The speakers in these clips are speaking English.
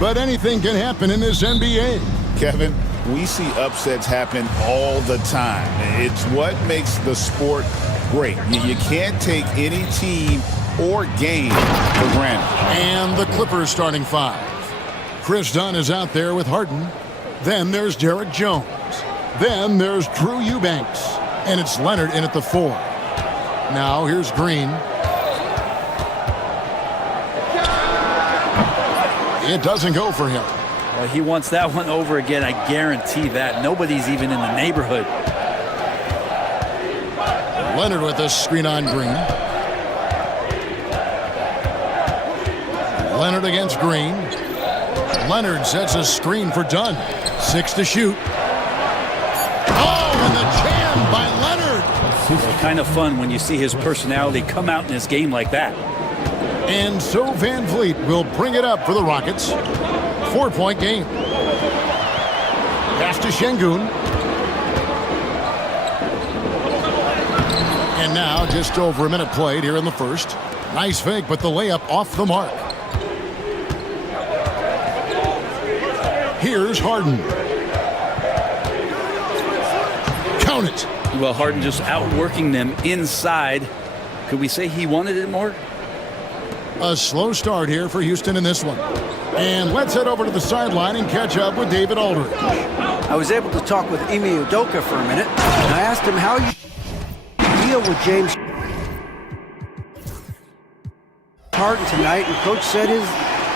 But anything can happen in this NBA. Kevin, we see upsets happen all the time. It's what makes the sport great. You can't take any team or game for granted. And the Clippers starting five. Chris Dunn is out there with Harden. Then there's Derek Jones. Then there's Drew Eubanks. And it's Leonard in at the 4. Now here's Green. It doesn't go for him. Well, he wants that one over again, I guarantee that. Nobody's even in the neighborhood. Leonard with a screen on Green. Leonard against Green. Leonard sets a screen for Dunn. 6 to shoot. Oh, and the jam by Leonard. Well, kind of fun when you see his personality come out in his game like that. And so Van Vliet will bring it up for the Rockets. 4-point game. Pass to Şengün. And now just over a minute played here in the first. Nice fake, but the layup off the mark. Here's Harden. Count it. Well, Harden just outworking them inside. Could we say he wanted it more? A slow start here for Houston in this one. And let's head over to the sideline and catch up with David Aldridge. I was able to talk with Ime Udoka for a minute, and I asked him how you deal with James Harden tonight, and Coach said his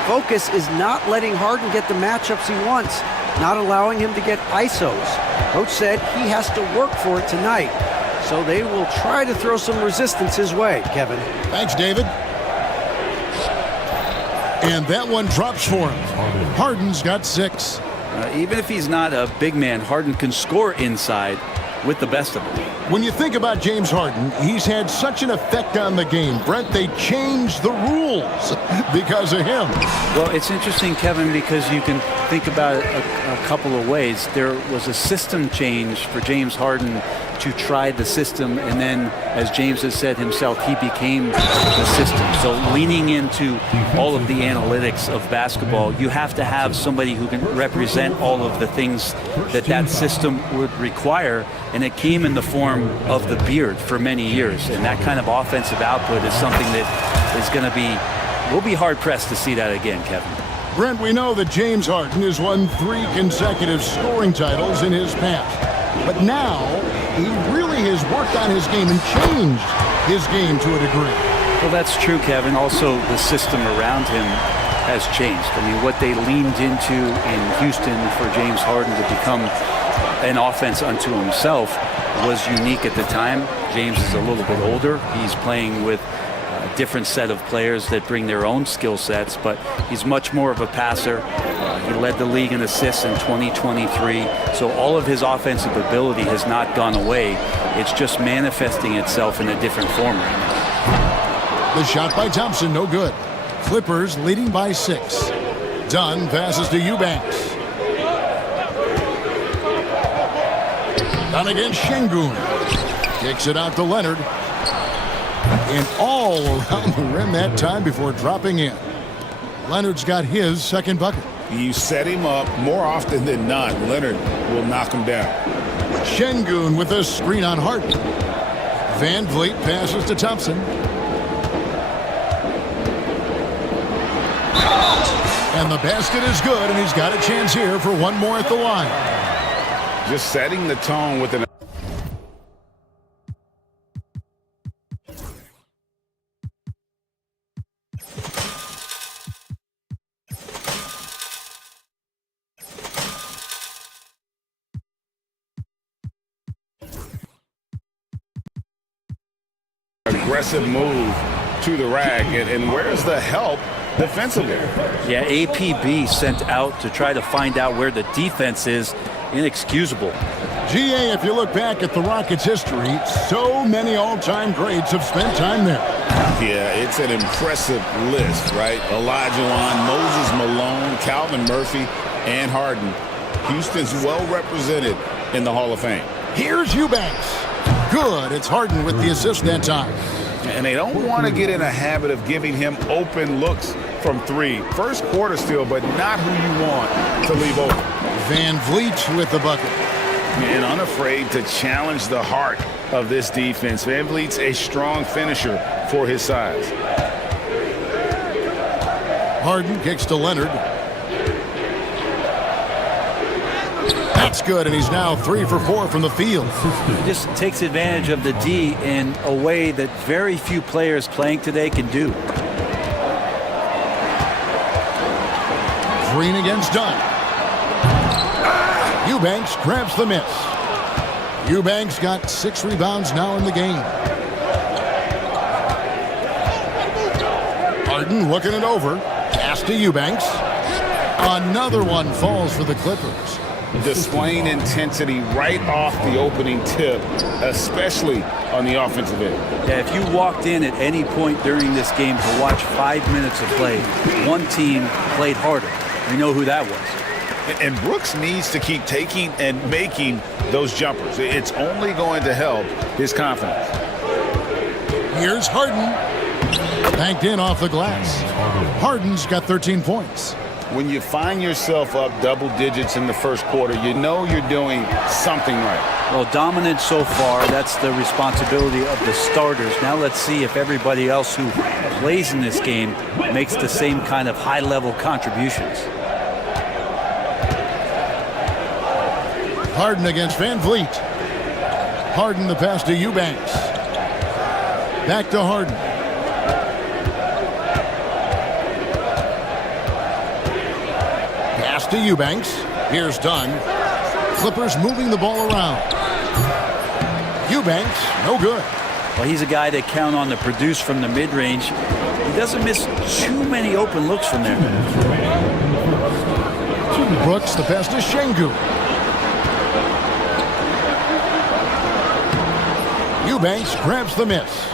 focus is not letting Harden get the matchups he wants, not allowing him to get ISOs. Coach said he has to work for it tonight, so they will try to throw some resistance his way, Kevin. Thanks, David. And that one drops for him. Harden's got 6. Even if he's not a big man, Harden can score inside with the best of them. When you think about James Harden, he's had such an effect on the game. Brent, they changed the rules because of him. Well, it's interesting, Kevin, because you can think about it a couple of ways. There was a system change for James Harden to try the system, and then, as James has said himself, he became the system. So leaning into all of the analytics of basketball, you have to have somebody who can represent all of the things that that system would require, and it came in the form of the beard for many years, and that kind of offensive output is something that is going to be, we'll be hard-pressed to see that again, Kevin. Brent, we know that James Harden has won 3 consecutive scoring titles in his past. But now, he really has worked on his game and changed his game to a degree. Well, that's true, Kevin. Also, the system around him has changed. I mean, what they leaned into in Houston for James Harden to become an offense unto himself was unique at the time. James is a little bit older. He's playing with a different set of players that bring their own skill sets, but he's much more of a passer. He led the league in assists in 2023. So all of his offensive ability has not gone away. It's just manifesting itself in a different form right now. The shot by Thompson, no good. Clippers leading by 6. Dunn passes to Eubanks. Dunn against Şengün. Kicks it out to Leonard. And all around the rim that time before dropping in. Leonard's got his second bucket. You set him up more often than not. Leonard will knock him down. Şengün with a screen on Harden. Van Vliet passes to Thompson. And the basket is good, and he's got a chance here for one more at the line. Just setting the tone with an aggressive move to the rack, and where's the help defensively? Yeah, APB sent out to try to find out where the defense is. Inexcusable. GA, if you look back at the Rockets' history, so many all-time greats have spent time there. Yeah, it's an impressive list, right? Olajuwon, Moses Malone, Calvin Murphy, and Harden. Houston's well represented in the Hall of Fame. Here's Eubanks. Good. It's Harden with the assist that time. And they don't want to get in a habit of giving him open looks from three. First quarter still, but not who you want to leave open. Van Vliet with the bucket. And unafraid to challenge the heart of this defense. Van Vliet's a strong finisher for his size. Harden kicks to Leonard. That's good, and he's now 3 for 4 from the field. He just takes advantage of the D in a way that very few players playing today can do. Green against Dunn. Eubanks grabs the miss. Eubanks got 6 rebounds now in the game. Harden looking it over. Pass to Eubanks. Another one falls for the Clippers. Displaying intensity right off the opening tip, especially on the offensive end. Yeah, if you walked in at any point during this game to watch 5 minutes of play, one team played harder. We know who that was. And Brooks needs to keep taking and making those jumpers. It's only going to help his confidence. Here's Harden. Banked in off the glass. Harden's got 13 points. When you find yourself up double digits in the first quarter, you know you're doing something right. Well, dominant so far. That's the responsibility of the starters. Now let's see if everybody else who plays in this game makes the same kind of high-level contributions. Harden against Van Vliet. Harden the pass to Eubanks. Back to Harden. Pass to Eubanks. Here's Dunn. Clippers moving the ball around. Eubanks, no good. Well, he's a guy that count on to produce from the mid-range. He doesn't miss too many open looks from there. Brooks the pass to Şengün. Eubanks grabs the miss.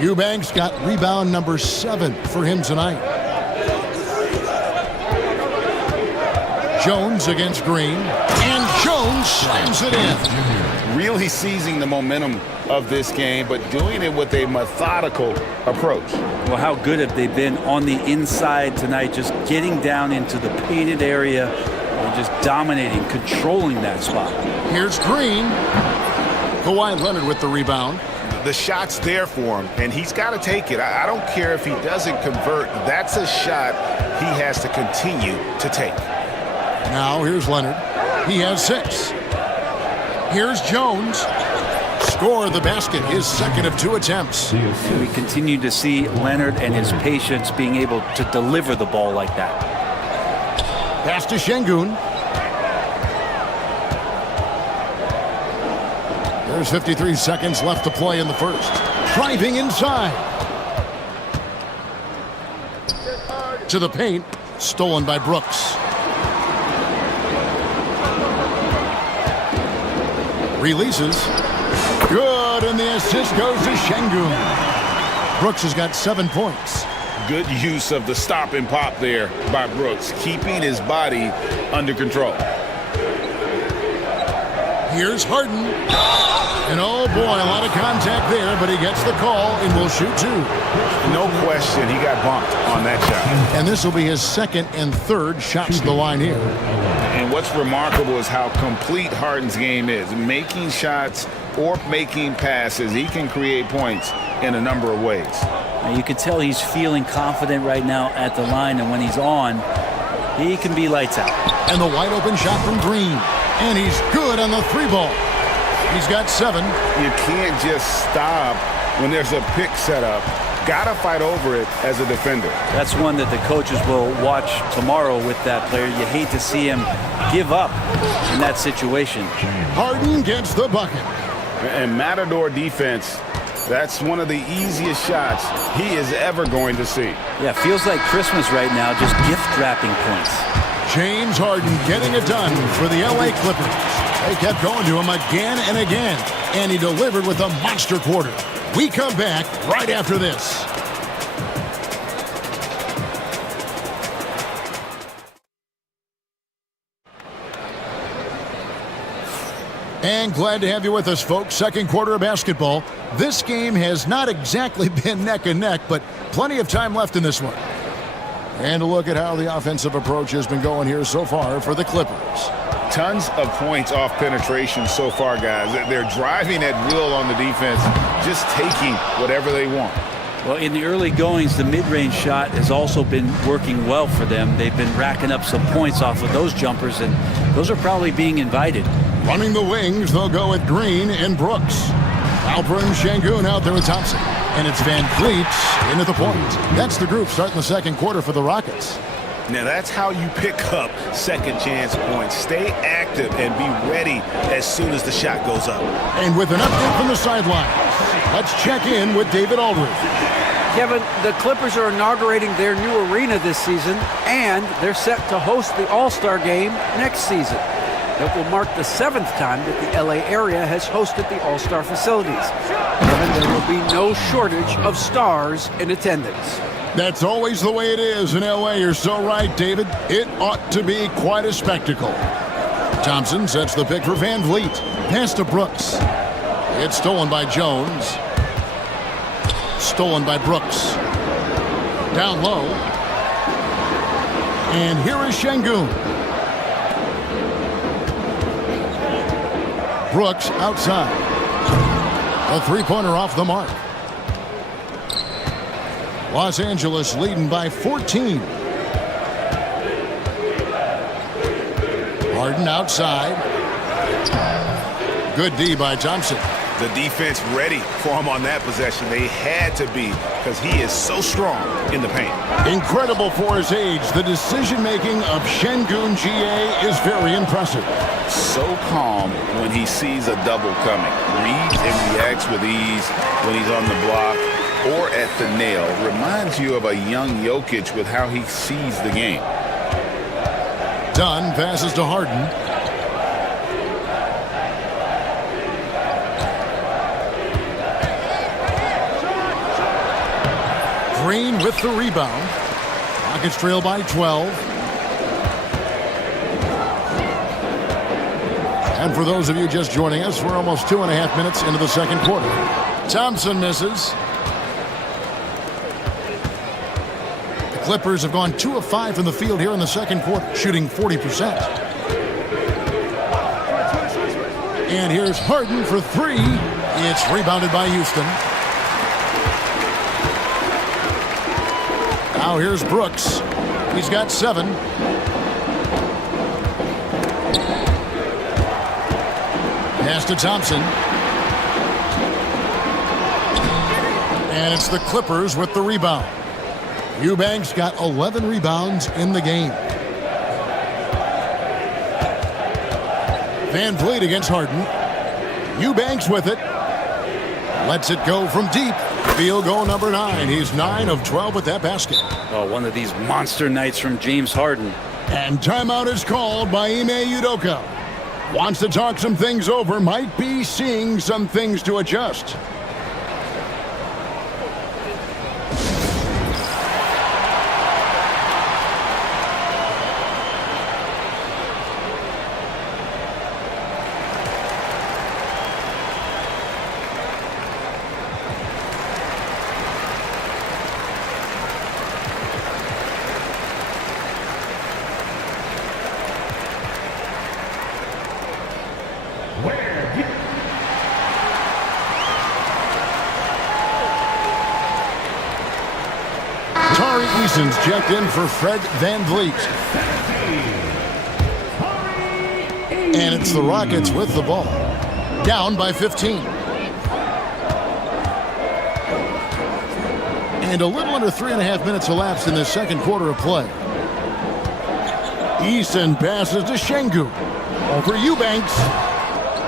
Eubanks got rebound number 7 for him tonight. Jones against Green, and Jones slams it in. Really seizing the momentum of this game, but doing it with a methodical approach. Well, how good have they been on the inside tonight, just getting down into the painted area and just dominating, controlling that spot. Here's Green. Kawhi Leonard with the rebound. The shot's there for him, and he's got to take it. I don't care if he doesn't convert. That's a shot he has to continue to take. Now here's Leonard. He has 6. Here's Jones. Score the basket, his second of 2 attempts. We continue to see Leonard and his patience being able to deliver the ball like that. Pass to Şengün. There's 53 seconds left to play in the first. Driving inside. To the paint. Stolen by Brooks. Releases. Good, and the assist goes to Şengün. Brooks has got 7 points. Good use of the stop and pop there by Brooks, keeping his body under control. Here's Harden. And oh boy, a lot of contact there, but he gets the call and will shoot 2. No question, he got bumped on that shot. And this will be his 2nd and 3rd shots to the line here. And what's remarkable is how complete Harden's game is. Making shots or making passes, he can create points in a number of ways. Now you can tell he's feeling confident right now at the line, and when he's on, he can be lights out. And the wide open shot from Green. And he's good on the 3 ball. He's got 7. You can't just stop when there's a pick set up. Gotta fight over it as a defender. That's one that the coaches will watch tomorrow with that player. You hate to see him give up in that situation. Harden gets the bucket. And Matador defense, that's one of the easiest shots he is ever going to see. Yeah, feels like Christmas right now, just gift wrapping points. James Harden getting it done for the LA Clippers. They kept going to him again and again, and he delivered with a monster quarter. We come back right after this. And glad to have you with us, folks. Second quarter of basketball. This game has not exactly been neck and neck, but plenty of time left in this one. And a look at how the offensive approach has been going here so far for the Clippers. Tons of points off penetration so far, guys. They're driving at will on the defense, just taking whatever they want. Well, in the early goings, the mid-range shot has also been working well for them. They've been racking up some points off of those jumpers, and those are probably being invited. Running the wings, they'll go with Green and Brooks. Alperen Şengün out there with Thompson. And it's Van Vliet into the point. That's the group starting the second quarter for the Rockets. Now that's how you pick up second chance points. Stay active and be ready as soon as the shot goes up. And with an update from the sidelines, let's check in with David Aldridge. Kevin, the Clippers are inaugurating their new arena this season, and they're set to host the All-Star Game next season. It will mark the 7th time that the LA area has hosted the All-Star facilities. Kevin, there will be no shortage of stars in attendance. That's always the way it is in LA. You're so right, David. It ought to be quite a spectacle. Thompson sets the pick for Van Vliet. Pass to Brooks. It's stolen by Jones. Stolen by Brooks. Down low. And here is Şengün. Brooks outside. A three-pointer off the mark. Los Angeles leading by 14. Harden outside. Good D by Thompson. The defense ready for him on that possession. They had to be, because he is so strong in the paint. Incredible for his age. The decision-making of Şengün GA is very impressive. So calm when he sees a double coming. Reads and reacts with ease when he's on the block or at the nail. Reminds you of a young Jokic with how he sees the game. Dunn passes to Harden. Green with the rebound. Rockets trail by 12. And for those of you just joining us, we're almost 2.5 minutes into the second quarter. Thompson misses. The Clippers have gone 2 of 5 from the field here in the second quarter, shooting 40%. And here's Harden for 3. It's rebounded by Houston. Now here's Brooks. He's got 7. Pass to Thompson. And it's the Clippers with the rebound. Eubanks got 11 rebounds in the game. Van Vliet against Harden. Eubanks with it. Lets it go from deep. Field goal number 9. He's 9 of 12 with that basket. Oh, one of these monster nights from James Harden. And timeout is called by Ime Udoka. Wants to talk some things over. Might be seeing some things to adjust. Eason's checked in for Fred Van Vliet. And it's the Rockets with the ball. Down by 15. And a little under 3.5 minutes elapsed in the second quarter of play. Eason passes to Şengün. Over Eubanks.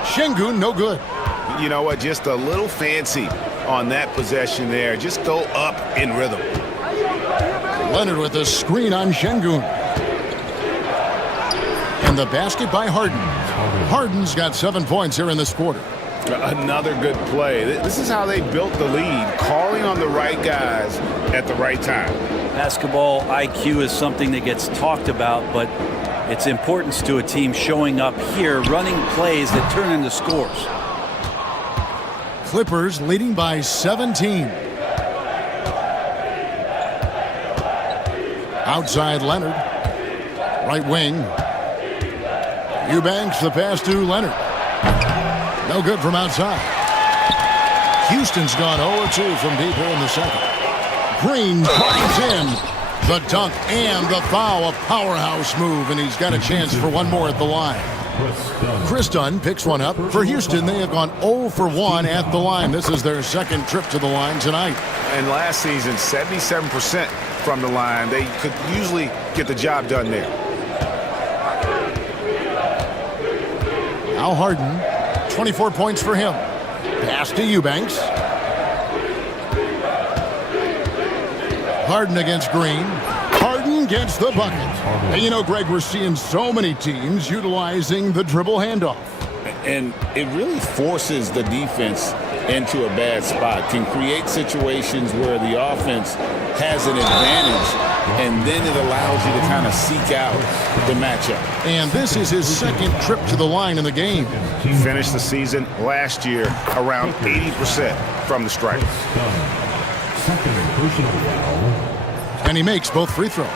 Şengün no good. You know what? Just a little fancy on that possession there. Just go up in rhythm. Leonard with a screen on Şengün. And the basket by Harden. Harden's got 7 points here in this quarter. Another good play. This is how they built the lead, calling on the right guys at the right time. Basketball IQ is something that gets talked about, but its importance to a team showing up here, running plays that turn into scores. Clippers leading by 17. Outside Leonard. Right wing. Eubanks the pass to Leonard. No good from outside. Houston's gone 0-2 from deep here in the second. Green drives in. The dunk and the foul. A powerhouse move, and he's got a chance for one more at the line. Chris Dunn picks one up. For Houston, they have gone 0 for 1 at the line. This is their second trip to the line tonight. And last season, 77% from the line. They could usually get the job done there. Now Harden, 24 points for him. Pass to Eubanks. Harden against Green. Harden gets the bucket. And you know, Greg, we're seeing so many teams utilizing the dribble handoff. And it really forces the defense into a bad spot, can create situations where the offense has an advantage, and then it allows you to kind of seek out the matchup. And this is his second trip to the line in the game. He finished the season last year around 80% from the stripe. And he makes both free throws.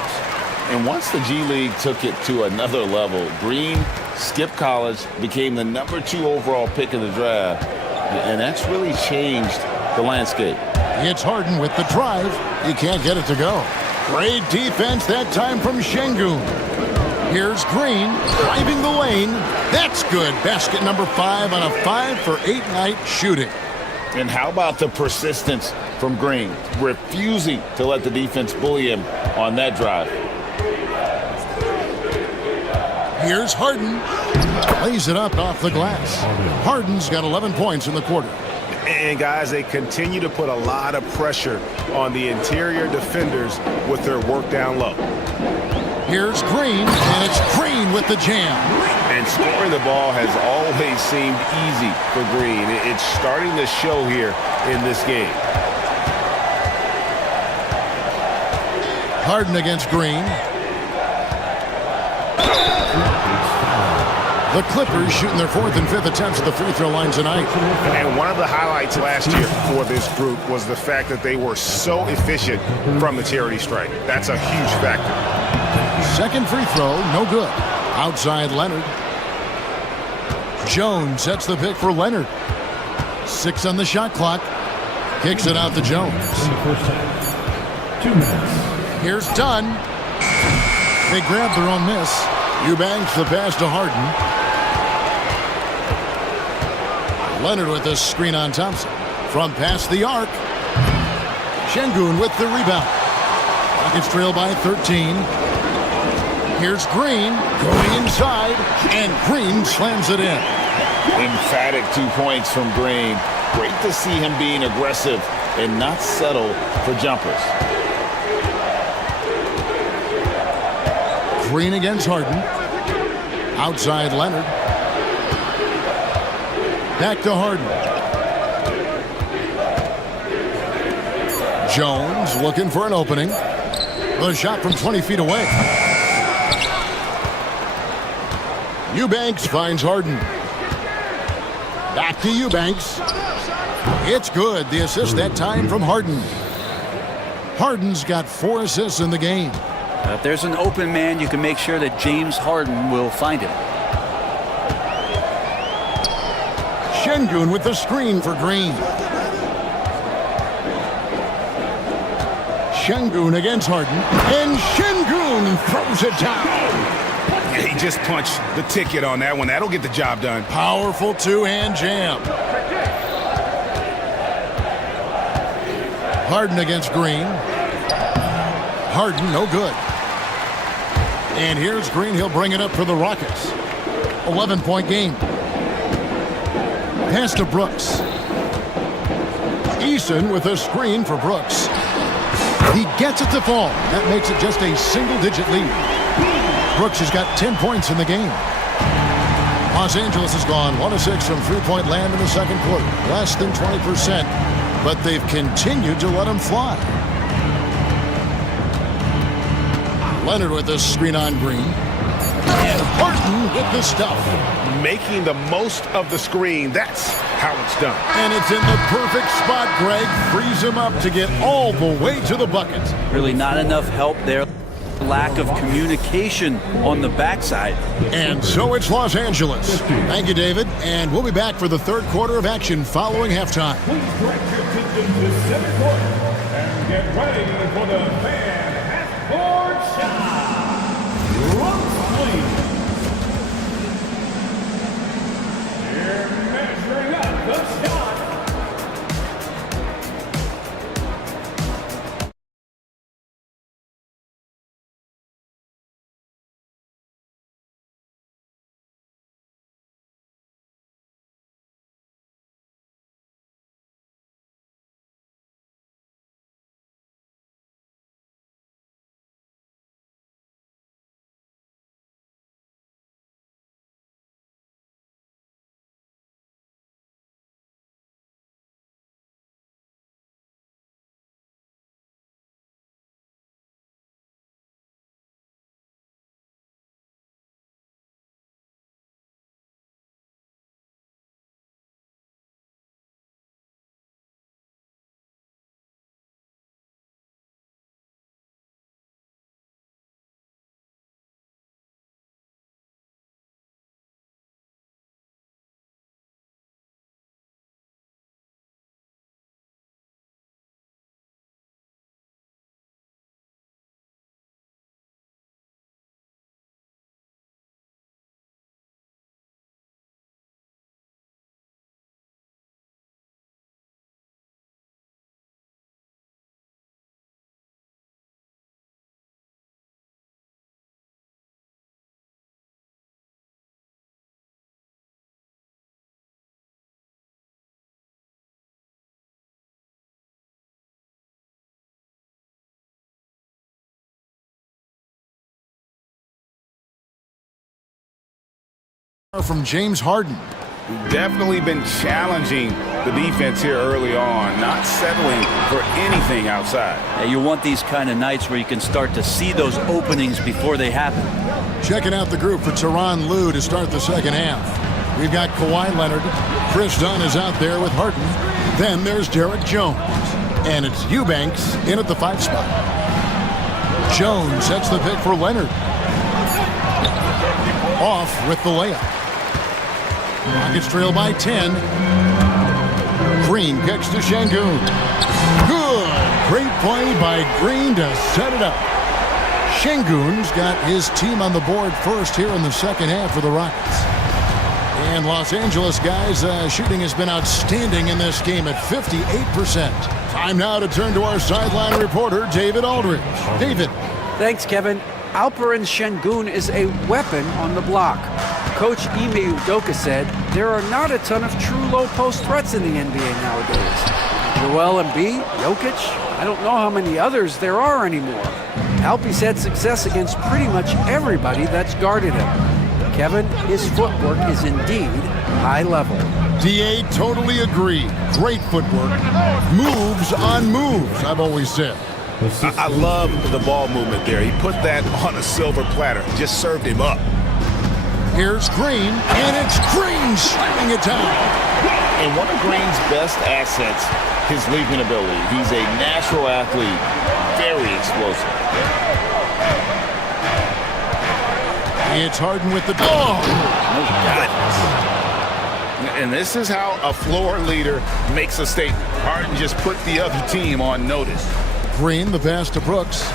And once the G League took it to another level, Green skipped college, became the #2 overall pick in the draft, and that's really changed the landscape. It's Harden with the drive. He can't get it to go. Great defense that time from Şengün. Here's Green driving the lane. That's good. Basket number 5 on a 5 for 8 night shooting. And how about the persistence from Green, refusing to let the defense bully him on that drive. Here's Harden. Lays it up off the glass. Harden's got 11 points in the quarter. And guys, they continue to put a lot of pressure on the interior defenders with their work down low. Here's Green, and it's Green with the jam. And scoring the ball has always seemed easy for Green. It's starting to show here in this game. Harden against Green. The Clippers shooting their 4th and 5th attempts at the free throw line tonight. And one of the highlights last year for this group was the fact that they were so efficient from the charity stripe. That's a huge factor. Second free throw, no good. Outside Leonard. Jones sets the pick for Leonard. 6 on the shot clock. Kicks it out to Jones. 2 minutes. Here's Dunn. They grab their own miss. Eubanks the pass to Harden. Leonard with the screen on Thompson. From past the arc. Şengün with the rebound. Rockets trail by 13. Here's Green going inside, and Green slams it in. Emphatic 2 points from Green. Great to see him being aggressive and not settle for jumpers. Green against Harden. Outside Leonard. Back to Harden. Jones looking for an opening. The shot from 20 feet away. Eubanks finds Harden. Back to Eubanks. It's good. The assist that time from Harden. Harden's got 4 assists in the game. If there's an open man, you can make sure that James Harden will find him. Şengün with the screen for Green. Şengün against Harden. And Şengün throws it down. He just punched the ticket on that one. That'll get the job done. Powerful two-hand jam. Harden against Green. Harden, no good. And here's Green. He'll bring it up for the Rockets. 11-point game. Pass to Brooks. Eason with a screen for Brooks. He gets it to fall. That makes it just a single-digit lead. Brooks has got 10 points in the game. Los Angeles has gone 1 of 6 from three-point land in the second quarter. Less than 20%, but they've continued to let him fly. Leonard with the screen on Green. And Harden with the stuff. Making the most of the screen. That's how it's done. And it's in the perfect spot, Greg. Frees him up to get all the way to the bucket. Really not enough help there. lack of communication on the backside. And so it's Los Angeles. Thank you, David. And we'll be back for the third quarter of action following halftime. Please direct your attention to the center court and get ready for the fan half-court shot. Run, please. Here measuring up the shot. From James Harden. Definitely been challenging the defense here early on, not settling for anything outside. Yeah, you want these kind of nights where you can start to see those openings before they happen. Checking out the group for Tyronn Lue to start the second half. We've got Kawhi Leonard. Chris Dunn is out there with Harden. Then there's Derek Jones. And it's Eubanks in at the 5 spot. Jones sets the pick for Leonard. Off with the layup. Rockets trail by 10. Green kicks to Şengün. Good. Great play by Green to set it up. Şengün's got his team on the board first here in the second half for the Rockets. And Los Angeles, guys, shooting has been outstanding in this game at 58%. Time now to turn to our sideline reporter, David Aldridge. David. Thanks, Kevin. Alperen Şengün is a weapon on the block. Coach Ime Udoka said there are not a ton of true low-post threats in the NBA nowadays. Joel Embiid, Jokic, I don't know how many others there are anymore. Alpe's had success against pretty much everybody that's guarded him. Kevin, his footwork is indeed high level. DA, totally agree. Great footwork. Moves on moves, I've always said. I love the ball movement there. He put that on a silver platter, just served him up. Here's Green, and it's Green slamming it down. And one of Green's best assets, his leaping ability. He's a natural athlete, very explosive. It's Harden with the... Oh! And this is how a floor leader makes a statement. Harden just put the other team on notice. Green, the pass to Brooks.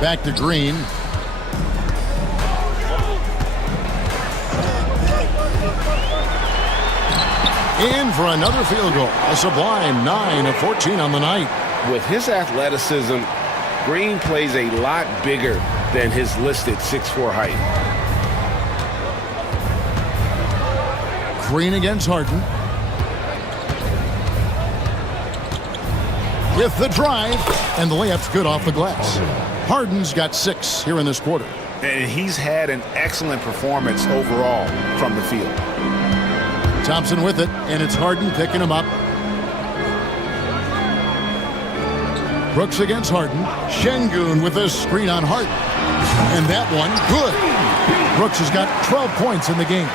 Back to Green. In for another field goal. A sublime 9 of 14 on the night. With his athleticism, Green plays a lot bigger than his listed 6'4" height. Green against Harden. With the drive, and the layup's good off the glass. Harden's got 6 here in this quarter. And he's had an excellent performance overall from the field. Thompson with it, and it's Harden picking him up. Brooks against Harden. Şengün with a screen on Harden. And that one, good. Brooks has got 12 points in the game.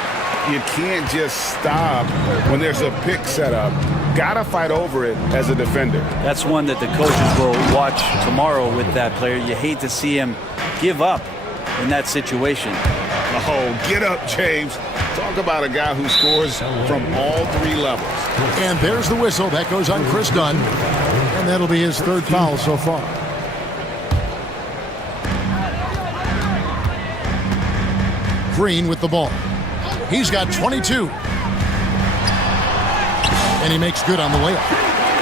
You can't just stop when there's a pick set up. Gotta fight over it as a defender. That's one that the coaches will watch tomorrow with that player. You hate to see him give up in that situation. Oh, get up, James. Talk about a guy who scores from all three levels. And there's the whistle. That goes on Chris Dunn. And that'll be his third foul so far. Green with the ball. He's got 22. And he makes good on the layup.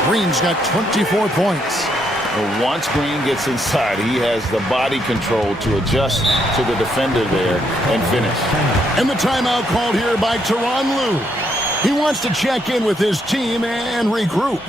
Green's got 24 points. Well, once Green gets inside, he has the body control to adjust to the defender there and finish. And the timeout called here by Tyronn Lue. He wants to check in with his team and regroup.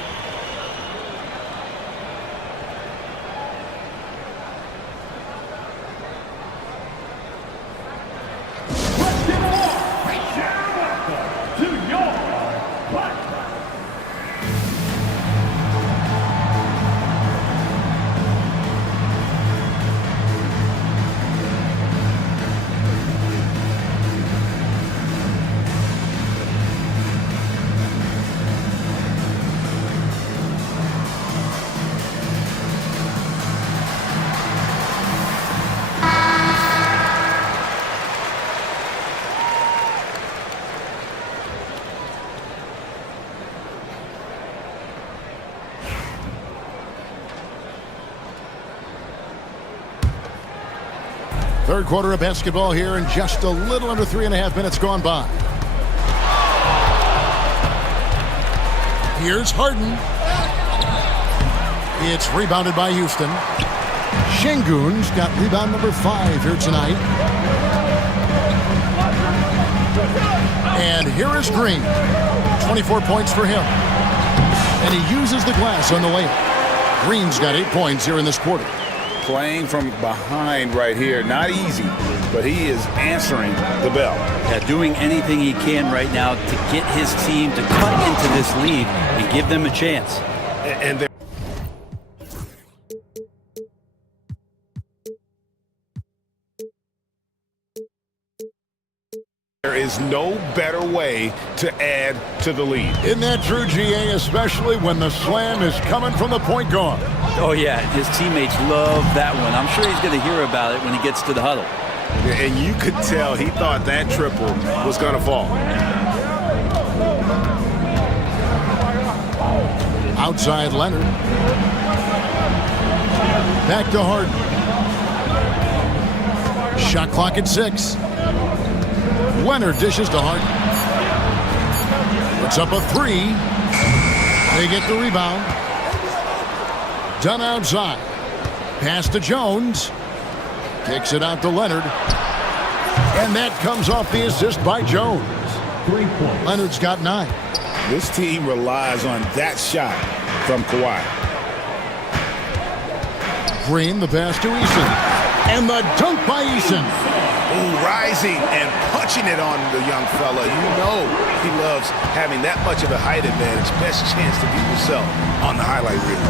Third quarter of basketball here, and just a little under 3.5 minutes gone by. Here's Harden. It's rebounded by Houston. Şengün's got rebound number 5 here tonight. And here is Green. 24 points for him. And he uses the glass on the layup. Green's got 8 points here in this quarter. Playing from behind right here, not easy, but he is answering the bell. Yeah, doing anything he can right now to get his team to cut into this lead and give them a chance. And there is no better way to add to the lead. Isn't that true, GA, especially when the slam is coming from the point guard? Oh, yeah, his teammates love that one. I'm sure he's going to hear about it when he gets to the huddle. And you could tell he thought that triple was going to fall. Outside Leonard. Back to Harden. Shot clock at 6. Leonard dishes to Harden. Puts up a 3. They get the rebound. Dunn outside. Pass to Jones. Kicks it out to Leonard. And that comes off the assist by Jones. 3 points. Leonard's got 9. This team relies on that shot from Kawhi. Green, the pass to Eason. And the dunk by Eason. Ooh, rising and punching it on the young fella. You know he loves having that much of a height advantage. Best chance to beat yourself on the highlight reel.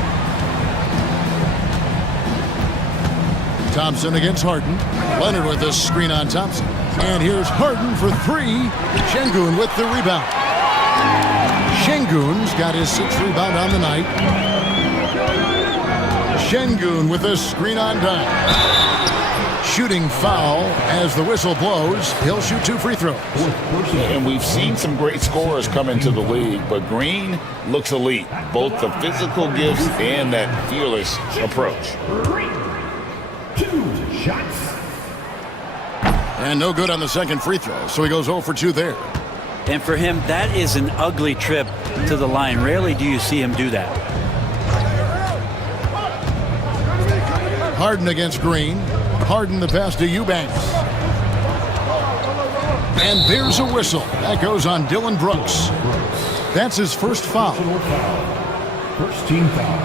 Thompson against Harden. Leonard with a screen on Thompson. And here's Harden for 3. Şengün with the rebound. Şengün's got his 6th rebound on the night. Şengün with a screen on Dunn. Shooting foul as the whistle blows. He'll shoot 2 free throws. And we've seen some great scorers come into the league, but Green looks elite. Both the physical gifts and that fearless approach. 2 shots. And no good on the second free throw, so he goes 0 for 2 there. And for him, that is an ugly trip to the line. Rarely do you see him do that. Harden against Green. Harden the pass to Eubanks. And there's a whistle. That goes on Dylan Brooks. That's his first foul. First team foul.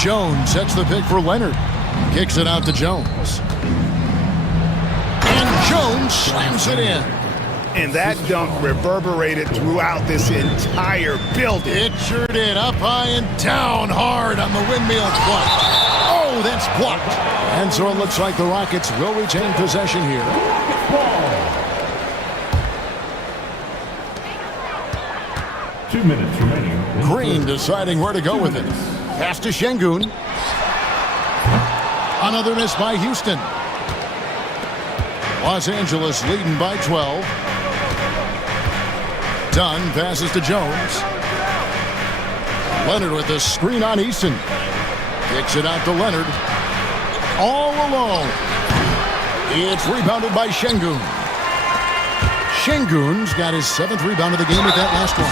Jones sets the pick for Leonard. Kicks it out to Jones. And Jones slams it in. And that dunk reverberated throughout this entire building. It sure did. Up high and down hard on the windmill clutch. Oh, that's blocked. And so it looks like the Rockets will retain possession here. Ball. 2 minutes remaining. Green deciding where to go with it. Pass to Şengün. Another miss by Houston. Los Angeles leading by 12. Dunn passes to Jones. Leonard with the screen on Easton. Kicks it out to Leonard. All alone. It's rebounded by Şengün. Şengün's got his 7th rebound of the game with that last one.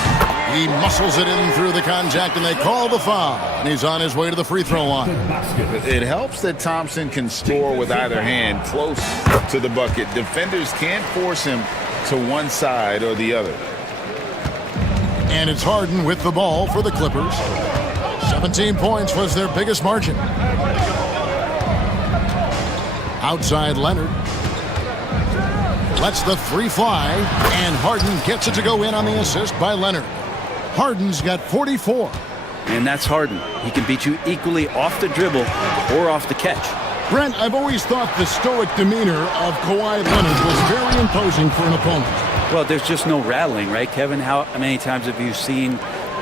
He muscles it in through the contact, and they call the foul. And he's on his way to the free throw line. It helps that Thompson can score with either hand close to the bucket. Defenders can't force him to one side or the other. And it's Harden with the ball for the Clippers. 17 points was their biggest margin. Outside Leonard. Lets the three fly, and Harden gets it to go in on the assist by Leonard. Harden's got 44. And that's Harden. He can beat you equally off the dribble or off the catch. Brent, I've always thought the stoic demeanor of Kawhi Leonard was very imposing for an opponent. Well, there's just no rattling, right, Kevin? How many times have you seen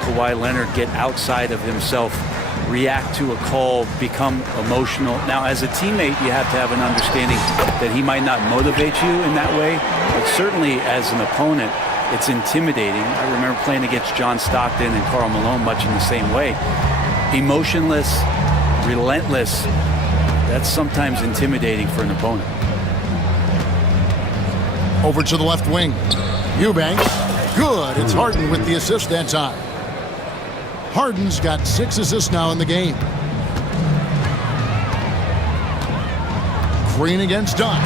Kawhi Leonard get outside of himself, react to a call, become emotional? Now, as a teammate, you have to have an understanding that he might not motivate you in that way, but certainly as an opponent, it's intimidating. I remember playing against John Stockton and Karl Malone much in the same way. Emotionless, relentless, that's sometimes intimidating for an opponent. Over to the left wing. Eubanks. Good. It's Harden with the assist that time. Harden's got 6 assists now in the game. Green against Dunn.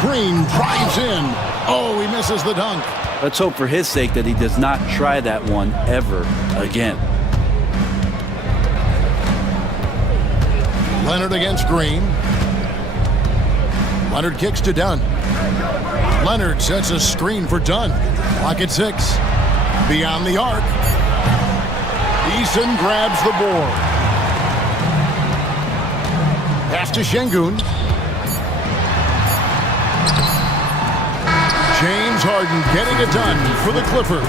Green drives in. Oh, he misses the dunk. Let's hope for his sake that he does not try that one ever again. Leonard against Green. Leonard kicks to Dunn. Leonard sets a screen for Dunn. Clock at 6. Beyond the arc. Eason grabs the board. Pass to Şengün. James Harden getting it done for the Clippers.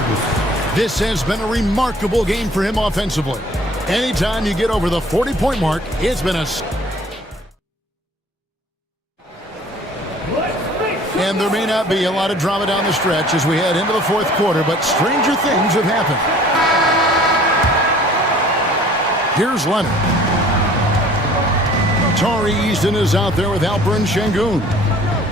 This has been a remarkable game for him offensively. Anytime you get over the 40-point mark, it's been a... And there may not be a lot of drama down the stretch as we head into the fourth quarter, but stranger things have happened. Here's Leonard. Tari Easton is out there with Alperen Şengün.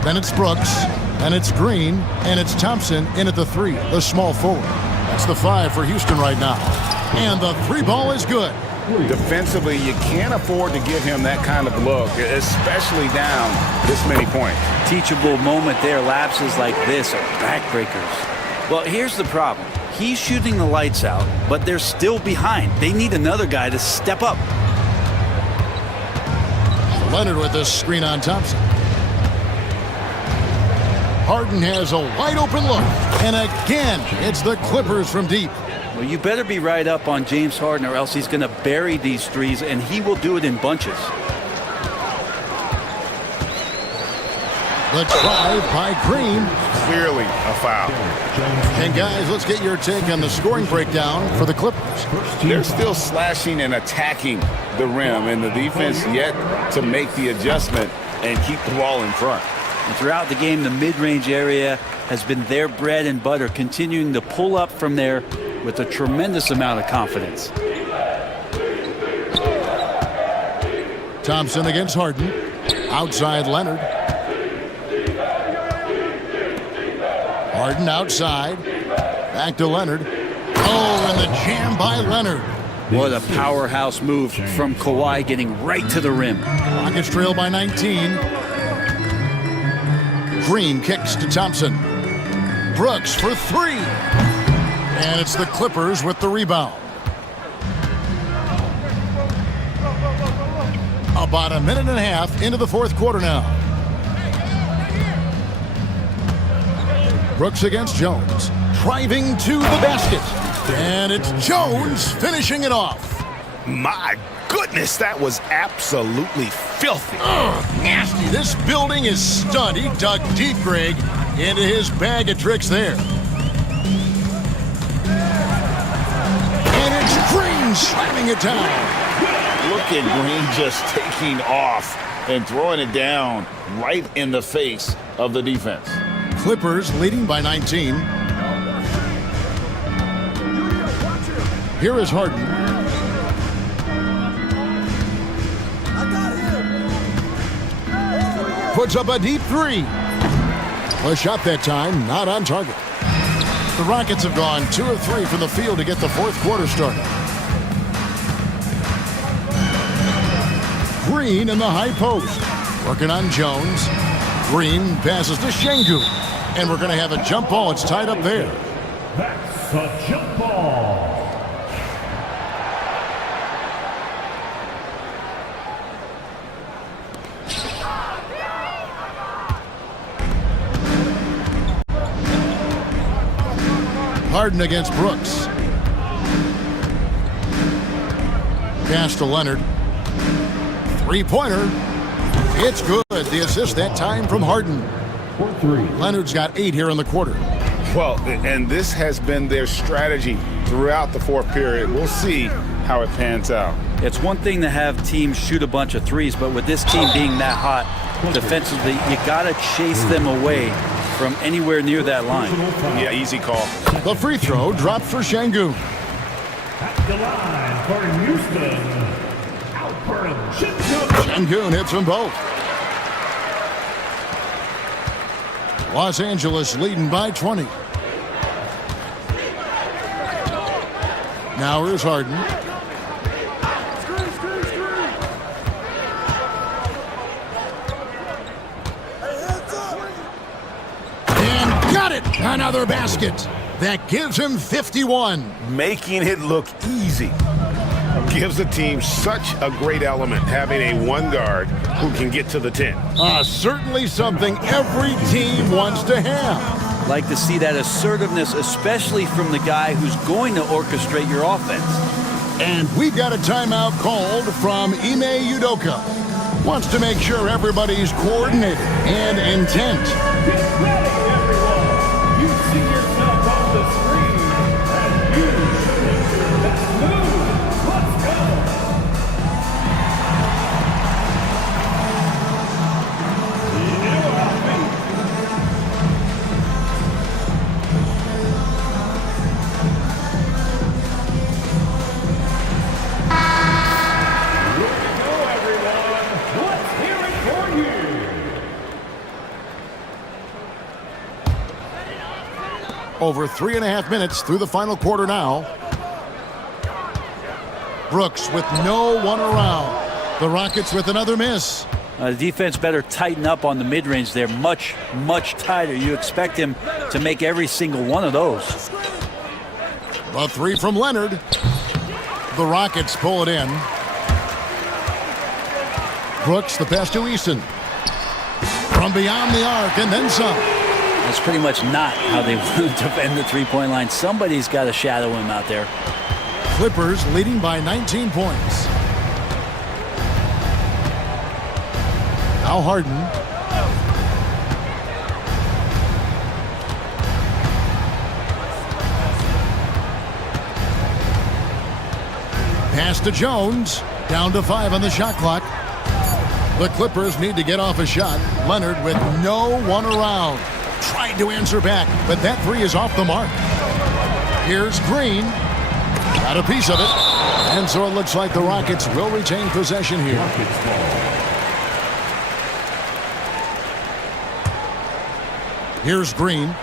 Then it's Brooks, and it's Green, and it's Thompson in at the 3, the small forward. That's the 5 for Houston right now. And the 3 ball is good. Defensively, you can't afford to give him that kind of look, especially down this many points. Teachable moment there. Lapses like this are backbreakers. Well, here's the problem. He's shooting the lights out, but they're still behind. They need another guy to step up. Leonard with the screen on Thompson. Harden has a wide open look. And again, it's the Clippers from deep. Well, you better be right up on James Harden or else he's going to bury these threes, and he will do it in bunches. The drive by Green. Clearly a foul. And guys, let's get your take on the scoring breakdown for the Clippers. They're still slashing and attacking the rim, and the defense yet to make the adjustment and keep the ball in front. And throughout the game, the mid-range area has been their bread and butter, continuing to pull up from there with a tremendous amount of confidence. Thompson against Harden. Outside Leonard. Harden outside. Back to Leonard. Oh, and the jam by Leonard. What a powerhouse move from Kawhi, getting right to the rim. Rockets trail by 19. Green kicks to Thompson. Brooks for 3. And it's the Clippers with the rebound. About a minute and a half into the fourth quarter now. Brooks against Jones. Driving to the basket. And it's Jones finishing it off. My goodness, that was absolutely filthy. Nasty. This building is stunned. He dug deep, Greg, into his bag of tricks there. And it's Green slamming it down. Look at Green just taking off and throwing it down right in the face of the defense. Clippers leading by 19. Here is Harden. Puts up a deep three. A shot that time, not on target. The Rockets have gone 2 of 3 from the field to get the fourth quarter started. Green in the high post. Working on Jones. Green passes to Şengün. And we're going to have a jump ball. It's tied up there. That's a jump ball. Harden against Brooks. Pass to Leonard. Three-pointer. It's good. The assist that time from Harden. Leonard's got 8 here in the quarter. Well, and this has been their strategy throughout the fourth period. We'll see how it pans out. It's one thing to have teams shoot a bunch of threes, but with this team being that hot defensively, you got to chase them away from anywhere near that line. Yeah, easy call. The free throw dropped for Şengün. At the line for Houston, Alperen Şengün. Şengün hits them both. Los Angeles leading by 20. Now here's Harden. And got it! Another basket. That gives him 51. Making it look easy gives the team such a great element, having a one guard who can get to the 10. Certainly something every team wants to have. Like to see that assertiveness, especially from the guy who's going to orchestrate your offense. And we've got a timeout called from Ime Udoka. Wants to make sure everybody's coordinated and intent. Get ready, everyone. You see yourself on the screen, and you let's move. Let's go. Over 3.5 minutes through the final quarter now. Brooks with no one around. The Rockets with another miss. The defense better tighten up on the mid-range there. Much, much tighter. You expect him to make every single one of those. The three from Leonard. The Rockets pull it in. Brooks, the pass to Easton. From beyond the arc and then some. That's pretty much not how they want to defend the three-point line. Somebody's got to shadow him out there. Clippers leading by 19 points. Now Harden. Pass to Jones. Down to 5 on the shot clock. The Clippers need to get off a shot. Leonard with no one around. Tried to answer back, but that three is off the mark. Here's Green. Got a piece of it. And so it looks like the Rockets will retain possession here. Here's Green.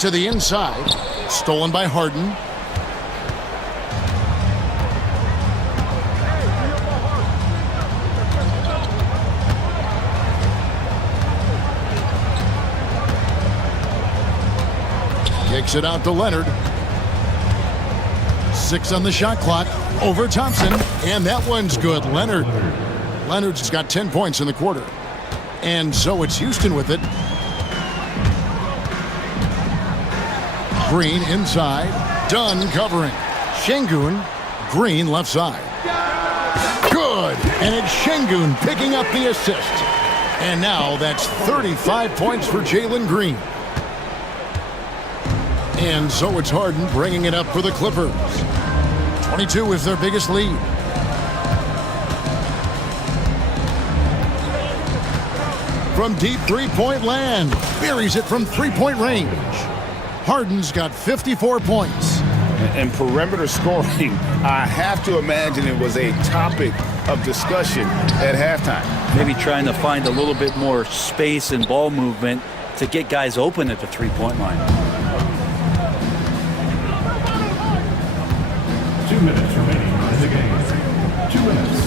To the inside. Stolen by Harden. Kicks it out to Leonard. 6 on the shot clock. Over Thompson. And that one's good. Leonard's got 10 points in the quarter. And so it's Houston with it. Green inside. Dunn covering. Şengün Green left side. Good. And it's Şengün picking up the assist. And now that's 35 points for Jalen Green. And so it's Harden bringing it up for the Clippers. 22 is their biggest lead. From deep three-point land. Buries it from three-point range. Harden's got 54 points. And perimeter scoring, I have to imagine it was a topic of discussion at halftime. Maybe trying to find a little bit more space and ball movement to get guys open at the three-point line. 2 minutes remaining in the game. 2 minutes.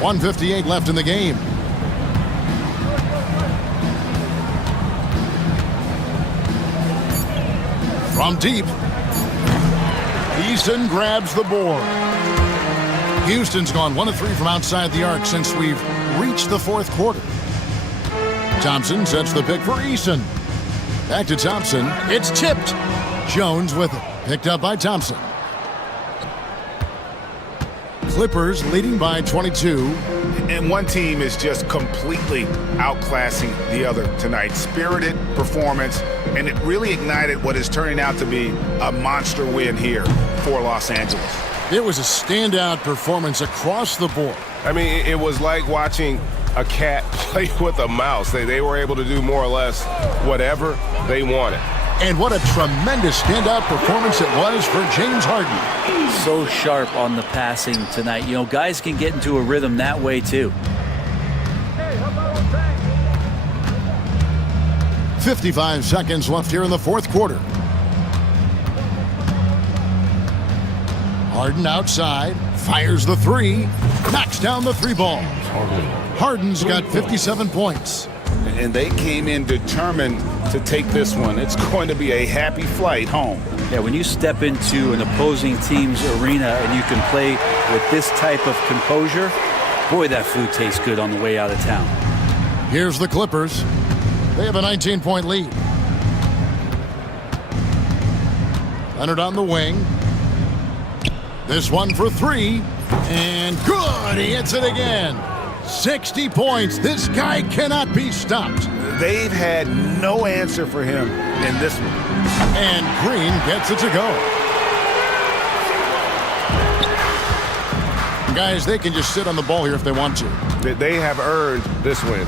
1:58 left in the game. From deep, Easton grabs the board. Houston's gone 1 of 3 from outside the arc since we've reached the fourth quarter. Thompson sets the pick for Easton. Back to Thompson. It's tipped. Jones with it. Picked up by Thompson. Clippers leading by 22. And one team is just completely outclassing the other tonight. Spirited performance, and it really ignited what is turning out to be a monster win here for Los Angeles. It was a standout performance across the board. I mean, it was like watching a cat play with a mouse. They were able to do more or less whatever they wanted. And what a tremendous standout performance it was for James Harden. So sharp on the passing tonight. You know, guys can get into a rhythm that way too. 55 seconds left here in the fourth quarter. Harden outside, fires the three, knocks down the three ball. Harden's got 57 points. And they came in determined to take this one. It's going to be a happy flight home. Yeah, when you step into an opposing team's arena and you can play with this type of composure, boy, that food tastes good on the way out of town. Here's the Clippers. They have a 19-point lead. Leonard on the wing. This one for three. And good! He hits it again. 60 points. This guy cannot be stopped. They've had no answer for him in this one. And Green gets it to go. Guys, they can just sit on the ball here if they want to. They have earned this win.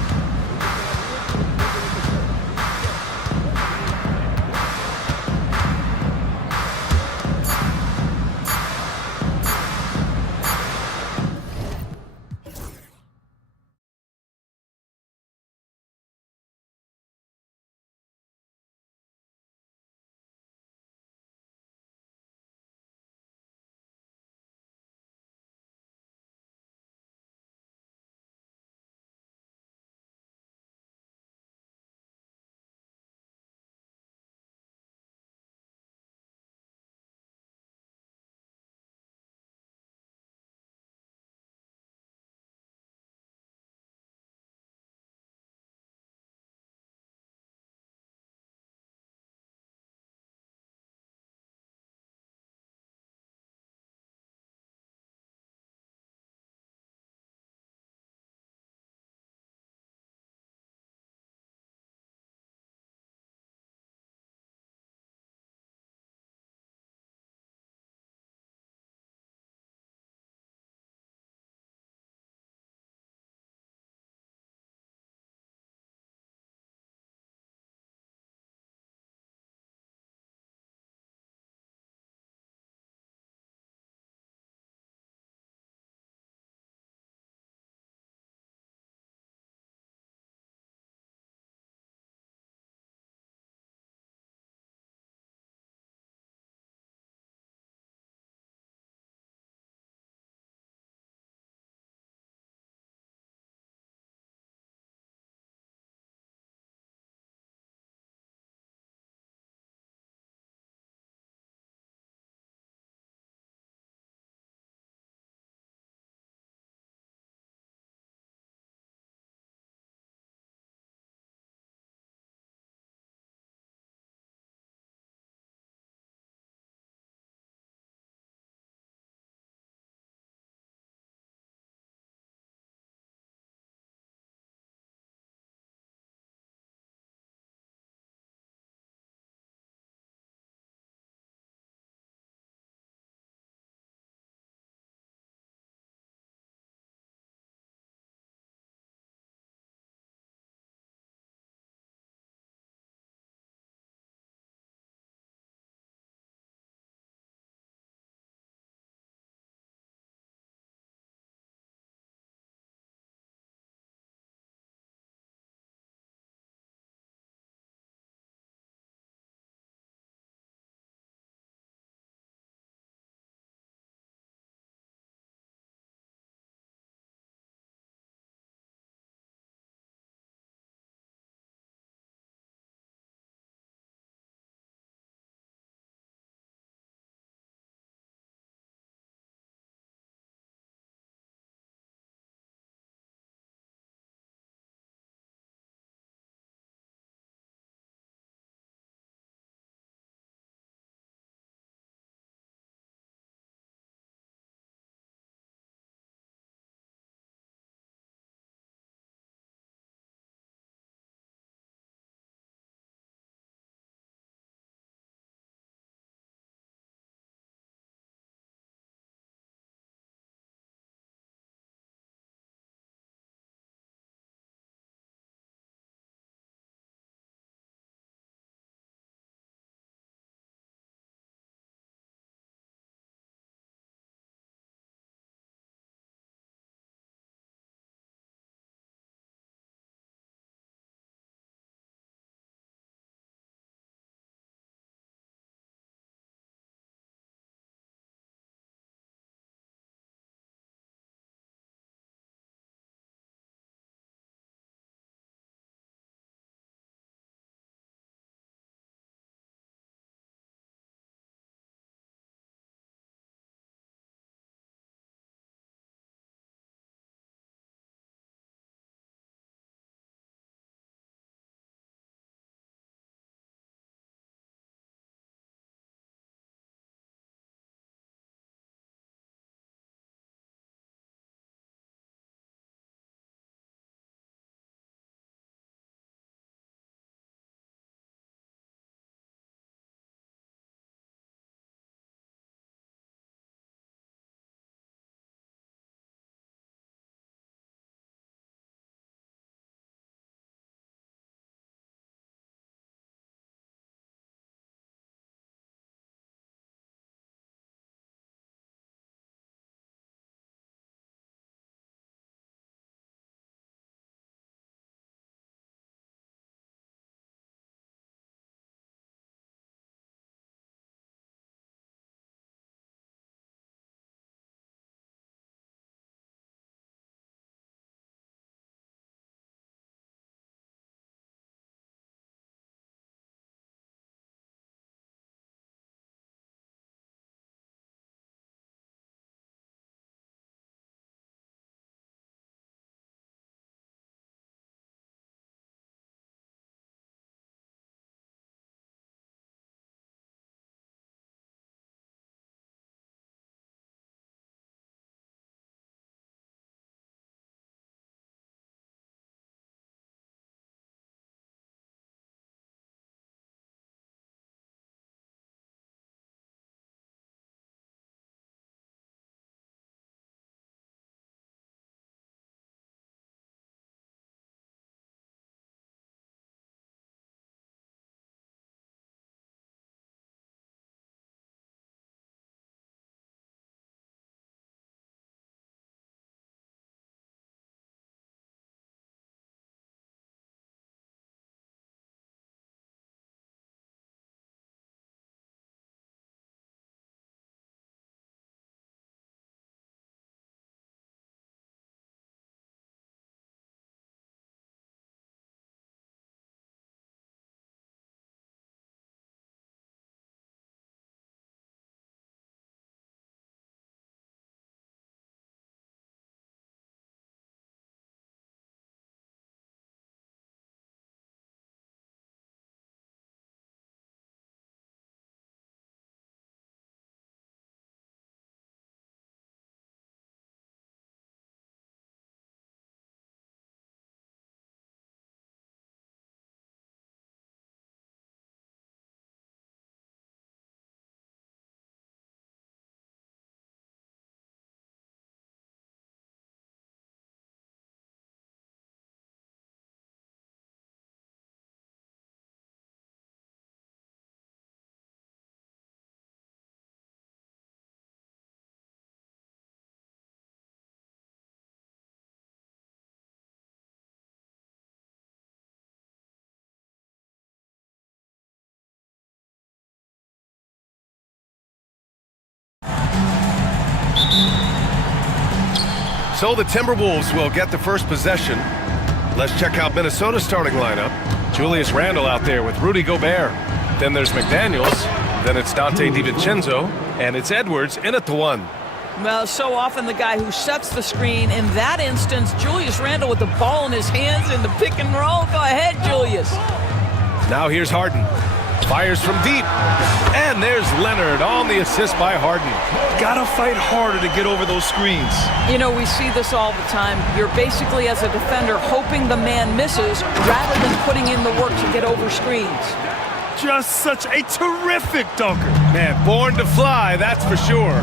So the Timberwolves will get the first possession. Let's check out Minnesota's starting lineup. Julius Randle out there with Rudy Gobert. Then there's McDaniels. Then it's Dante DiVincenzo. And it's Edwards in at the one. Well, so often the guy who sets the screen. In that instance, Julius Randle with the ball in his hands in the pick and roll. Go ahead, Julius. Now here's Harden. Fires from deep. And there's Leonard on the assist by Harden. Gotta fight harder to get over those screens. You know, we see this all the time. You're basically, as a defender, hoping the man misses rather than putting in the work to get over screens. Just such a terrific dunker. Man, born to fly, that's for sure.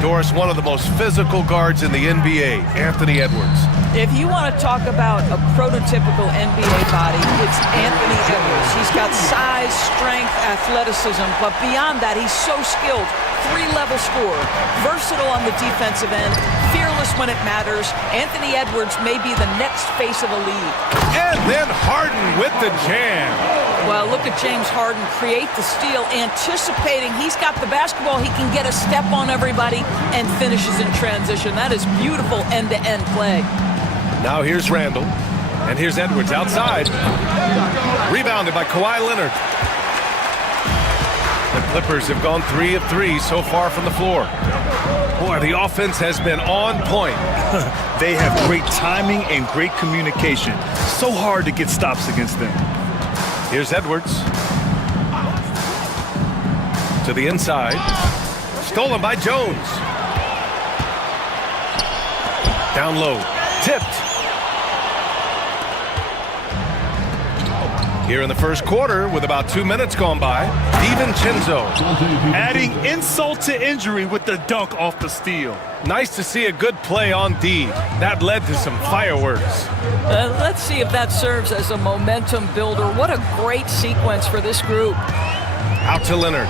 Doris, one of the most physical guards in the NBA, Anthony Edwards. If you want to talk about a prototypical NBA body, it's Anthony Edwards. He's got size, strength, athleticism, but beyond that, he's so skilled. Three-level scorer, versatile on the defensive end, fearless when it matters. Anthony Edwards may be the next face of the league. And then Harden with the jam. Well, look at James Harden create the steal, anticipating he's got the basketball, he can get a step on everybody and finishes in transition. That is beautiful end-to-end play. Now here's Randle, and here's Edwards outside. Rebounded by Kawhi Leonard. The Clippers have gone 3 of 3 so far from the floor. Boy, the offense has been on point. They have great timing and great communication. So hard to get stops against them. Here's Edwards. To the inside. Stolen by Jones. Down low. Tipped. Here in the first quarter, with about 2 minutes gone by, DiVincenzo. Adding insult to injury with the dunk off the steal. Nice to see a good play on D. That led to some fireworks. Let's see if that serves as a momentum builder. What a great sequence for this group. Out to Leonard.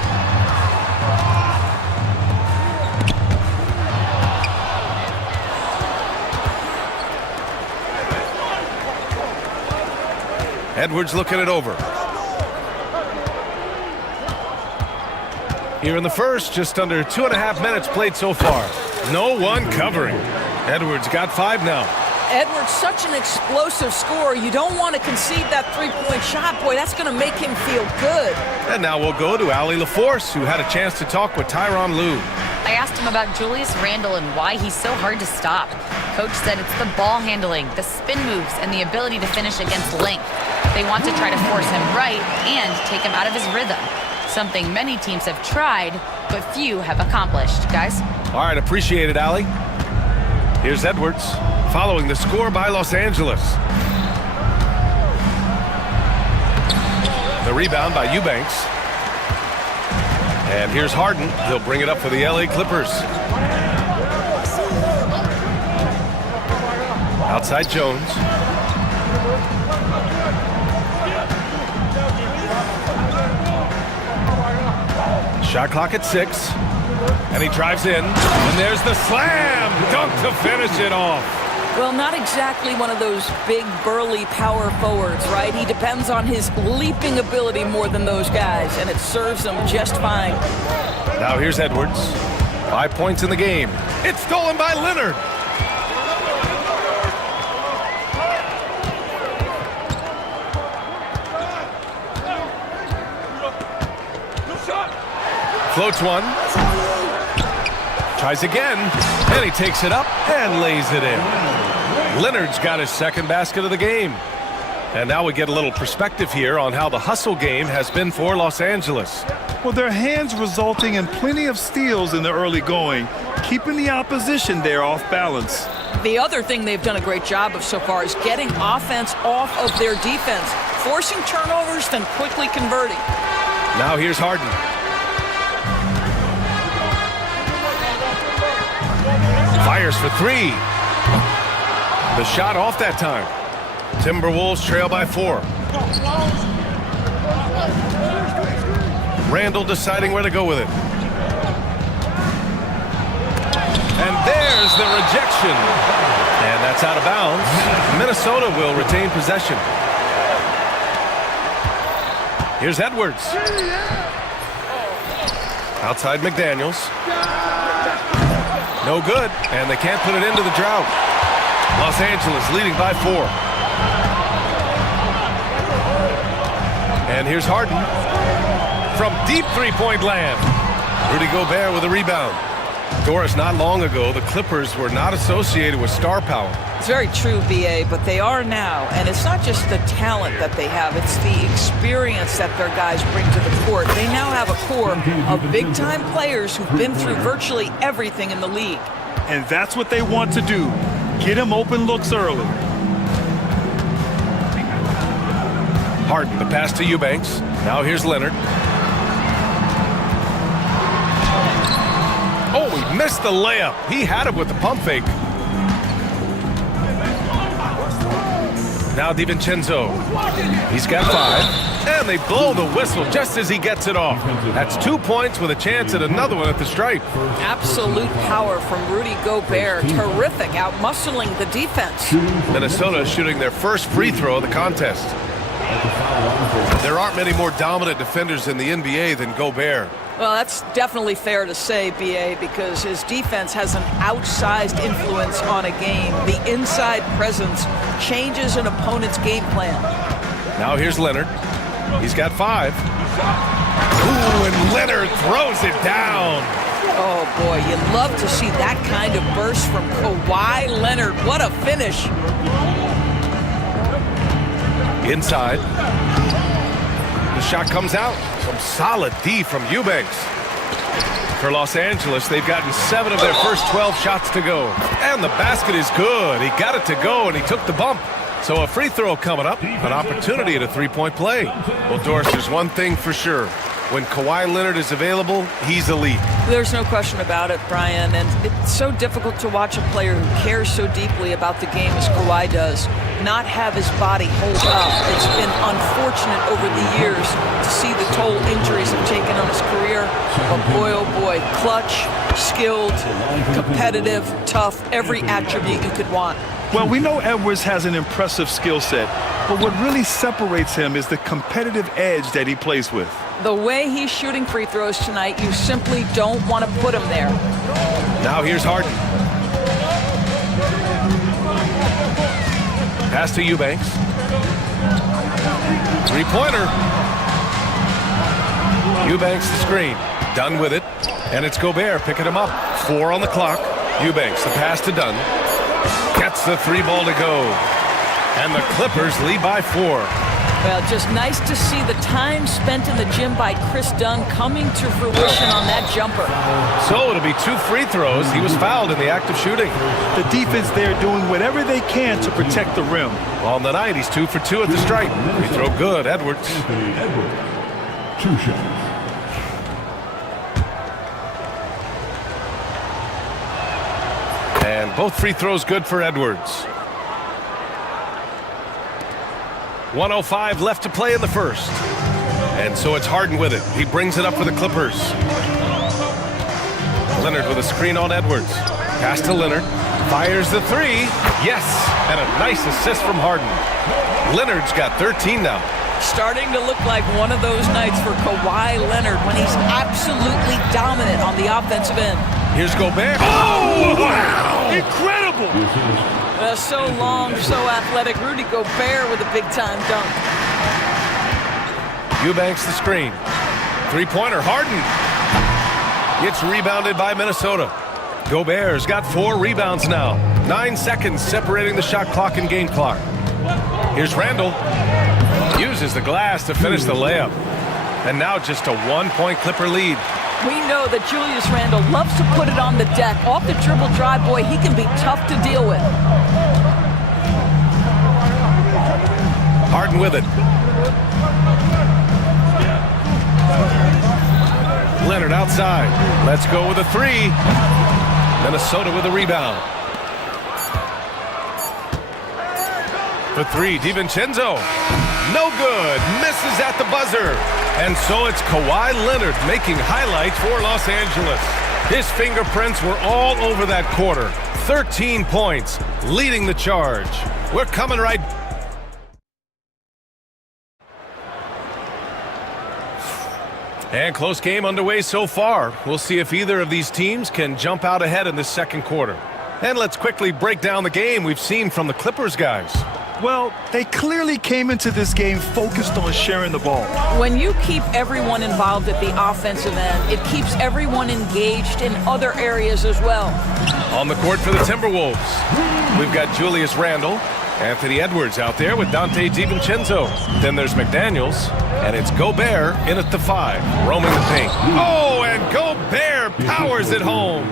Edwards looking it over. Here in the first, just under 2.5 minutes played so far. No one covering. Edwards got 5 now. Edwards, such an explosive scorer. You don't want to concede that three-point shot. Boy, that's going to make him feel good. And now we'll go to Allie LaForce, who had a chance to talk with Tyronn Lue. I asked him about Julius Randle and why he's so hard to stop. Coach said it's the ball handling, the spin moves, and the ability to finish against length. They want to try to force him right and take him out of his rhythm. Something many teams have tried, but few have accomplished. Guys? All right, appreciate it, Allie. Here's Edwards, following the score by Los Angeles. The rebound by Eubanks. And here's Harden. He'll bring it up for the LA Clippers. Outside Jones. Shot clock at 6. And he drives in. And there's the slam dunk to finish it off. Well, not exactly one of those big, burly power forwards, right? He depends on his leaping ability more than those guys, and it serves him just fine. Now here's Edwards. 5 points in the game. It's stolen by Leonard. Floats one. Tries again. And he takes it up and lays it in. Leonard's got his second basket of the game. And now we get a little perspective here on how the hustle game has been for Los Angeles. Well, their hands resulting in plenty of steals in the early going, keeping the opposition there off balance. The other thing they've done a great job of so far is getting offense off of their defense, forcing turnovers, then quickly converting. Now here's Harden. Fires for 3. The shot off that time. Timberwolves trail by 4. Randle deciding where to go with it. And there's the rejection. And that's out of bounds. Minnesota will retain possession. Here's Edwards. Outside McDaniels. No good, and they can't put it into the drought. Los Angeles leading by 4. And here's Harden from deep three-point land. Rudy Gobert with a rebound. Doris, not long ago, the Clippers were not associated with star power. It's very true, BA, but they are now. And it's not just the talent that they have, it's the experience that their guys bring to the court. They now have a core of big-time players who've been through virtually everything in the league. And that's what they want to do. Get him open looks early. Harden, the pass to Eubanks. Now here's Leonard. Oh, he missed the layup. He had it with the pump fake. Now DiVincenzo. He's got 5. And they blow the whistle just as he gets it off. That's 2 points with a chance at another one at the stripe. Absolute power from Rudy Gobert. Terrific, out-muscling the defense. Minnesota shooting their first free throw of the contest. There aren't many more dominant defenders in the NBA than Gobert. Well, that's definitely fair to say, BA, because his defense has an outsized influence on a game. The inside presence changes an opponent's game plan. Now here's Leonard. He's got 5. Ooh, and Leonard throws it down. Oh, boy, you love to see that kind of burst from Kawhi Leonard. What a finish. Inside. The shot comes out. Some solid D from Eubanks. For Los Angeles, they've gotten 7 of their first 12 shots to go. And the basket is good. He got it to go, and he took the bump. So a free throw coming up, an opportunity at a three-point play. Well, Doris, there's one thing for sure. When Kawhi Leonard is available, he's elite. There's no question about it, Brian. And it's so difficult to watch a player who cares so deeply about the game as Kawhi does not have his body hold up. It's been unfortunate over the years to see the toll injuries have taken on his career. But boy, oh boy, clutch, skilled, competitive, tough, every attribute you could want. Well, we know Edwards has an impressive skill set, but what really separates him is the competitive edge that he plays with. The way he's shooting free throws tonight, you simply don't want to put him there. Now here's Harden. Pass to Eubanks. Three-pointer. Eubanks the screen. Dunn with it. And it's Gobert picking him up. 4 on the clock. Eubanks the pass to Dunn. Gets the 3 ball to go. And the Clippers lead by 4. Well, just nice to see the time spent in the gym by Chris Dunn coming to fruition on that jumper. So it'll be 2 free throws. He was fouled in the act of shooting. The defense there doing whatever they can to protect the rim. On the night, he's 2 for 2 at the stripe. Free throw good, Edwards. 2 shots. And both free throws good for Edwards. 1:05 left to play in the first. And so it's Harden with it. He brings it up for the Clippers. Leonard with a screen on Edwards. Pass to Leonard. Fires the 3. Yes! And a nice assist from Harden. Leonard's got 13 now. Starting to look like one of those nights for Kawhi Leonard when he's absolutely dominant on the offensive end. Here's Gobert. Oh, wow! Incredible! So long, so athletic. Rudy Gobert with a big-time dunk. Eubanks the screen. Three-pointer, Harden. It's rebounded by Minnesota. Gobert's got 4 rebounds now. 9 seconds separating the shot clock and game clock. Here's Randle. Uses the glass to finish the layup. And now just a 1-point Clipper lead. We know that Julius Randle loves to put it on the deck. Off the dribble drive, boy, he can be tough to deal with. Harden with it. Leonard outside. Let's go with a 3. Minnesota with a rebound. For 3, DiVincenzo. No good. Misses at the buzzer. And so it's Kawhi Leonard making highlights for Los Angeles. His fingerprints were all over that quarter. 13 points, leading the charge. We're coming right. And close game underway so far. We'll see if either of these teams can jump out ahead in this second quarter. And let's quickly break down the game we've seen from the Clippers guys. Well, they clearly came into this game focused on sharing the ball. When you keep everyone involved at the offensive end, it keeps everyone engaged in other areas as well. On the court for the Timberwolves, we've got Julius Randle, Anthony Edwards out there with Dante DiVincenzo. Then there's McDaniels, and it's Gobert in at the 5, roaming the paint. Oh, and Gobert powers it home.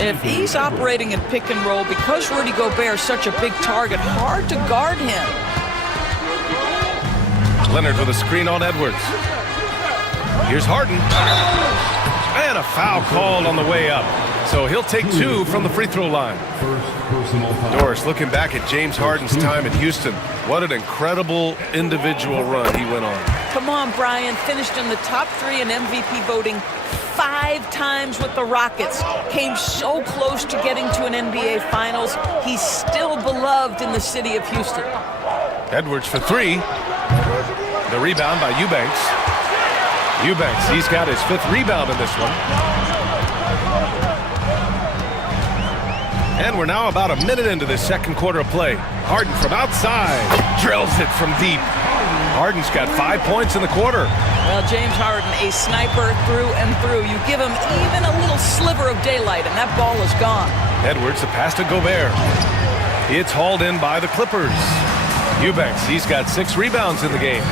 If he's operating in pick and roll, because Rudy Gobert is such a big target, hard to guard him. Leonard with a screen on Edwards. Here's Harden. And a foul called on the way up. So he'll take 2 from the free throw line. Doris looking back at James Harden's time in Houston. What an incredible individual run he went on. Come on, Brian. Finished in the top 3 in MVP voting 5 times with the Rockets. Came so close to getting to an NBA Finals. He's still beloved in the city of Houston. Edwards for 3. The rebound by Eubanks. Eubanks, he's got his 5th rebound in this one. And we're now about a minute into this second quarter of play. Harden from outside drills it from deep. Harden's got 5 points in the quarter. Well, James Harden, a sniper through and through. You give him even a little sliver of daylight, and that ball is gone. Edwards, the pass to Gobert. It's hauled in by the Clippers. Eubanks, he's got 6 rebounds in the game.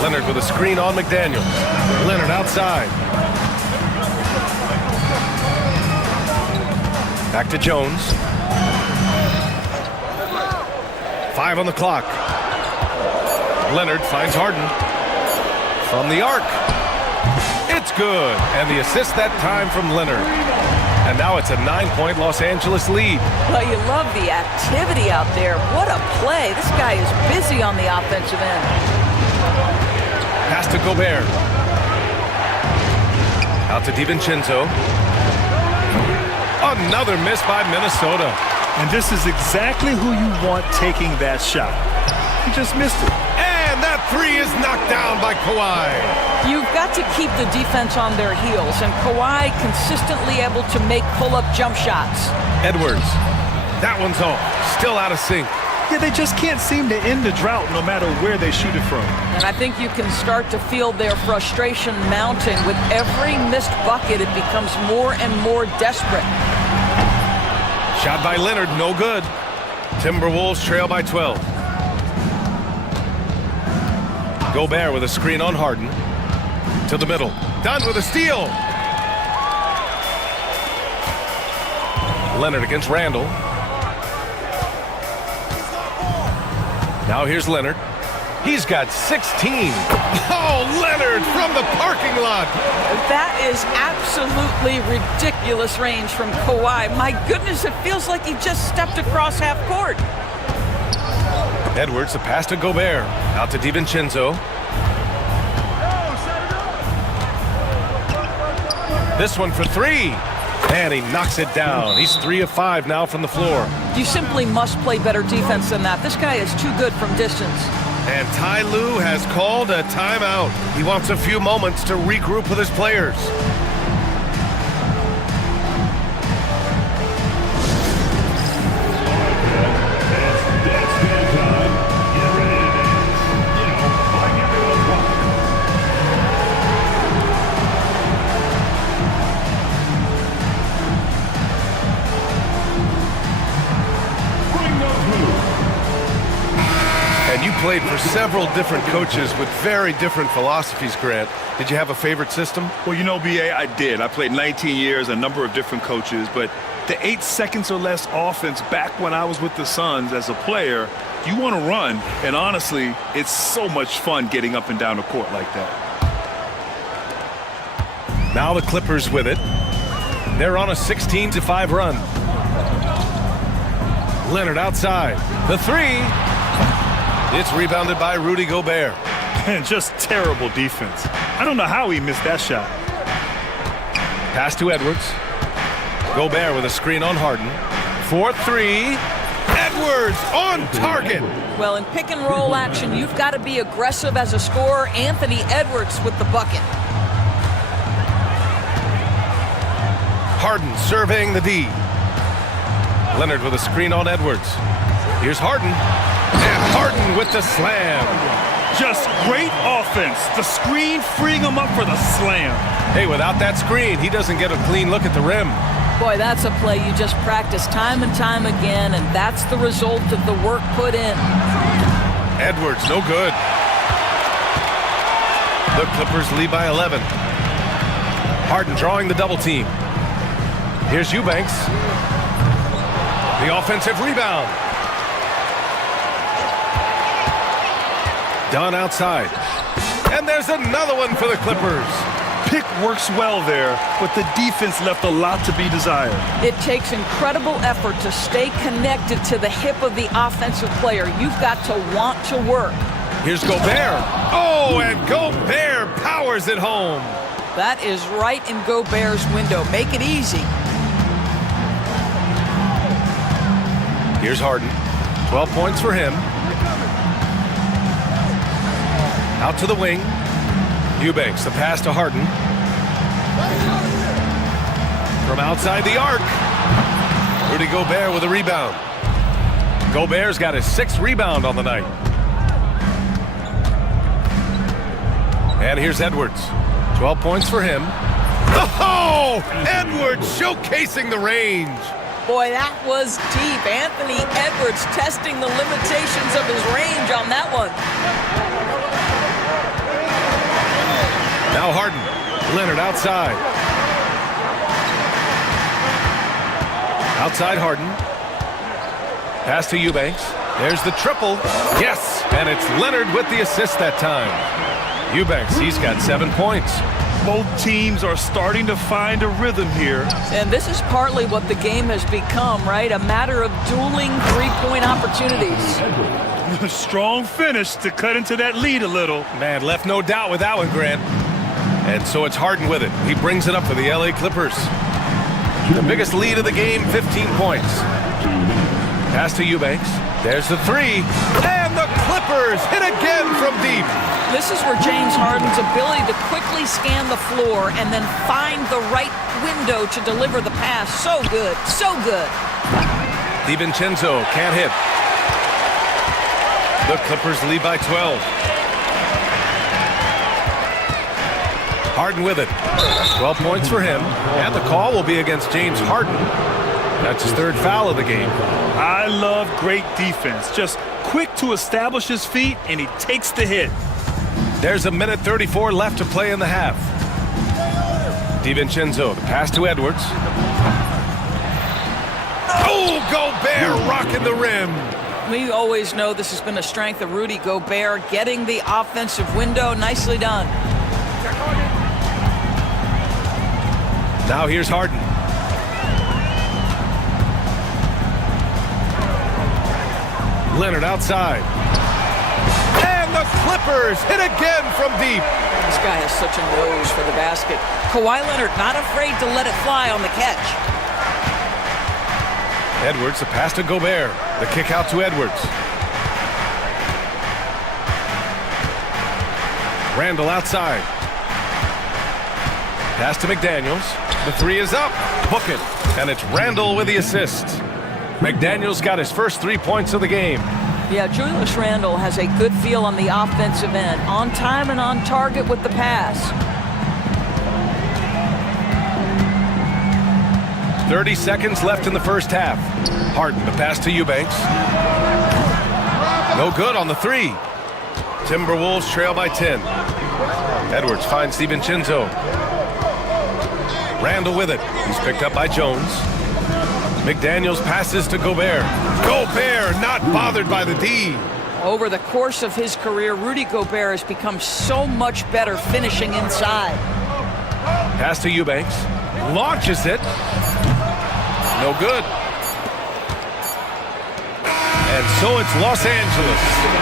Leonard with a screen on McDaniels. Leonard outside. Back to Jones. 5 on the clock. Leonard finds Harden. From the arc. It's good. And the assist that time from Leonard. And now it's a 9-point Los Angeles lead. Well, you love the activity out there. What a play. This guy is busy on the offensive end. Pass to Gobert. Out to DiVincenzo. Another miss by Minnesota. And this is exactly who you want taking that shot. He just missed it. And that 3 is knocked down by Kawhi. You've got to keep the defense on their heels, and Kawhi consistently able to make pull-up jump shots. Edwards. That one's off. Still out of sync. Yeah, they just can't seem to end the drought no matter where they shoot it from. And I think you can start to feel their frustration mounting. With every missed bucket, it becomes more and more desperate. Shot by Leonard, no good. Timberwolves trail by 12. Gobert with a screen on Harden. To the middle. Done with a steal. Leonard against Randle. Now here's Leonard. He's got 16. Oh, Leonard from the parking lot. That is absolutely ridiculous range from Kawhi. My goodness, it feels like he just stepped across half court. Edwards, the pass to Gobert. Out to DiVincenzo. This one for 3. And he knocks it down. He's 3 of 5 now from the floor. You simply must play better defense than that. This guy is too good from distance. And Ty Lue has called a timeout. He wants a few moments to regroup with his players. Played for several different coaches with very different philosophies, Grant. Did you have a favorite system? Well, you know, B.A., I did. I played 19 years, a number of different coaches, but the 8 seconds or less offense back when I was with the Suns as a player, you want to run, and honestly, it's so much fun getting up and down the court like that. Now the Clippers with it. They're on a 16-5 run. Leonard outside. The 3. It's rebounded by Rudy Gobert. And just terrible defense. I don't know how he missed that shot. Pass to Edwards. Gobert with a screen on Harden. 4-3. Edwards on target. Well, in pick and roll action, you've got to be aggressive as a scorer. Anthony Edwards with the bucket. Harden surveying the D. Leonard with a screen on Edwards. Here's Harden. And Harden with the slam. Just great offense. The screen freeing him up for the slam. Hey, without that screen, he doesn't get a clean look at the rim. Boy, that's a play you just practice time and time again, and that's the result of the work put in. Edwards, no good. The Clippers lead by 11. Harden drawing the double team. Here's Eubanks. The offensive rebound. Dunn outside. And there's another one for the Clippers. Pick works well there, but the defense left a lot to be desired. It takes incredible effort to stay connected to the hip of the offensive player. You've got to want to work. Here's Gobert. Oh, and Gobert powers it home. That is right in Gobert's window. Make it easy. Here's Harden. 12 points for him. Out to the wing. Eubanks, the pass to Harden. From outside the arc. Rudy Gobert with a rebound. Gobert's got his 6th rebound on the night. And here's Edwards. 12 points for him. Oh! Edwards showcasing the range. Boy, that was deep. Anthony Edwards testing the limitations of his range on that one. Now Harden. Leonard outside. Outside Harden. Pass to Eubanks. There's the triple. Yes! And it's Leonard with the assist that time. Eubanks, he's got 7 points. Both teams are starting to find a rhythm here. And this is partly what the game has become, right? A matter of dueling three-point opportunities. A strong finish to cut into that lead a little. Man, left no doubt with that one, Grant. And so it's Harden with it. He brings it up for the LA Clippers. The biggest lead of the game, 15 points. Pass to Eubanks. There's the three. And the Clippers hit again from deep. This is where James Harden's ability to quickly scan the floor and then find the right window to deliver the pass. So good. So good. DiVincenzo can't hit. The Clippers lead by 12. Harden with it. 12 points for him. And the call will be against James Harden. That's his 3rd foul of the game. I love great defense. Just quick to establish his feet, and he takes the hit. There's a minute 34 left to play in the half. DiVincenzo, the pass to Edwards. Oh, Gobert rocking the rim. We always know this has been a strength of Rudy Gobert, getting the offensive window. Nicely done. Now here's Harden. Leonard outside. And the Clippers hit again from deep. This guy has such a nose for the basket. Kawhi Leonard not afraid to let it fly on the catch. Edwards, the pass to Gobert. The kick out to Edwards. Randall outside. Pass to McDaniels. The three is up. Book it. And it's Randall with the assist. McDaniels got his first 3 points of the game. Yeah, Julius Randle has a good feel on the offensive end. On time and on target with the pass. 30 seconds left in the first half. Harden, the pass to Eubanks. No good on the three. Timberwolves trail by 10. Edwards finds DiVincenzo. Randall with it. He's picked up by Jones. McDaniels passes to Gobert. Gobert not bothered by the D. Over the course of his career, Rudy Gobert has become so much better finishing inside. Pass to Eubanks. Launches it. No good. And so it's Los Angeles,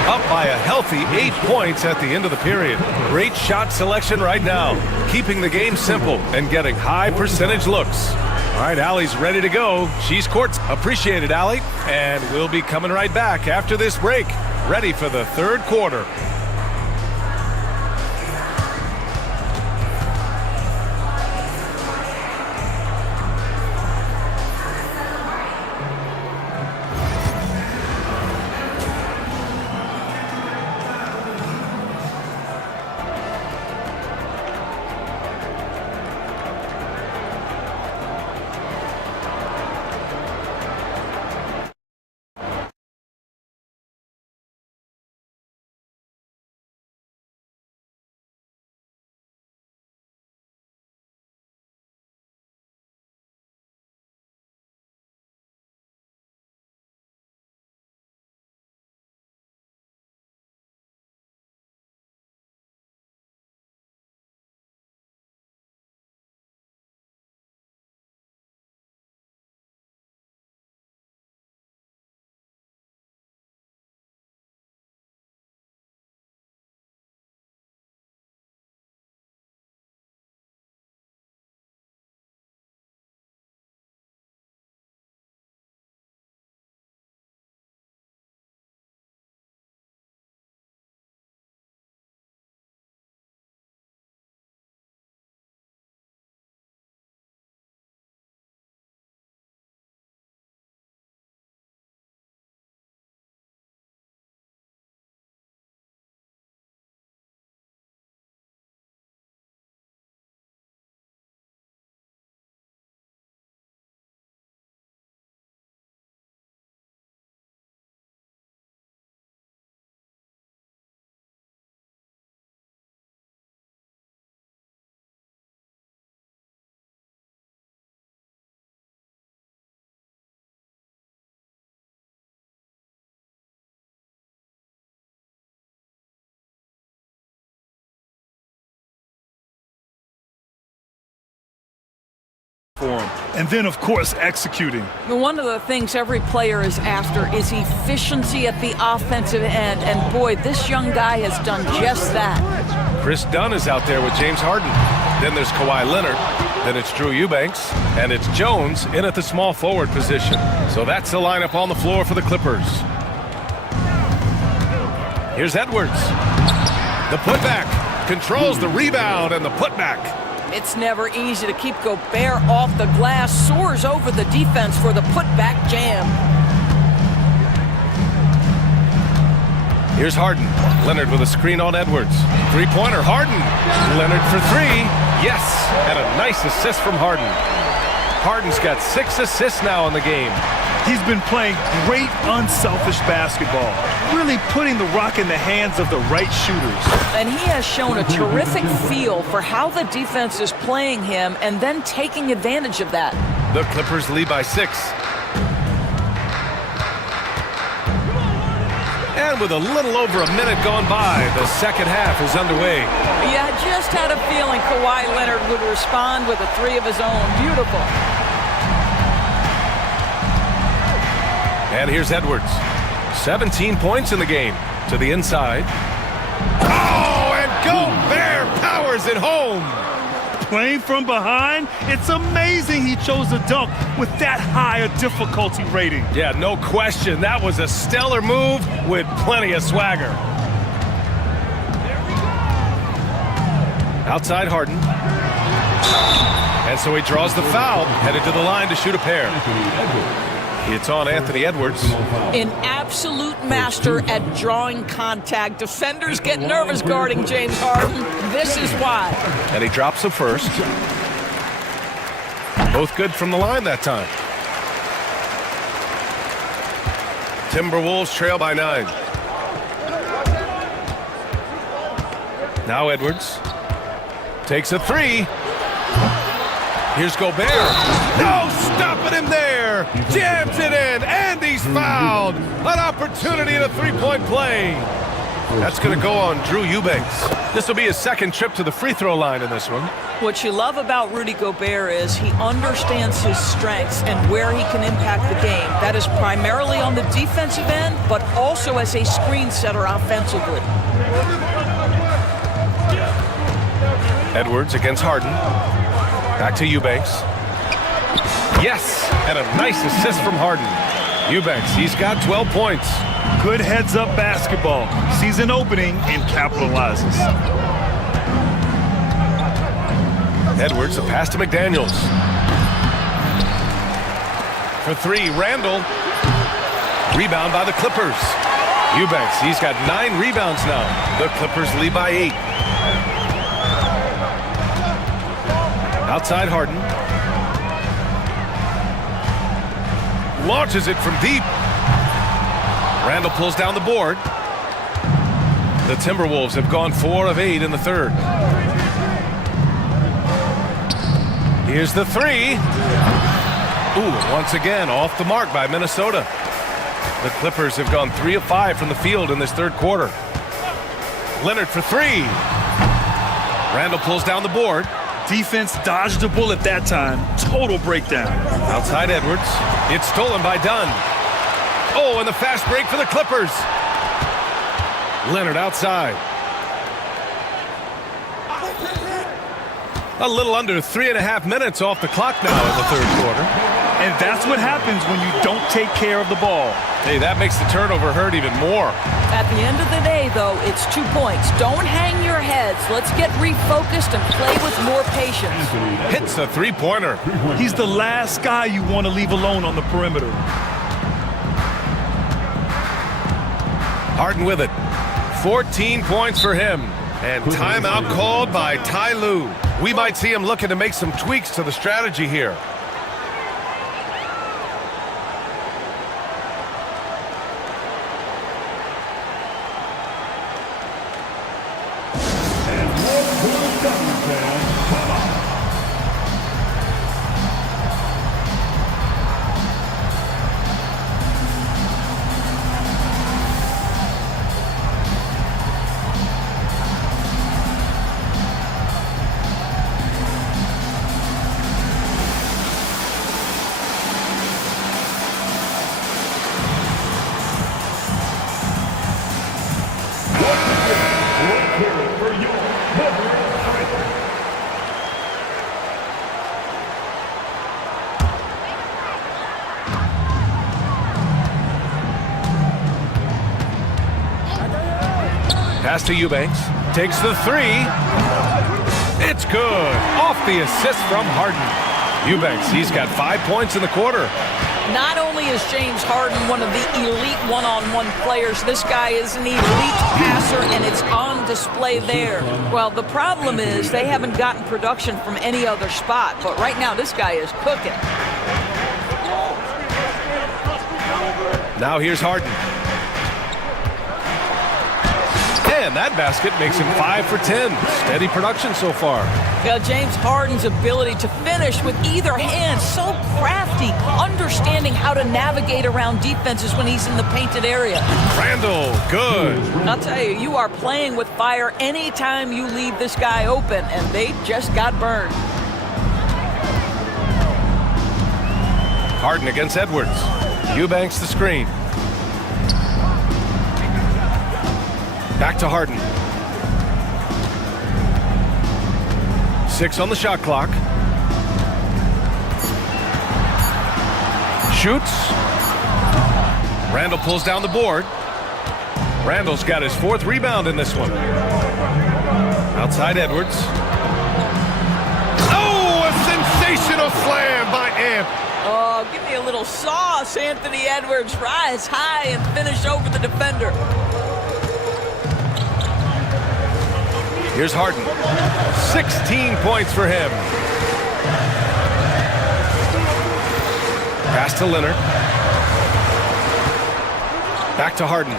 up by a healthy 8 points at the end of the period. Great shot selection right now, keeping the game simple and getting high percentage looks. All right, Allie's ready to go. She's court. Appreciate it, Allie. And we'll be coming right back after this break, ready for the third quarter. for him. And then, of course, executing. One of the things every player is after is efficiency at the offensive end. And boy, this young guy has done just that. Chris Dunn is out there with James Harden. Then there's Kawhi Leonard. Then it's Drew Eubanks. And it's Jones in at the small forward position. So that's the lineup on the floor for the Clippers. Here's Edwards. The putback. Controls the rebound and the putback. It's never easy to keep Gobert off the glass. Soars over the defense for the putback jam. Here's Harden. Leonard with a screen on Edwards. Three-pointer, Harden. Leonard for three. Yes, and a nice assist from Harden. Harden's got 6 assists now in the game. He's been playing great, unselfish basketball, really putting the rock in the hands of the right shooters. And he has shown a terrific feel for how the defense is playing him and then taking advantage of that. The Clippers lead by 6. And with a little over a minute gone by, the second half is underway. Yeah, I just had a feeling Kawhi Leonard would respond with a three of his own. Beautiful. And here's Edwards. 17 points in the game. To the inside. Oh, and Gobert powers it home. Playing from behind, it's amazing he chose a dunk with that high a difficulty rating. Yeah, no question. That was a stellar move with plenty of swagger. Outside Harden. And so he draws the foul, headed to the line to shoot a pair. It's on Anthony Edwards. An absolute master at drawing contact. Defenders get nervous guarding James Harden. This is why. And he drops the first. Both good from the line that time. Timberwolves trail by 9. Now Edwards takes a three. Here's Gobert. No stopping him there. Jams it in, and he's fouled. An opportunity in a three-point play. That's going to go on Drew Eubanks. This will be his second trip to the free throw line in this one. What you love about Rudy Gobert is he understands his strengths and where he can impact the game. That is primarily on the defensive end, but also as a screen setter offensively. Edwards against Harden. Back to Eubanks. Yes, and a nice assist from Harden. Eubanks, he's got 12 points. Good heads-up basketball. Sees an opening and capitalizes. Edwards, a pass to McDaniels. For three, Randall. Rebound by the Clippers. Eubanks, he's got 9 rebounds now. The Clippers lead by 8. Outside Harden. Launches it from deep. Randall pulls down the board. The Timberwolves have gone 4 of 8 in the third. Here's the three. Ooh, once again off the mark by Minnesota. The Clippers have gone 3 of 5 from the field in this third quarter. Leonard for three. Randall pulls down the board. Defense dodged a bullet that time. Total breakdown. Outside Edwards. It's stolen by Dunn. Oh, and the fast break for the Clippers. Leonard outside. A little under 3.5 minutes off the clock now in the third quarter. And that's what happens when you don't take care of the ball. Hey, that makes the turnover hurt even more. At the end of the day, though, it's 2 points. Don't hang your heads. Let's get refocused and play with more patience. Hits the three-pointer. He's the last guy you want to leave alone on the perimeter. Harden with it. 14 points for him. And timeout called by Ty Lue. We might see him looking to make some tweaks to the strategy here. to Eubanks. Takes the three. It's good. Off the assist from Harden. Eubanks, he's got 5 points in the quarter. Not only is James Harden one of the elite one-on-one players, this guy is an elite passer, and it's on display there. Well, the problem is they haven't gotten production from any other spot, but right now this guy is cooking. Now here's Harden. And that basket makes him 5 for 10. Steady production so far. Yeah, James Harden's ability to finish with either hand, so crafty, understanding how to navigate around defenses when he's in the painted area. Randall, good. I'll tell you, you are playing with fire anytime you leave this guy open, and they just got burned. Harden against Edwards. Eubanks the screen. Back to Harden. 6 on the shot clock. Shoots. Randall pulls down the board. Randall's got his 4th rebound in this one. Outside Edwards. Oh, a sensational slam by Amp. Oh, give me a little sauce, Anthony Edwards. Rise high and finish over the defender. Here's Harden. 16 points for him. Pass to Leonard. Back to Harden.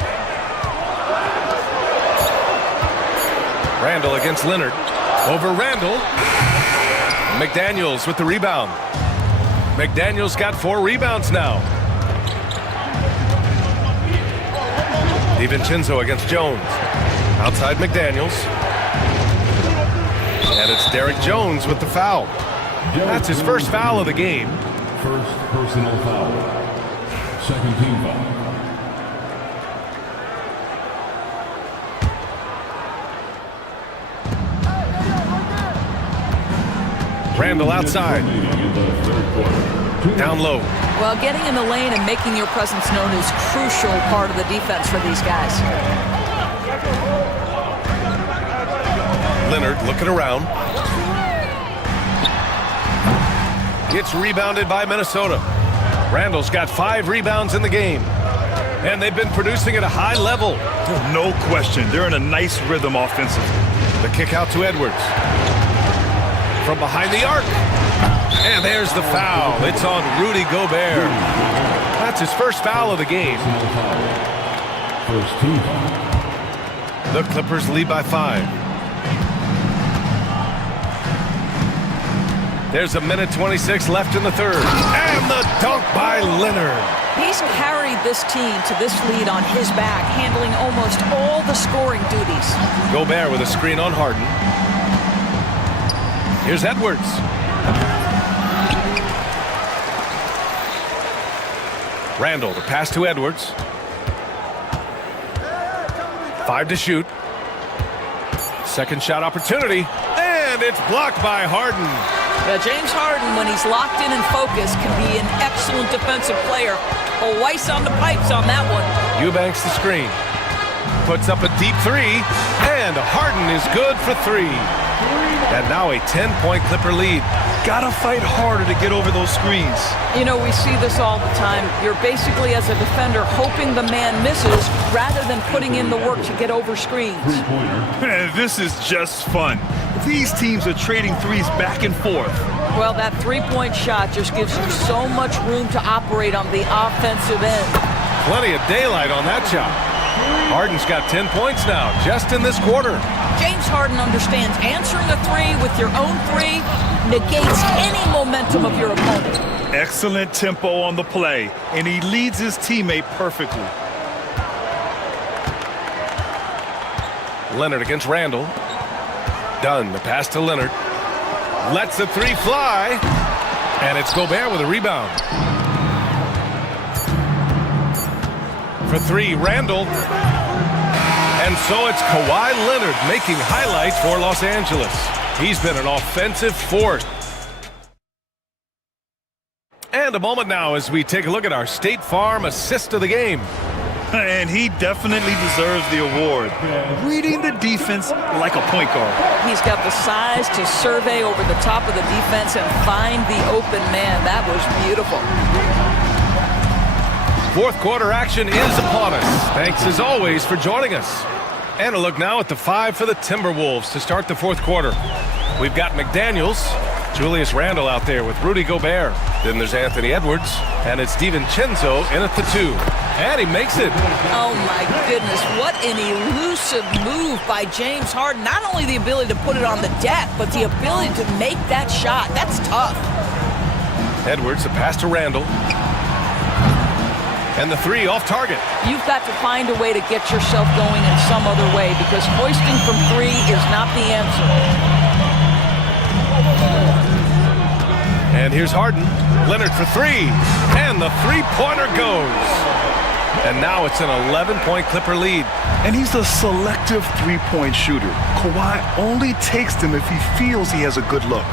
Randall against Leonard. Over Randall. McDaniels with the rebound. McDaniels got 4 rebounds now. DiVincenzo against Jones. Outside McDaniels. And it's Derek Jones with the foul. That's his first foul of the game. First personal foul. Second team foul. Randall outside. Down low. Well, getting in the lane and making your presence known is crucial part of the defense for these guys. Leonard looking around. It's rebounded by Minnesota. Randall's got 5 rebounds in the game. And they've been producing at a high level. No question. They're in a nice rhythm offensively. The kick out to Edwards. From behind the arc. And there's the foul. It's on Rudy Gobert. That's his first foul of the game. First team foul. The Clippers lead by 5. There's a minute 26 left in the third. And the dunk by Leonard. He's carried this team to this lead on his back, handling almost all the scoring duties. Gobert with a screen on Harden. Here's Edwards. Randall, the pass to Edwards. 5 to shoot. Second shot opportunity. And it's blocked by Harden. Yeah, James Harden, when he's locked in and focused, can be an excellent defensive player. Oh, Weiss on the pipes on that one. Eubanks the screen. Puts up a deep 3. And Harden is good for 3. And now a 10-point Clipper lead. Gotta fight harder to get over those screens. You know, we see this all the time. You're basically, as a defender, hoping the man misses rather than putting in the work to get over screens. Man, this is just fun. These teams are trading threes back and forth. Well, that three-point shot just gives you so much room to operate on the offensive end. Plenty of daylight on that shot. Harden's got 10 points now, just in this quarter. James Harden understands answering a 3 with your own 3 negates any momentum of your opponent. Excellent tempo on the play, and he leads his teammate perfectly. Leonard against Randall. Dunn, the pass to Leonard. Lets the 3 fly. And it's Gobert with a rebound. For 3, Randall. And so it's Kawhi Leonard making highlights for Los Angeles. He's been an offensive force. And a moment now as we take a look at our State Farm assist of the game. And he definitely deserves the award. Reading the defense like a point guard. He's got the size to survey over the top of the defense and find the open man. That was beautiful. Fourth quarter action is upon us. Thanks as always for joining us. And a look now at the 5 for the Timberwolves to start the fourth quarter. We've got McDaniels, Julius Randle out there with Rudy Gobert. Then there's Anthony Edwards, and it's DiVincenzo in at the 2. And he makes it. Oh my goodness, what an elusive move by James Harden. Not only the ability to put it on the deck, but the ability to make that shot. That's tough. Edwards, the pass to Randle. And the 3 off target. You've got to find a way to get yourself going in some other way, because hoisting from 3 is not the answer. And here's Harden. Leonard for 3. And the three-pointer goes. And now it's an 11-point Clipper lead. And he's a selective three-point shooter. Kawhi only takes them if he feels he has a good look.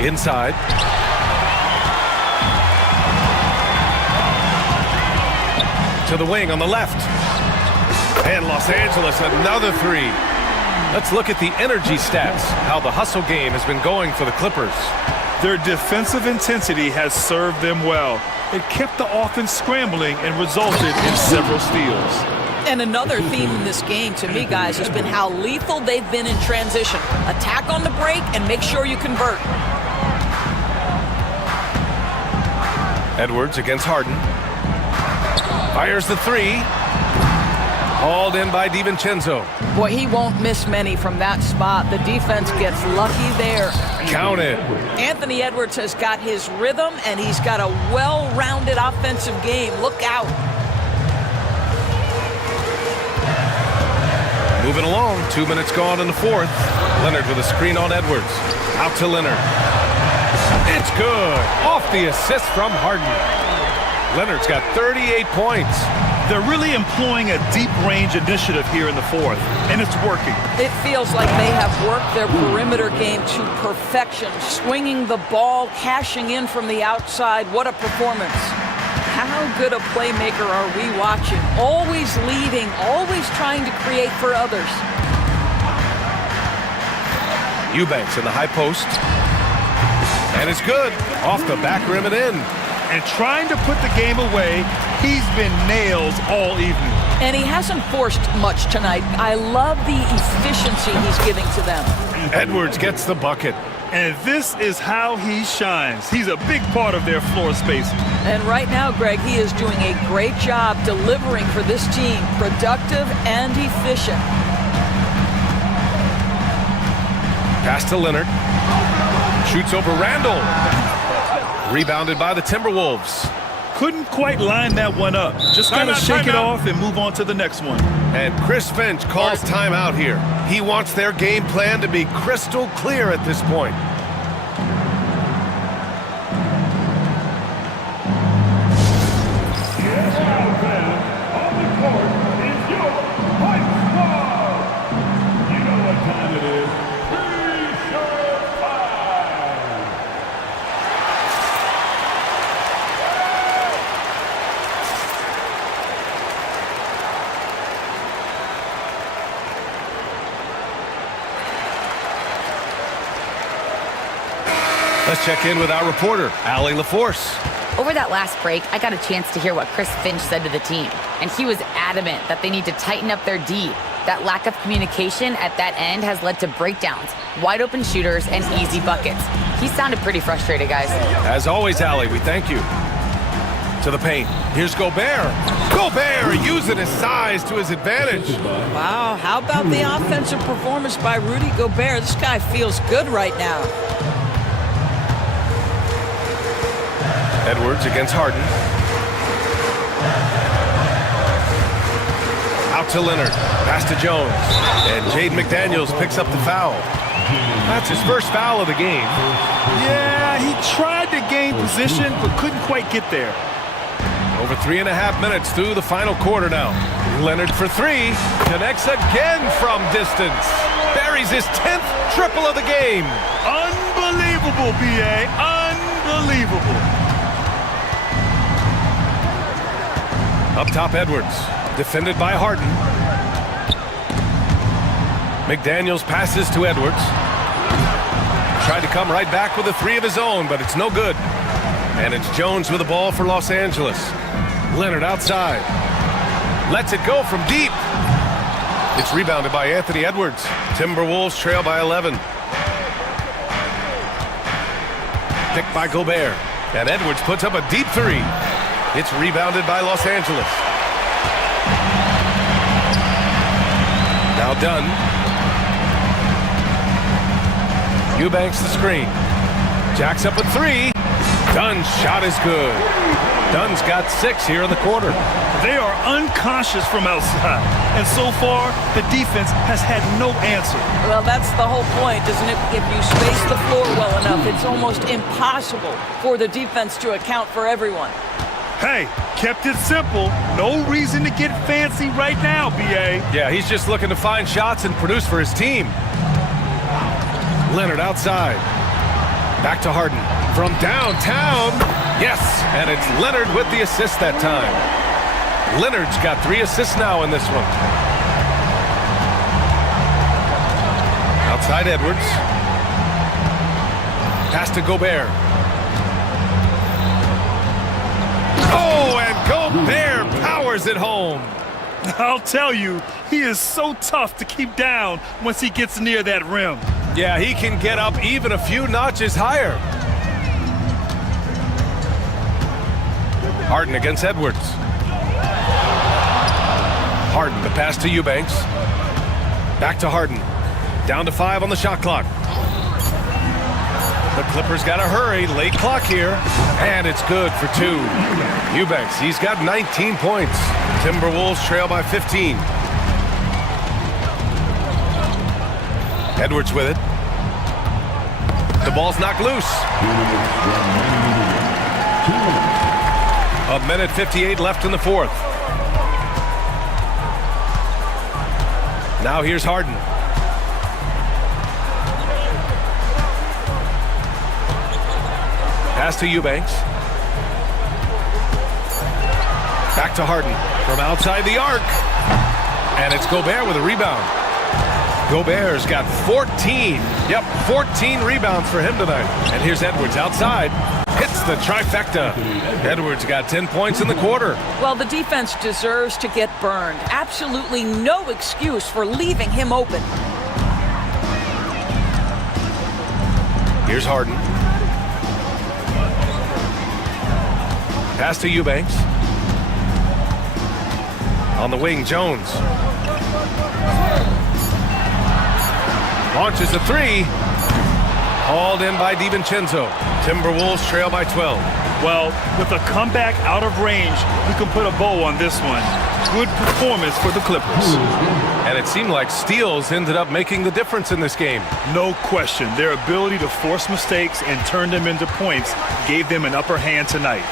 Inside. To the wing on the left. And Los Angeles, another 3. Let's look at the energy stats, how the hustle game has been going for the Clippers. Their defensive intensity has served them well. It kept the offense scrambling and resulted in several steals. And another theme in this game, to me, guys, has been how lethal they've been in transition. Attack on the break and make sure you convert. Edwards against Harden. Fires the 3. Hauled in by DiVincenzo. Boy, he won't miss many from that spot. The defense gets lucky there. Count it. Anthony Edwards has got his rhythm, and he's got a well-rounded offensive game. Look out. Moving along, 2 minutes gone in the fourth. Leonard with a screen on Edwards. Out to Leonard. It's good. Off the assist from Harden. Leonard's got 38 points. They're really employing a deep-range initiative here in the fourth, and it's working. It feels like they have worked their perimeter game to perfection, swinging the ball, cashing in from the outside. What a performance. How good a playmaker are we watching? Always leading, always trying to create for others. Eubanks in the high post. And it's good. Off the back rim and in. And trying to put the game away, he's been nails all evening. And he hasn't forced much tonight. I love the efficiency he's giving to them. Edwards gets the bucket. And this is how he shines. He's a big part of their floor spacing. And right now, Greg, he is doing a great job delivering for this team. Productive and efficient. Pass to Leonard. Shoots over Randle. Rebounded by the Timberwolves. Couldn't quite line that one up. Just got to shake it off and move on to the next one. And Chris Finch calls timeout here. He wants their game plan to be crystal clear at this point. Yes, our fan on the court is your point guard. You know what time it is. Pre-shot time. Let's check in with our reporter, Allie LaForce. Over that last break, I got a chance to hear what Chris Finch said to the team, and he was adamant that they need to tighten up their D. That lack of communication at that end has led to breakdowns, wide open shooters, and easy buckets. He sounded pretty frustrated, guys. As always, Allie, we thank you. To the paint. Here's Gobert. Gobert using his size to his advantage. Wow, how about the offensive performance by Rudy Gobert? This guy feels good right now. Edwards against Harden. Out to Leonard. Pass to Jones. And Jaden McDaniels picks up the foul. That's his first foul of the game. Yeah, he tried to gain position, but couldn't quite get there. Over 3.5 minutes through the final quarter now. Leonard for 3. Connects again from distance. Buries his 10th triple of the game. Unbelievable, B.A. Unbelievable. Up top, Edwards. Defended by Harden. McDaniels passes to Edwards. Tried to come right back with a three of his own, but it's no good. And it's Jones with the ball for Los Angeles. Leonard outside. Lets it go from deep. It's rebounded by Anthony Edwards. Timberwolves trail by 11. Picked by Gobert. And Edwards puts up a deep three. It's rebounded by Los Angeles. Now Dunn. Eubanks the screen. Jacks up a three. Dunn's shot is good. Dunn's got 6 here in the quarter. They are unconscious from outside, and so far the defense has had no answer. Well, that's the whole point, isn't it? If you space the floor well enough, it's almost impossible for the defense to account for everyone. Hey, kept it simple. No reason to get fancy right now, BA. Yeah, he's just looking to find shots and produce for his team. Leonard outside. Back to Harden. From downtown. Yes, and it's Leonard with the assist that time. Leonard's got 3 assists now in this one. Outside Edwards. Pass to Gobert. Oh, and Gobert powers it home. I'll tell you, he is so tough to keep down once he gets near that rim. Yeah, he can get up even a few notches higher. Harden against Edwards. Harden, the pass to Eubanks. Back to Harden. Down to 5 on the shot clock. The Clippers got to hurry. Late clock here. And it's good for 2. Eubanks, he's got 19 points. Timberwolves trail by 15. Edwards with it. The ball's knocked loose. 1:58 left in the fourth. Now here's Harden. Pass to Eubanks. Back to Harden from outside the arc. And it's Gobert with a rebound. Gobert's got 14. Yep, 14 rebounds for him tonight. And here's Edwards outside. Hits the trifecta. Edwards got 10 points in the quarter. Well, the defense deserves to get burned. Absolutely no excuse for leaving him open. Here's Harden. Pass to Eubanks. On the wing, Jones. Launches a three. Hauled in by DiVincenzo. Timberwolves trail by 12. Well, with a comeback out of range, we can put a bow on this one. Good performance for the Clippers. And it seemed like steals ended up making the difference in this game. No question. Their ability to force mistakes and turn them into points gave them an upper hand tonight.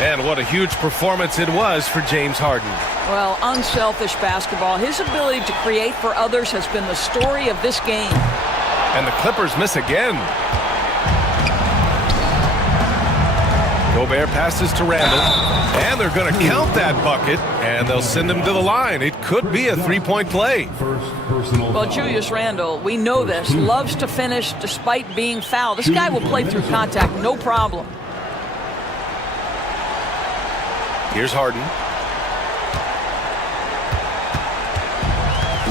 And what a huge performance it was for James Harden. Well, unselfish basketball. His ability to create for others has been the story of this game. And the Clippers miss again. Gobert passes to Randall. And they're going to count that bucket. And they'll send him to the line. It could be a three-point play. Well, Julius Randle, we know this, loves to finish despite being fouled. This guy will play through contact, no problem. Here's Harden.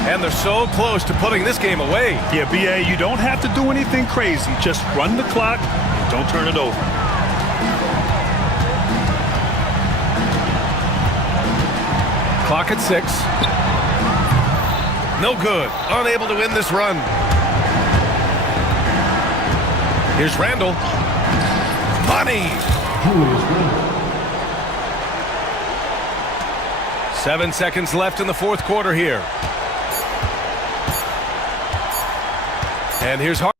And they're so close to putting this game away. Yeah, BA, you don't have to do anything crazy. Just run the clock and don't turn it over. Clock at 6. No good. Unable to win this run. Here's Randall. Money. 7 seconds left in the fourth quarter here. And here's Harden.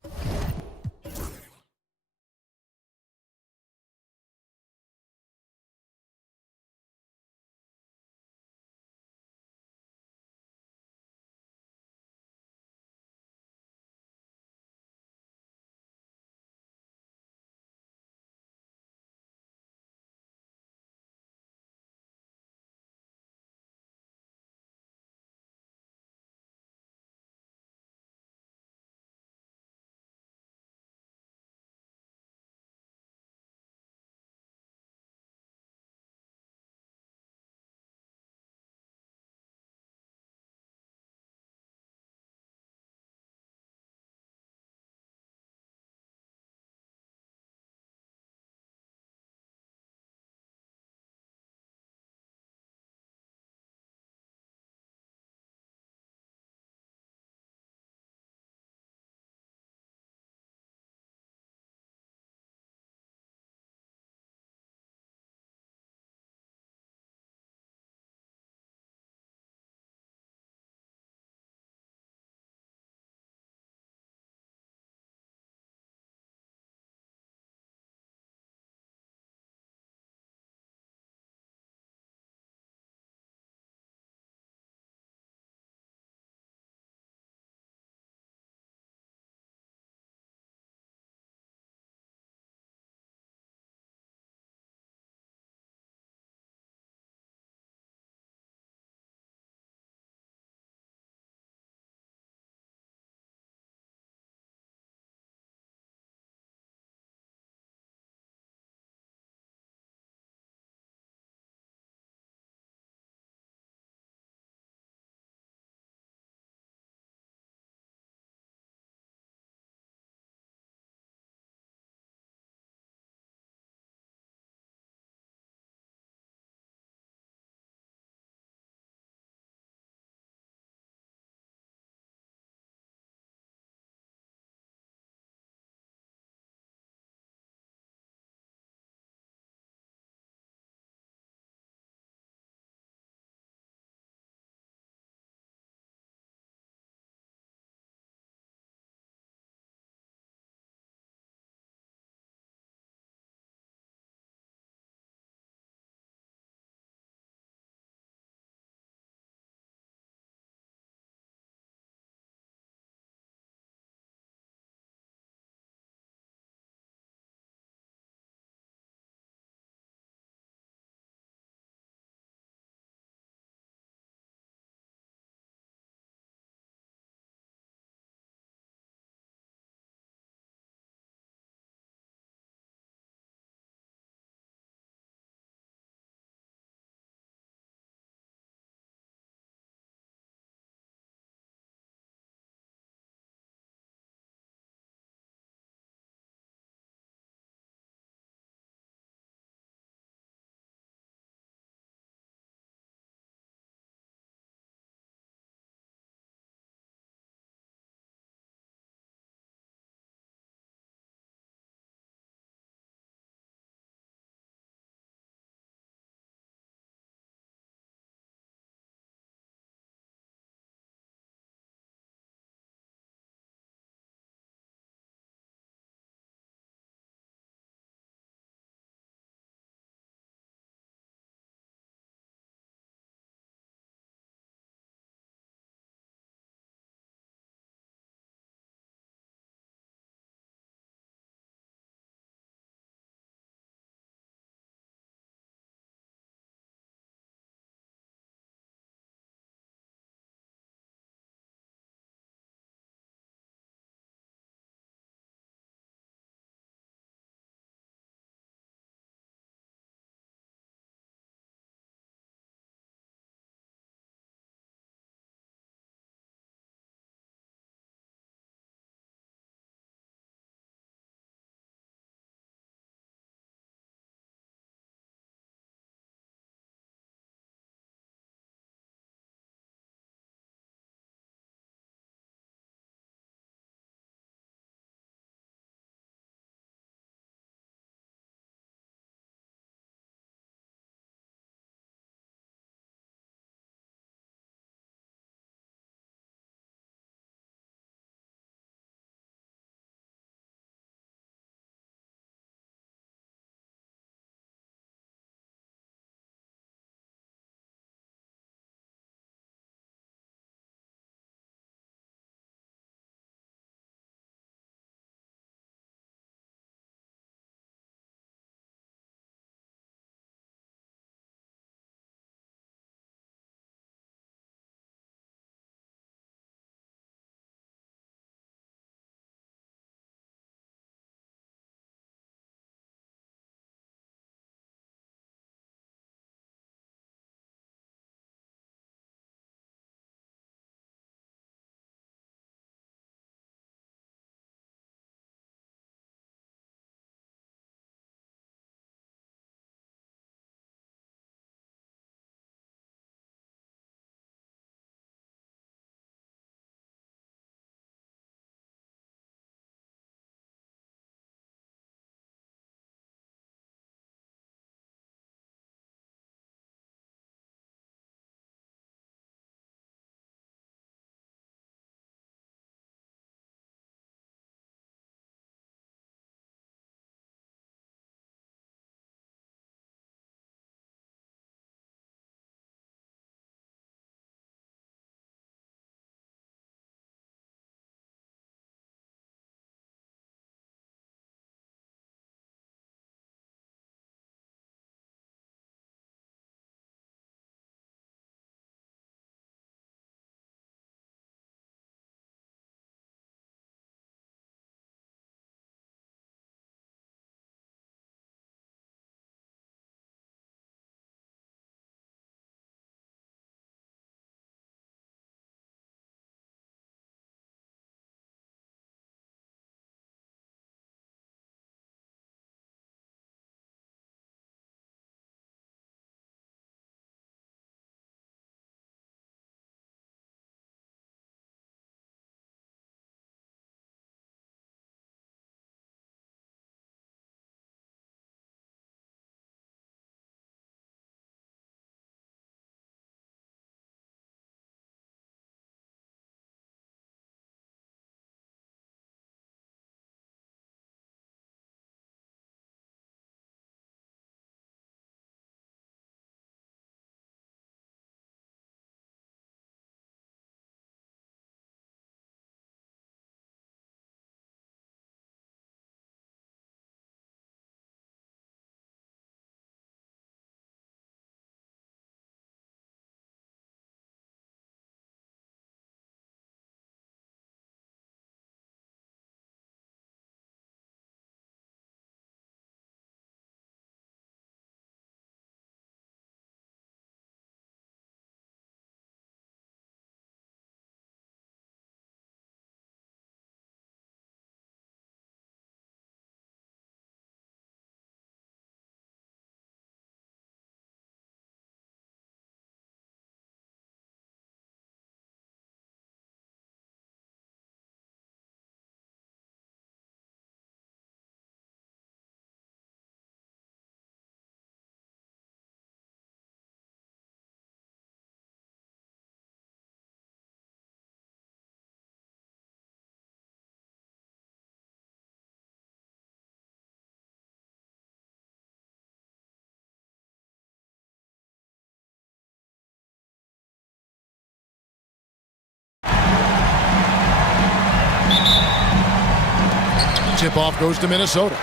Tip-off goes to Minnesota.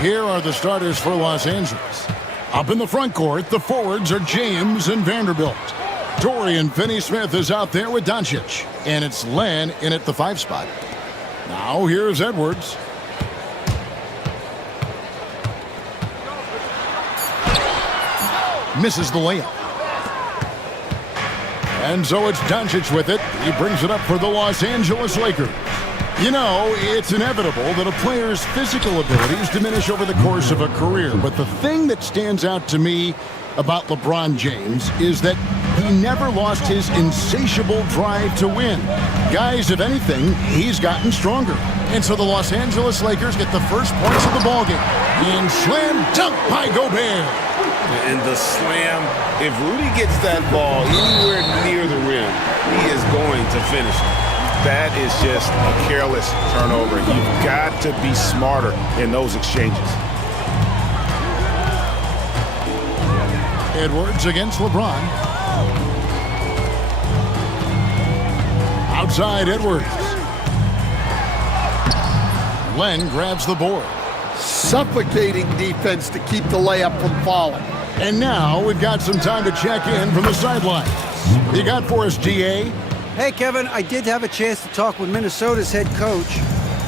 Here are the starters for Los Angeles. Up in the front court, the forwards are James and Vanderbilt. Dorian Finney-Smith is out there with Doncic. And it's Len in at the 5 spot. Now here's Edwards. Misses the layup. And so it's Doncic with it. He brings it up for the Los Angeles Lakers. You know, it's inevitable that a player's physical abilities diminish over the course of a career. But the thing that stands out to me about LeBron James is that he never lost his insatiable drive to win. Guys, if anything, he's gotten stronger. And so the Los Angeles Lakers get the first points of the ballgame. And slam dunk by Gobert. And the slam, if Rudy gets that ball anywhere near the rim, he is going to finish it. That is just a careless turnover. You've got to be smarter in those exchanges. Edwards against LeBron. Outside Edwards. Len grabs the board. Suffocating defense to keep the layup from falling. And now we've got some time to check in from the sidelines. You got for us, GA? Hey, Kevin, I did have a chance to talk with Minnesota's head coach.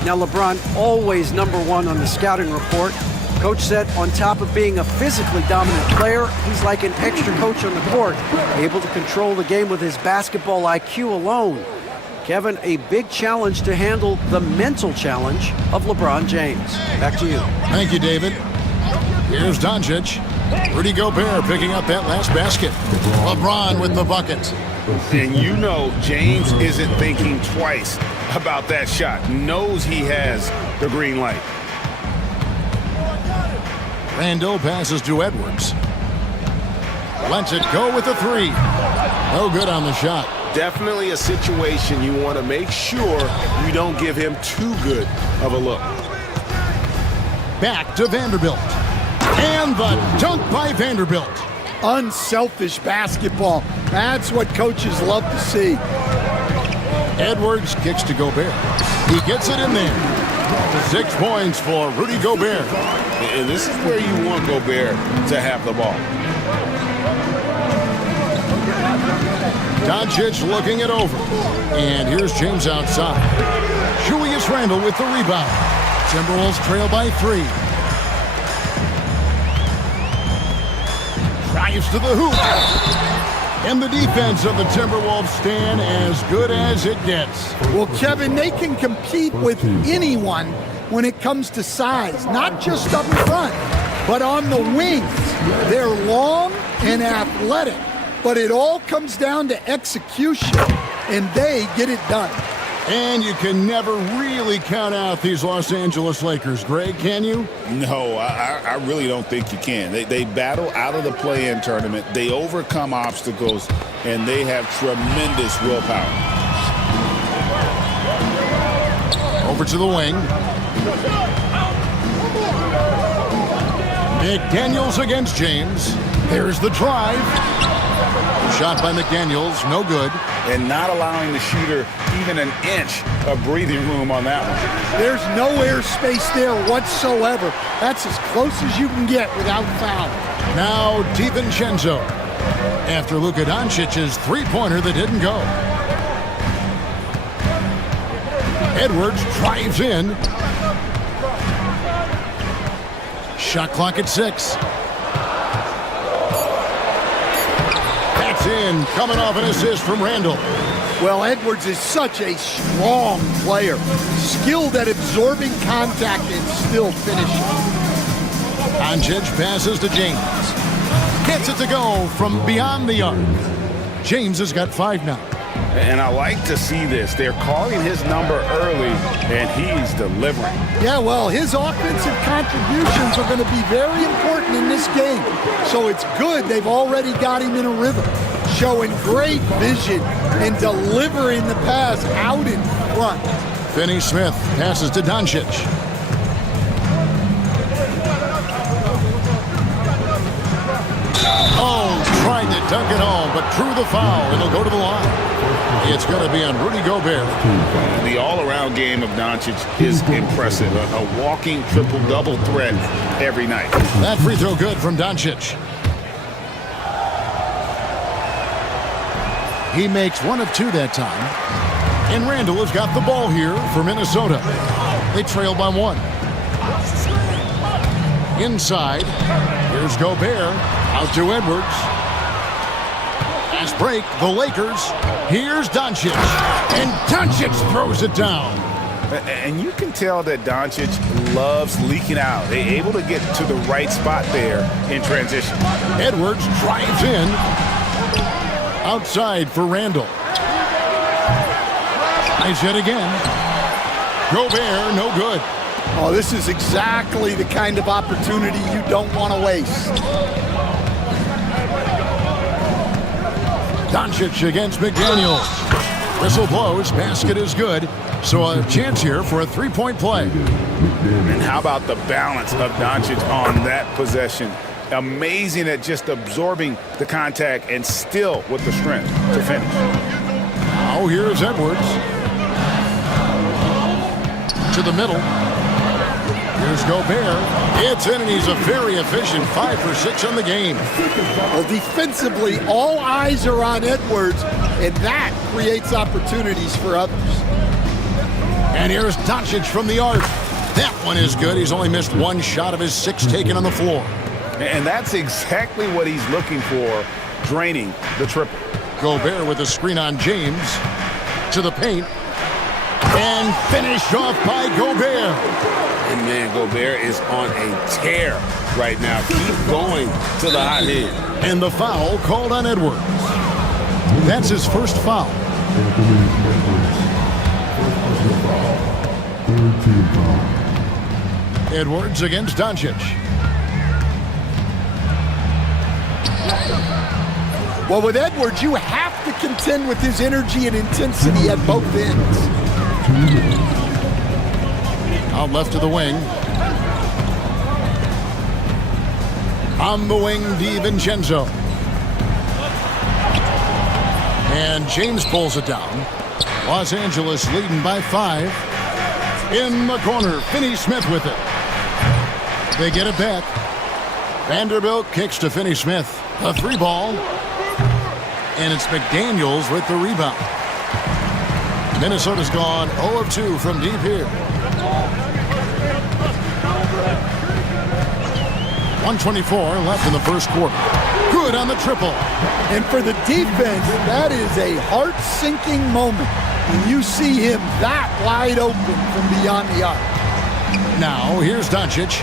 Now, LeBron, always #1 on the scouting report. Coach said on top of being a physically dominant player, he's like an extra coach on the court, able to control the game with his basketball IQ alone. Kevin, a big challenge to handle the mental challenge of LeBron James. Back to you. Thank you, David. Here's Doncic. Rudy Gobert picking up that last basket. LeBron with the bucket. And you know James isn't thinking twice about that shot. Knows he has the green light. Randall passes to Edwards. Lets it go with the 3. No good on the shot. Definitely a situation you want to make sure you don't give him too good of a look. Back to Vanderbilt. And the dunk by Vanderbilt. Unselfish basketball. That's what coaches love to see. Edwards kicks to Gobert. He gets it in there. 6 points for Rudy Gobert. And this is where you want Gobert to have the ball. Doncic looking it over. And here's James outside. Julius Randle with the rebound. Timberwolves trail by 3. Drives to the hoop. And the defense of the Timberwolves stand as good as it gets. Well, Kevin, they can compete with anyone when it comes to size, not just up front, but on the wings. They're long and athletic, but it all comes down to execution, and they get it done. And you can never really count out these Los Angeles Lakers, Greg, can you? No, I really don't think you can. They battle out of the play-in tournament. They overcome obstacles, and they have tremendous willpower. Over to the wing. McDaniels against James. There's the drive. Shot by McDaniels, no good. And not allowing the shooter even an inch of breathing room on that one. There's no air space there whatsoever. That's as close as you can get without foul. Now DiVincenzo. After Luka Doncic's 3-pointer that didn't go. Edwards drives in. Shot clock at 6. That's in, coming off an assist from Randall. Well, Edwards is such a strong player, skilled at absorbing contact and still finishing. Doncic passes to James. Gets it to go from beyond the arc. James has got 5 now. And I like to see this. They're calling his number early, and he's delivering. Yeah, well, his offensive contributions are going to be very important in this game. So it's good they've already got him in a rhythm, showing great vision and delivering the pass out in front. Finney-Smith passes to Doncic. Oh, tried to dunk it home, but drew the foul. It'll go to the line. It's going to be on Rudy Gobert. The all-around game of Doncic is impressive. A walking triple-double threat every night. That free throw good from Doncic. He makes 1 of 2 that time. And Randall has got the ball here for Minnesota. They trail by 1. Inside, here's Gobert, out to Edwards. Fast break, the Lakers. Here's Doncic, and Doncic throws it down. And you can tell that Doncic loves leaking out. They're able to get to the right spot there in transition. Edwards drives in. Outside for Randall. Nice hit again. Gobert, no good. Oh, this is exactly the kind of opportunity you don't want to waste. Doncic against McDaniels. Whistle blows, basket is good. So a chance here for a three-point play. And how about the balance of Doncic on that possession? Amazing at just absorbing the contact and still with the strength to finish. Now here's Edwards. To the middle. Here's Gobert. It's in, and he's a very efficient 5 for 6 on the game. Well, defensively, all eyes are on Edwards, and that creates opportunities for others. And here's Doncic from the arc. That one is good. He's only missed 1 shot of his 6 taken on the floor. And that's exactly what he's looking for, draining the triple. Gobert with a screen on James. To the paint. And finished off by Gobert. And man, Gobert is on a tear right now. Keep going to the hot hand. And the foul called on Edwards. That's his first foul. Edwards against Doncic. Well, with Edwards, you have to contend with his energy and intensity at both ends. Out left to the wing. On the wing, DiVincenzo. And James pulls it down. Los Angeles leading by 5. In the corner, Finney-Smith with it. They get it back. Vanderbilt kicks to Finney-Smith. A 3-ball. And it's McDaniels with the rebound. Minnesota's gone 0 of 2 from deep here. 1:24 left in the first quarter. Good on the triple. And for the defense, that is a heart-sinking moment when you see him that wide open from beyond the arc. Now, here's Doncic.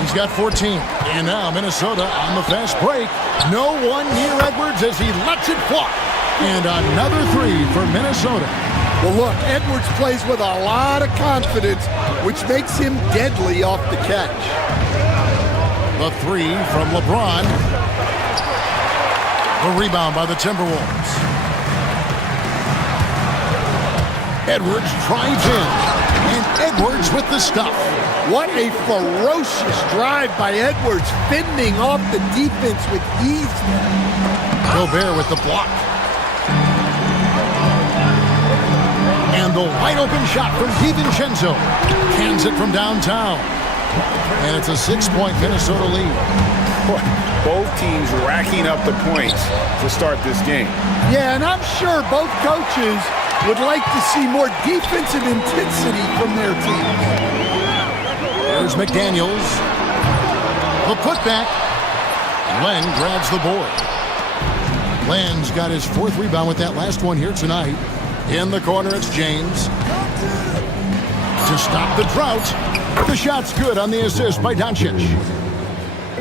He's got 14. And now Minnesota on the fast break. No one near Edwards as he lets it fly. And another 3 for Minnesota. Well, look, Edwards plays with a lot of confidence, which makes him deadly off the catch. The 3 from LeBron. The rebound by the Timberwolves. Edwards drives in. And Edwards with the stuff. What a ferocious drive by Edwards, fending off the defense with ease. Gobert with the block. And the wide open shot from DiVincenzo. Cans it from downtown. And it's a 6-point Minnesota lead. Both teams racking up the points to start this game. Yeah, and I'm sure both coaches would like to see more defensive intensity from their teams. There's McDaniels. The putback. Len grabs the board. Len's got his 4th rebound with that last one here tonight. In the corner, it's James. To stop the drought. The shot's good on the assist by Doncic.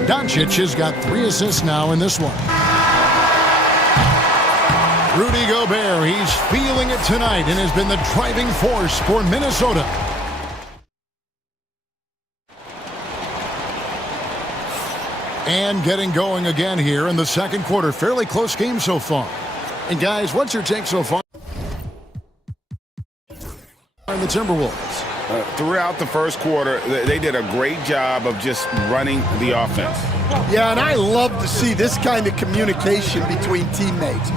Doncic has got 3 assists now in this one. Rudy Gobert, he's feeling it tonight and has been the driving force for Minnesota. And getting going again here in the second quarter. Fairly close game so far. And guys, what's your take so far on the Timberwolves? Throughout the first quarter, they did a great job of just running the offense. Yeah, and I love to see this kind of communication between teammates.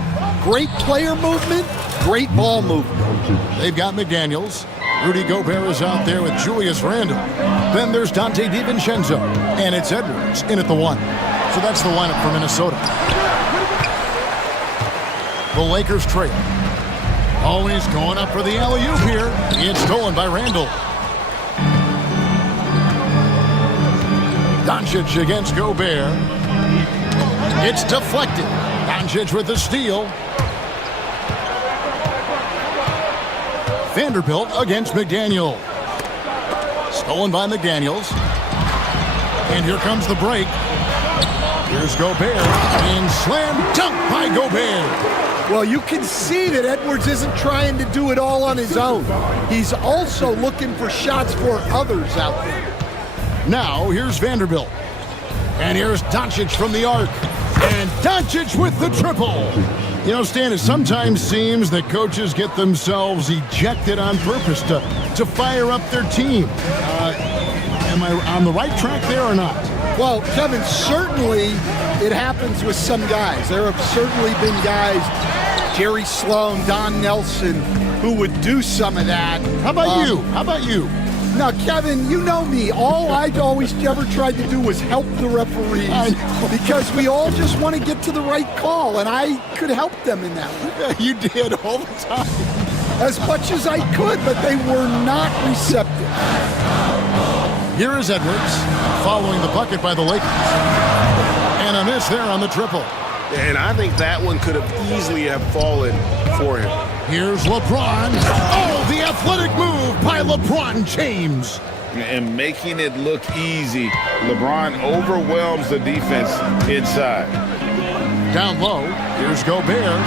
Great player movement, great ball movement. They've got McDaniels. Rudy Gobert is out there with Julius Randle. Then there's Dante DiVincenzo. And it's Edwards in at the 1. So that's the lineup for Minnesota. The Lakers trail. Always going up for the alley-oop here. It's stolen by Randle. Doncic against Gobert. It's deflected. Doncic with the steal. Vanderbilt against McDaniel. Stolen by McDaniels. And here comes the break. Here's Gobert. And slam dunk by Gobert. Well, you can see that Edwards isn't trying to do it all on his own. He's also looking for shots for others out there. Now, here's Vanderbilt. And here's Doncic from the arc. And Doncic with the triple. You know, Stan, it sometimes seems that coaches get themselves ejected on purpose to fire up their team. Am I on the right track there or not? Well, Kevin, certainly it happens with some guys. There have certainly been guys, Jerry Sloan, Don Nelson, who would do some of that. How about you? How about you? Now, Kevin, you know me. All I always ever tried to do was help the referees because we all just want to get to the right call, and I could help them in that way. You did all the time. As much as I could, but they were not receptive. Here is Edwards following the bucket by the Lakers. And a miss there on the triple. And I think that one could have easily have fallen for him. Here's LeBron. Oh, the athletic move by LeBron James. And making it look easy, LeBron overwhelms the defense inside. Down low, here's Gobert.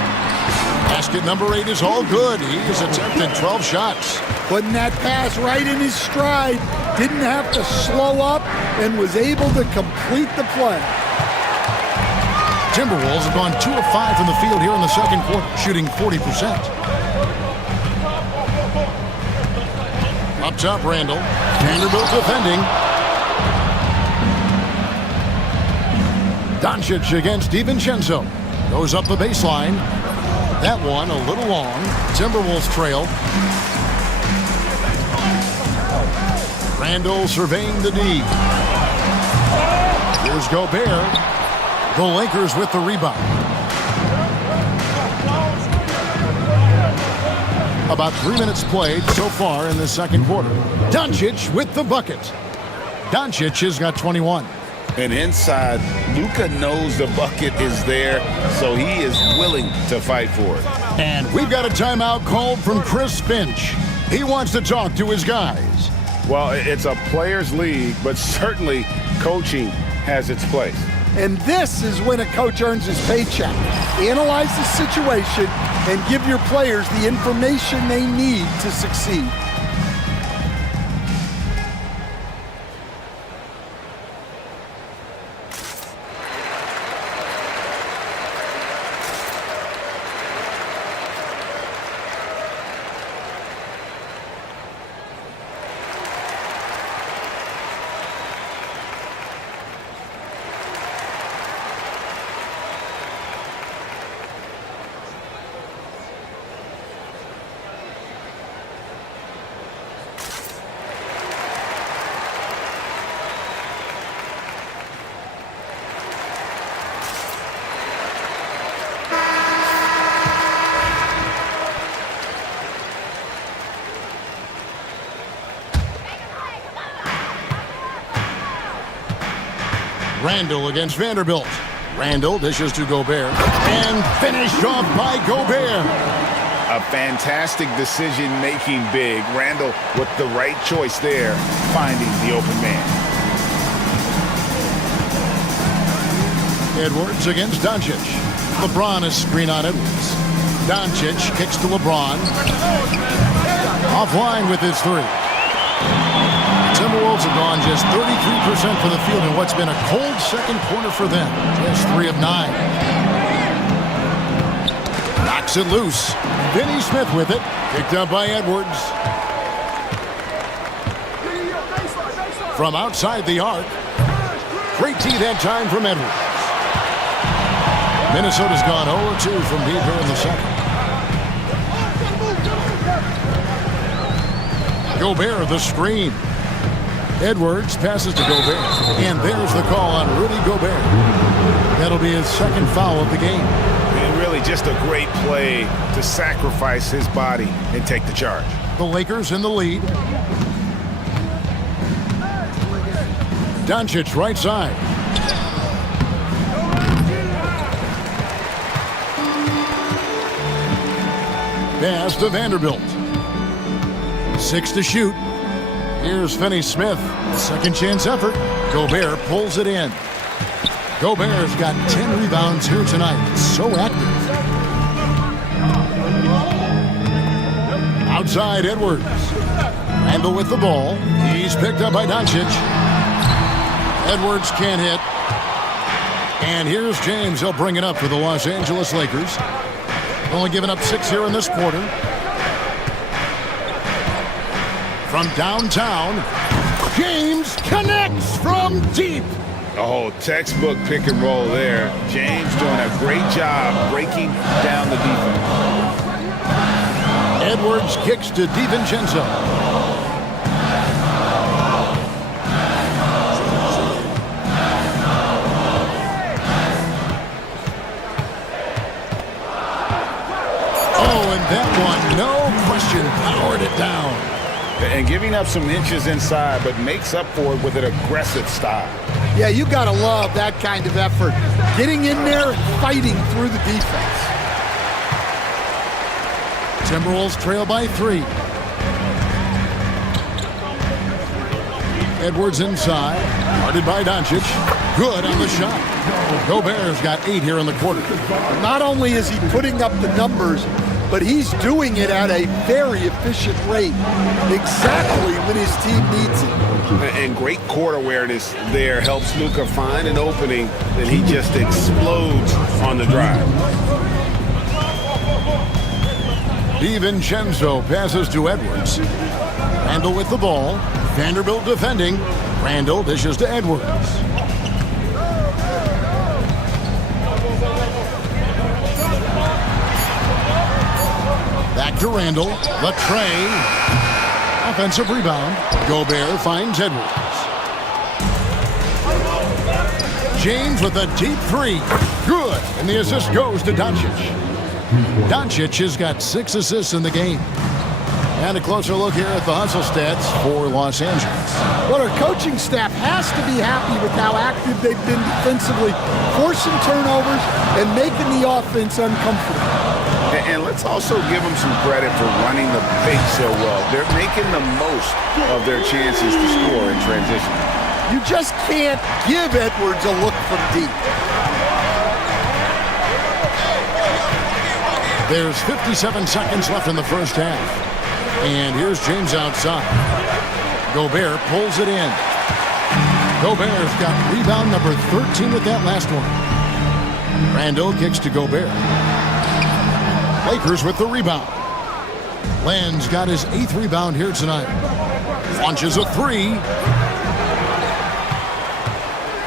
Basket number 8 is all good. He has attempted 12 shots. Putting that pass right in his stride. Didn't have to slow up and was able to complete the play. Timberwolves have gone 2 of 5 from the field here in the second quarter, shooting 40%. Up top, Randle. Vanderbilt defending. Doncic against DiVincenzo. Goes up the baseline. That one a little long. Timberwolves trail. Randle surveying the D. Here's Gobert. The Lakers with the rebound. About 3 minutes played so far in the second quarter. Doncic with the bucket. Doncic has got 21. And inside, Luka knows the bucket is there, so he is willing to fight for it. And we've got a timeout called from Chris Finch. He wants to talk to his guys. Well, it's a players' league, but certainly coaching has its place. And this is when a coach earns his paycheck. Analyze the situation and give your players the information they need to succeed. Randle against Vanderbilt. Randle dishes to Gobert. And finished off by Gobert. A fantastic decision-making big. Randle with the right choice there, finding the open man. Edwards against Doncic. LeBron is screen on Edwards. Doncic kicks to LeBron. Offline with his 3. Timberwolves have gone just 33% for the field in what's been a cold second quarter for them. Just 3 of 9. Knocks it loose. Vinny Smith with it. Picked up by Edwards. From outside the arc. Great tee that time from Edwards. Minnesota's gone 0-2 from deep here in the second. Gobert, the screen. Edwards passes to Gobert. And there's the call on Rudy Gobert. That'll be his second foul of the game. And really just a great play to sacrifice his body and take the charge. The Lakers in the lead. Doncic right side. Pass to Vanderbilt. 6 to shoot. Here's Finney-Smith. Second chance effort. Gobert pulls it in. Gobert's got 10 rebounds here tonight. So active. Outside Edwards. Randle with the ball. He's picked up by Doncic. Edwards can't hit. And here's James. He'll bring it up for the Los Angeles Lakers. Only giving up 6 here in this quarter. From downtown, James connects from deep. Oh, textbook pick and roll there. James doing a great job breaking down the defense. Edwards kicks to DiVincenzo. Oh, and that one, no question, powered it down. And giving up some inches inside, but makes up for it with an aggressive style. Yeah, you got to love that kind of effort. Getting in there and fighting through the defense. Timberwolves trail by 3. Edwards inside, guarded by Doncic. Good on the shot. Gobert's got 8 here in the quarter. Not only is he putting up the numbers, but he's doing it at a very efficient rate, exactly when his team needs it. And great court awareness there helps Luka find an opening, and he just explodes on the drive. DiVincenzo passes to Edwards. Randle with the ball. Vanderbilt defending. Randle dishes to Edwards. Back to Randle. Latre. Offensive rebound. Gobert finds Edwards. James with a deep 3. Good. And the assist goes to Doncic. Doncic has got 6 assists in the game. And a closer look here at the hustle stats for Los Angeles. Well, our coaching staff has to be happy with how active they've been defensively, forcing turnovers and making the offense uncomfortable. And let's also give them some credit for running the pace so well. They're making the most of their chances to score in transition. You just can't give Edwards a look from deep. There's 57 seconds left in the first half. And here's James outside. Gobert pulls it in. Gobert's got rebound number 13 with that last one. Randle kicks to Gobert. Lakers with the rebound. Len's got his 8th rebound here tonight. Launches a 3.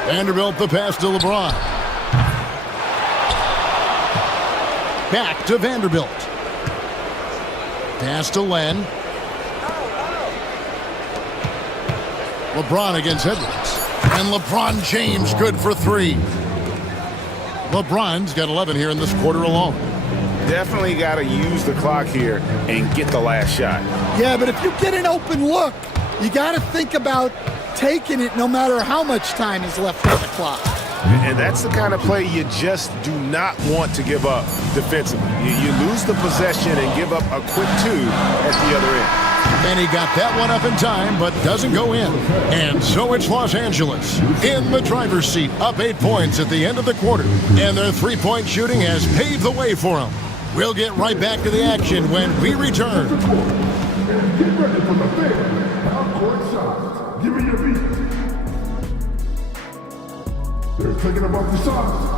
Vanderbilt the pass to LeBron. Back to Vanderbilt. Pass to Len. LeBron against Edwards. And LeBron James good for 3. LeBron's got 11 here in this quarter alone. Definitely got to use the clock here and get the last shot. Yeah, but if you get an open look, you got to think about taking it no matter how much time is left on the clock. And that's the kind of play you just do not want to give up defensively. You lose the possession and give up a quick 2 at the other end. And he got that one up in time, but doesn't go in. And so it's Los Angeles in the driver's seat, up 8 points at the end of the quarter. And their three-point shooting has paved the way for them. We'll get right back to the action when we return. Get ready for the big half-court shots. Give me your beat. They're thinking about the shots.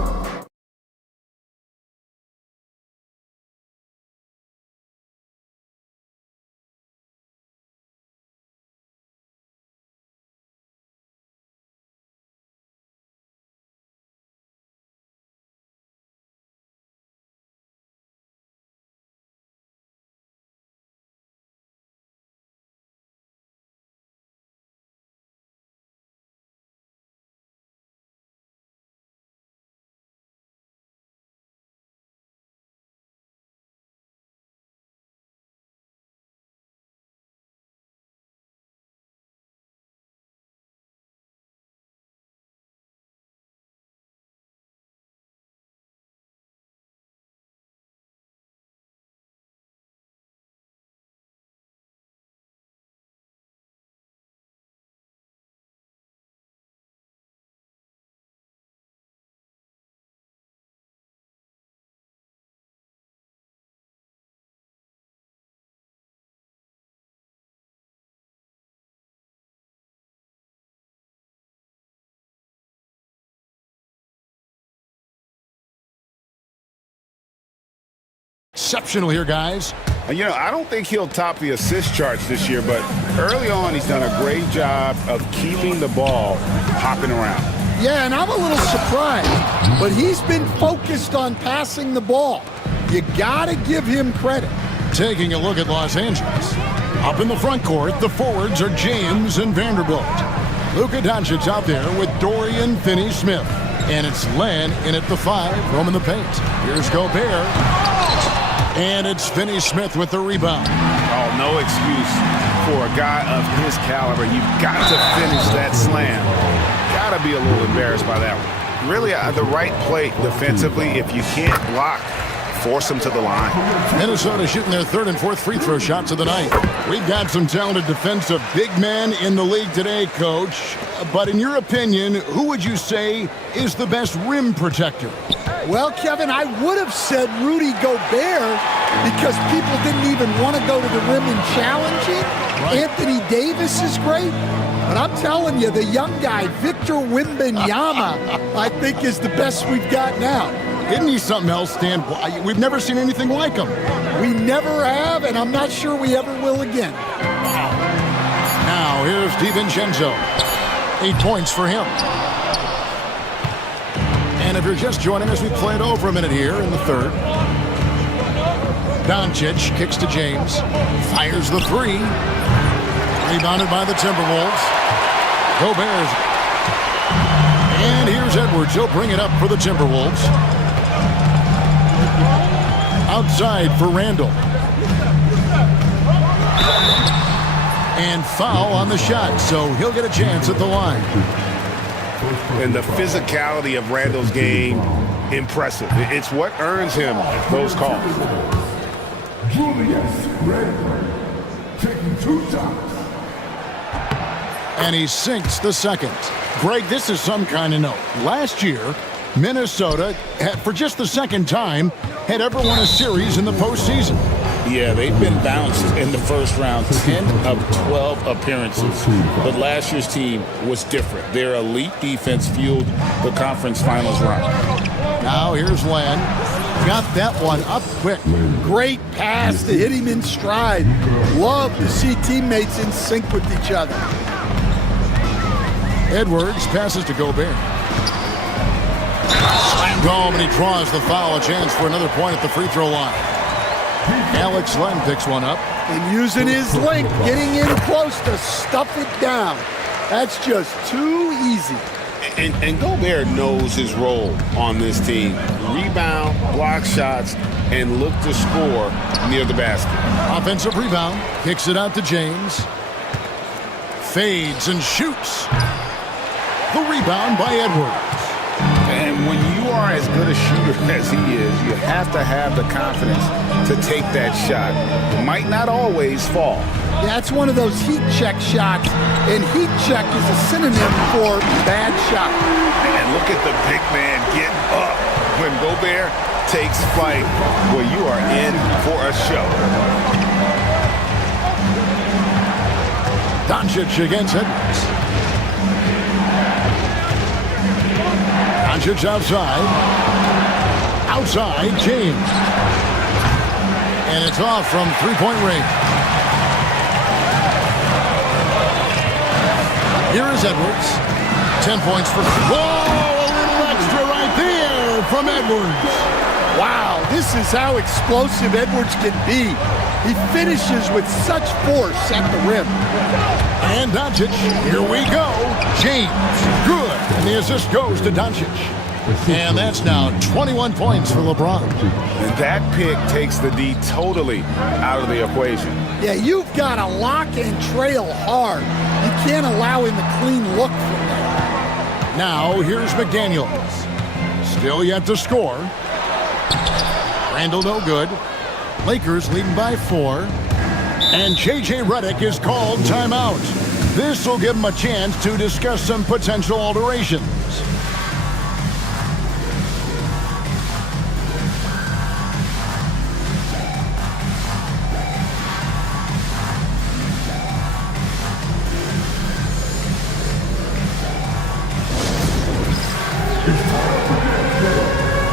exceptional here, guys. And, you know, I don't think he'll top the assist charts this year, but early on he's done a great job of keeping the ball hopping around. Yeah, and I'm a little surprised, but he's been focused on passing the ball. You gotta give him credit. Taking a look at Los Angeles. Up in the front court, the forwards are James and Vanderbilt. Luka Doncic out there with Dorian Finney-Smith. And it's Len in at the 5, roaming the paint. Here's Gobert. And it's Finney-Smith with the rebound. Oh, no excuse for a guy of his caliber. You've got to finish that slam. Got to be a little embarrassed by that one. Really, the right play defensively. If you can't block, force them to the line. Minnesota shooting their 3rd and 4th free throw shots of the night. We've got some talented defensive big men in the league today, Coach. But in your opinion, who would you say is the best rim protector? Well, Kevin, I would have said Rudy Gobert because people didn't even want to go to the rim and challenging. Right. Anthony Davis is great. But I'm telling you, the young guy, Victor Wembanyama, I think is the best we've got now. Isn't he something else, Stan? We've never seen anything like him. We never have, and I'm not sure we ever will again. Now, here's DiVincenzo. 8 points for him. And if you're just joining us, we played over a minute here in the 3rd. Doncic kicks to James. Fires the 3. Rebounded by the Timberwolves. Gobert. And here's Edwards. He'll bring it up for the Timberwolves. Outside for Randall. And foul on the shot, so he'll get a chance at the line. And the physicality of Randall's game, impressive. It's what earns him those calls. Julius Randle taking 2 shots. And he sinks the 2nd. Greg, this is some kind of note. Last year, Minnesota, for just the 2nd time, had ever won a series in the postseason. Yeah, they've been bounced in the first round, 10 of 12 appearances. But last year's team was different. Their elite defense fueled the conference finals run. Now here's Len. Got that one up quick. Great pass to hit him in stride. Love to see teammates in sync with each other. Edwards passes to Gobert. Slammed home, and he draws the foul. A chance for another point at the free throw line. Alex Len picks one up. And using his length, getting in close to stuff it down. That's just too easy. And Gobert knows his role on this team. Rebound, block shots, and look to score near the basket. Offensive rebound. Kicks it out to James. Fades and shoots. The rebound by Edwards. And when you are as good a shooter as he is, you have to have the confidence to take that shot. It might not always fall. That's one of those heat check shots, and heat check is a synonym for bad shot. And look at the big man get up. When Gobert takes flight, well, you are in for a show. Doncic against Edwards. Doncic outside. Outside, James. And it's off from three-point range. Here is Edwards. 10 points for... Whoa! A little extra right there from Edwards. Wow, this is how explosive Edwards can be. He finishes with such force at the rim. And Doncic, here we go. James, good. And the assist goes to Doncic. And that's now 21 points for LeBron. And that pick takes the D totally out of the equation. Yeah, you've got to lock and trail hard. You can't allow him a clean look from there. Now, here's McDaniels. Still yet to score. Randall no good. Lakers leading by 4. And J.J. Redick is called timeout. This will give him a chance to discuss some potential alterations.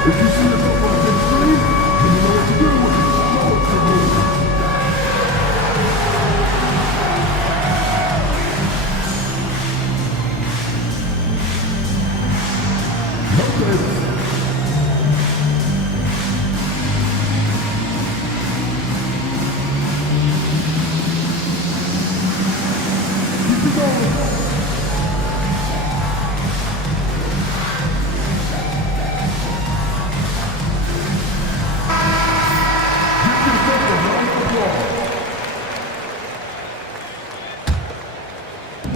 If you see a football get free, then you know what to do with it.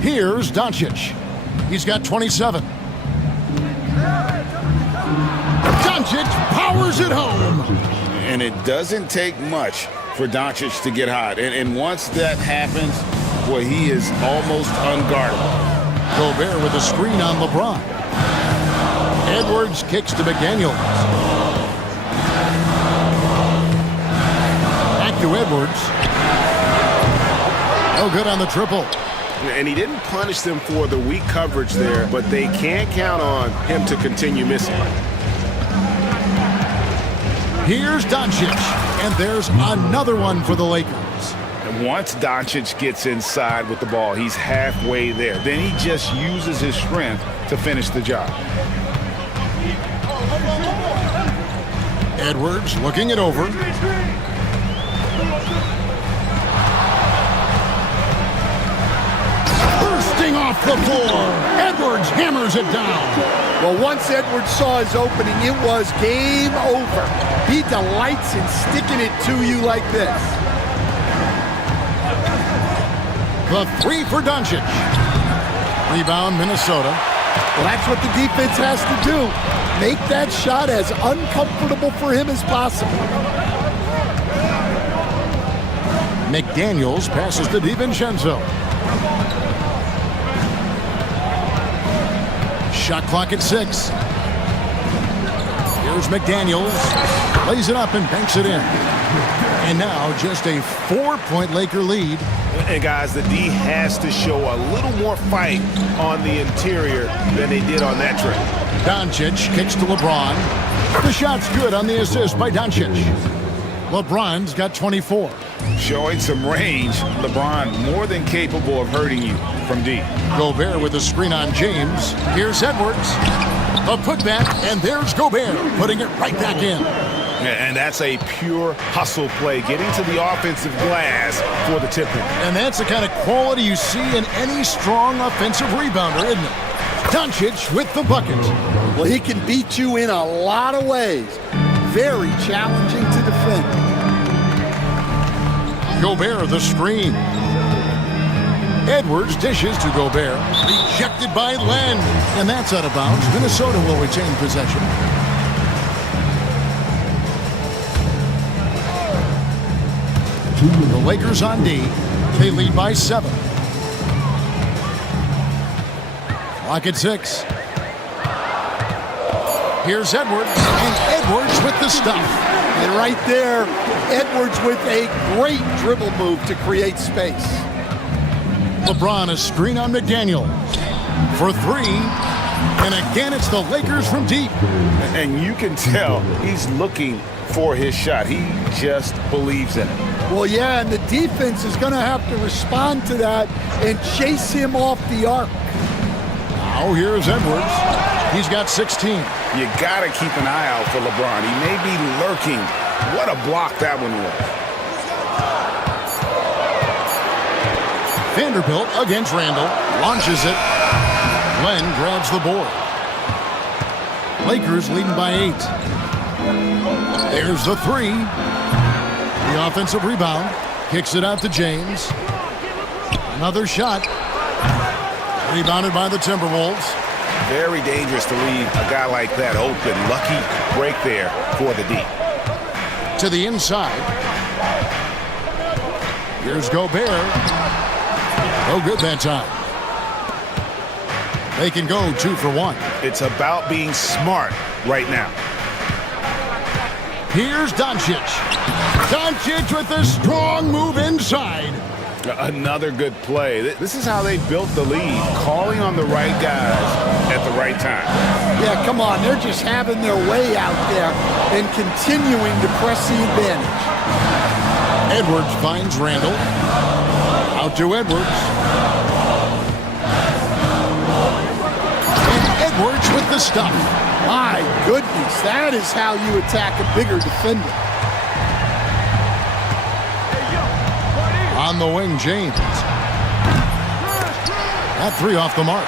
Here's Doncic. He's got 27. Doncic powers it home. And it doesn't take much for Doncic to get hot. And once that happens, boy, he is almost unguardable. Gobert with a screen on LeBron. Edwards kicks to McDaniels. Back to Edwards. No good on the triple. And he didn't punish them for the weak coverage there, but they can't count on him to continue missing. Here's Doncic, and there's another one for the Lakers. And once Doncic gets inside with the ball, he's halfway there. Then he just uses his strength to finish the job. Edwards looking it over. Bursting off the floor. Edwards hammers it down. Well, once Edwards saw his opening, it was game over. He delights in sticking it to you like this. The three for Doncic. Rebound, Minnesota. Well, that's what the defense has to do. Make that shot as uncomfortable for him as possible. McDaniels passes to DiVincenzo. Shot clock at 6. Here's McDaniels. Lays it up and banks it in. And now just a 4-point Laker lead. And guys, the D has to show a little more fight on the interior than they did on that trip. Doncic kicks to LeBron. The shot's good on the assist by Doncic. LeBron's got 24. Showing some range, LeBron more than capable of hurting you from deep. Gobert with a screen on James. Here's Edwards. A putback, and there's Gobert putting it right back in. And that's a pure hustle play, getting to the offensive glass for the tip-in. And that's the kind of quality you see in any strong offensive rebounder, isn't it? Doncic with the bucket. Well, he can beat you in a lot of ways. Very challenging to defend. Gobert the screen. Edwards dishes to Gobert. Rejected by Len. And that's out of bounds. Minnesota will retain possession. The Lakers on D. They lead by 7. Clock at 6. Here's Edwards. And Edwards with the stuff. And right there, Edwards with a great dribble move to create space. LeBron a screen on McDaniels for 3. And again, it's the Lakers from deep. And you can tell he's looking for his shot. He just believes in it. Well, yeah, and the defense is going to have to respond to that and chase him off the arc. Now here's Edwards. He's got 16. You got to keep an eye out for LeBron. He may be lurking. What a block that one was. Vanderbilt against Randall. Launches it. Len grabs the board. Lakers leading by 8. There's the 3. The offensive rebound. Kicks it out to James. Another shot. Rebounded by the Timberwolves. Very dangerous to leave a guy like that open. Lucky break there for the D. To the inside. Here's Gobert. No good that time. They can go 2 for 1. It's about being smart right now. Here's Doncic. Doncic with a strong move inside. Another good play. This is how they built the lead, calling on the right guys at the right time. Yeah, come on. They're just having their way out there and continuing to press the advantage. Edwards finds Randall. Out to Edwards. And Edwards with the stuff. My goodness, that is how you attack a bigger defender. On the wing, James. That three off the mark.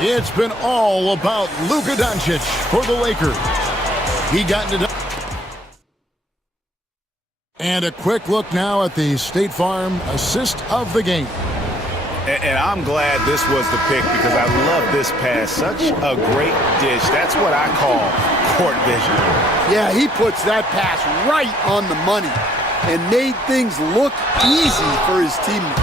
It's been all about Luka Doncic for the Lakers. He got into... And a quick look now at the State Farm assist of the game. And I'm glad this was the pick because I love this pass. Such a great dish. That's what I call court vision. Yeah, he puts that pass right on the money and made things look easy for his teammate.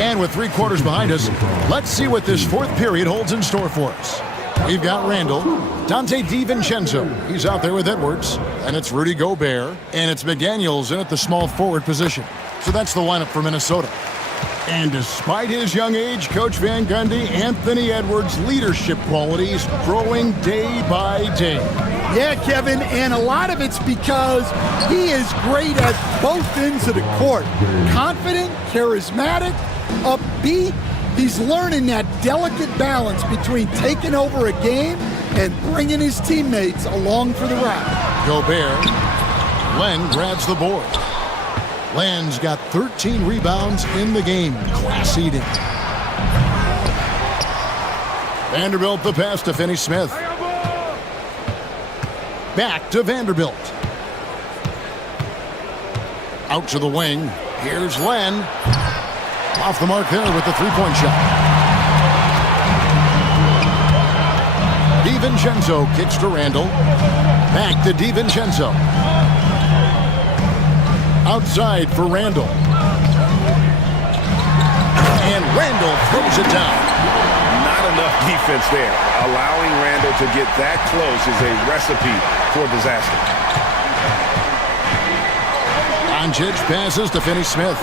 And with 3 quarters behind us, let's see what this fourth period holds in store for us. We've got Randall, Dante DiVincenzo. He's out there with Edwards. And it's Rudy Gobert. And it's McDaniels in at the small forward position. So that's the lineup for Minnesota. And despite his young age, Coach Van Gundy, Anthony Edwards' leadership qualities growing day by day. Yeah, Kevin, and a lot of it's because he is great at both ends of the court. Confident, charismatic, upbeat. He's learning that delicate balance between taking over a game and bringing his teammates along for the ride. Gobert. Len grabs the board. Len's got 13 rebounds in the game. Class eating. Vanderbilt the pass to Finney-Smith. Back to Vanderbilt. Out to the wing. Here's Len. Off the mark there with the three-point shot. DiVincenzo kicks to Randall. Back to DiVincenzo. Outside for Randall. And Randall throws it down. Not enough defense there. Allowing Randall to get that close is a recipe for disaster. Doncic passes to Finney-Smith.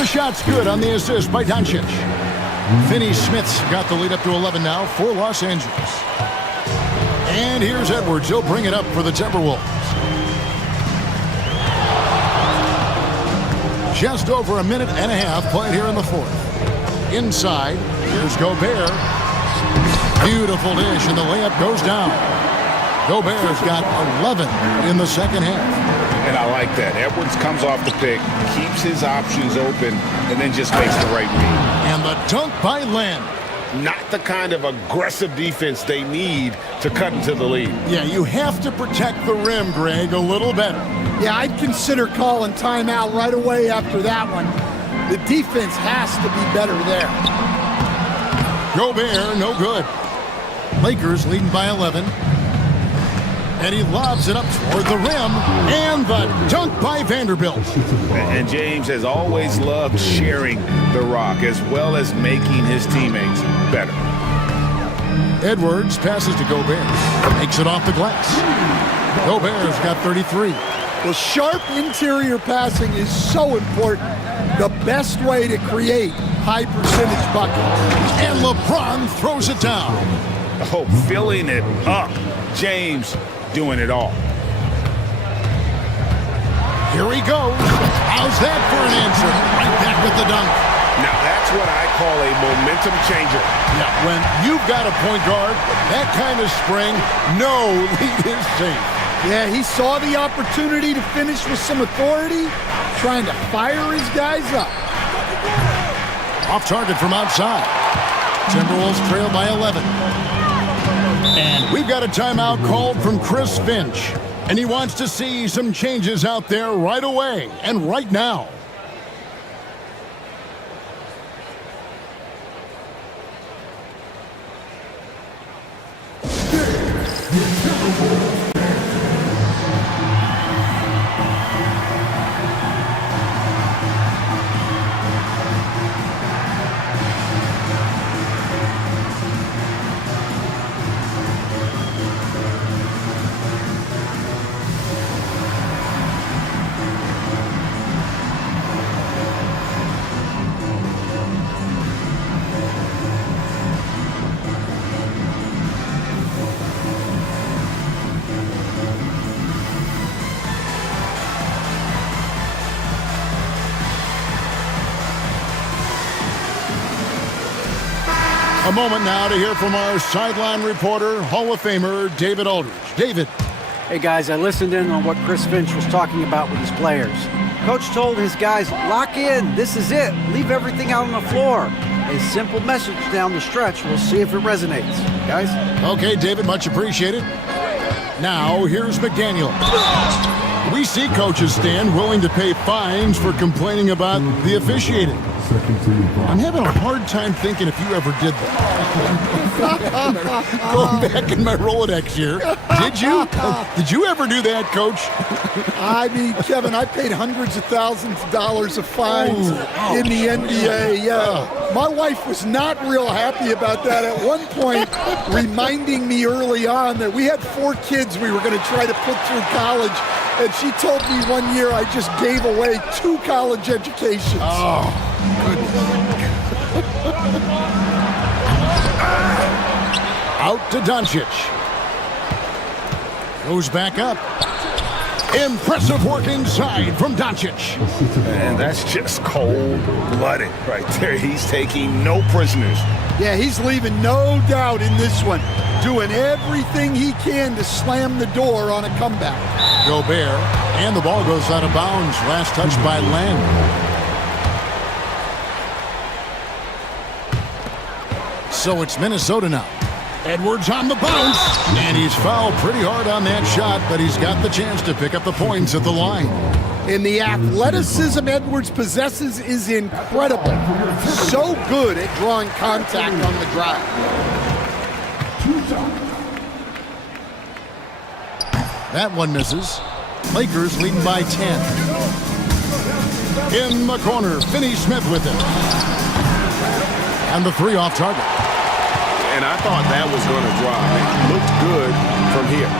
The shot's good on the assist by Doncic. Finney-Smith's got the lead up to 11 now for Los Angeles. And here's Edwards. He'll bring it up for the Timberwolves. Just over a minute and a half played here in the fourth. Inside, here's Gobert. Beautiful dish, and the layup goes down. Gobert's got 11 in the second half. And I like that. Edwards comes off the pick, keeps his options open, and then just makes the right read. And the dunk by Len. Not the kind of aggressive defense they need to cut into the lead. Yeah, you have to protect the rim, Greg, a little better. Yeah, I'd consider calling timeout right away after that one. The defense has to be better there. Gobert, no good. Lakers leading by 11. And he lobs it up toward the rim. And the dunk by Vanderbilt. And James has always loved sharing the rock as well as making his teammates better. Edwards passes to Gobert. Makes it off the glass. Gobert's got 33. Well, sharp interior passing is so important. The best way to create high percentage buckets. And LeBron throws it down. Oh, filling it up. James doing it all. Here he goes. How's that for an answer? Right back with the dunk. Now that's what I call a momentum changer. Yeah, when you've got a point guard, that kind of spring, no lead is safe. Yeah, he saw the opportunity to finish with some authority, trying to fire his guys up. Off target from outside. Timberwolves trail by 11. And we've got a timeout called from Chris Finch. And he wants to see some changes out there right away and right now. A moment now to hear from our sideline reporter, Hall of Famer David Aldridge. David. Hey guys, I listened in on what Chris Finch was talking about with his players. Coach told his guys, lock in, this is it, leave everything out on the floor. A simple message down the stretch. We'll see if it resonates. Guys? Okay, David, much appreciated. Now, here's McDaniel. We see coaches stand willing to pay fines for complaining about the officiating. I'm having a hard time thinking if you ever did that. Going back in my Rolodex here, did you? Did you ever do that, Coach? I mean, Kevin, I paid hundreds of thousands of dollars of fines in the NBA. Yeah, my wife was not real happy about that at one point, reminding me early on that we had 4 kids we were going to try to put through college. And she told me one year I just gave away 2 college educations. Oh, goodness. Out to Doncic. Goes back up. Impressive work inside from Doncic. And that's just cold-blooded right there. He's taking no prisoners. Yeah, he's leaving no doubt in this one. Doing everything he can to slam the door on a comeback. Gobert, and the ball goes out of bounds. Last touch by Len. So it's Minnesota now. Edwards on the bounce, and he's fouled pretty hard on that shot, but he's got the chance to pick up the points at the line. And the athleticism Edwards possesses is incredible. So good at drawing contact on the drive. That one misses. Lakers leading by 10. In the corner, Finney-Smith with it. And the 3 off target. And I thought that was going to drop. It looked good from here.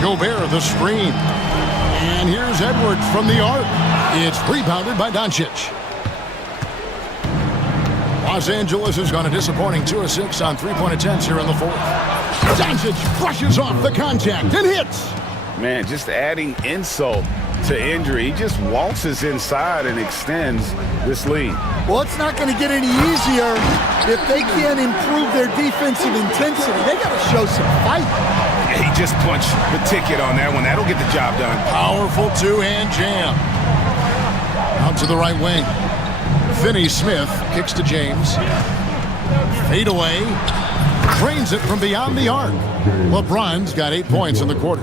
Gobert, the screen. And here's Edwards from the arc. It's rebounded by Doncic. Los Angeles has gone a disappointing 2 of 6 on 3-point attempts here in the 4th. Doncic brushes off the contact and hits. Man, just adding insult to injury. He just waltzes inside and extends this lead. Well, it's not going to get any easier if they can't improve their defensive intensity. They got to show some fight. Yeah, he just punched the ticket on that one. That'll get the job done. Powerful 2-hand jam. Out to the right wing. Finney-Smith kicks to James. Fade away. Trains it from beyond the arc. LeBron's got 8 points in the quarter.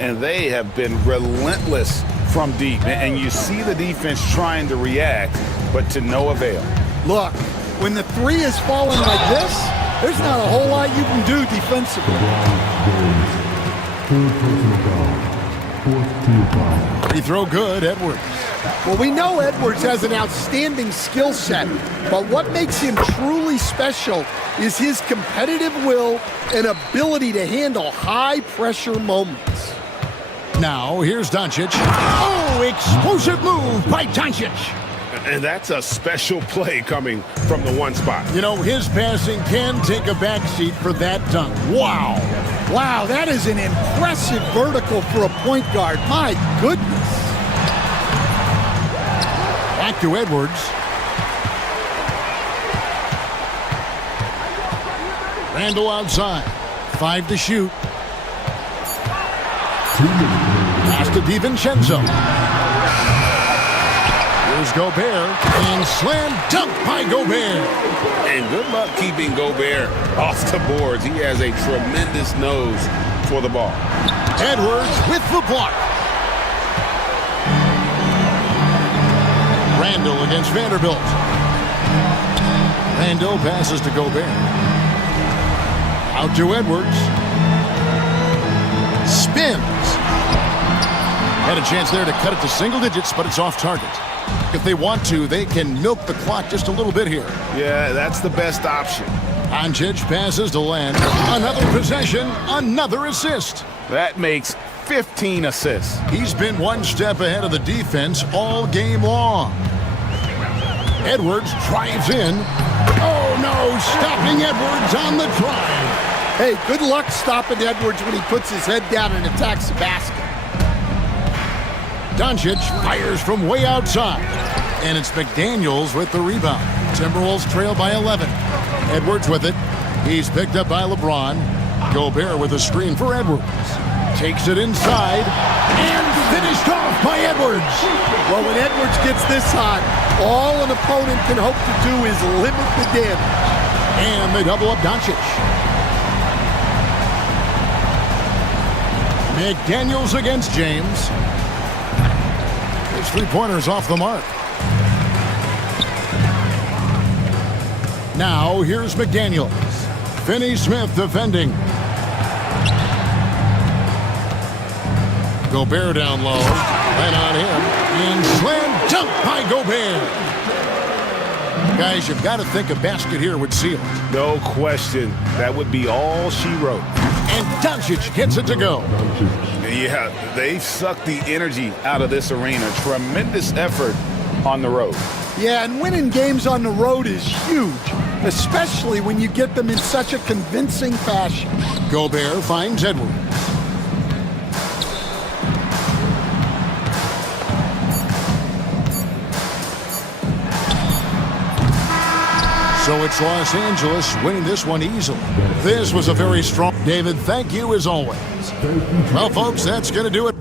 And they have been relentless from deep. And you see the defense trying to react, but to no avail. Look, when the 3 is falling like this, there's not a whole lot you can do defensively. Free throw good, Edwards. Well, we know Edwards has an outstanding skill set, but what makes him truly special is his competitive will and ability to handle high-pressure moments. Now, here's Doncic. Oh, explosive move by Doncic. And that's a special play coming from the 1 spot. You know, his passing can take a backseat for that dunk. Wow. Wow, that is an impressive vertical for a point guard. My goodness. Back to Edwards. Randall outside. 5 to shoot. Pass to DiVincenzo. Here's Gobert. And slam dunk by Gobert. And good luck keeping Gobert off the boards. He has a tremendous nose for the ball. Edwards with the block. Randall against Vanderbilt. Randall passes to Gobert. Out to Edwards. Spins. Had a chance there to cut it to single digits, but it's off target. If they want to, they can milk the clock just a little bit here. Yeah, that's the best option. Doncic passes to Len. Another possession, another assist. That makes 15 assists. He's been one step ahead of the defense all game long. Edwards drives in. Oh, no, stopping Edwards on the drive. Hey, good luck stopping Edwards when he puts his head down and attacks the basket. Doncic fires from way outside. And it's McDaniels with the rebound. Timberwolves trail by 11. Edwards with it. He's picked up by LeBron. Gobert with a screen for Edwards. Takes it inside and finished off by Edwards. Well, when Edwards gets this hot, all an opponent can hope to do is limit the damage. And they double up Doncic. McDaniels against James. His three-pointers off the mark. Now here's McDaniels. Finney-Smith defending. Gobert down low. Right on him. And slam dunk by Gobert. Guys, you've got to think a basket here would seal it. No question. That would be all she wrote. And Doncic gets it to go. Yeah, they sucked the energy out of this arena. Tremendous effort on the road. Yeah, and winning games on the road is huge, especially when you get them in such a convincing fashion. Gobert finds Edwards. So it's Los Angeles winning this one easily. This was a very strong... David, thank you as always. Well, folks, that's going to do it.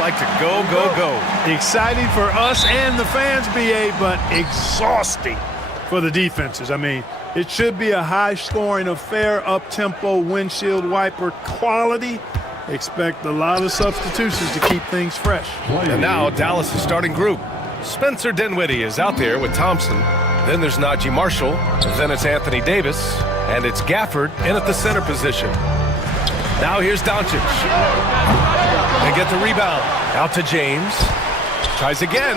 Like to go, go, go. Exciting for us and the fans, BA, but exhausting for the defenses. I mean, it should be a high-scoring affair, up-tempo, windshield wiper quality. Expect a lot of substitutions to keep things fresh. And now Dallas' starting group. Spencer Dinwiddie is out there with Thompson. Then there's Najee Marshall. Then it's Anthony Davis. And it's Gafford in at the center position. Now here's Doncic. They get the rebound. Out to James. Tries again.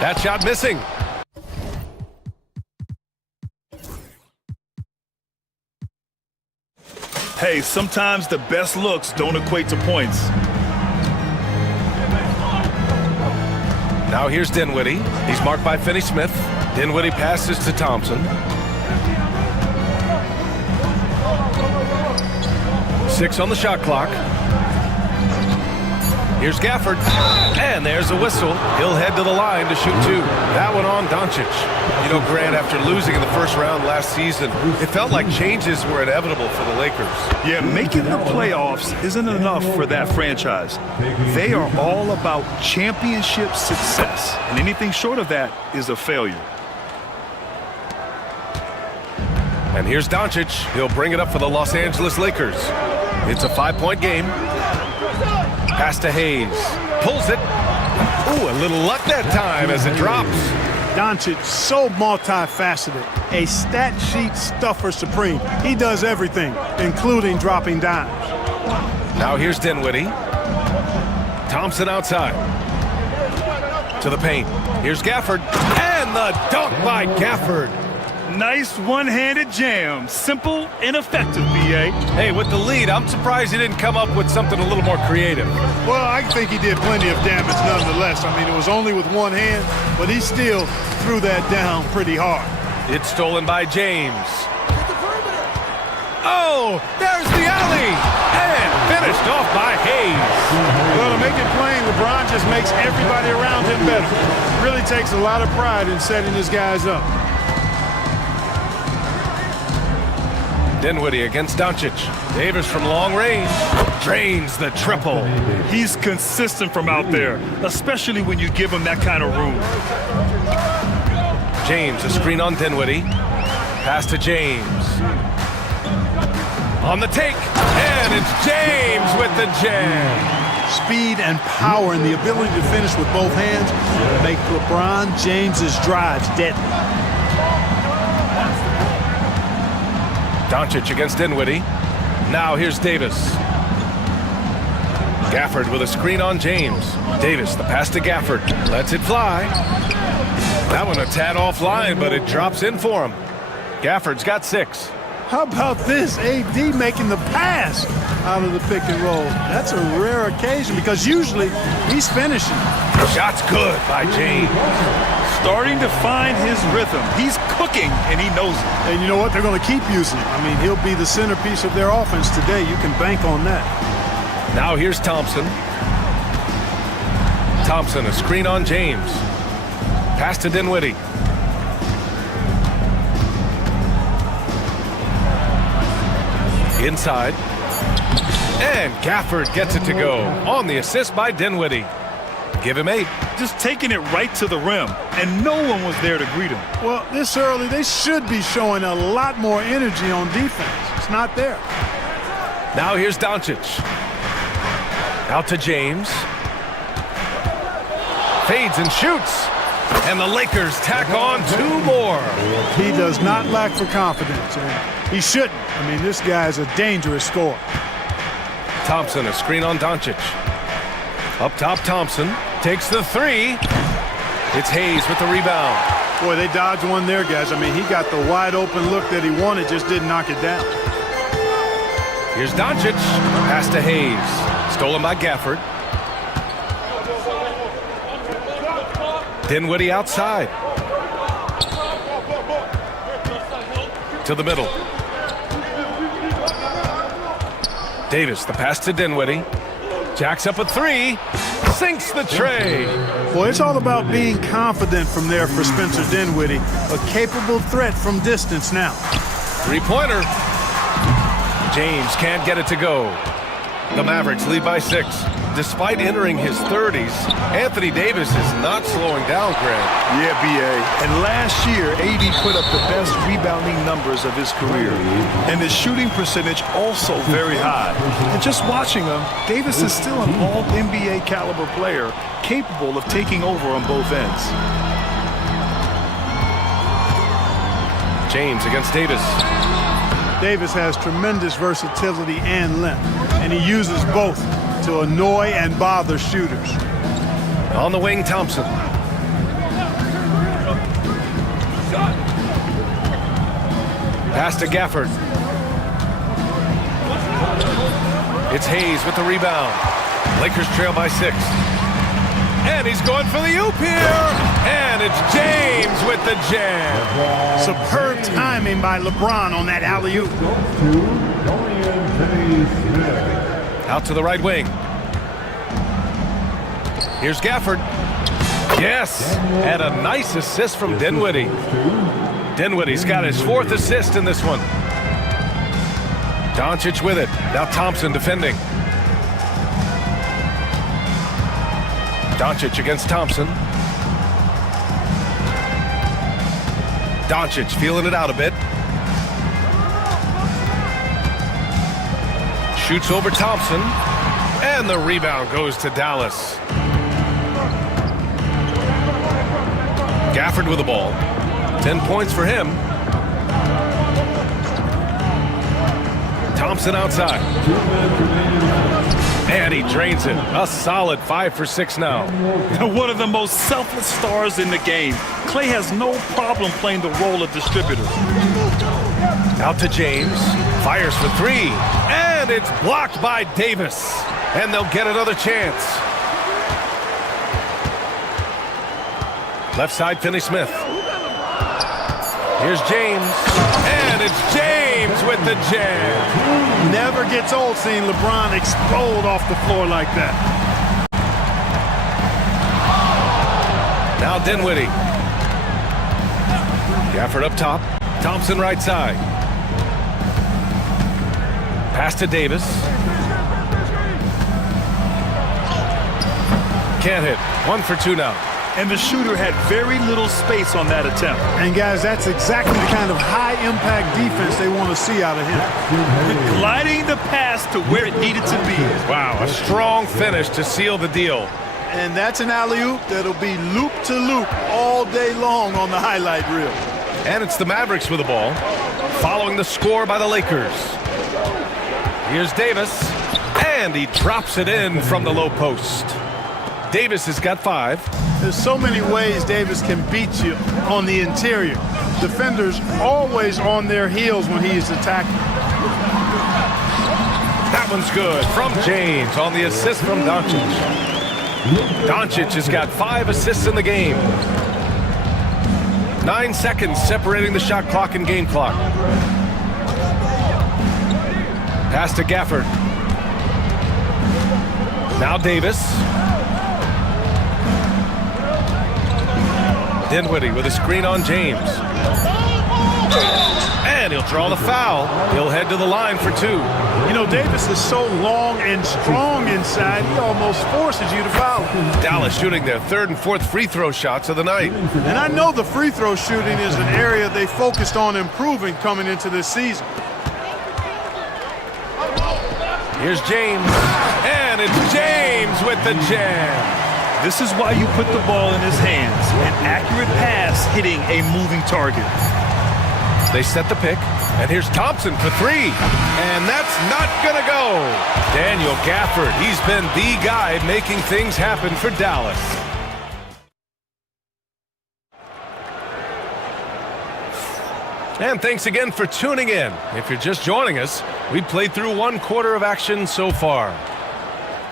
That shot missing. Hey, sometimes the best looks don't equate to points. Now here's Dinwiddie. He's marked by Finney-Smith. Dinwiddie passes to Thompson. 6 on the shot clock. Here's Gafford. And there's a whistle. He'll head to the line to shoot 2. That one on Doncic. You know, Grant, after losing in the first round last season, it felt like changes were inevitable for the Lakers. Yeah, making the playoffs isn't enough for that franchise. They are all about championship success, and anything short of that is a failure. And here's Doncic. He'll bring it up for the Los Angeles Lakers. It's a 5-point game. Pass to Hayes. Pulls it. Ooh, a little luck that time as it drops. Doncic, so multifaceted. A stat sheet stuffer supreme. He does everything, including dropping dimes. Now here's Dinwiddie. Thompson outside. To the paint. Here's Gafford. And the dunk by Gafford. Nice one-handed jam. Simple and effective, B.A. Hey, with the lead, I'm surprised he didn't come up with something a little more creative. Well, I think he did plenty of damage nonetheless. I mean, it was only with one hand, but he still threw that down pretty hard. It's stolen by James. Oh, there's the alley. And finished off by Hayes. Well, to make it plain, LeBron just makes everybody around him better. Really takes a lot of pride in setting his guys up. Dinwiddie against Doncic. Davis from long range drains the triple. He's consistent from out there, especially when you give him that kind of room. James, a screen on Dinwiddie. Pass to James. On the take, and it's James with the jam. Speed and power and the ability to finish with both hands make LeBron James's drives deadly. Doncic against Dinwiddie. Now here's Davis. Gafford with a screen on James. Davis, the pass to Gafford. Lets it fly. That one a tad offline, but it drops in for him. Gafford's got 6. How about this? AD making the pass out of the pick and roll. That's a rare occasion because usually he's finishing. Shot's good by James. Starting to find his rhythm. He's cooking, and he knows it. And you know what? They're going to keep using him. I mean, he'll be the centerpiece of their offense today. You can bank on that. Now here's Thompson. Thompson, a screen on James. Pass to Dinwiddie. Inside. And Gafford gets it to go on the assist by Dinwiddie. Give him 8. Just taking it right to the rim, and no one was there to greet him. Well, this early, they should be showing a lot more energy on defense. It's not there. Now here's Doncic. Out to James. Fades and shoots. And the Lakers tack on 2 more. He does not lack for confidence, and he shouldn't. I mean, this guy is a dangerous scorer. Thompson, a screen on Doncic. Up top, Thompson takes the 3. It's Hayes with the rebound. Boy, they dodged one there, guys. I mean, he got the wide open look that he wanted, just didn't knock it down. Here's Doncic. Pass to Hayes. Stolen by Gafford. Dinwiddie outside. To the middle. Davis, the pass to Dinwiddie. Jacks up a 3. Sinks the tray. Boy, it's all about being confident from there for Spencer Dinwiddie. A capable threat from distance now. 3-pointer. James can't get it to go. The Mavericks lead by 6. Despite entering his 30s, Anthony Davis is not slowing down, Grant. Yeah, B.A. And last year, AD put up the best rebounding numbers of his career. And his shooting percentage also very high. And just watching him, Davis is still an all-NBA caliber player, capable of taking over on both ends. James against Davis. Davis has tremendous versatility and length, and he uses both to annoy and bother shooters. On the wing, Thompson. Pass to Gafford. It's Hayes with the rebound. Lakers trail by 6. And he's going for the oop here. And it's James with the jam. Superb timing by LeBron on that alley-oop. Out to the right wing. Here's Gafford. Yes, and a nice assist from Dinwiddie. Dinwiddie's got his 4th assist in this one. Doncic with it. Now Thompson defending. Doncic against Thompson. Doncic feeling it out a bit. Shoots over Thompson. And the rebound goes to Dallas. Gafford with the ball. 10 points for him. Thompson outside. And he drains it. A solid 5 for 6 now. One of the most selfless stars in the game. Clay has no problem playing the role of distributor. Out to James. Fires for 3. And it's blocked by Davis. And they'll get another chance. Left side, Finney-Smith. Here's James. And it's James with the jam. Never gets old seeing LeBron explode off the floor like that. Now Dinwiddie. Gafford up top. Thompson right side. Pass to Davis. Can't hit. 1 for 2 now. And the shooter had very little space on that attempt. And guys, that's exactly the kind of high-impact defense they want to see out of him. Gliding the pass to where it needed to be. Wow, a strong finish to seal the deal. And that's an alley-oop that'll be loop-to-loop all day long on the highlight reel. And it's the Mavericks with the ball, following the score by the Lakers. Here's Davis, and he drops it in from the low post. Davis has got 5. There's so many ways Davis can beat you on the interior. Defenders always on their heels when he is attacking. That one's good from James on the assist from Doncic. Doncic has got 5 assists in the game. 9 seconds separating the shot clock and game clock. Pass to Gafford. Now Davis. Dinwiddie with a screen on James. And he'll draw the foul. He'll head to the line for 2. You know, Davis is so long and strong inside, he almost forces you to foul him. Dallas shooting their 3rd and 4th free throw shots of the night. And I know the free throw shooting is an area they focused on improving coming into this season. Here's James. And it's James with the jam. This is why you put the ball in his hands. An accurate pass hitting a moving target. They set the pick, and here's Thompson for 3. And that's not gonna go. Daniel Gafford, he's been the guy making things happen for Dallas. And thanks again for tuning in. If you're just joining us, we've played through 1 quarter of action so far.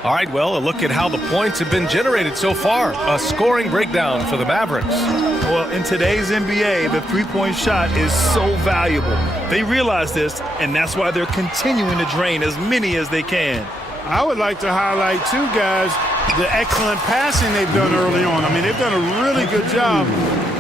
All right, well, a look at how the points have been generated so far. A scoring breakdown for the Mavericks. Well, in today's NBA, the three-point shot is so valuable. They realize this, and that's why they're continuing to drain as many as they can. I would like to highlight, too, guys, the excellent passing they've done early on. I mean, they've done a really good job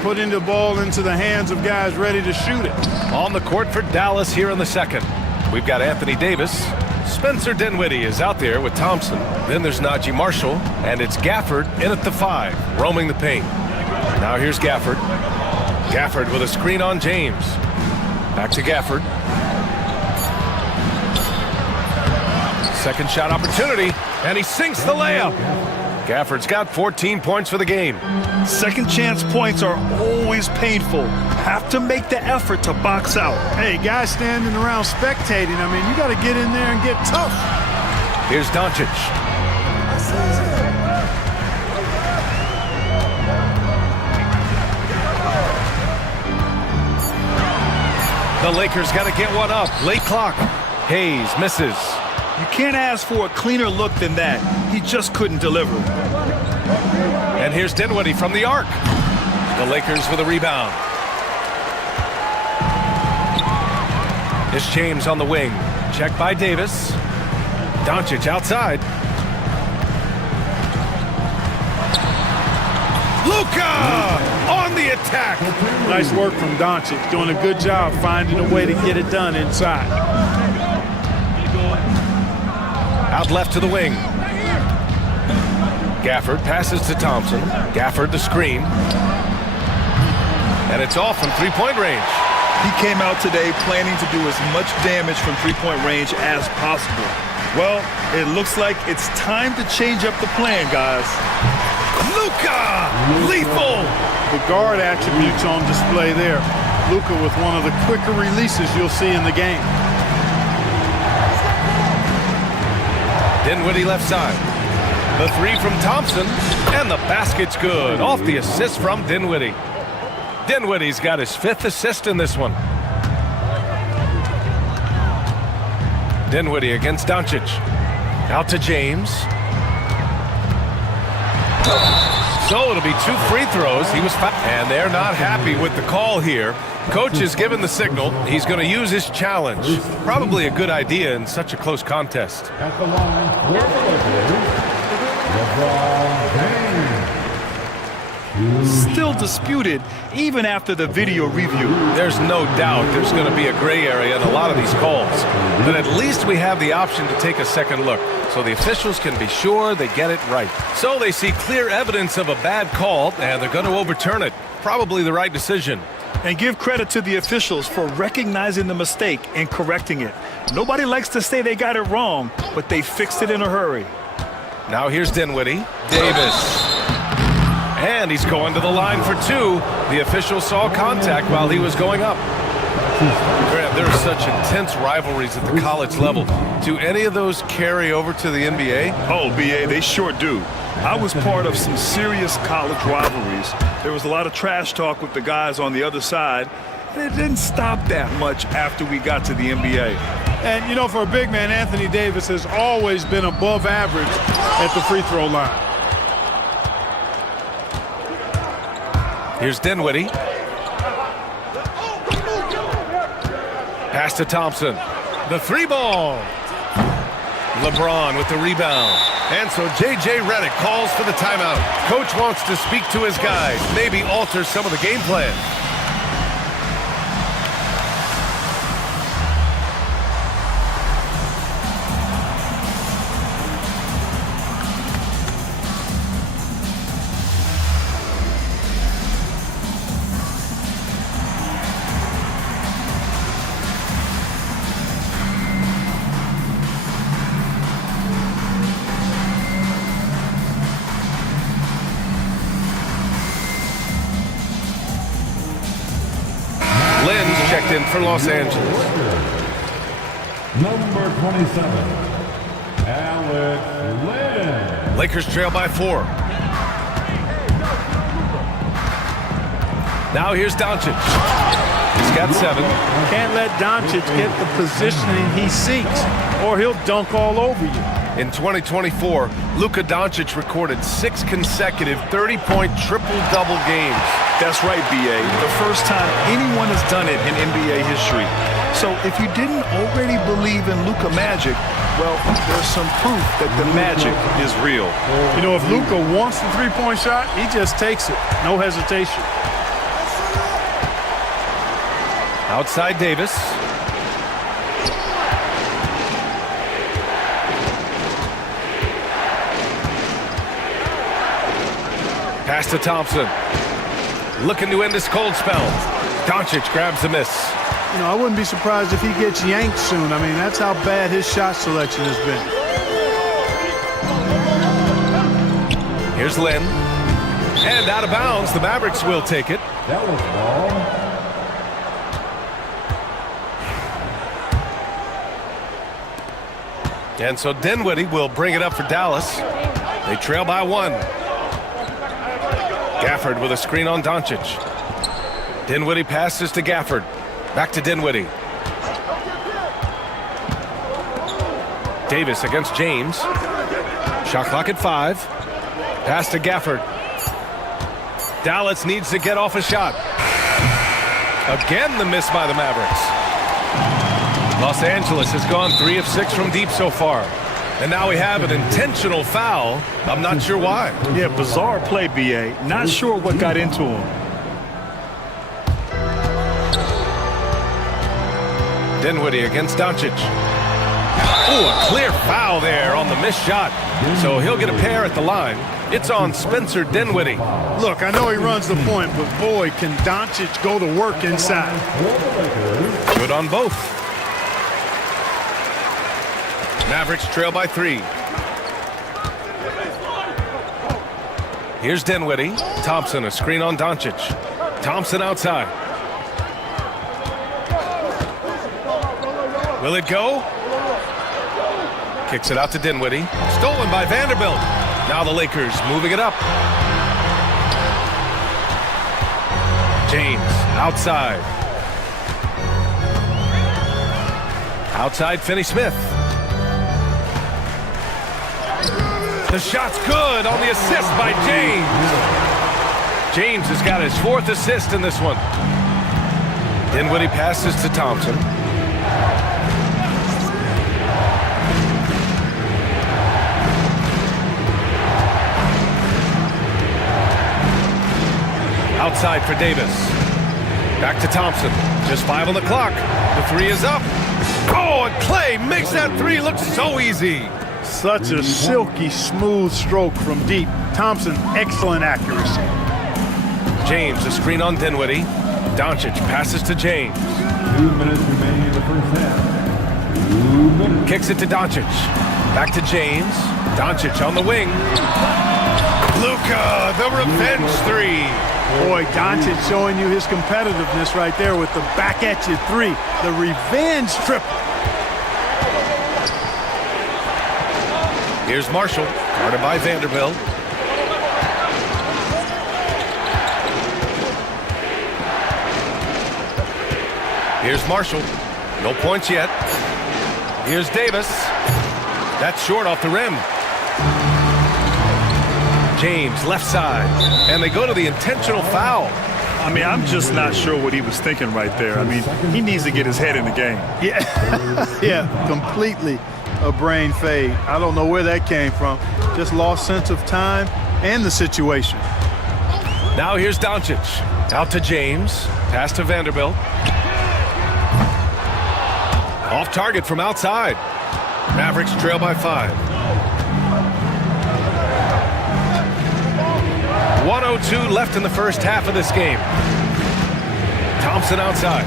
putting the ball into the hands of guys ready to shoot it. On the court for Dallas here in the 2nd. We've got Anthony Davis Spencer Dinwiddie is out there with Thompson. Then there's Najee Marshall, and it's Gafford in at the 5, roaming the paint. Now here's Gafford. Gafford with a screen on James. Back to Gafford. Second shot opportunity, and he sinks the layup. Gafford's got 14 points for the game. Second chance points are always painful. Have to make the effort to box out. Hey, guys standing around spectating, I mean, you got to get in there and get tough. Here's Doncic. The Lakers got to get one up. Late clock. Hayes misses. You can't ask for a cleaner look than that. He just couldn't deliver. And here's Dinwiddie from the arc. The Lakers with a rebound. It's James on the wing. Check by Davis. Doncic outside. Luka on the attack. Nice work from Doncic. Doing a good job finding a way to get it done inside. Out left to the wing. Gafford passes to Thompson. Gafford the screen. And it's off from three-point range. He came out today planning to do as much damage from three-point range as possible. Well, it looks like it's time to change up the plan, guys. Luka! Lethal! The guard attributes on display there. Luka with one of the quicker releases you'll see in the game. Dinwiddie left side. The three from Thompson, and the basket's good. Off the assist from Dinwiddie. Dinwiddie's got his 5th assist in this one. Dinwiddie against Doncic. Out to James. So it'll be 2 free throws. He was fouled. And they're not happy with the call here. Coach has given the signal. He's going to use his challenge. Probably a good idea in such a close contest. At the line, Still disputed even after the video review. There's no doubt there's going to be a gray area in a lot of these calls. But at least we have the option to take a second look, so the officials can be sure they get it right. So they see clear evidence of a bad call, and they're going to overturn it. Probably the right decision. And give credit to the officials for recognizing the mistake and correcting it. Nobody likes to say they got it wrong, but they fixed it in a hurry. Now here's Dinwiddie. Davis. And he's going to the line for 2. The official saw contact while he was going up. Grant, there are such intense rivalries at the college level. Do any of those carry over to the NBA? Oh, BA, they sure do. I was part of some serious college rivalries. There was a lot of trash talk with the guys on the other side, and it didn't stop that much after we got to the NBA. And, you know, for a big man, Anthony Davis has always been above average at the free throw line. Here's Dinwiddie. Pass to Thompson. The 3-ball. LeBron with the rebound. And so J.J. Redick calls for the timeout. Coach wants to speak to his guys, maybe alter some of the game plan. Checked in for Los Angeles. Number 27, Alex Len. Lakers trail by 4. Now here's Doncic. He's got 7. Can't let Doncic get the positioning he seeks, or he'll dunk all over you. In 2024, Luka Doncic recorded 6 consecutive 30-point triple-double games. That's right, B.A. The first time anyone has done it in NBA history. So if you didn't already believe in Luka magic, well, there's some proof that the magic is real. You know, if Luka wants the three-point shot, he just takes it. No hesitation. Outside Davis. Pass to Thompson. Looking to end this cold spell. Doncic grabs the miss. You know, I wouldn't be surprised if he gets yanked soon. I mean, that's how bad his shot selection has been. Here's Lynn. And out of bounds, the Mavericks will take it. That was ball. And so Dinwiddie will bring it up for Dallas. They trail by 1. Gafford with a screen on Doncic. Dinwiddie passes to Gafford. Back to Dinwiddie. Davis against James. Shot clock at 5. Pass to Gafford. Dallas needs to get off a shot. Again, the miss by the Mavericks. Los Angeles has gone 3 of 6 from deep so far. And now we have an intentional foul. I'm not sure why. Yeah, bizarre play, BA. Not sure what got into him. Dinwiddie against Doncic. Oh, a clear foul there on the missed shot. So he'll get a pair at the line. It's on Spencer Dinwiddie. Look, I know he runs the point, but boy, can Doncic go to work inside. Good on both. Mavericks trail by 3. Here's Dinwiddie. Thompson, a screen on Doncic. Thompson outside. Will it go? Kicks it out to Dinwiddie. Stolen by Vanderbilt. Now the Lakers moving it up. James outside. Outside Finney-Smith. The shot's good on the assist by James. James has got his 4th assist in this one. Dinwiddie passes to Thompson. Outside for Davis. Back to Thompson. Just 5 on the clock. The 3 is up. Oh, and Clay makes that 3 look so easy. Such a silky, smooth stroke from deep. Thompson, excellent accuracy. James, a screen on Dinwiddie. Doncic passes to James. 2 minutes remaining in the first half. 2 minutes. Kicks it to Doncic. Back to James. Doncic on the wing. Luka, the revenge 3. Boy, Doncic showing you his competitiveness right there with the back at you 3. The revenge triple. Here's Marshall, guarded by Vanderbilt. Here's Marshall. No points yet. Here's Davis. That's short off the rim. James, left side. And they go to the intentional foul. I mean, I'm just not sure what he was thinking right there. I mean, he needs to get his head in the game. Yeah, yeah, completely a brain fade. I don't know where that came from. Just lost sense of time and the situation. Now here's Doncic. Out to James. Pass to Vanderbilt. Off target from outside. Mavericks trail by 5. 1:02 left in the first half of this game. Thompson outside.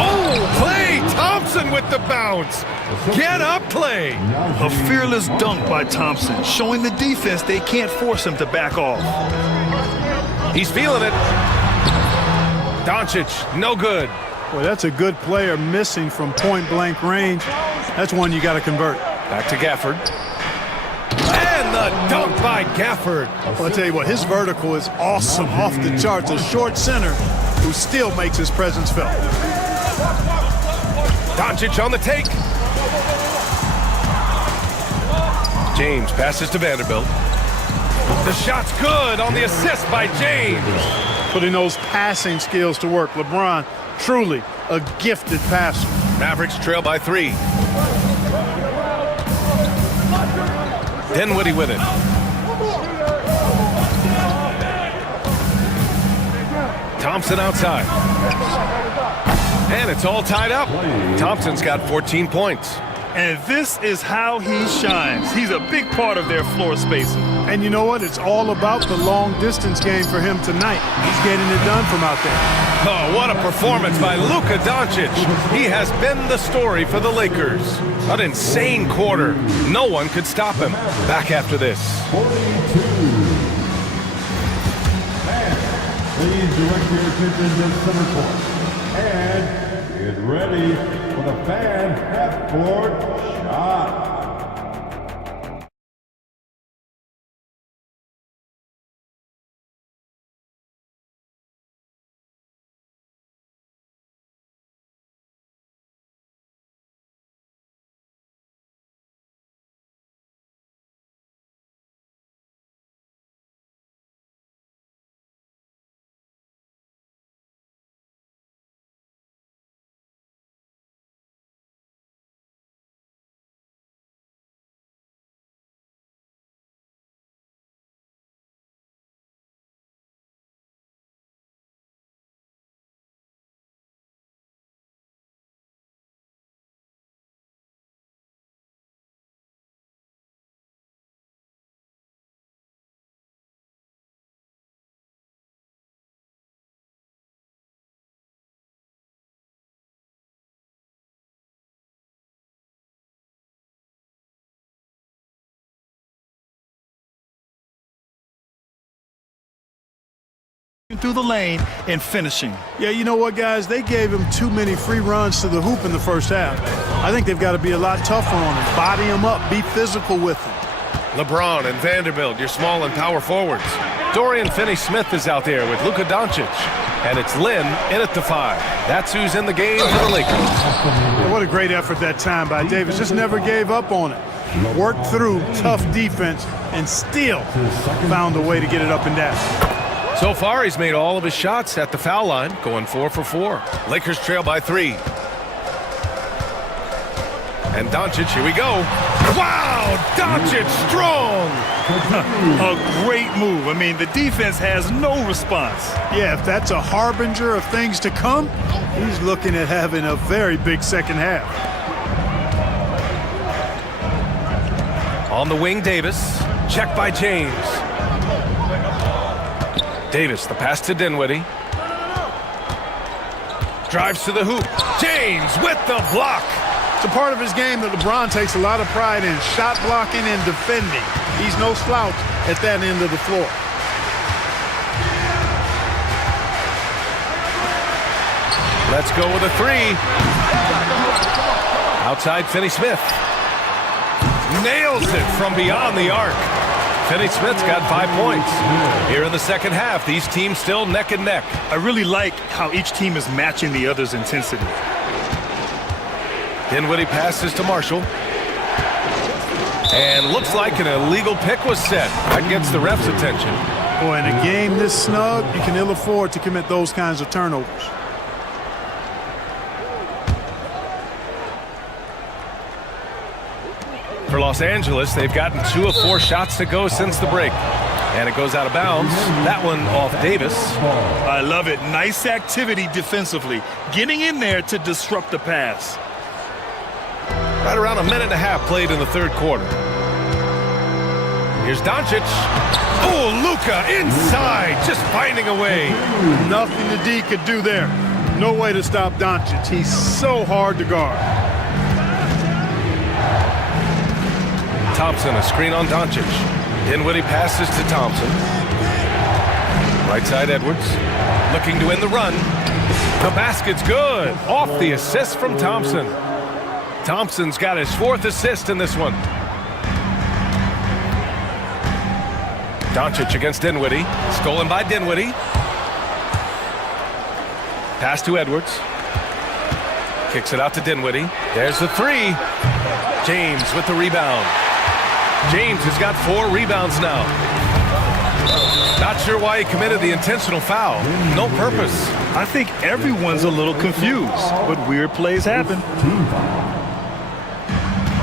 Oh, Klay Thompson with the bounce. Get up, Klay. A fearless dunk by Thompson, showing the defense they can't force him to back off. He's feeling it. Doncic, no good. Well, that's a good player missing from point-blank range. That's one you got to convert. Back to Gafford. And the dunk by Gafford. Well, I'll tell you what, his vertical is awesome, off the charts. A short center who still makes his presence felt. Doncic on the take. James passes to Vanderbilt. The shot's good on the assist by James. Putting those passing skills to work. LeBron, truly a gifted passer. Mavericks trail by 3. Dinwiddie with it. Thompson outside. And it's all tied up. Thompson's got 14 points. And this is how he shines. He's a big part of their floor spacing. And you know what? It's all about the long distance game for him tonight. He's getting it done from out there. Oh, what a performance by Luka Doncic. He has been the story for the Lakers. An insane quarter. No one could stop him. Back after this. 42. Please direct your attention to center court. And get ready for the fan half-court shot. Through the lane and finishing. Yeah, you know what, guys? They gave him too many free runs to the hoop in the first half. I think they've got to be a lot tougher on him. Body him up. Be physical with him. LeBron and Vanderbilt, your small and power forwards. Dorian Finney-Smith is out there with Luka Doncic. And it's Lynn in at the 5. That's who's in the game for the Lakers. Yeah, what a great effort that time by Davis. Just never gave up on it. Worked through tough defense and still found a way to get it up and down. So far, he's made all of his shots at the foul line, going 4 for 4. Lakers trail by 3. And Doncic, here we go. Wow, Doncic strong. A great move. I mean, the defense has no response. Yeah, if that's a harbinger of things to come, he's looking at having a very big second half. On the wing, Davis. Check by James. Davis, the pass to Dinwiddie. Drives to the hoop. James with the block. It's a part of his game that LeBron takes a lot of pride in, shot blocking and defending. He's no slouch at that end of the floor. Let's go with a 3. Outside Finney-Smith. Nails it from beyond the arc. Finney-Smith's got 5 points. Here in the second half, these teams still neck and neck. I really like how each team is matching the other's intensity. Dinwiddie passes to Marshall. And looks like an illegal pick was set. That gets the ref's attention. Boy, in a game this snug, you can ill afford to commit those kinds of turnovers. For Los Angeles, they've gotten 2 of 4 shots to go since the break. And it goes out of bounds. That one off Davis. I love it. Nice activity defensively. Getting in there to disrupt the pass. Right around a minute and a half played in the third quarter. Here's Doncic. Oh, Luka inside, just finding a way. Nothing the D could do there. No way to stop Doncic. He's so hard to guard. Thompson, a screen on Doncic. Dinwiddie passes to Thompson. Right side Edwards. Looking to win the run. The basket's good. Off the assist from Thompson. Thompson's got his 4th assist in this one. Doncic against Dinwiddie. Stolen by Dinwiddie. Pass to Edwards. Kicks it out to Dinwiddie. There's the 3. James with the rebound. James has got 4 rebounds now. Not sure why he committed the intentional foul. No purpose. I think everyone's a little confused, but weird plays happen.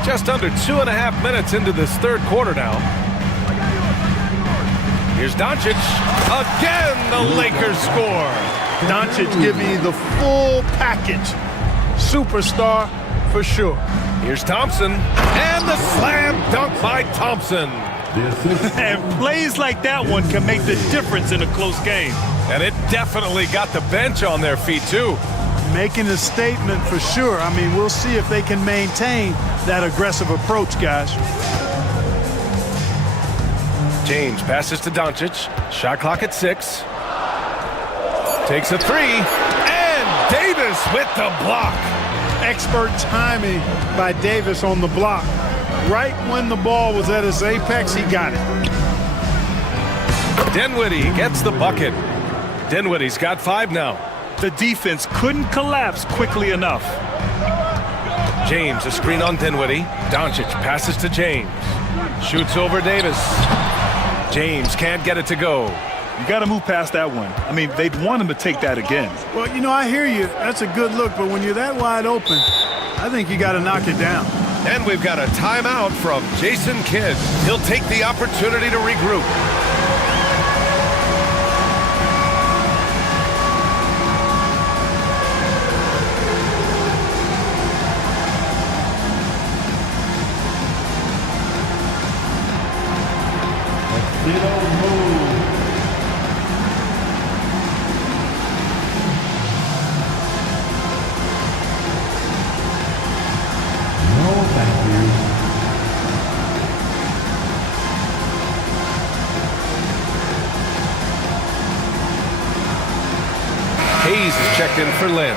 Just under 2.5 minutes into this third quarter now. Here's Doncic. Again, the Lakers score. Doncic giving you the full package. Superstar, for sure. Here's Thompson, and the slam dunk by Thompson. And plays like that one can make the difference in a close game. And it definitely got the bench on their feet, too. Making a statement for sure. I mean, we'll see if they can maintain that aggressive approach, guys. James passes to Doncic. Shot clock at 6. Takes a 3. And Davis with the block. Expert timing by Davis on the block. Right when the ball was at its apex, he got it. Dinwiddie gets the bucket. Dinwiddie's got 5 now. The defense couldn't collapse quickly enough. James, a screen on Dinwiddie. Doncic passes to James. Shoots over Davis. James can't get it to go. You got to move past that one. I mean, they'd want him to take that again. Well, you know, I hear you. That's a good look, but when you're that wide open, I think you got to knock it down. And we've got a timeout from Jason Kidd. He'll take the opportunity to regroup. Hayes is checked in for Lynn.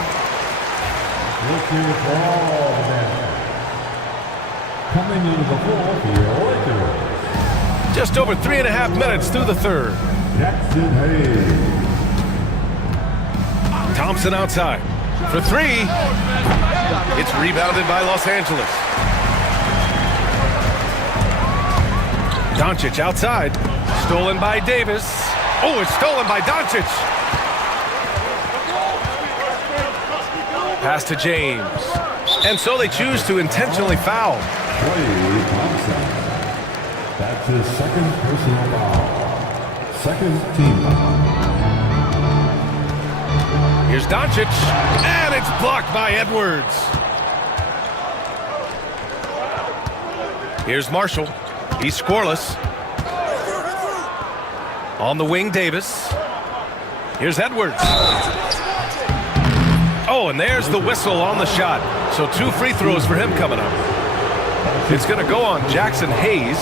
Coming into the ball for your Lakers. Just over 3.5 minutes through the third. Jackson Hayes. Thompson outside for 3. It's rebounded by Los Angeles. Doncic outside. Stolen by Davis. Oh, it's stolen by Doncic. Pass to James. And so they choose to intentionally foul. Clay Thompson. That's his second personal foul. Second team foul. Here's Doncic. And it's blocked by Edwards. Here's Marshall. He's scoreless. On the wing, Davis. Here's Edwards. Oh, and there's the whistle on the shot. So 2 free throws for him coming up. It's going to go on Jackson Hayes.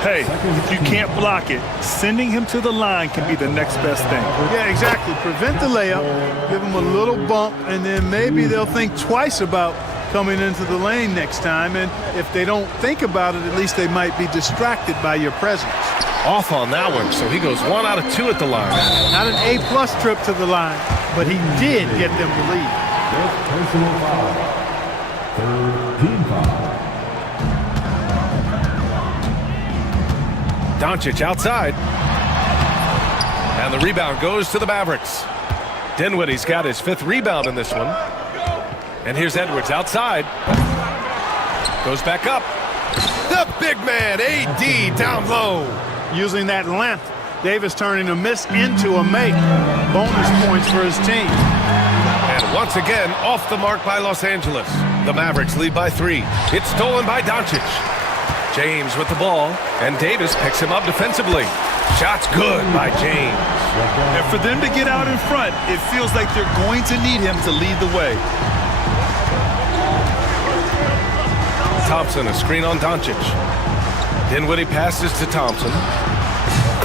Hey, if you can't block it, sending him to the line can be the next best thing. Yeah, exactly. Prevent the layup, give them a little bump, and then maybe they'll think twice about coming into the lane next time. And if they don't think about it, at least they might be distracted by your presence. Off on that one, so he goes 1 out of 2 at the line. Not an A-plus trip to the line, but he did get them to lead. Personal foul. Third team foul. Doncic outside. And the rebound goes to the Mavericks. Dinwiddie's got his 5th rebound in this one. And here's Edwards outside. Goes back up. The big man, AD, down low. Using that length, Davis turning a miss into a make. Bonus points for his team. And once again, off the mark by Los Angeles. The Mavericks lead by 3. It's stolen by Doncic. James with the ball, and Davis picks him up defensively. Shot's good by James. And for them to get out in front, it feels like they're going to need him to lead the way. Thompson, a screen on Doncic. Dinwiddie passes to Thompson.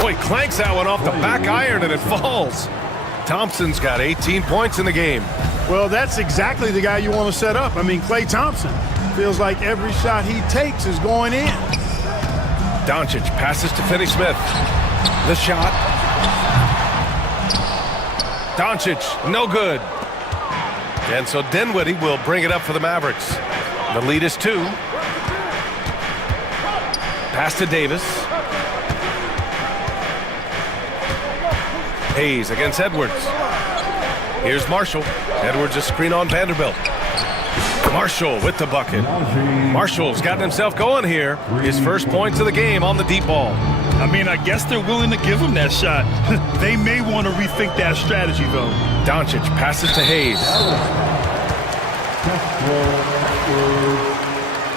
Boy, clanks that one off the back iron, and it falls. Thompson's got 18 points in the game. Well, that's exactly the guy you want to set up. I mean, Klay Thompson. Feels like every shot he takes is going in. Doncic passes to Finney-Smith. The shot. Doncic, no good. And so Dinwiddie will bring it up for the Mavericks. The lead is 2. Pass to Davis. Hayes against Edwards. Here's Marshall. Edwards a screen on Vanderbilt. Marshall with the bucket. Marshall's gotten himself going here. His first points of the game on the deep ball. I mean, I guess they're willing to give him that shot. They may want to rethink that strategy, though. Doncic passes to Hayes.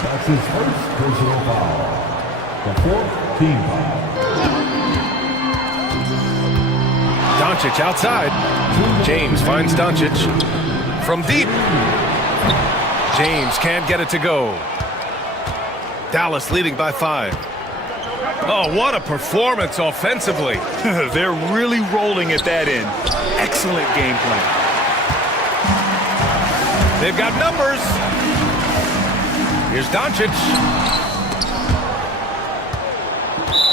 That's his first personal foul. The fourth team foul. Doncic outside. James finds Doncic from deep. James can't get it to go. Dallas leading by 5. Oh, what a performance offensively. They're really rolling at that end. Excellent game plan. They've got numbers. Here's Doncic.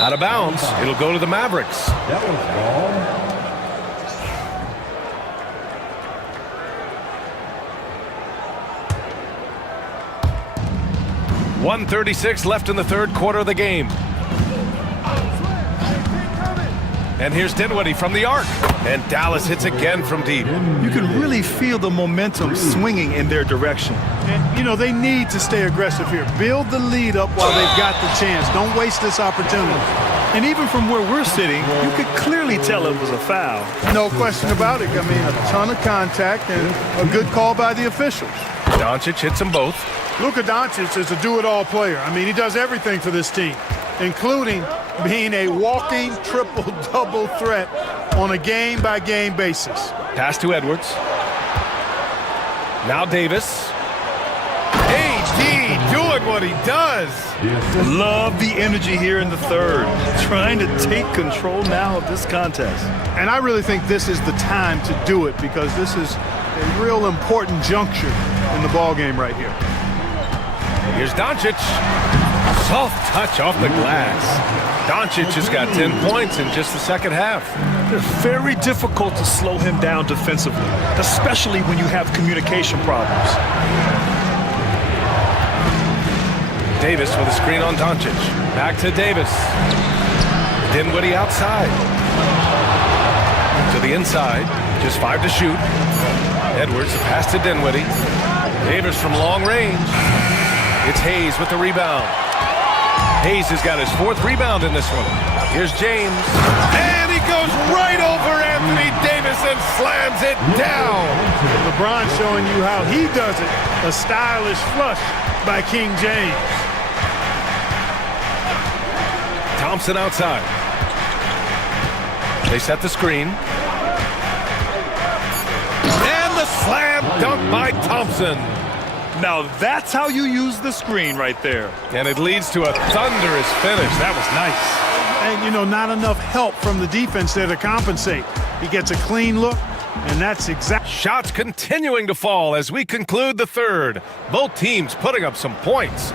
Out of bounds. It'll go to the Mavericks. That was ball. .136 left in the third quarter of the game. And here's Dinwiddie from the arc. And Dallas hits again from deep. You can really feel the momentum swinging in their direction. And, you know, they need to stay aggressive here. Build the lead up while they've got the chance. Don't waste this opportunity. And even from where we're sitting, you could clearly tell it was a foul. No question about it. I mean, a ton of contact and a good call by the officials. Doncic hits them both. Luka Doncic is a do-it-all player. I mean, he does everything for this team, including being a walking triple-double threat on a game-by-game basis. Pass to Edwards. Now Davis. AD doing what he does. Love the energy here in the third. Trying to take control now of this contest. And I really think this is the time to do it because this is a real important juncture in the ballgame right here. Here's Doncic. Soft touch off the glass. Doncic has got 10 points in just the second half. It's very difficult to slow him down defensively, especially when you have communication problems. Davis with a screen on Doncic. Back to Davis. Dinwiddie outside. To the inside. Just 5 to shoot. Edwards, the pass to Dinwiddie. Davis from long range. It's Hayes with the rebound. Hayes has got his 4th rebound in this one. Here's James. And he goes right over Anthony Davis and slams it down. LeBron showing you how he does it. A stylish flush by King James. Thompson outside. They set the screen. And the slam dunk by Thompson. Now that's how you use the screen right there. And it leads to a thunderous finish. That was nice. And, you know, not enough help from the defense there to compensate. He gets a clean look, and that's exactly... Shots continuing to fall as we conclude the third. Both teams putting up some points.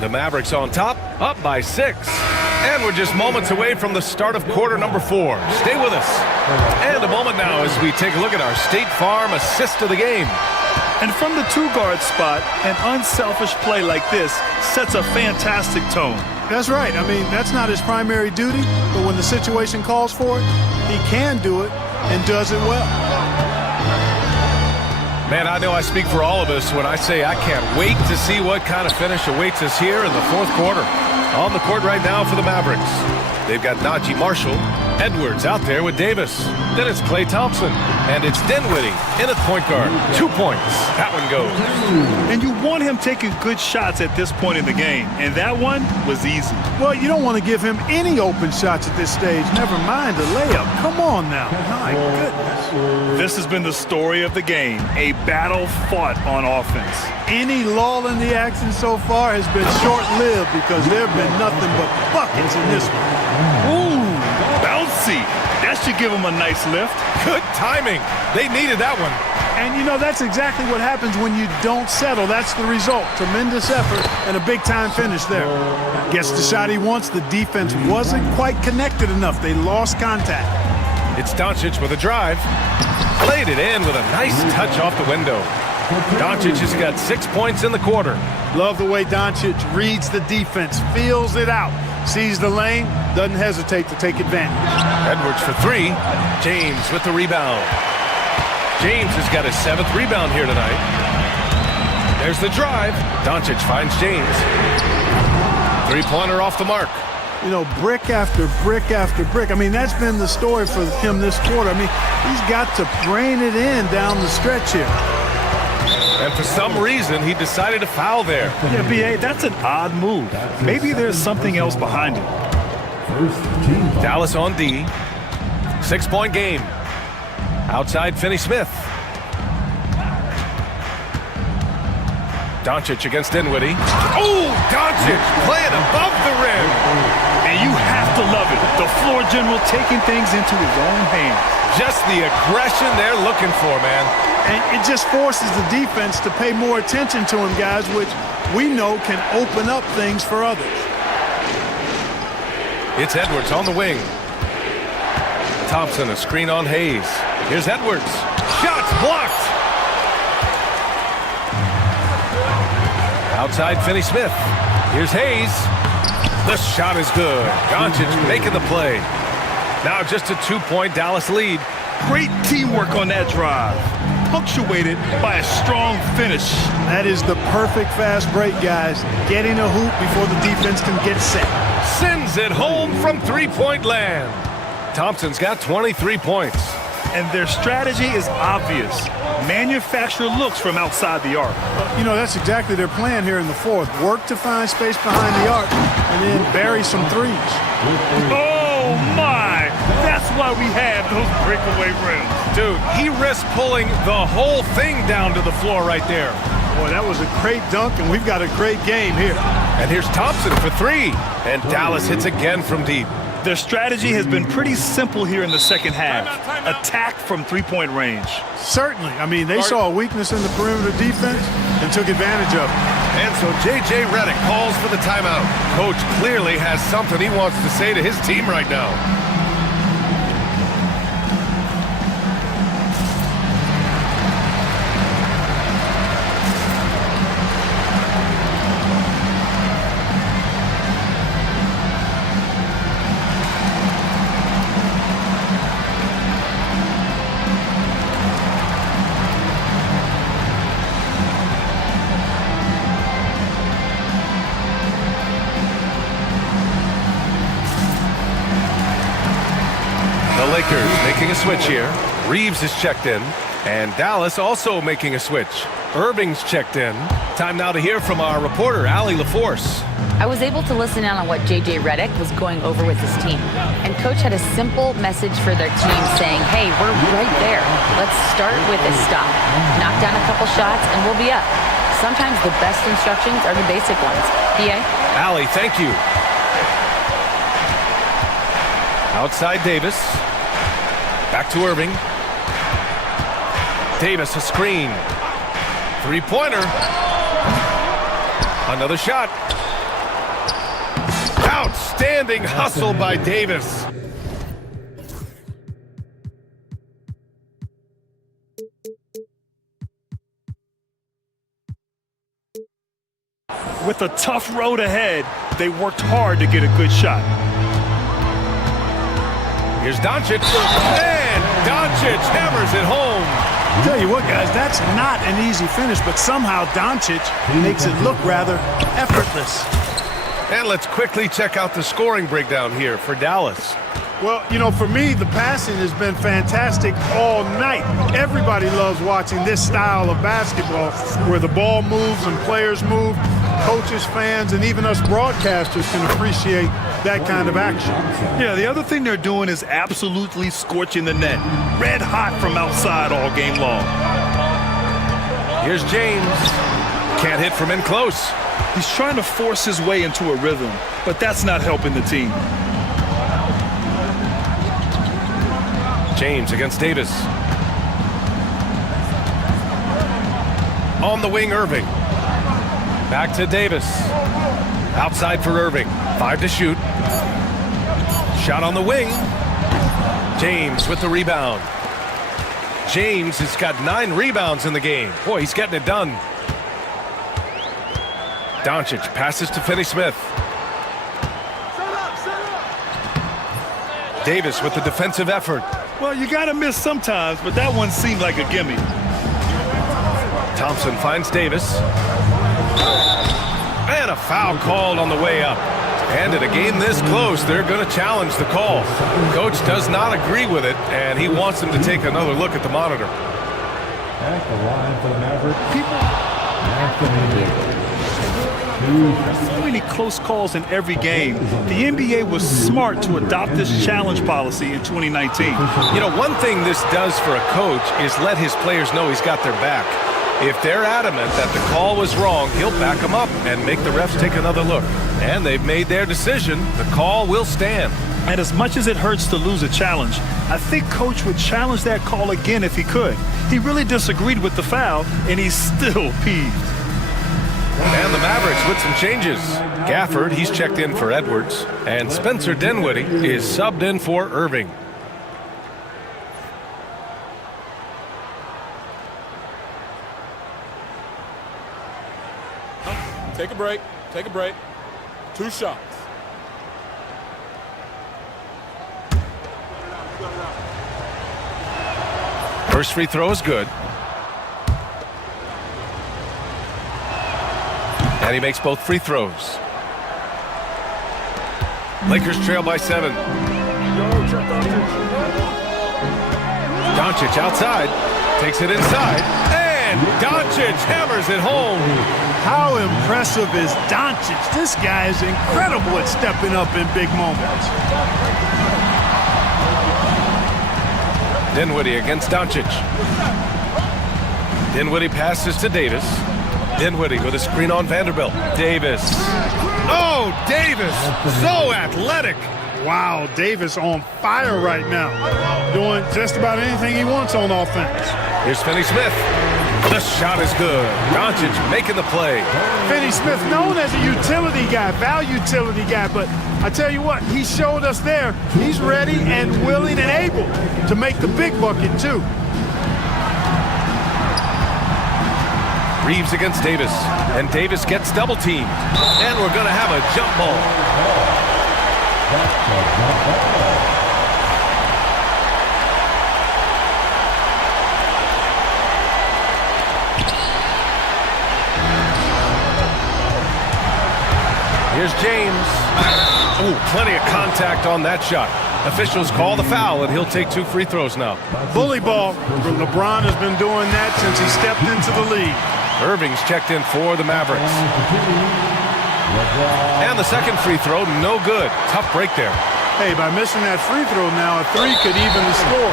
The Mavericks on top, up by 6. And we're just moments away from the start of quarter number 4. Stay with us. And a moment now as we take a look at our State Farm assist of the game. And from the 2-guard spot, an unselfish play like this sets a fantastic tone. That's right. I mean, that's not his primary duty, but when the situation calls for it, he can do it and does it well. Man, I know I speak for all of us when I say I can't wait to see what kind of finish awaits us here in the 4th quarter. On the court right now for the Mavericks. They've got Najee Marshall, Edwards out there with Davis. Then it's Klay Thompson, and it's Dinwiddie in at point guard. 2 points. That one goes. And you want him taking good shots at this point in the game, and that one was easy. Well, you don't want to give him any open shots at this stage, never mind a layup. Come on now. My goodness. This has been the story of the game, a battle fought on offense. Any lull in the action so far has been short-lived because there have been nothing but buckets in this one. Ooh, bouncy. That should give him a nice lift. Good timing. They needed that one. And, you know, that's exactly what happens when you don't settle. That's the result. Tremendous effort and a big-time finish there. Gets the shot he wants. The defense wasn't quite connected enough. They lost contact. It's Doncic with a drive. Played it in with a nice touch off the window. Doncic has got 6 points in the quarter. Love the way Doncic reads the defense, feels it out, sees the lane, doesn't hesitate to take advantage. Edwards for 3. James with the rebound. James has got his 7th rebound here tonight. There's the drive. Doncic finds James. 3-pointer off the mark. You know, brick after brick after brick. I mean, that's been the story for him this quarter. I mean, he's got to brain it in down the stretch here. And for some reason, he decided to foul there. Yeah, B.A., that's an odd move. Maybe there's something else behind it. Dallas on D. 6-point game. Outside Finney-Smith. Doncic against Dinwiddie. Oh, Doncic playing above the rim. And you have to love it. The floor general taking things into his own hands. Just the aggression they're looking for, man. And it just forces the defense to pay more attention to him, guys, which we know can open up things for others. It's Edwards on the wing. Thompson, a screen on Hayes. Here's Edwards. Shots blocked. Outside Finney-Smith. Here's Hayes. The shot is good. Doncic making the play. Now just a 2-point Dallas lead. Great teamwork on that drive, punctuated by a strong finish. That is the perfect fast break, guys. Getting a hoop before the defense can get set. Sends it home from three-point land. Thompson's got 23 points. And their strategy is obvious. Manufacture looks from outside the arc. You know, that's exactly their plan here in the fourth. Work to find space behind the arc and then bury some threes. Oh, my! That's why we have those breakaway rims. Dude, he risked pulling the whole thing down to the floor right there. Boy, that was a great dunk, and we've got a great game here. And here's Thompson for three. And Dallas hits again from deep. Their strategy has been pretty simple here in the second half. Attack from three-point range. Certainly. I mean, they saw a weakness in the perimeter defense and took advantage of it. And so J.J. Redick calls for the timeout. Coach clearly has something he wants to say to his team right now. Lakers making a switch here. Reeves is checked in. And Dallas also making a switch. Irving's checked in. Time now to hear from our reporter, Allie LaForce. I was able to listen in on what J.J. Redick was going over with his team. And Coach had a simple message for their team saying, hey, we're right there. Let's start with a stop. Knock down a couple shots and we'll be up. Sometimes the best instructions are the basic ones. PA? Allie, thank you. Outside Davis. Back to Irving. Davis, a screen. Three-pointer. Another shot. Outstanding hustle by Davis. With a tough road ahead, they worked hard to get a good shot. Here's Doncic, and Doncic hammers it home. I'll tell you what, guys, that's not an easy finish, but somehow Doncic makes it look rather effortless. And let's quickly check out the scoring breakdown here for Dallas. Well, you know, for me, the passing has been fantastic all night. Everybody loves watching this style of basketball where the ball moves and players move. Coaches, fans, and even us broadcasters can appreciate that kind of action. Yeah, the other thing they're doing is absolutely scorching the net. Red hot from outside all game long. Here's James. Can't hit from in close. He's trying to force his way into a rhythm, but that's not helping the team. James against Davis. On the wing, Irving. Back to Davis. Outside for Irving. 5 to shoot. Shot on the wing. James with the rebound. James has got 9 rebounds in the game. Boy, he's getting it done. Doncic passes to Finney-Smith. Davis with the defensive effort. Well, you got to miss sometimes, but that one seemed like a gimme. Thompson finds Davis. And a foul called on the way up. And in a game this close, they're going to challenge the call. Coach does not agree with it, and he wants them to take another look at the monitor. At the line for the Mavericks, So many close calls in every game. The NBA was smart to adopt this challenge policy in 2019. You know, one thing this does for a coach is let his players know he's got their back. If they're adamant that the call was wrong, he'll back them up and make the refs take another look. And they've made their decision. The call will stand. And as much as it hurts to lose a challenge, I think Coach would challenge that call again if he could. He really disagreed with the foul, and he's still peeved. And the Mavericks with some changes. Gafford, he's checked in for Edwards. And Spencer Dinwiddie is subbed in for Irving. Take a break. Take a break. 2 shots. First free throw is good. And he makes both free throws. Lakers trail by 7. Doncic outside. Takes it inside. And Doncic hammers it home. How impressive is Doncic? This guy is incredible at stepping up in big moments. Dinwiddie against Doncic. Dinwiddie passes to Davis. Dinwiddie with a screen on Vanderbilt. Davis. Oh, Davis! So athletic! Wow, Davis on fire right now. Doing just about anything he wants on offense. Here's Finney-Smith. The shot is good. Doncic making the play. Finney-Smith known as a utility guy, value utility guy, but I tell you what, he showed us there. He's ready and willing and able to make the big bucket too. Reeves against Davis, and Davis gets double teamed. And we're going to have a jump ball. Here's James. Ooh, plenty of contact on that shot. Officials call the foul, and he'll take 2 free throws now. Bully ball. LeBron has been doing that since he stepped into the league. Irving's checked in for the Mavericks. And the second free throw, no good. Tough break there. Hey, by missing that free throw now, a 3 could even the score.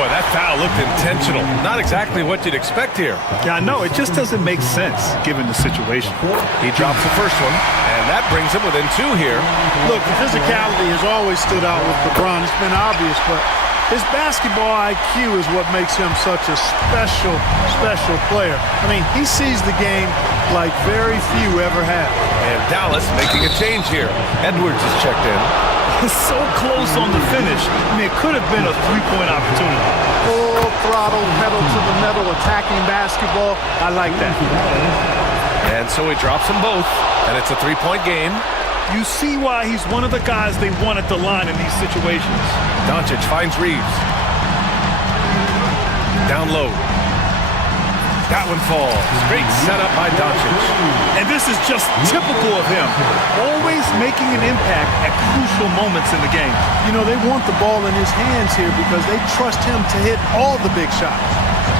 Boy, that foul looked intentional. Not exactly what you'd expect here. Yeah, I know. It just doesn't make sense given the situation. He drops the first one, and that brings him within 2 here. Look, the physicality has always stood out with LeBron. It's been obvious, but his basketball IQ is what makes him such a special, special player. I mean, he sees the game like very few ever have. And Dallas making a change here. Edwards is checked in. So close on the finish. I mean, it could have been a 3-point opportunity. Full throttle, pedal to the metal, attacking basketball. I like that. And so he drops them both, and it's a 3-point game. You see why he's one of the guys they want at the line in these situations. Doncic finds Reeves. Down low. That one falls. Great setup by Doncic. And this is just typical of him. Always making an impact at crucial moments in the game. You know, they want the ball in his hands here because they trust him to hit all the big shots.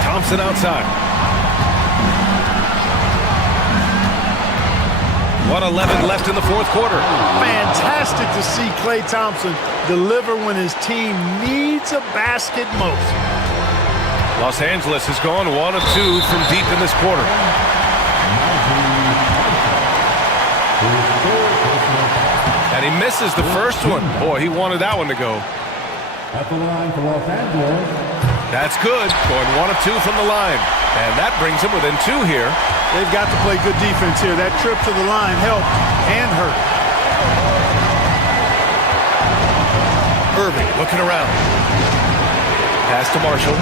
Thompson outside. 1:11 left in the 4th quarter. Fantastic to see Klay Thompson deliver when his team needs a basket most. Los Angeles has gone 1 of 2 from deep in this quarter. And he misses the first one. Boy, he wanted that one to go. At the line for Los Angeles. That's good. Going 1 of 2 from the line. And that brings him within 2 here. They've got to play good defense here. That trip to the line helped and hurt. Irving looking around. Pass to Marshall.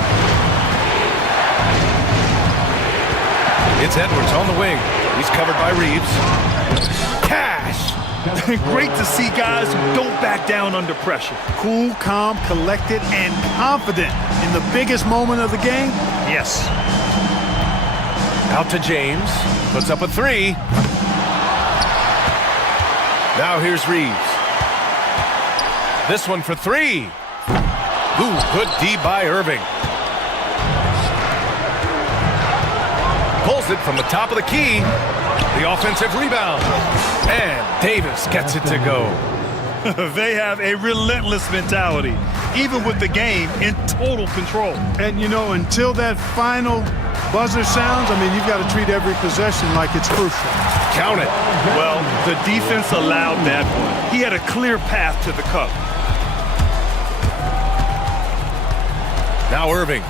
It's Edwards on the wing. He's covered by Reeves. Cash! Great to see guys who don't back down under pressure. Cool, calm, collected, and confident in the biggest moment of the game. Yes. Out to James. Puts up a 3. Now here's Reeves. This one for 3. Ooh, good D by Irving. Pulls it from the top of the key. The offensive rebound. And Davis gets it to go. They have a relentless mentality, even with the game in total control. And, you know, until that final buzzer sounds, I mean, you've got to treat every possession like it's crucial. Count it. Well, the defense allowed that one. He had a clear path to the cup. Now Irving.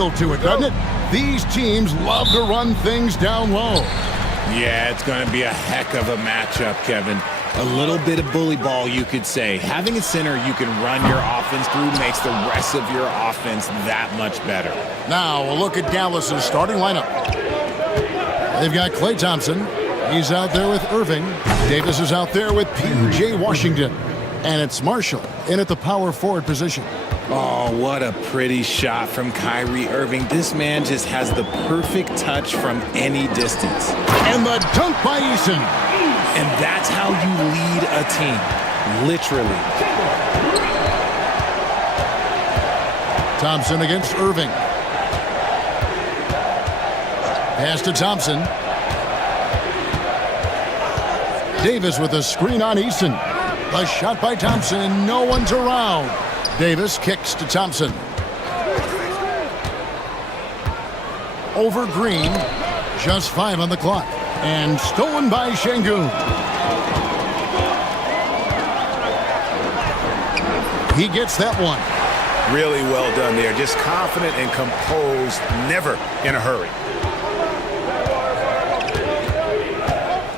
feel to it, doesn't it? These teams love to run things down low. Yeah, it's going to be a heck of a matchup, Kevin. A little bit of bully ball, you could say. Having a center you can run your offense through makes the rest of your offense that much better. Now, a look at Dallas's starting lineup. They've got Klay Thompson. He's out there with Irving. Davis is out there with P.J. Washington. And it's Marshall in at the power forward position. Oh, what a pretty shot from Kyrie Irving. This man just has the perfect touch from any distance. And the dunk by Eason. And that's how you lead a team, literally. Thompson against Irving. Pass to Thompson. Davis with a screen on Eason. A shot by Thompson, no one's around. Davis kicks to Thompson. Over Green, just 5 on the clock. And stolen by Şengün. He gets that one. Really well done there. Just confident and composed, never in a hurry.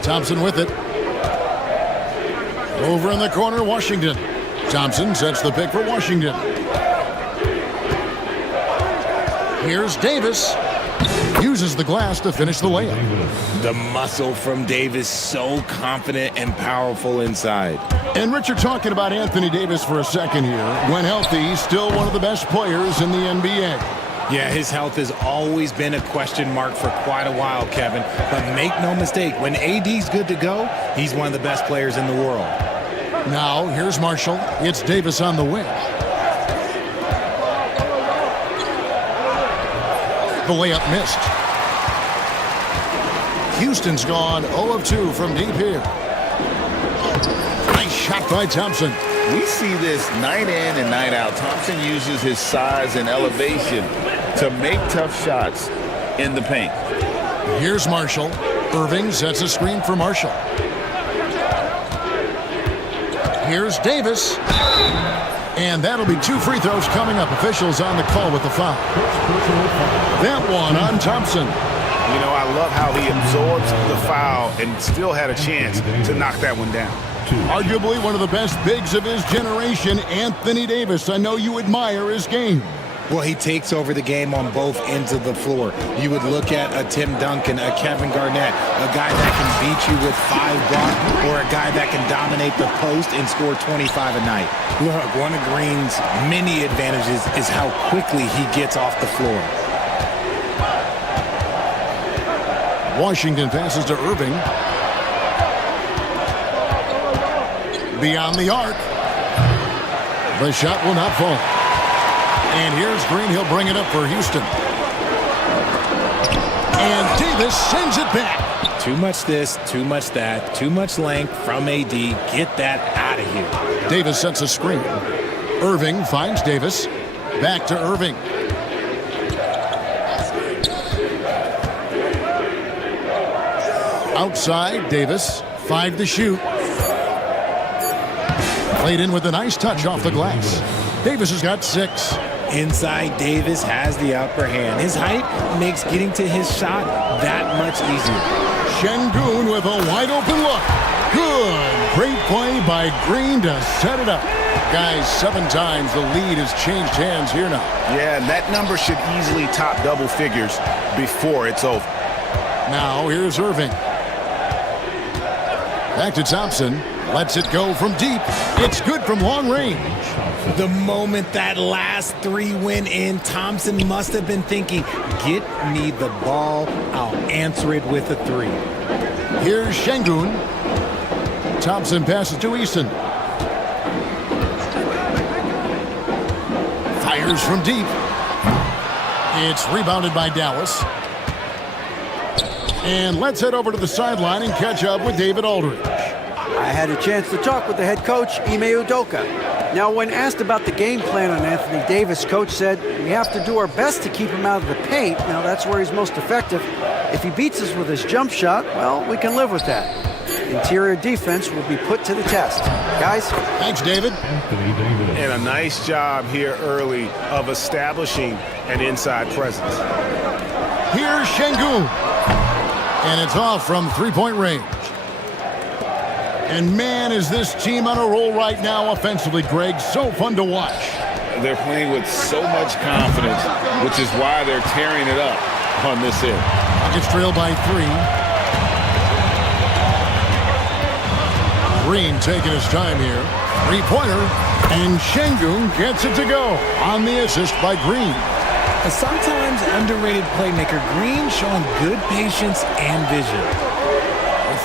Thompson with it. Over in the corner, Washington. Thompson sets the pick for Washington. Here's Davis. Uses the glass to finish the layup. The muscle from Davis, so confident and powerful inside. And Richard, talking about Anthony Davis for a second here. When healthy, still one of the best players in the NBA. Yeah, his health has always been a question mark for quite a while, Kevin. But make no mistake, when AD's good to go, he's one of the best players in the world. Now, here's Marshall. It's Davis on the wing. The layup missed. Houston's gone 0 of 2 from deep here. Nice shot by Thompson. We see this night in and night out. Thompson uses his size and elevation to make tough shots in the paint. Here's Marshall. Irving sets a screen for Marshall. Here's Davis. And that'll be 2 free throws coming up. Officials on the call with the foul. That one on Thompson. You know, I love how he absorbs the foul and still had a chance to knock that one down. Arguably one of the best bigs of his generation, Anthony Davis. I know you admire his game. Well, he takes over the game on both ends of the floor. You would look at a Tim Duncan, a Kevin Garnett, a guy that can beat you with 5 blocks, or a guy that can dominate the post and score 25 a night. Look, one of Green's many advantages is how quickly he gets off the floor. Washington passes to Irving. Beyond the arc. The shot will not fall. And here's Green. He'll bring it up for Houston. And Davis sends it back. Too much this, too much that, too much length from AD. Get that out of here. Davis sets a screen. Irving finds Davis. Back to Irving. Outside, Davis. 5 to shoot. Played in with a nice touch off the glass. Davis has got 6. Inside, Davis has the upper hand. His height makes getting to his shot that much easier. Şengün with a wide open look. Good. Great play by Green to set it up. Guys, 7 times the lead has changed hands here now. Yeah, and that number should easily top double figures before it's over. Now here's Irving. Back to Thompson. Lets it go from deep. It's good from long range. The moment that last 3 went in, Thompson must have been thinking, get me the ball, I'll answer it with a 3. Here's Şengün. Thompson passes to Eason. Fires from deep. It's rebounded by Dallas. And let's head over to the sideline and catch up with David Aldridge. I had a chance to talk with the head coach, Ime Udoka. Now, when asked about the game plan on Anthony Davis, coach said, we have to do our best to keep him out of the paint. Now, that's where he's most effective. If he beats us with his jump shot, well, we can live with that. Interior defense will be put to the test. Guys? Thanks, David. And a nice job here early of establishing an inside presence. Here's Şengün. And it's off from three-point range. And man, is this team on a roll right now offensively, Greg. So fun to watch. They're playing with so much confidence, which is why they're tearing it up on this end. Rockets trail by 3. Green taking his time here. Three-pointer. And Şengün gets it to go on the assist by Green. A sometimes underrated playmaker, Green showing good patience and vision.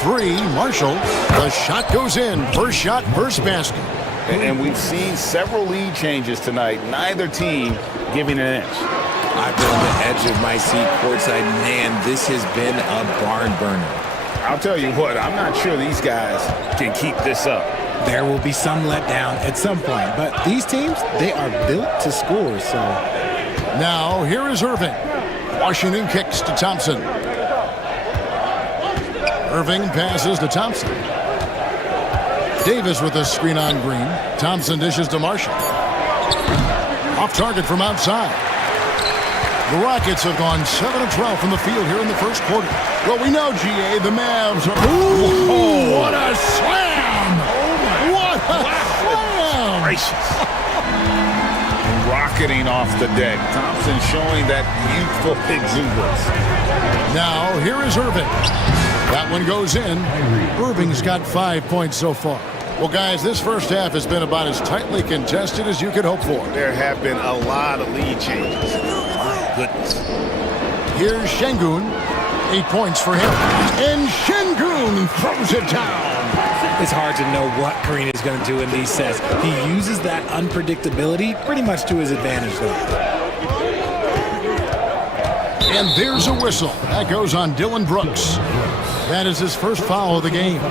3, Marshall. The shot goes in. First shot, first basket. And we've seen several lead changes tonight. Neither team giving an inch. I've been on the edge of my seat courtside. Man, this has been a barn burner. I'll tell you what, I'm not sure these guys can keep this up. There will be some letdown at some point, but these teams, they are built to score, so. Now, here is Irving. Washington kicks to Thompson. Irving passes to Thompson. Davis with a screen on Green. Thompson dishes to Marshall. Off target from outside. The Rockets have gone 7 of 12 from the field here in the first quarter. Well, we know, GA, the Mavs are... Ooh, what a slam! Oh, my... What a slam! Gracious. Rocketing off the deck. Thompson showing that youthful exuberance. Now, here is Irving. That one goes in. Irving's got 5 points so far. Well, guys, this first half has been about as tightly contested as you could hope for. There have been a lot of lead changes. My goodness. Here's Şengün. 8 points for him. And Şengün throws it down. It's hard to know what Green is going to do in these sets. He uses that unpredictability pretty much to his advantage, though. And there's a whistle. That goes on Dillon Brooks. That is his first foul of the game.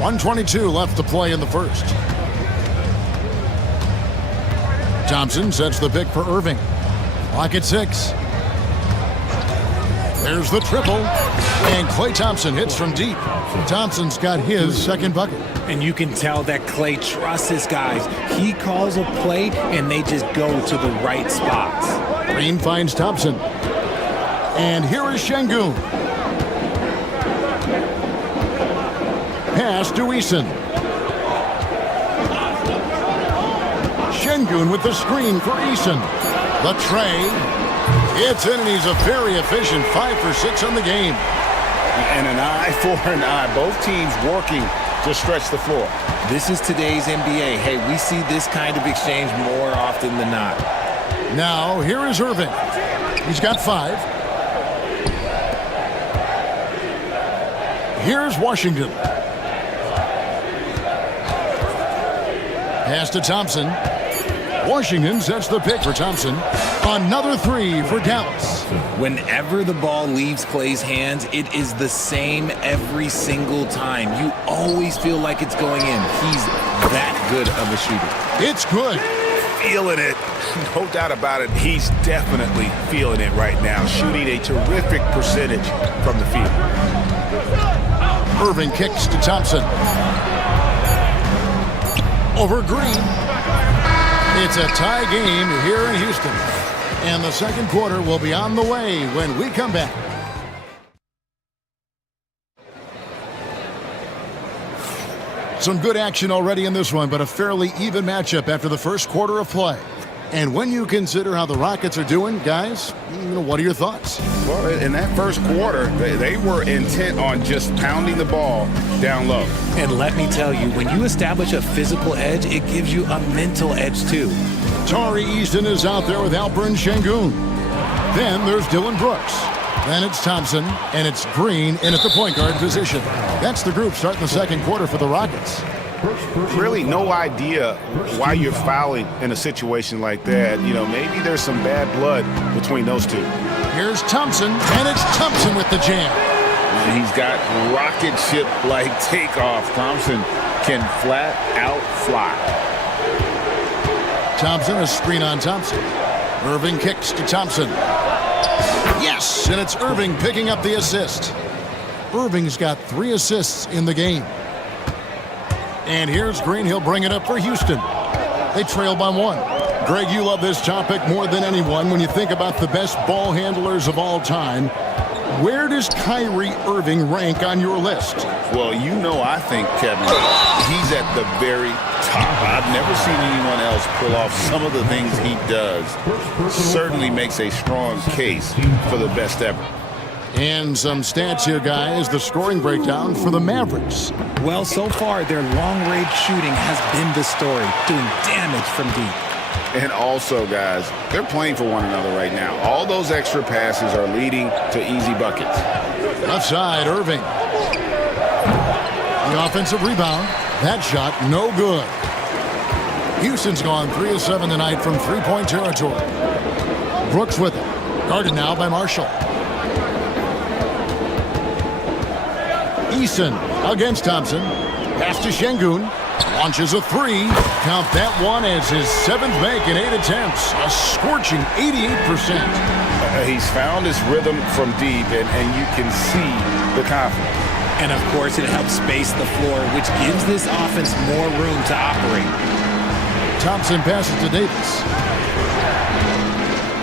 1:22 left to play in the first. Thompson sets the pick for Irving. Clock at 6. There's the triple. And Klay Thompson hits from deep. Thompson's got his second bucket. And you can tell that Klay trusts his guys. He calls a play, and they just go to the right spots. Green finds Thompson. And here is Şengün. Pass to Eason. Şengün with the screen for Eason. The tray. It's in, and he's a very efficient 5 for 6 on the game. And an eye for an eye. Both teams working to stretch the floor. This is today's NBA. Hey, we see this kind of exchange more often than not. Now, here is Irving. He's got 5. Here's Washington. Pass to Thompson. Washington sets the pick for Thompson. Another 3 for Dallas. Whenever the ball leaves Klay's hands, it is the same every single time. You always feel like it's going in. He's that good of a shooter. It's good. Feeling it. No doubt about it. He's definitely feeling it right now. Shooting a terrific percentage from the field. Irving kicks to Thompson. Over Green. It's a tie game here in Houston. And the second quarter will be on the way when we come back. Some good action already in this one, but a fairly even matchup after the first quarter of play. And when you consider how the Rockets are doing, guys, what are your thoughts? Well, in that first quarter, they were intent on just pounding the ball down low. And let me tell you, when you establish a physical edge, it gives you a mental edge too. Tari Eason is out there with Alperen Şengün. Then there's Dillon Brooks. Then it's Thompson, and it's Green in at the point guard position. That's the group starting the second quarter for the Rockets. Really no idea why you're fouling in a situation like that. You know, maybe there's some bad blood between those two. Here's Thompson, and it's Thompson with the jam. And he's got rocket ship-like takeoff. Thompson can flat out fly. Thompson, a screen on Thompson. Irving kicks to Thompson. Yes! Yes, and it's Irving picking up the assist. Irving's got 3 assists in the game. And here's Green. He'll bring it up for Houston. They trail by 1. Greg, you love this topic more than anyone. When you think about the best ball handlers of all time, where does Kyrie Irving rank on your list? Well, you know, I think, Kevin, he's at the very top. I've never seen anyone else pull off some of the things he does. Certainly makes a strong case for the best ever. And some stats here, guys. The scoring breakdown for the Mavericks. Well, so far, their long-range shooting has been the story, doing damage from deep. And also, guys, they're playing for one another right now. All those extra passes are leading to easy buckets. Left side, Irving. The offensive rebound. That shot, no good. Houston's gone 3 of 7 tonight from three-point territory. Brooks with it. Guarded now by Marshall. Eason against Thompson. Pass to Şengün. Launches a 3. Count that one as his 7th make in 8 attempts. A scorching 88%. He's found his rhythm from deep, and you can see the confidence. And, of course, it helps space the floor, which gives this offense more room to operate. Thompson passes to Davis.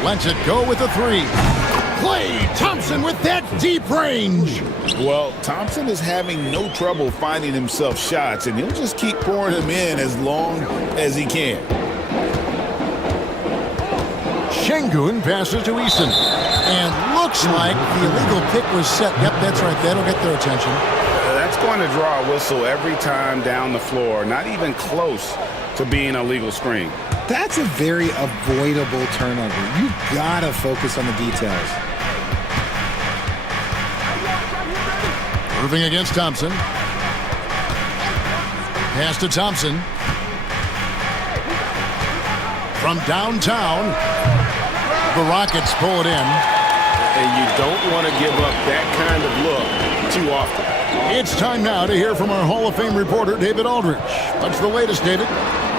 Lets it go with a 3. Klay Thompson with that deep range. Well, Thompson is having no trouble finding himself shots, and he'll just keep pouring them in as long as he can. Şengün passes to Eason. And looks like the illegal pick was set. Yep, that's right. That'll get their attention. That's going to draw a whistle every time down the floor. Not even close to being a legal screen. That's a very avoidable turnover. You gotta focus on the details. Irving against Thompson. Pass to Thompson. From downtown, the Rockets pull it in. And you don't want to give up that kind of look too often. It's time now to hear from our Hall of Fame reporter, David Aldridge. What's the latest, David?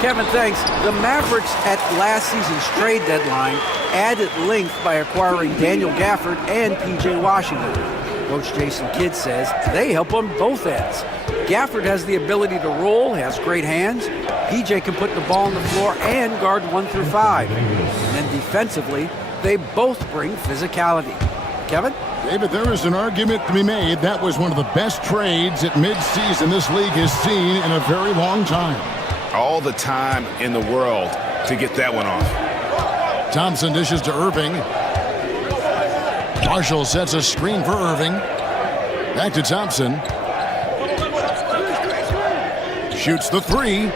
Kevin, thanks. The Mavericks at last season's trade deadline added length by acquiring Daniel Gafford and P.J. Washington. Coach Jason Kidd says they help on both ends. Gafford has the ability to roll, has great hands. P.J. can put the ball on the floor and guard 1 through 5. And then defensively, they both bring physicality. Kevin? David, there is an argument to be made. That was one of the best trades at midseason this league has seen in a very long time. All the time in the world to get that one off. Thompson dishes to Irving. Marshall sets a screen for Irving. Back to Thompson. Shoots the 3.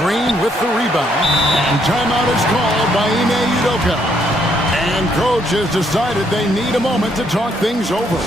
Green with the rebound. And timeout is called by Ime Udoka. And coach has decided they need a moment to talk things over.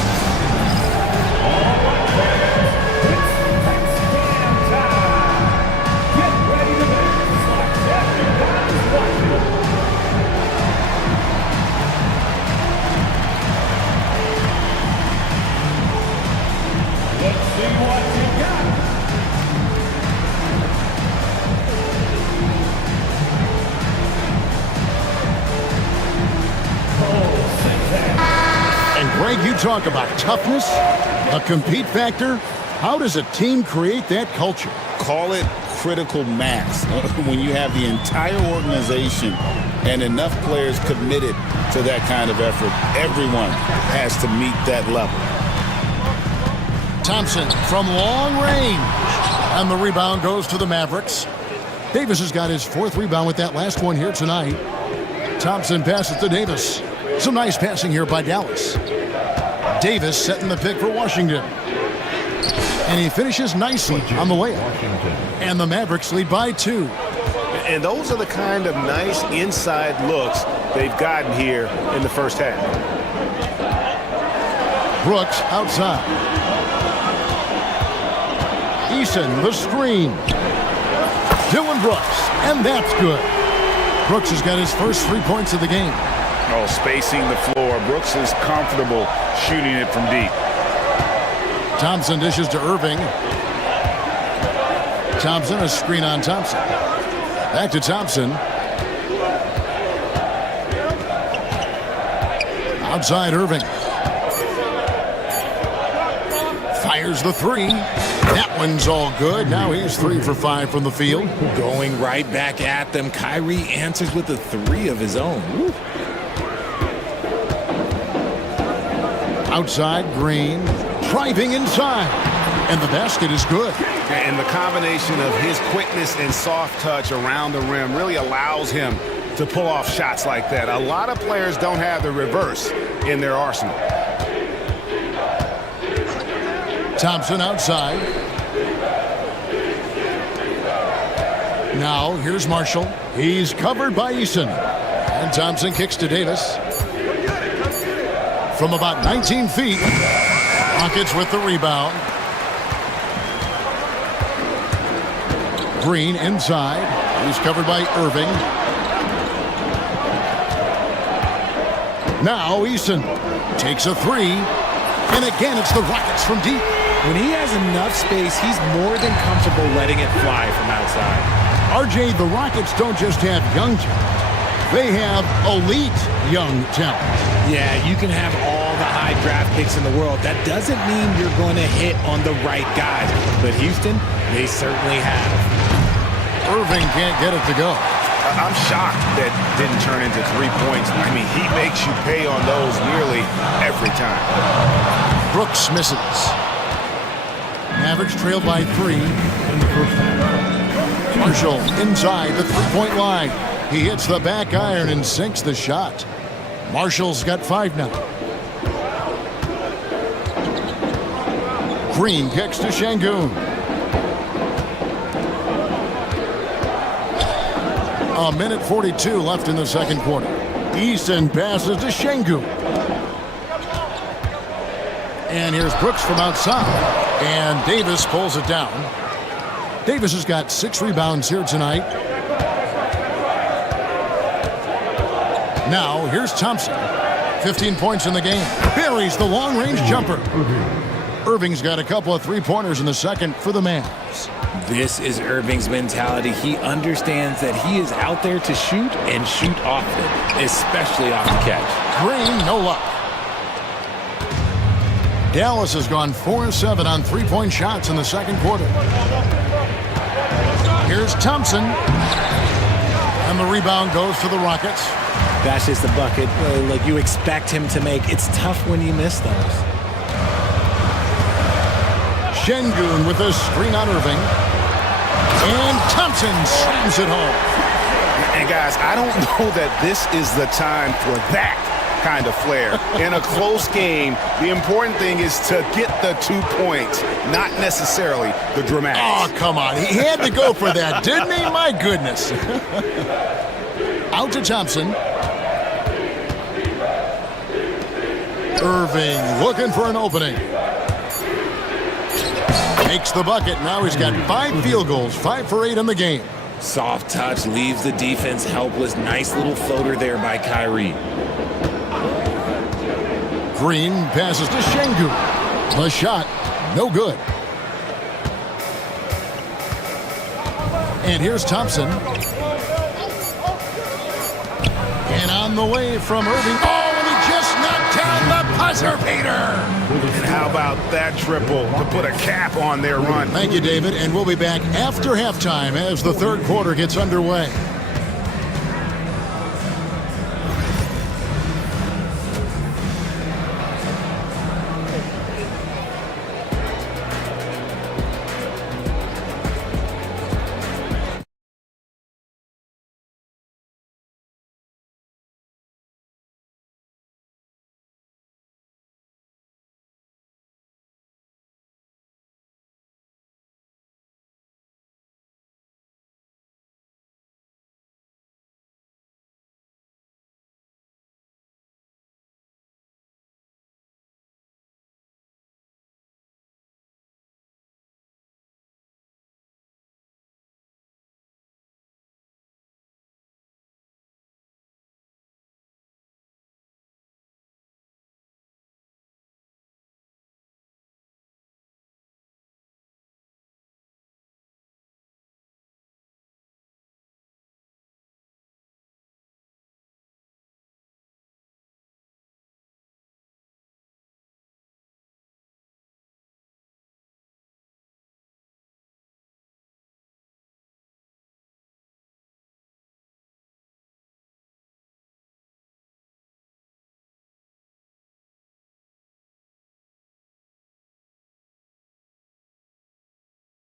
Greg, you talk about toughness, a compete factor. How does a team create that culture? Call it critical mass. When you have the entire organization and enough players committed to that kind of effort, everyone has to meet that level. Thompson from long range. And the rebound goes to the Mavericks. Davis has got his 4th rebound with that last one here tonight. Thompson passes to Davis. Some nice passing here by Dallas. Davis setting the pick for Washington. And he finishes nicely on the layup. And the Mavericks lead by 2. And those are the kind of nice inside looks they've gotten here in the first half. Brooks outside. Eason, the screen. Dylan Brooks, and that's good. Brooks has got his first 3 points of the game. Oh, spacing the floor. Brooks is comfortable shooting it from deep. Thompson dishes to Irving. Thompson, a screen on Thompson. Back to Thompson. Outside Irving. Fires the three. That one's all good. Now he's 3 for 5 from the field. Going right back at them. Kyrie answers with a 3 of his own. Woo. Outside Green. Driving inside. And the basket is good. And the combination of his quickness and soft touch around the rim really allows him to pull off shots like that. A lot of players don't have the reverse in their arsenal. Thompson outside. Now here's Marshall. He's covered by Eason. And Thompson kicks to Davis. From about 19 feet. Rockets with the rebound. Green inside. He's covered by Irving. Now Eason takes a 3. And again, it's the Rockets from deep. When he has enough space, he's more than comfortable letting it fly from outside. RJ, the Rockets don't just have young talent. They have elite young talent. Yeah, you can have all the high draft picks in the world. That doesn't mean you're going to hit on the right guys. But Houston, they certainly have. Irving can't get it to go. I'm shocked that didn't turn into 3 points. I mean, he makes you pay on those nearly every time. Brooks misses. Mavericks trailed by 3. Marshall inside the three-point line. He hits the back iron and sinks the shot. Marshall's got 5 now. Green kicks to Şengün. A minute 42 left in the second quarter. Eason passes to Şengün. And here's Brooks from outside. And Davis pulls it down. Davis has got 6 rebounds here tonight. Now, here's Thompson. 15 points in the game. Buries the long-range jumper. Irving's got a couple of three-pointers in the second for the Mavs. This is Irving's mentality. He understands that he is out there to shoot and shoot often, especially off the catch. Green, no luck. Dallas has gone 4-7 on three-point shots in the second quarter. Here's Thompson. And the rebound goes to the Rockets. That's just the bucket like you expect him to make. It's tough when you miss those. Şengün with a screen on Irving. And Thompson slams it home. And guys, I don't know that this is the time for that kind of flair. In a close game, the important thing is to get the 2 points, not necessarily the dramatics. Oh, come on. He had to go for that, didn't he? My goodness. Out to Thompson. Irving looking for an opening. Makes the bucket. Now he's got 5 field goals, 5 for 8 in the game. Soft touch leaves the defense helpless. Nice little floater there by Kyrie. Green passes to Şengün. The shot, no good. And here's Thompson. And on the way from Irving. Oh, and he just knocked down the buzzer beater. And how about that triple to put a cap on their run? Thank you, David. And we'll be back after halftime as the third quarter gets underway.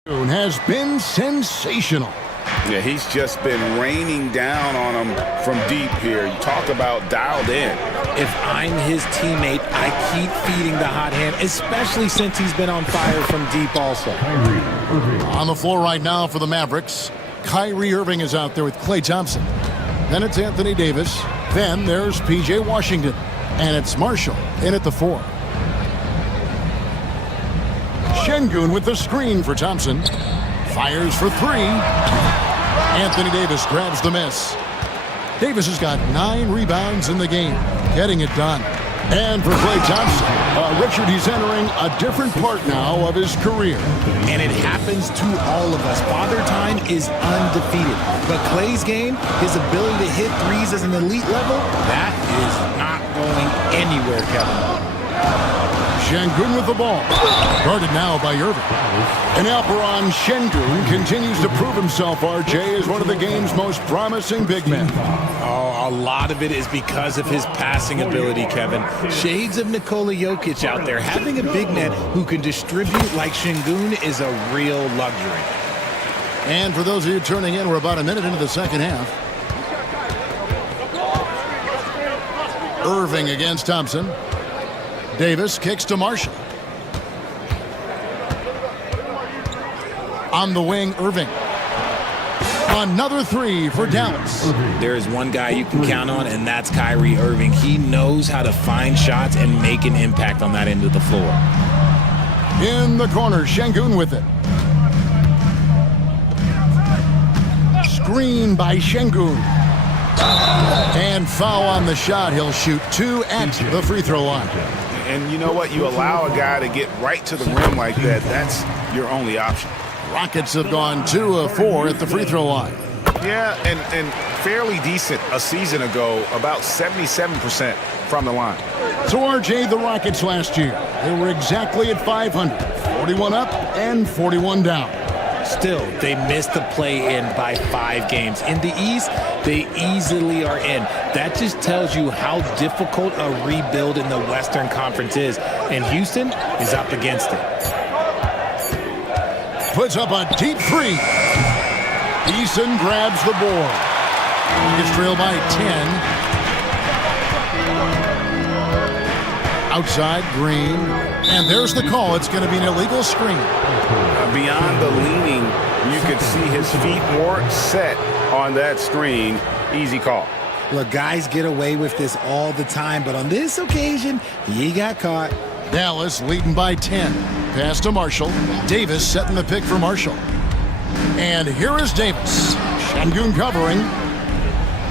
Has been sensational. Yeah, he's just been raining down on him from deep here. You talk about dialed in. If I'm his teammate, I keep feeding the hot hand, especially since he's been on fire from deep also. On the floor right now for the Mavericks, Kyrie Irving is out there with Klay Thompson. Then it's Anthony Davis. Then there's P.J. Washington. And it's Marshall in at the 4. Şengün with the screen for Thompson. Fires for 3. Anthony Davis grabs the miss. Davis has got 9 rebounds in the game, getting it done. And for Klay Thompson, Richard, he's entering a different part now of his career. And it happens to all of us. Father Time is undefeated. But Klay's game, his ability to hit threes as an elite level, that is not going anywhere, Kevin. Şengün with the ball. Guarded now by Irving. And Alperon Şengün continues to prove himself, RJ, as one of the game's most promising big men. Oh, a lot of it is because of his passing ability, Kevin. Shades of Nikola Jokic out there. Having a big man who can distribute like Şengün is a real luxury. And for those of you turning in, we're about a minute into the second half. Irving against Thompson. Davis kicks to Marshall. On the wing, Irving. Another 3 for Dallas. There is one guy you can count on, and that's Kyrie Irving. He knows how to find shots and make an impact on that end of the floor. In the corner, Şengün with it. Screen by Şengün. And foul on the shot. He'll shoot 2 at the free throw line. And you know what? You allow a guy to get right to the rim like that, that's your only option. Rockets have gone 2 of 4 at the free throw line. Yeah, and fairly decent a season ago, about 77% from the line. So RJ, the Rockets last year, they were exactly at 500, 41 up and 41 down. Still, they missed the play-in by 5 games. In the East, they easily are in. That just tells you how difficult a rebuild in the Western Conference is. And Houston is up against it. Puts up a deep 3. Eason grabs the board. Gets trailed by 10. Outside, Green. And there's the call. It's going to be an illegal screen. Beyond the leaning, you could see his feet weren't set on that screen. Easy call. Look, guys get away with this all the time, but on this occasion, he got caught. Dallas leading by 10. Pass to Marshall. Davis setting the pick for Marshall. And here is Davis. Şengün covering.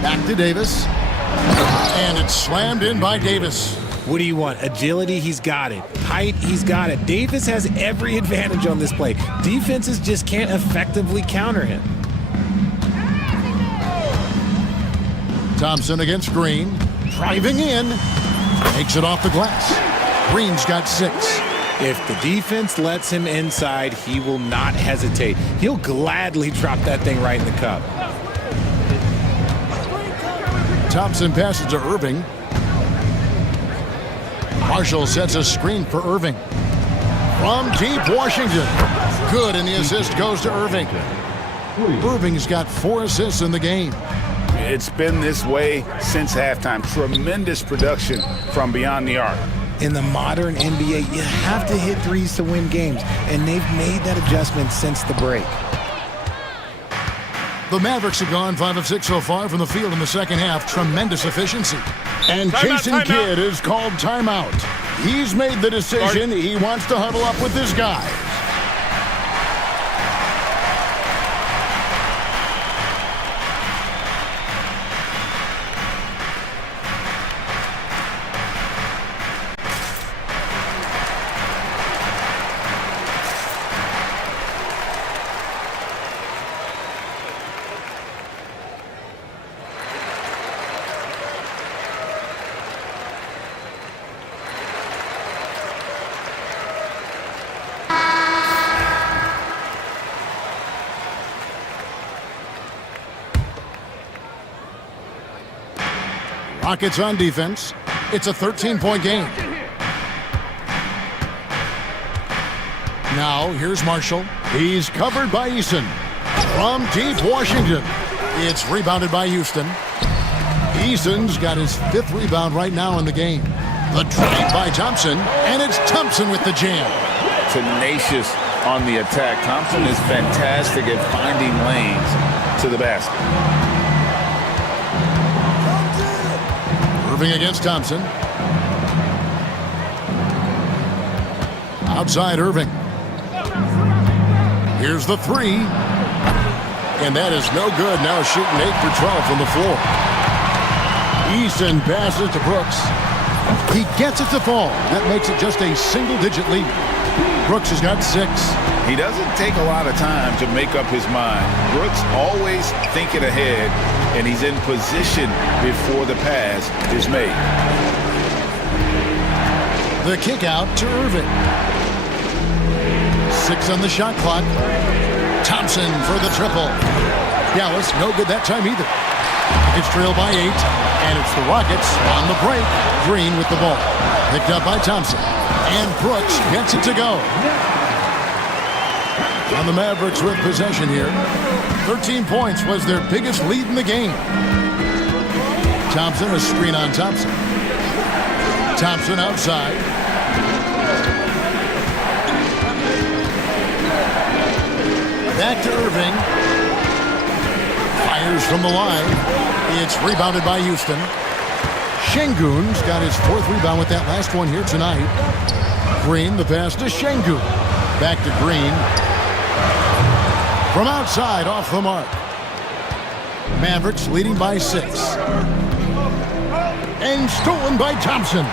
Back to Davis. And it's slammed in by Davis. What do you want? Agility, he's got it. Height, he's got it. Davis has every advantage on this play. Defenses just can't effectively counter him. Thompson against Green. Driving in. Takes it off the glass. Green's got 6. If the defense lets him inside, he will not hesitate. He'll gladly drop that thing right in the cup. Thompson passes to Irving. Marshall sets a screen for Irving. From deep, Washington. Good, and the assist goes to Irving. Irving's got 4 assists in the game. It's been this way since halftime. Tremendous production from beyond the arc. In the modern NBA, you have to hit threes to win games, and they've made that adjustment since the break. The Mavericks have gone 5 of 6 so far from the field in the second half. Tremendous efficiency. And Jason Kidd is called timeout. He's made the decision. He wants to huddle up with his guys. Rockets on defense. It's a 13-point game. Now, here's Marshall. He's covered by Eason. From deep Washington. It's rebounded by Houston. Eason's got his 5th rebound right now in the game. The drive by Thompson, and it's Thompson with the jam. Tenacious on the attack. Thompson is fantastic at finding lanes to the basket. Irving against Thompson. Outside Irving. Here's the 3. And that is no good. Now shooting 8 for 12 from the floor. Easton passes to Brooks. He gets it to fall. That makes it just a single-digit lead. Brooks has got 6. He doesn't take a lot of time to make up his mind. Brooks always thinking ahead, and he's in position before the pass is made. The kick out to Irving. 6 on the shot clock. Thompson for the triple. Dallas, no good that time either. It's trailed by 8, and it's the Rockets on the break. Green with the ball. Picked up by Thompson. And Brooks gets it to go. And the Mavericks with possession here. 13 points was their biggest lead in the game. Thompson, a screen on Thompson. Thompson outside. Back to Irving. Fires from the line. It's rebounded by Houston. Şengün's got his 4th rebound with that last one here tonight. Green, the pass to Şengün. Back to Green. From outside, off the mark. Mavericks leading by 6. And stolen by Thompson.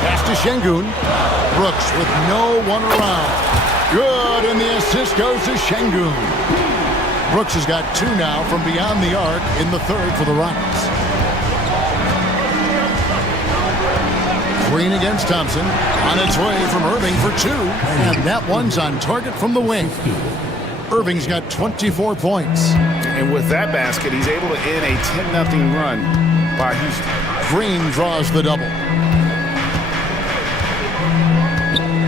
Pass to Şengün. Brooks with no one around. Good, and the assist goes to Şengün. Brooks has got 2 now from beyond the arc in the 3rd for the Rockets. Green against Thompson. On its way from Irving for 2. And that one's on target from the wing. Irving's got 24 points. And with that basket, he's able to end a 10-0 run by Houston. Green draws the double.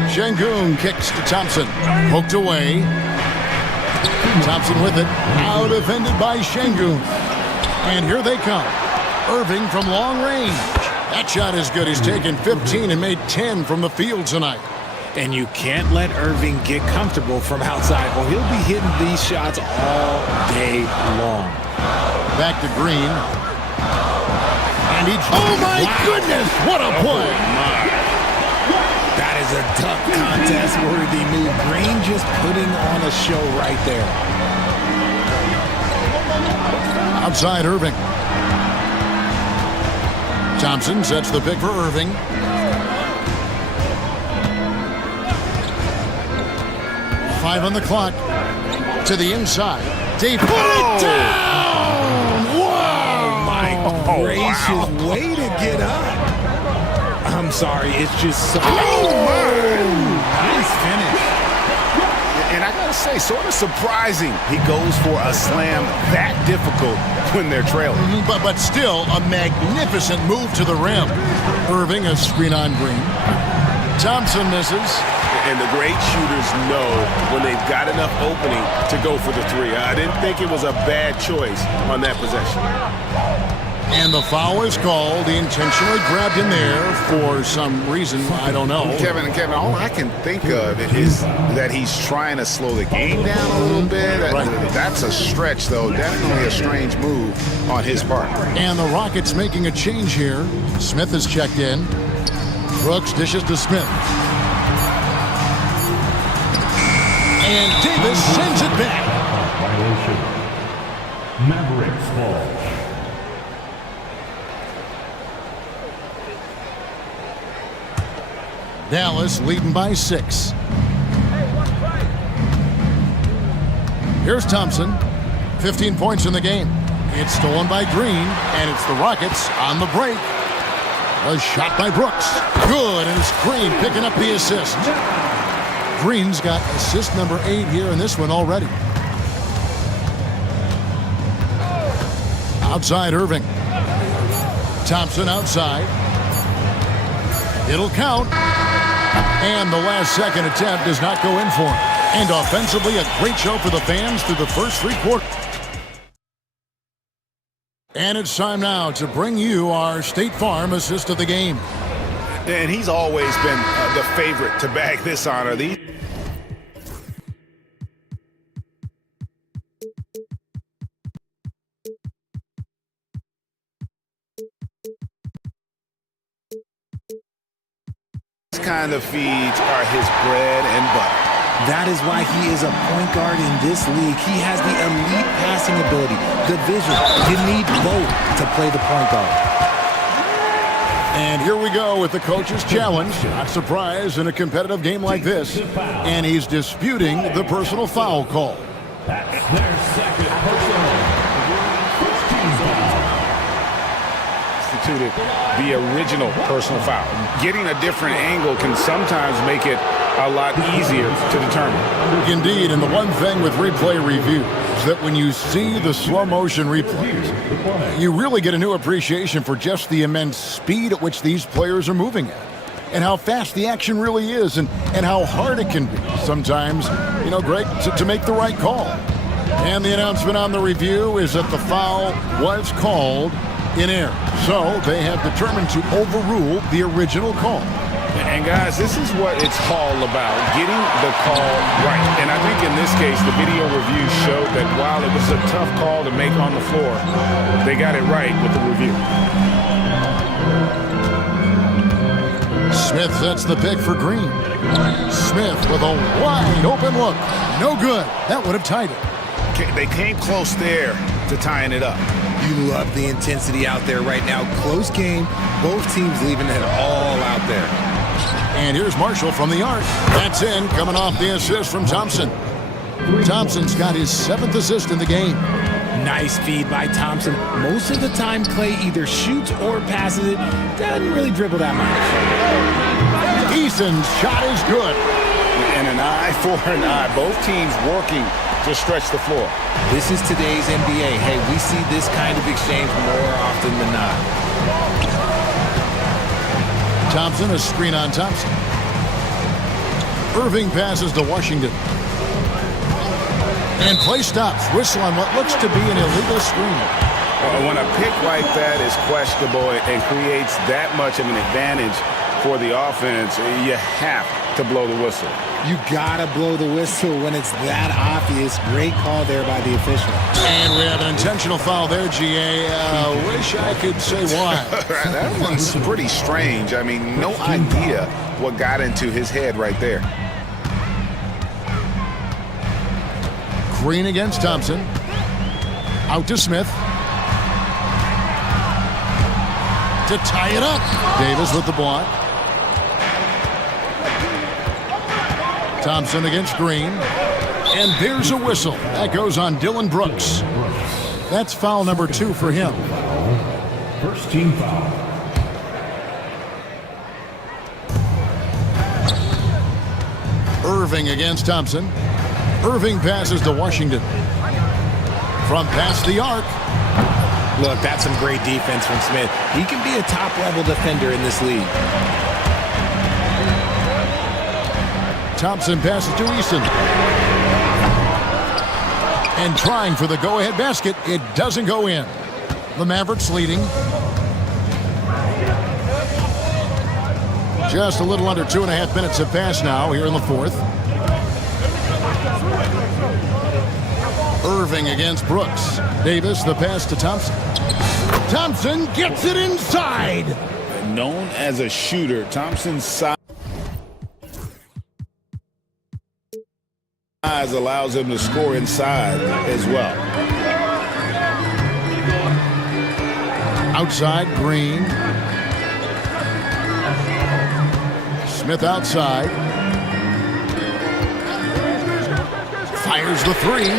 Şengün kicks to Thompson. Poked away. Thompson with it. Out defended by Şengün. And here they come. Irving from long range. That shot is good. He's taken 15 and made 10 from the field tonight. And you can't let Irving get comfortable from outside, or he'll be hitting these shots all day long. Back to Green. And he... Oh, my goodness! What a play! That is a tough contest-worthy move. Green just putting on a show right there. Outside Irving. Thompson sets the pick for Irving. Five on the clock. To the inside. They put it down! Whoa! Oh, my gracious. Wow. Way to get up. I'm sorry, it's just so... Nice finish. And I gotta say, sort of surprising he goes for a slam that difficult when they're trailing. But still, a magnificent move to the rim. Irving, a screen on Green. Thompson misses. And the great shooters know when they've got enough opening to go for the 3. I didn't think it was a bad choice on that possession. And the foul is called. He intentionally grabbed in there for some reason. I don't know. Kevin, all I can think of is that he's trying to slow the game down a little bit. Right. That's a stretch, though. Definitely a strange move on his part. And the Rockets making a change here. Smith has checked in. Brooks dishes to Smith. And Davis sends it back. Violation. Mavericks ball. Dallas leading by 6. Here's Thompson. 15 points in the game. It's stolen by Green, and it's the Rockets on the break. A shot by Brooks. Good, and it's Green picking up the assist. Green's got assist number 8 here in this one already. Outside Irving. Thompson outside. It'll count. And the last-second attempt does not go in for him. And offensively, a great show for the fans through the first three quarters. And it's time now to bring you our State Farm assist of the game. And he's always been the favorite to bag this honor. These kind of feeds are his bread and butter. That is why he is a point guard in this league. He has the elite passing ability, the vision. You need both to play the point guard. And here we go with the coach's challenge. Not surprised in a competitive game like this. And he's disputing the personal foul call. That's their second personal. First team foul. Instituted the original personal foul. Getting a different angle can sometimes make it a lot easier to determine. Indeed, and the one thing with replay review is that when you see the slow motion replays, you really get a new appreciation for just the immense speed at which these players are moving at, and how fast the action really is, and how hard it can be sometimes, you know, Greg, to make the right call. And the announcement on the review is that the foul was called in error. So they have determined to overrule the original call. And guys, this is what it's all about, getting the call right. And I think in this case, the video review showed that while it was a tough call to make on the floor, they got it right with the review. Smith sets the pick for Green. Smith with a wide open look. No good. That would have tied it. They came close there to tying it up. You love the intensity out there right now. Close game. Both teams leaving it all out there. And here's Marshall from the arc. That's in, coming off the assist from Thompson. Thompson's got his 7th assist in the game. Nice feed by Thompson. Most of the time, Clay either shoots or passes it. Doesn't really dribble that much. Eason's shot is good. And an eye for an eye. Both teams working to stretch the floor. This is today's NBA. Hey, we see this kind of exchange more often than not. Thompson, a screen on Thompson. Irving passes to Washington. And play stops. Whistle on what looks to be an illegal screen. Well, when a pick like that is questionable and creates that much of an advantage for the offense, you have to blow the whistle. You gotta blow the whistle when it's that obvious. Great call there by the official. And we have an intentional foul there, GA. Wish I could say why. That one's pretty strange. I mean, no idea what got into his head right there. Green against Thompson. Out to Smith. To tie it up. Davis with the block. Thompson against Green. And there's a whistle. That goes on Dylan Brooks. That's foul number 2 for him. First team foul. Irving against Thompson. Irving passes to Washington. From past the arc. Look, that's some great defense from Smith. He can be a top-level defender in this league. Thompson passes to Easton. And trying for the go-ahead basket. It doesn't go in. The Mavericks leading. Just a little under 2.5 minutes have passed now here in the 4th. Irving against Brooks. Davis, the pass to Thompson. Thompson gets it inside. Known as a shooter, Thompson's size allows him to score inside as well. Outside, Green. Smith outside. Fires the 3.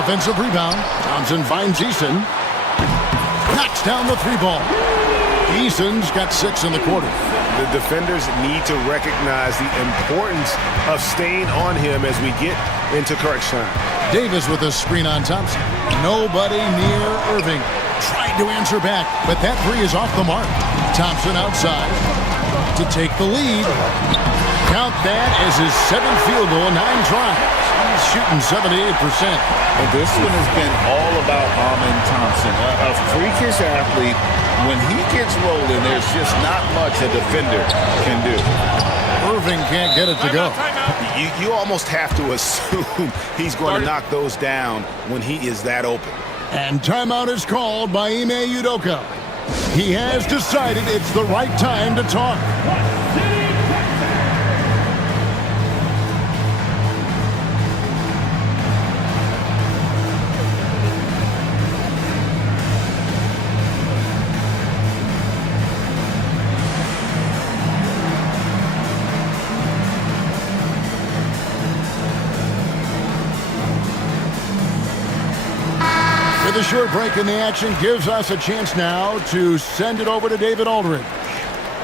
Offensive rebound. Thompson finds Eason. Knocks down the 3 ball. Eason's got 6 in the quarter. The defenders need to recognize the importance of staying on him as we get into crunch time. Davis with a screen on Thompson. Nobody near Irving. Tried to answer back, but that 3 is off the mark. Thompson outside. to take the lead. Count that as his 7th field goal in 9 tries. He's shooting 78%. Well, this one has been all about Amin Thompson, a freakish athlete. When he gets rolling, there's just not much a defender can do. Irving can't get it to go. You almost have to assume he's going to knock those down when he is that open. And timeout is called by Ime Udoka. He has decided it's the right time to talk. The short break in the action gives us a chance now to send it over to David Aldridge.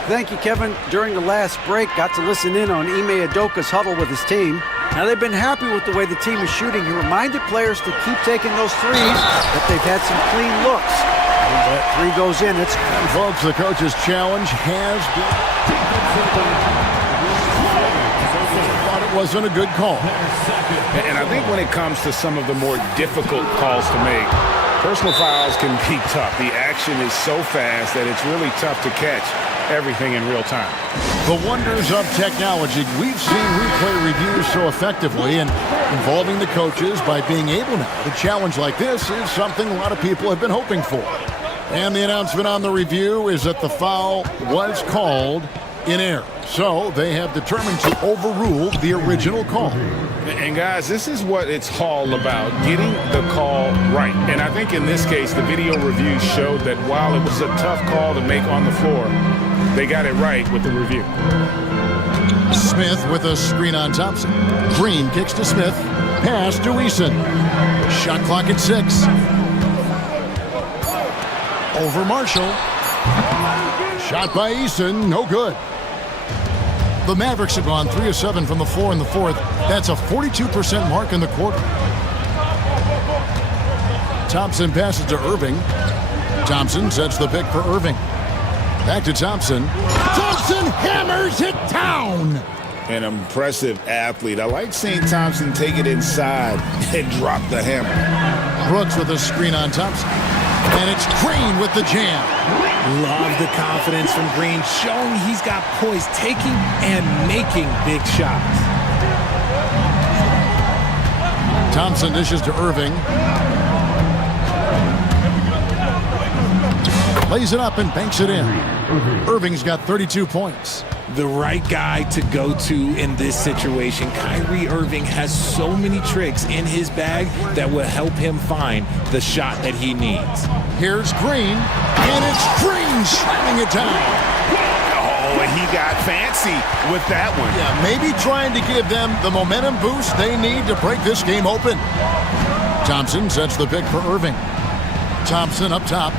Thank you, Kevin. During the last break, got to listen in on Ime Udoka's huddle with his team. Now, they've been happy with the way the team is shooting. He reminded players to keep taking those threes, that they've had some clean looks. And that three goes in. It's folks, the coach's challenge has been... thought it wasn't a good call. And I think when it comes to some of the more difficult calls to make, personal fouls can be tough. The action is so fast that it's really tough to catch everything in real time. The wonders of technology. We've seen replay reviews so effectively, and involving the coaches by being able now to challenge like this is something a lot of people have been hoping for. And the announcement on the review is that the foul was called in error. So they have determined to overrule the original call. And guys, this is what it's all about, getting the call right. And I think in this case, the video review showed that while it was a tough call to make on the floor, they got it right with the review. Smith with a screen on Thompson. Green kicks to Smith. Pass to Eason. Shot clock at 6. Over Marshall. Shot by Eason, no good. The Mavericks have gone 3 of 7 from the floor in the fourth. That's a 42% mark in the quarter. Thompson passes to Irving. Thompson sets the pick for Irving. Back to Thompson. Thompson hammers it down. An impressive athlete. I like seeing Thompson take it inside and drop the hammer. Brooks with a screen on Thompson. And it's Green with the jam. Love the confidence from Green, showing he's got poise, taking and making big shots. Thompson dishes to Irving. Lays it up and banks it in. Irving's got 32 points. The right guy to go to in this situation. Kyrie Irving has so many tricks in his bag that will help him find the shot that he needs. Here's Green, and it's Green slamming it down. Oh, and he got fancy with that one. Yeah, maybe trying to give them the momentum boost they need to break this game open. Thompson sets the pick for Irving. Thompson up top.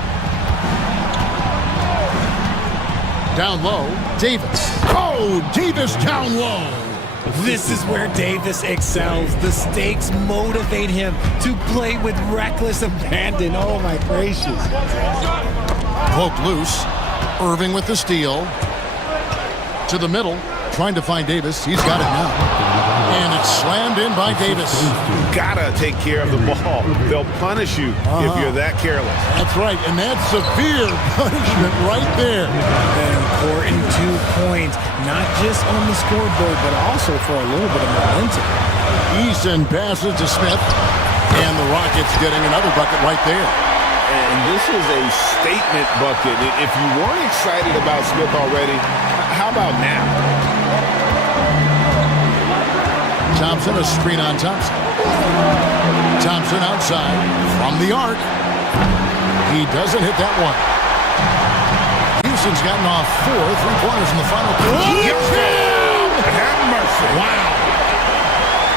Down low, Davis. Oh, Davis down low. This is where Davis excels. The stakes motivate him to play with reckless abandon. Oh, my gracious. Poked loose. Irving with the steal. To the middle, trying to find Davis. He's got it now. And it's slammed in by Davis. Gotta take care of the ball. They'll punish you if you're that careless. That's right, and that's severe punishment right there. An important 2 points, not just on the scoreboard, but also for a little bit of momentum. Eason passes to Smith, and the Rockets getting another bucket right there. And this is a statement bucket. If you weren't excited about Smith already, how about now? Thompson, a screen on Thompson. Thompson outside from the arc. He doesn't hit that one. Houston's gotten off 4 3-pointers in the final quarter. Have mercy. Wow.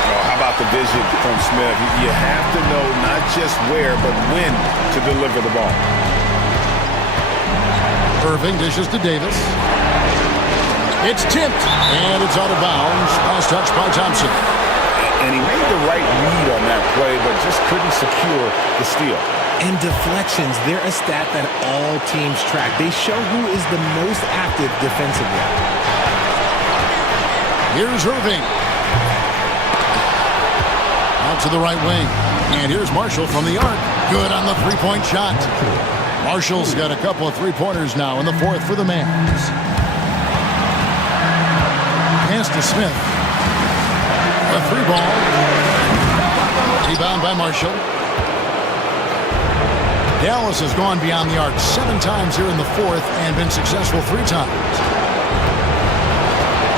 Oh, how about the vision from Smith? You have to know not just where, but when to deliver the ball. Irving dishes to Davis. It's tipped, and it's out of bounds. Last touch by Thompson. And he made the right read on that play, but just couldn't secure the steal. And deflections, they're a stat that all teams track. They show who is the most active defensively. Here's Irving. Out to the right wing. And here's Marshall from the arc. Good on the three-point shot. Marshall's got a couple of three-pointers now in the fourth for the Mavs. Pass to Smith. A three ball. Rebound by Marshall. Dallas has gone beyond the arc 7 times here in the fourth and been successful 3 times.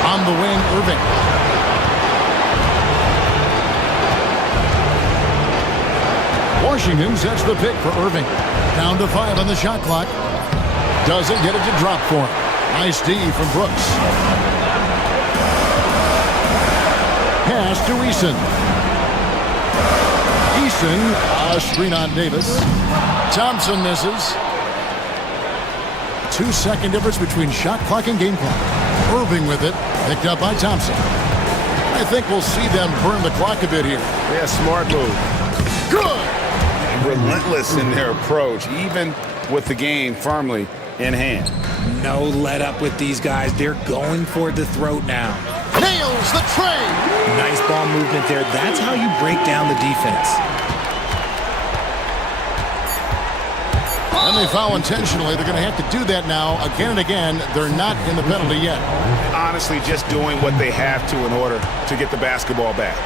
On the wing, Irving. Washington sets the pick for Irving. Down to 5 on the shot clock. Doesn't get it to drop for him. Nice D from Brooks. Pass to Eason. Eason, a screen on Davis. Thompson misses. 2-second difference between shot clock and game clock. Irving with it, picked up by Thompson. I think we'll see them burn the clock a bit here. Yeah, smart move. Good! Relentless in their approach, even with the game firmly in hand. No let up with these guys. They're going for the throat now. Nails the tray! Nice ball movement there. That's how you break down the defense. And they foul intentionally. They're going to have to do that now again and again. They're not in the penalty yet. Honestly, just doing what they have to in order to get the basketball back.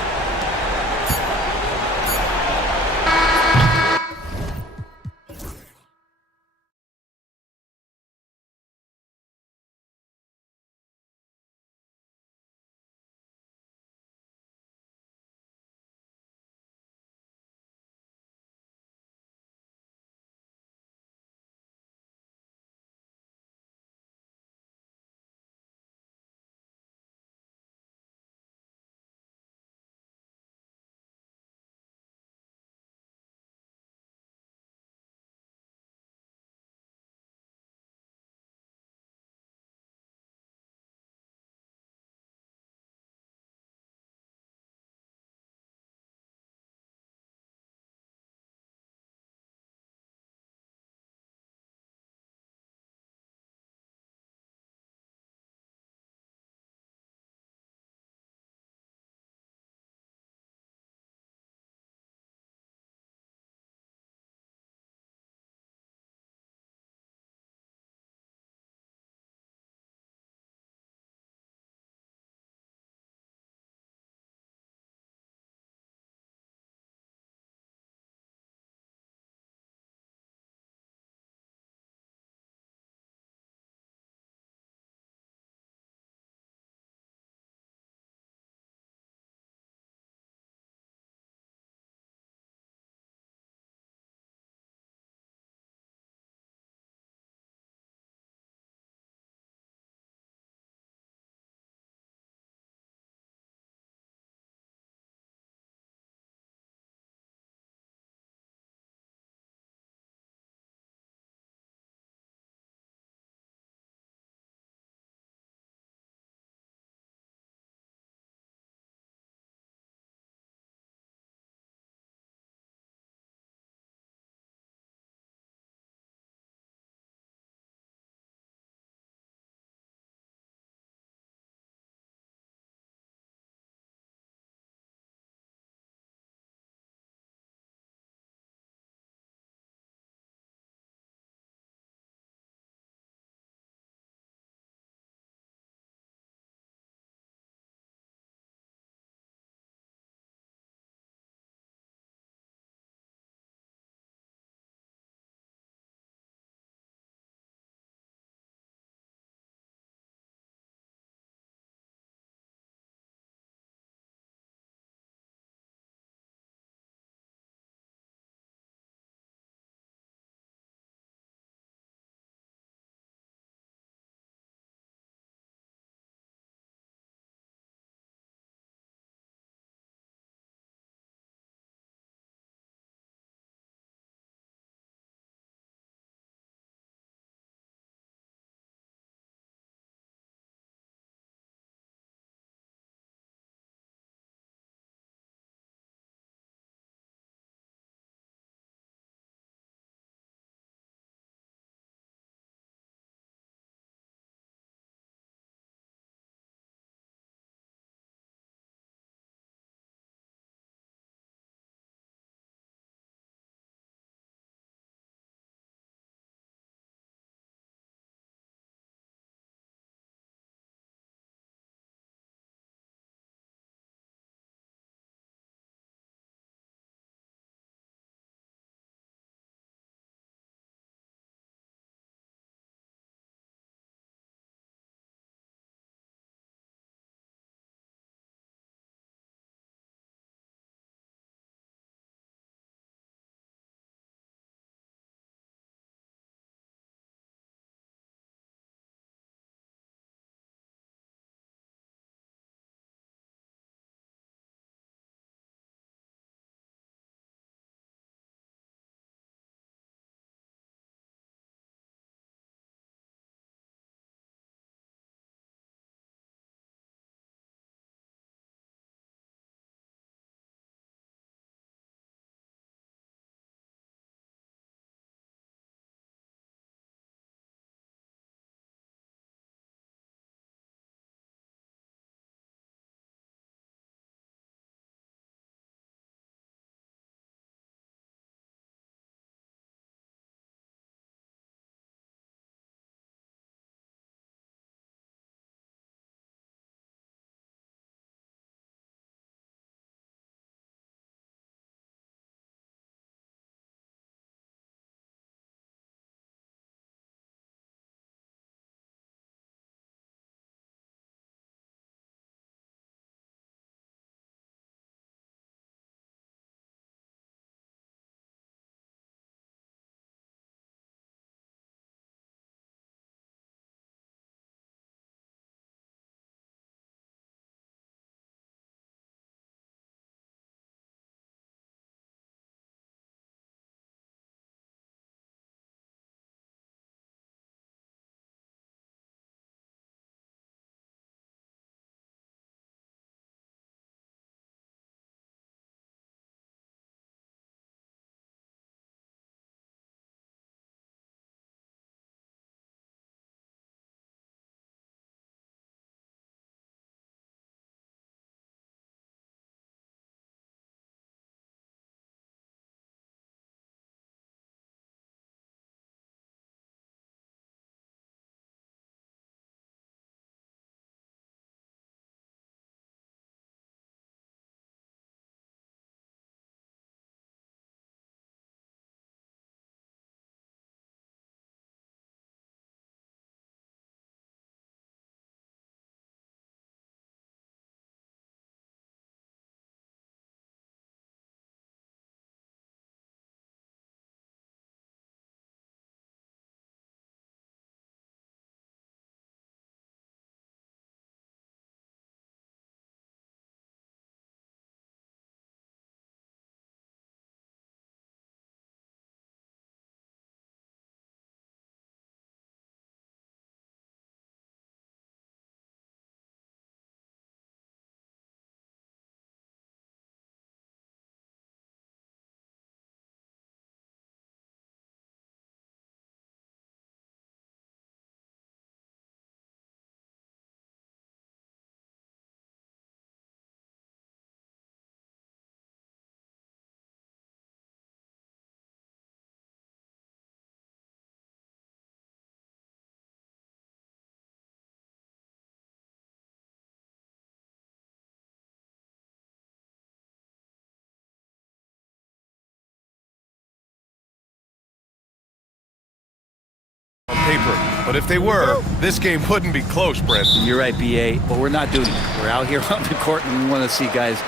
paper. But if they were, this game wouldn't be close, Brent. You're right, BA, but we're not doing it. We're out here on the court, and we want to see guys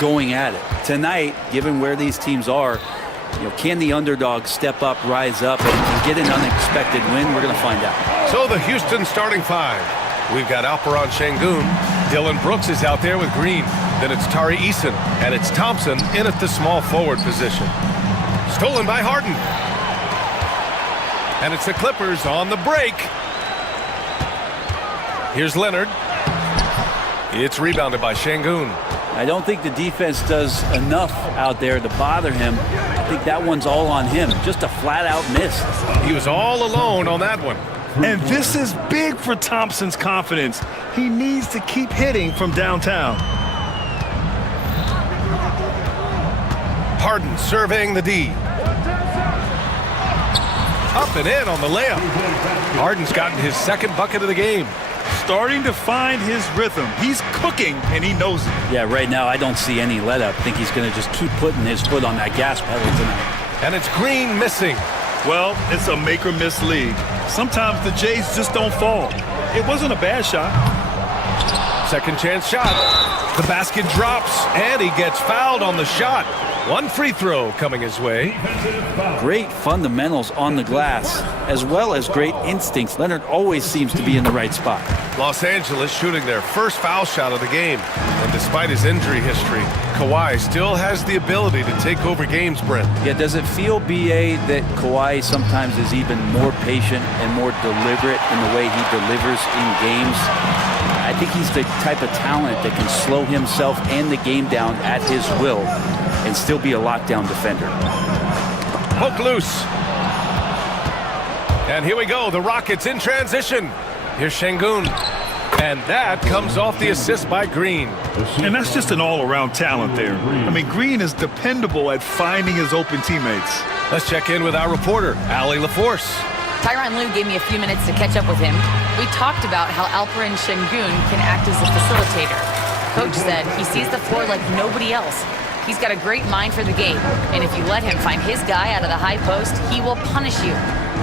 going at it. Tonight, given where these teams are, can the underdog step up, rise up, and get an unexpected win? We're going to find out. So the Houston starting five. We've got Alperon Şengün. Dylan Brooks is out there with Green. Then it's Tari Eason, and it's Thompson in at the small forward position. Stolen by Harden. And it's the Clippers on the break. Here's Leonard. It's rebounded by Şengün. I don't think the defense does enough out there to bother him. I think that one's all on him. Just a flat-out miss. He was all alone on that one. And this is big for Thompson's confidence. He needs to keep hitting from downtown. Harden surveying the D. Up and in on the layup. Harden's gotten his second bucket of the game. Starting to find his rhythm. He's cooking, and he knows it. Yeah, right now I don't see any let-up. I think he's going to just keep putting his foot on that gas pedal tonight. And it's Green missing. Well, it's a make-or-miss league. Sometimes the Jays just don't fall. It wasn't a bad shot. Second chance shot. The basket drops, and he gets fouled on the shot. One free throw coming his way. Great fundamentals on the glass, as well as great instincts. Leonard always seems to be in the right spot. Los Angeles shooting their first foul shot of the game. And despite his injury history, Kawhi still has the ability to take over games, Brent. Yeah, does it feel, BA, that Kawhi sometimes is even more patient and more deliberate in the way he delivers in games? I think he's the type of talent that can slow himself and the game down at his will and still be a lockdown defender. Poke loose. And here we go, the Rockets in transition. Here's Şengün. And that comes off the assist by Green. And that's just an all-around talent there. I mean, Green is dependable at finding his open teammates. Let's check in with our reporter, Allie LaForce. Tyronn Lue gave me a few minutes to catch up with him. We talked about how Alperon Şengün can act as a facilitator. Coach said he sees the floor like nobody else. He's got a great mind for the game, and if you let him find his guy out of the high post, he will punish you.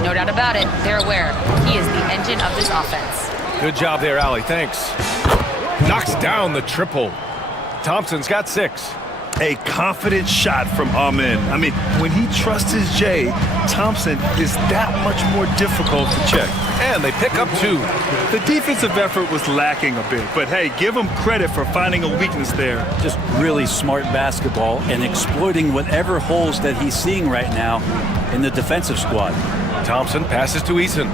No doubt about it, they're aware. He is the engine of this offense. Good job there, Allie. Thanks. Knocks down the triple. Thompson's got 6. A confident shot from Amen. I mean, when he trusts his Jay, Thompson is that much more difficult to check. And they pick up 2. The defensive effort was lacking a bit, but hey, give him credit for finding a weakness there. Just really smart basketball and exploiting whatever holes that he's seeing right now in the defensive squad. Thompson passes to Eason.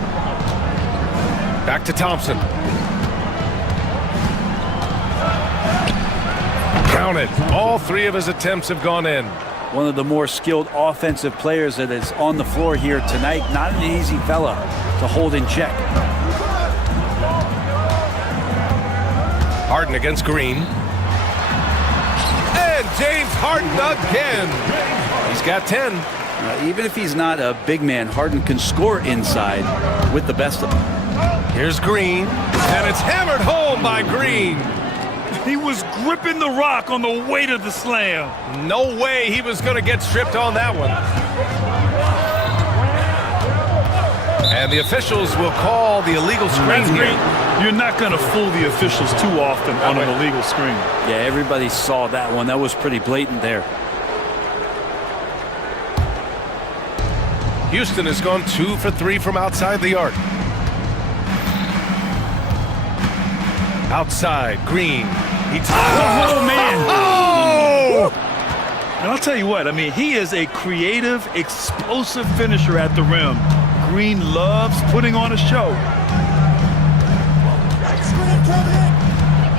Back to Thompson. Count it. All 3 of his attempts have gone in. One of the more skilled offensive players that is on the floor here tonight. Not an easy fella to hold in check. Harden against Green. And James Harden again. He's got 10. Even if he's not a big man, Harden can score inside with the best of them. Here's Green. And it's hammered home by Green. He was gripping the rock on the weight of the slam. No way he was going to get stripped on that one. And the officials will call the illegal screen here. You're not going to fool the officials too often on an illegal screen. Yeah, everybody saw that one. That was pretty blatant there. Houston has gone 2 for 3 from outside the arc. Outside, Green. Oh, man. Oh! And I'll tell you what, I mean, he is a creative, explosive finisher at the rim. Green loves putting on a show.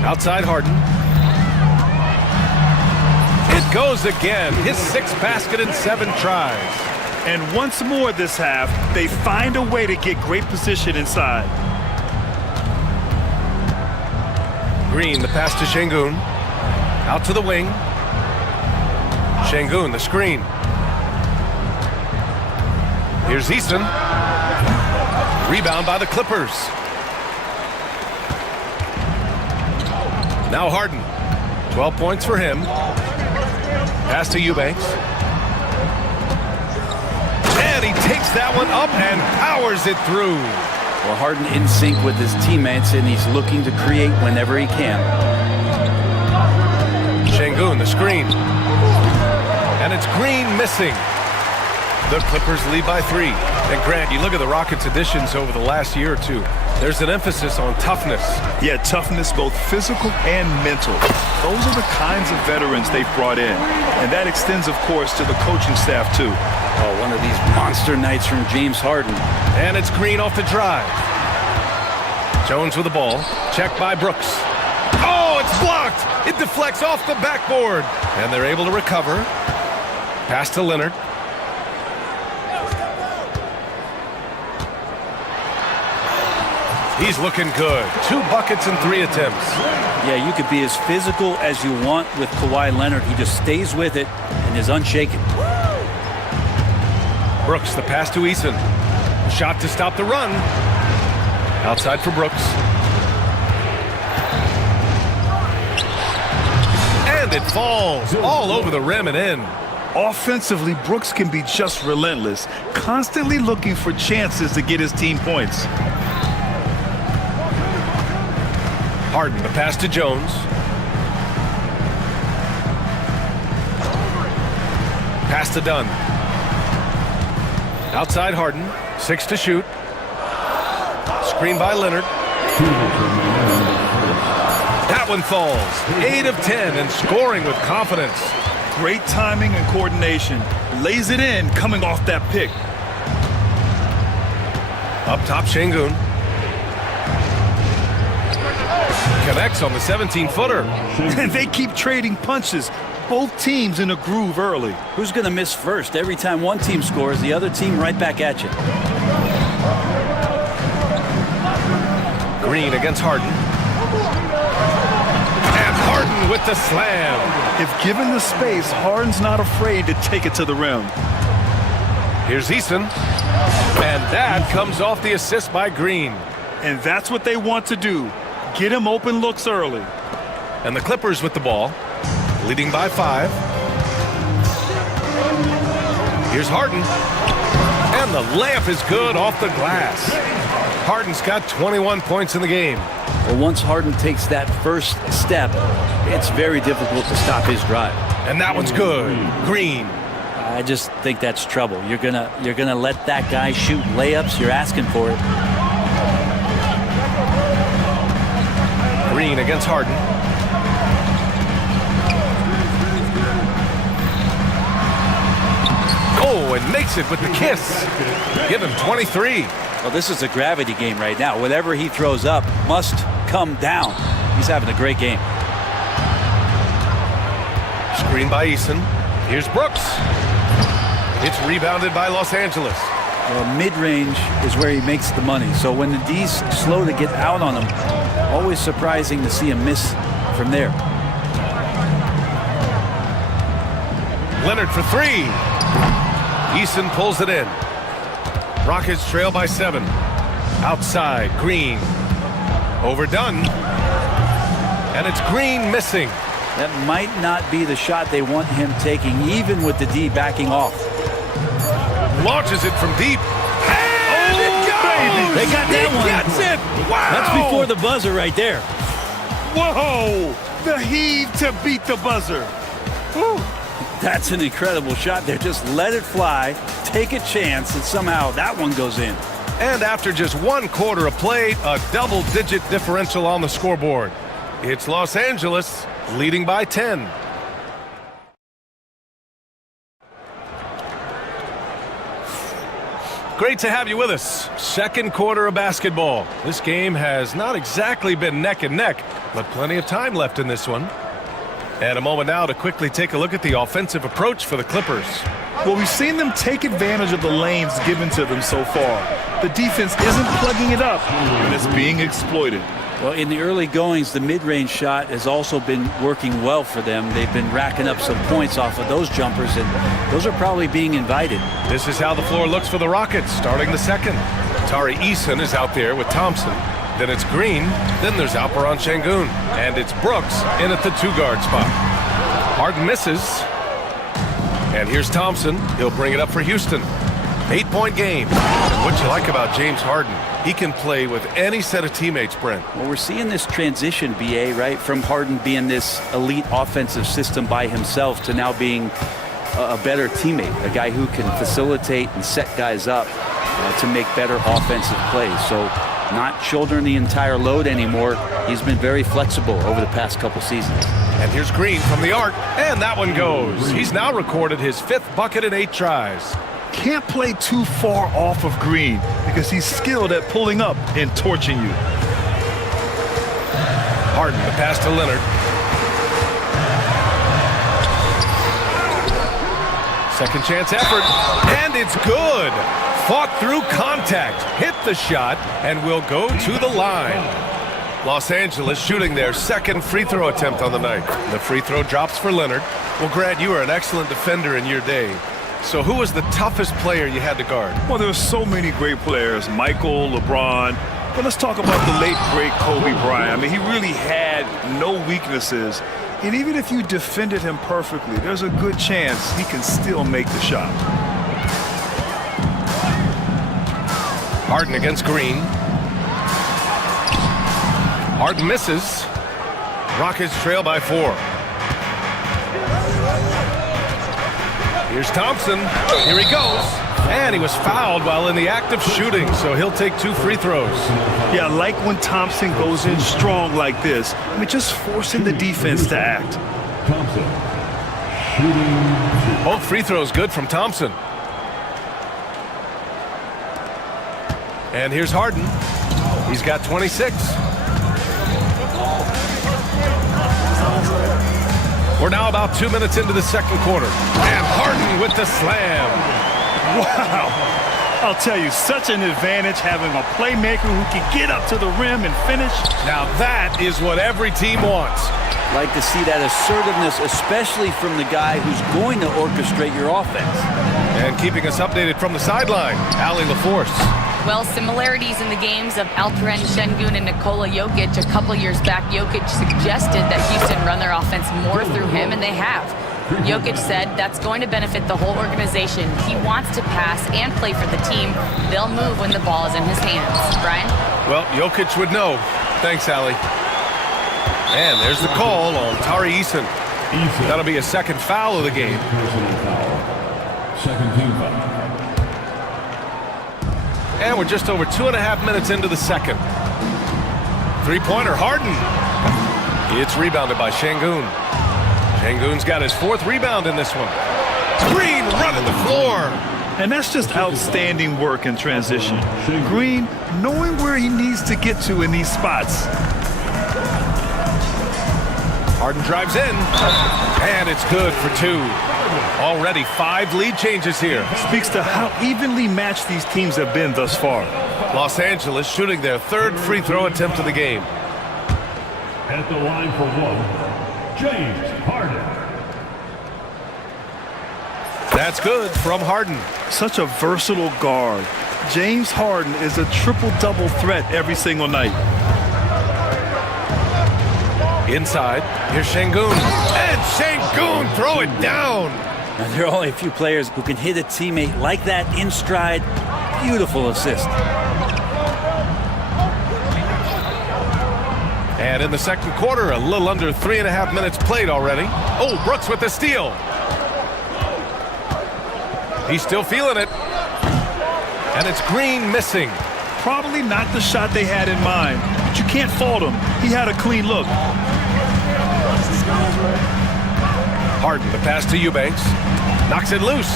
Outside Harden. It goes again. His 6th basket in 7 tries. And once more this half, they find a way to get great position inside. Green, the pass to Şengün. Out to the wing. Şengün, the screen. Here's Easton. Rebound by the Clippers. Now Harden. 12 points for him. Pass to Eubanks. And he takes that one up and powers it through. Well, Harden in sync with his teammates, and he's looking to create whenever he can. Şengün, the screen. And it's Green missing. The Clippers lead by 3. And Grant, you look at the Rockets' additions over the last year or two. There's an emphasis on toughness. Yeah, toughness, both physical and mental. Those are the kinds of veterans they've brought in. And that extends, of course, to the coaching staff, too. Oh, one of these monster nights from James Harden. And it's Green off the drive. Jones with the ball. Checked by Brooks. Oh, it's blocked! It deflects off the backboard. And they're able to recover. Pass to Leonard. He's looking good. 2 buckets and 3 attempts. Yeah, you could be as physical as you want with Kawhi Leonard. He just stays with it and is unshaken. Brooks, the pass to Eason. Shot to stop the run. Outside for Brooks. And it falls all over the rim and in. Offensively, Brooks can be just relentless, constantly looking for chances to get his team points. Harden, the pass to Jones. Pass to Dunn. Outside Harden. 6 to shoot. Screen by Leonard. That one falls. 8 of 10 and scoring with confidence. Great timing and coordination. Lays it in coming off that pick. Up top, Şengün. Connects on the 17-footer. And they keep trading punches. Both teams in a groove early. Who's going to miss first? Every time one team scores, the other team right back at you. Green against Harden. And Harden with the slam. If given the space, Harden's not afraid to take it to the rim. Here's Eason. And that comes off the assist by Green. And that's what they want to do. Get him open looks early. And the Clippers with the ball, leading by 5. Here's Harden. And the layup is good off the glass. Harden's got 21 points in the game. Well, once Harden takes that first step, it's very difficult to stop his drive. And that one's good. Green. I just think that's trouble. You're gonna let that guy shoot layups. You're asking for it. Green against Harden. Oh, and makes it with the kiss. Give him 23. Well, this is a gravity game right now. Whatever he throws up must come down. He's having a great game. Screen by Eason. Here's Brooks. It's rebounded by Los Angeles. Well, mid-range is where he makes the money. So when the D's slow to get out on him, always surprising to see him miss from there. Leonard for 3. Eason pulls it in. Rockets trail by 7. Outside, Green. Overdone. And it's Green missing. That might not be the shot they want him taking, even with the D backing off. Launches it from deep. And it goes! They got that one. Gets it! Wow! That's before the buzzer right there. Whoa! The heave to beat the buzzer. Whew. That's an incredible shot there. Just let it fly, take a chance, and somehow that one goes in. And after just 1 quarter of play, a double-digit differential on the scoreboard. It's Los Angeles leading by 10. Great to have you with us. Second quarter of basketball. This game has not exactly been neck and neck, but plenty of time left in this one. And a moment now to quickly take a look at the offensive approach for the Clippers. Well, we've seen them take advantage of the lanes given to them so far. The defense isn't plugging it up, and it's being exploited. Well, in the early goings, the mid-range shot has also been working well for them. They've been racking up some points off of those jumpers, and those are probably being invited. This is how the floor looks for the Rockets, starting the second. Tari Eason is out there with Thompson. Then it's Green. Then there's Alperen Şengün. And it's Brooks in at the 2-guard spot. Harden misses. And here's Thompson. He'll bring it up for Houston. 8-point game. And what you like about James Harden, He can play with any set of teammates, Brent. Well, we're seeing this transition, BA, right, from Harden being this elite offensive system by himself to now being a better teammate, a guy who can facilitate and set guys up to make better offensive plays. So not shouldering the entire load anymore. He's been very flexible over the past couple seasons. And here's Green from the arc, and that one goes. He's now recorded his 5th bucket in 8 tries. Can't play too far off of Green because he's skilled at pulling up and torching you. Harden, the pass to Leonard. Second chance effort, and it's good. Fought through contact, hit the shot, and will go to the line. Los Angeles shooting their 2nd free throw attempt on the night. The free throw drops for Leonard. Well, Grant, you are an excellent defender in your day. So who was the toughest player you had to guard? Well, there were so many great players, Michael, LeBron. But let's talk about the late, great Kobe Bryant. I mean, he really had no weaknesses. And even if you defended him perfectly, there's a good chance he can still make the shot. Harden against Green. Harden misses. Rockets trail by 4. Here's Thompson. Here he goes. And he was fouled while in the act of shooting, so he'll take 2 free throws. Yeah, I like when Thompson goes in strong like this. I mean, just forcing the defense to act. Thompson. Both free throws good from Thompson. And here's Harden. He's got 26. We're now about 2 minutes into the second quarter. And Harden with the slam. Wow. I'll tell you, such an advantage having a playmaker who can get up to the rim and finish. Now that is what every team wants. Like to see that assertiveness, especially from the guy who's going to orchestrate your offense. And keeping us updated from the sideline, Allie LaForce. Well, similarities in the games of Alperen Şengün and Nikola Jokic. A couple years back, Jokic suggested that Houston run their offense more through him, and they have. Jokic said that's going to benefit the whole organization. He wants to pass and play for the team. They'll move when the ball is in his hands. Brian? Well, Jokic would know. Thanks, Allie. And there's the call on Tari Eason. That'll be a 2nd foul of the game. Second team foul. And we're just over 2.5 minutes into the second. 3-pointer, Harden. It's rebounded by Şengün. Şengün's got his 4th rebound in this one. Green running the floor. And that's just outstanding work in transition. Green knowing where he needs to get to in these spots. Harden drives in, and it's good for 2. Already 5 lead changes here. Speaks to how evenly matched these teams have been thus far. Los Angeles shooting their 3rd free throw attempt of the game. At the line for 1, James Harden. That's good from Harden. Such a versatile guard. James Harden is a triple-double threat every single night. Inside, here's Şengün. And Şengün throw it down. Now, there are only a few players who can hit a teammate like that in stride. Beautiful assist. And in the second quarter, a little under 3.5 minutes played already. Oh, Brooks with the steal. He's still feeling it. And it's Green missing. Probably not the shot they had in mind, but you can't fault him. He had a clean look. Harden, the pass to Eubanks. Knocks it loose.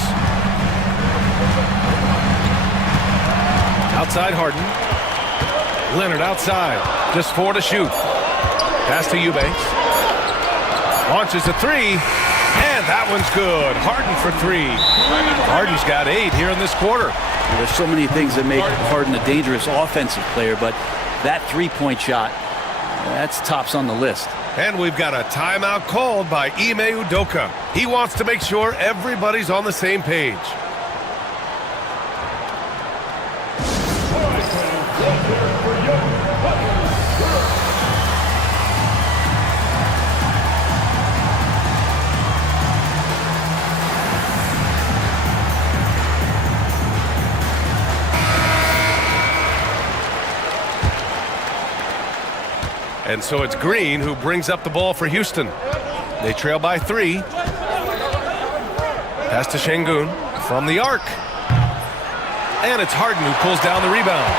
Outside Harden. Leonard outside. Just 4 to shoot. Pass to Eubanks. Launches a 3. And that one's good. Harden for 3. Harden's got 8 here in this quarter. There's so many things that make Harden a dangerous offensive player, but that 3-point shot, that's tops on the list. And we've got a timeout called by Ime Udoka. He wants to make sure everybody's on the same page. And so it's Green who brings up the ball for Houston. They trail by 3. Pass to Şengün from the arc. And it's Harden who pulls down the rebound.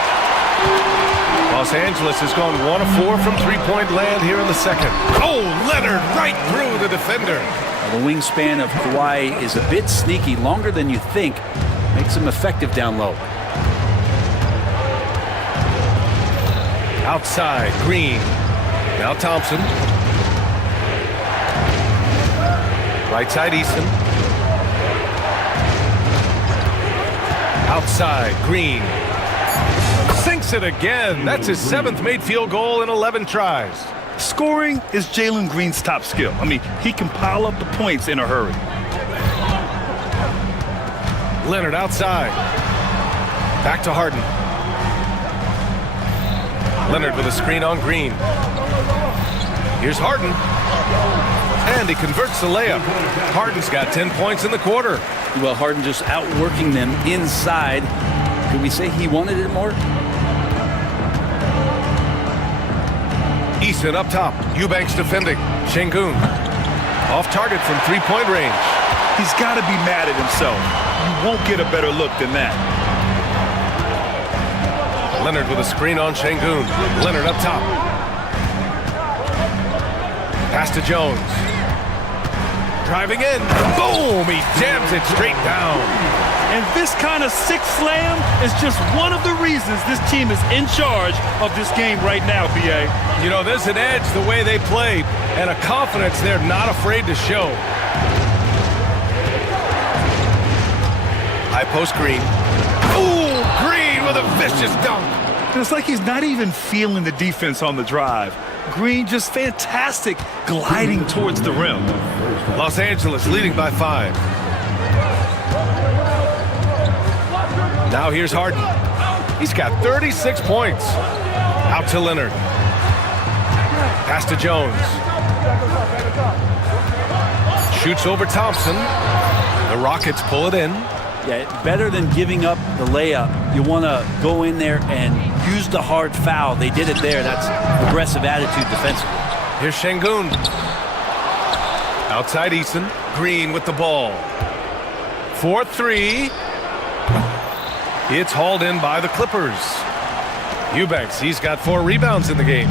Los Angeles has gone 1 of 4 from three-point land here in the second. Oh, Leonard right through the defender. The wingspan of Kawhi is a bit sneaky, longer than you think. Makes him effective down low. Outside, Green. Now Thompson. Right side, Easton. Outside, Green. Sinks it again. That's his 7th made field goal in 11 tries. Scoring is Jalen Green's top skill. I mean, he can pile up the points in a hurry. Leonard outside. Back to Harden. Leonard with a screen on Green. Here's Harden. And he converts the layup. Harden's got 10 points in the quarter. Well, Harden just outworking them inside. Could we say he wanted it more? Easton up top. Eubanks defending. Şengün. Off target from three-point range. He's got to be mad at himself. You won't get a better look than that. Leonard with a screen on Şengün. Leonard up top. Pass to Jones. Driving in. Boom! He jams it straight down. And this kind of six slam is just one of the reasons this team is in charge of this game right now, B.A. You know, there's an edge the way they play and a confidence they're not afraid to show. High post Green. Ooh, Green with a vicious dunk. It's like he's not even feeling the defense on the drive. Green just fantastic gliding towards the rim. Los Angeles leading by 5. Now here's Harden. He's got 36 points. Out to Leonard. Pass to Jones. Shoots over Thompson. The Rockets pull it in. Yeah, better than giving up the layup. You want to go in there and use the hard foul. They did it there. That's aggressive attitude defensively. Here's Şengün. Outside Easton. Green with the ball. 4-3. It's hauled in by the Clippers. Eubanks, he's got 4 rebounds in the game.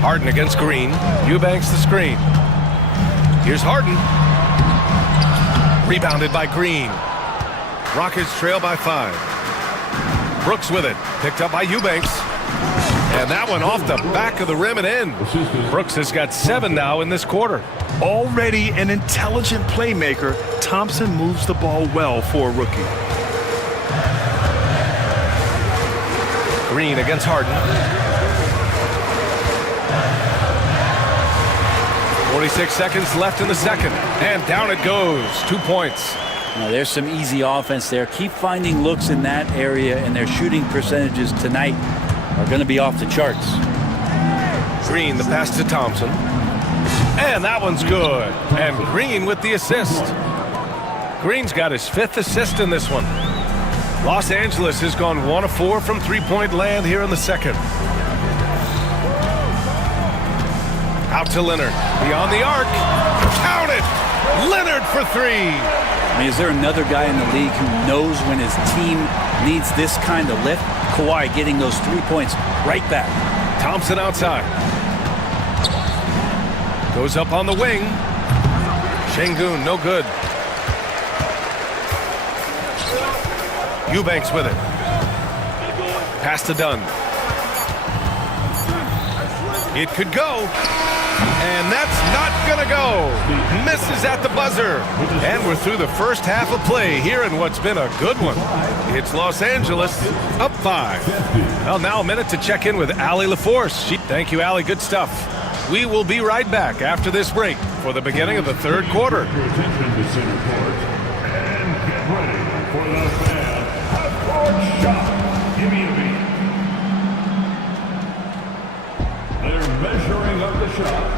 Harden against Green. Eubanks the screen. Here's Harden. Rebounded by Green. Rockets trail by 5. Brooks with it. Picked up by Eubanks. And that one off the back of the rim and in. Brooks has got 7 now in this quarter. Already an intelligent playmaker, Thompson moves the ball well for a rookie. Green against Harden. 46 seconds left in the second. And down it goes. 2 points. Now, there's some easy offense there. Keep finding looks in that area, and their shooting percentages tonight are going to be off the charts. Green, the pass to Thompson. And that one's good. And Green with the assist. Green's got his 5th assist in this one. Los Angeles has gone 1 of 4 from three-point land here in the second. Out to Leonard. Beyond the arc. Count it! Leonard for 3. I mean, is there another guy in the league who knows when his team needs this kind of lift? Kawhi getting those 3 points right back. Thompson outside. Goes up on the wing. Şengün, no good. Eubanks with it. Pass to Dunn. It could go. And that's not going to go. Misses at the buzzer. And we're through the first half of play here in what's been a good one. It's Los Angeles up 5. Well, now a minute to check in with Allie LaForce. Thank you, Allie. Good stuff. We will be right back after this break for the beginning of the third quarter. And get ready for the fan half-court shot. Give me a beat. They're measuring up the shot.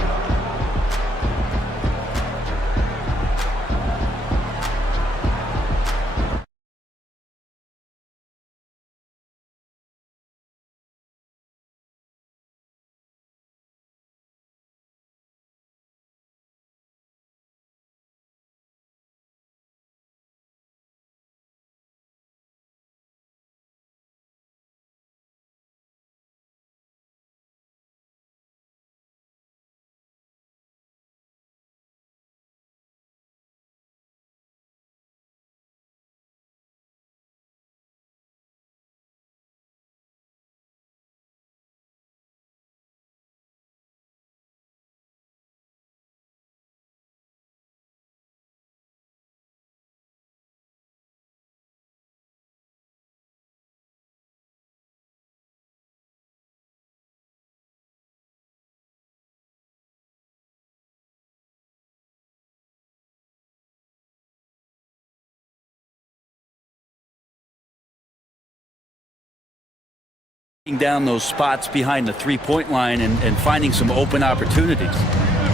down those spots behind the three-point line and finding some open opportunities.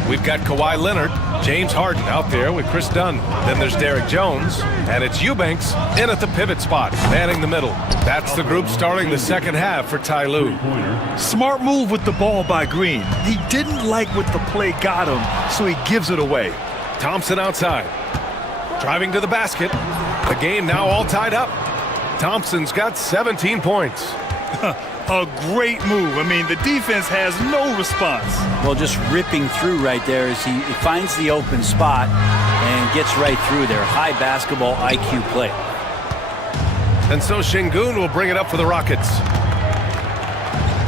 We've got Kawhi Leonard, James Harden out there with Chris Dunn. Then there's Derek Jones, and it's Eubanks in at the pivot spot, manning the middle. That's the group starting the second half for Ty Lue. Smart move with the ball by Green. He didn't like what the play got him, so he gives it away. Thompson outside, driving to the basket. The game now all tied up. Thompson's got 17 points. A great move. I mean, the defense has no response. Well, just ripping through right there as he finds the open spot and gets right through there. High basketball IQ play. And so Şengün will bring it up for the Rockets.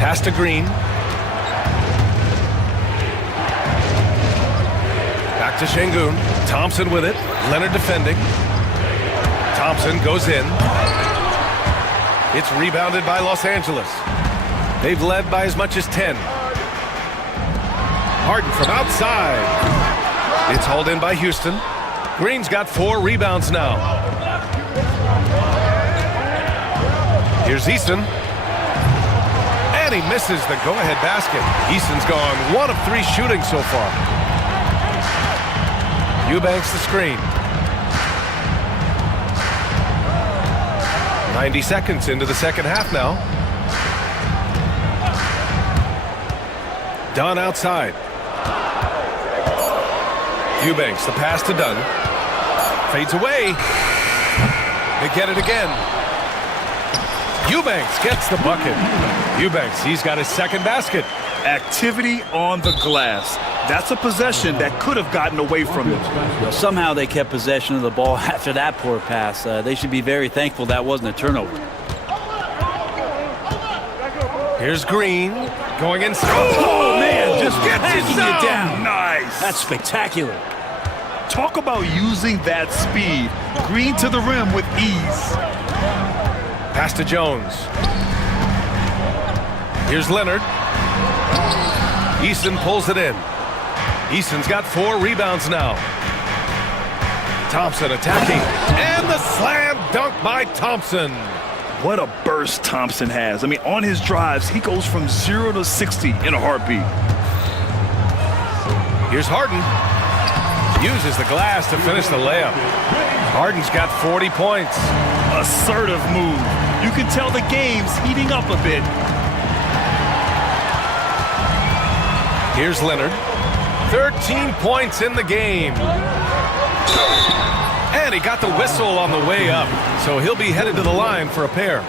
Pass to Green. Back to Şengün. Thompson with it. Leonard defending. Thompson goes in. It's rebounded by Los Angeles. They've led by as much as 10. Harden from outside. It's hauled in by Houston. Green's got 4 rebounds now. Here's Easton. And he misses the go-ahead basket. Easton's gone 1 of 3 shooting so far. Eubanks the screen. 90 seconds into the second half now. Dunn outside. Eubanks, the pass to Dunn. Fades away. They get it again. Eubanks gets the bucket. Eubanks, he's got his second basket. Activity on the glass. That's a possession that could have gotten away from him. Well, somehow they kept possession of the ball after that poor pass. They should be very thankful that wasn't a turnover. Here's Green going inside. Oh, man, just Hacking it down. Nice. That's spectacular. Talk about using that speed. Green to the rim with ease. Pass to Jones. Here's Leonard. Easton pulls it in. Easton's got 4 rebounds now. Thompson attacking. And the slam dunk by Thompson. What a burst Thompson has. I mean, on his drives, he goes from 0 to 60 in a heartbeat. Here's Harden. Uses the glass to finish the layup. Harden's got 40 points. Assertive move. You can tell the game's heating up a bit. Here's Leonard. 13 points in the game. And he got the whistle on the way up. So he'll be headed to the line for a pair.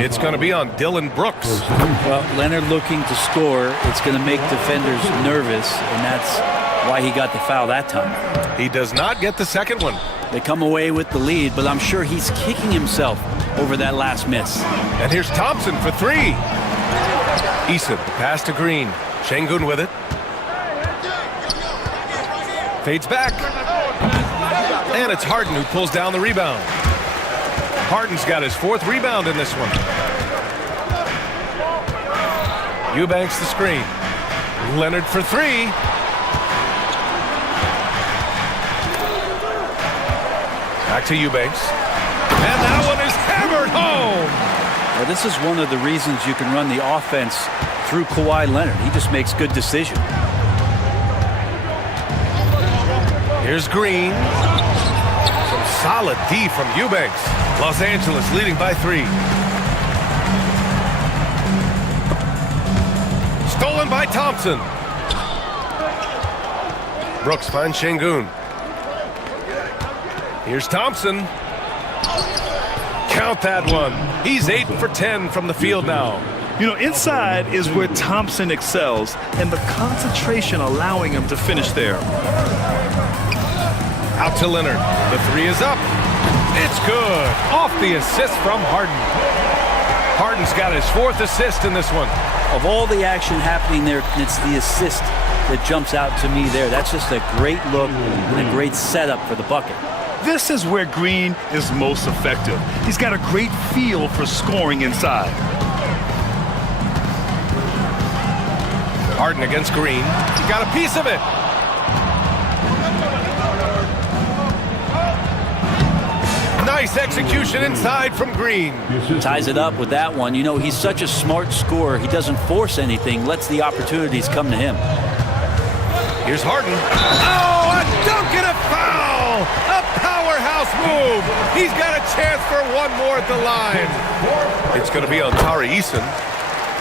It's going to be on Dylan Brooks. Well, Leonard looking to score. It's going to make defenders nervous, and that's why he got the foul that time. He does not get the second one. They come away with the lead, but I'm sure he's kicking himself over that last miss. And here's Thompson for 3. Easton, pass to Green. Şengün with it. Fades back. And it's Harden who pulls down the rebound. Harden's got his 4th rebound in this one. Eubanks the screen. Leonard for 3. Back to Eubanks. And that one is hammered home. Well, this is one of the reasons you can run the offense through Kawhi Leonard. He just makes good decisions. Here's Green. Some solid D from Eubanks. Los Angeles leading by 3. Stolen by Thompson. Brooks finds Şengün. Here's Thompson. Count that one. He's 8 for 10 from the field now. You know, inside is where Thompson excels, and the concentration allowing him to finish there. Out to Leonard. The 3 is up. It's good. Off the assist from Harden. Harden's got his 4th assist in this one. Of all the action happening there, it's the assist that jumps out to me there. That's just a great look and a great setup for the bucket. This is where Green is most effective. He's got a great feel for scoring inside. Harden against Green. He got a piece of it. Nice execution inside from Green. Ties it up with that one. You know, he's such a smart scorer. He doesn't force anything, lets the opportunities come to him. Here's Harden. Oh, a dunk and a foul! A powerhouse move. He's got a chance for one more at the line. It's going to be on Tari Eason.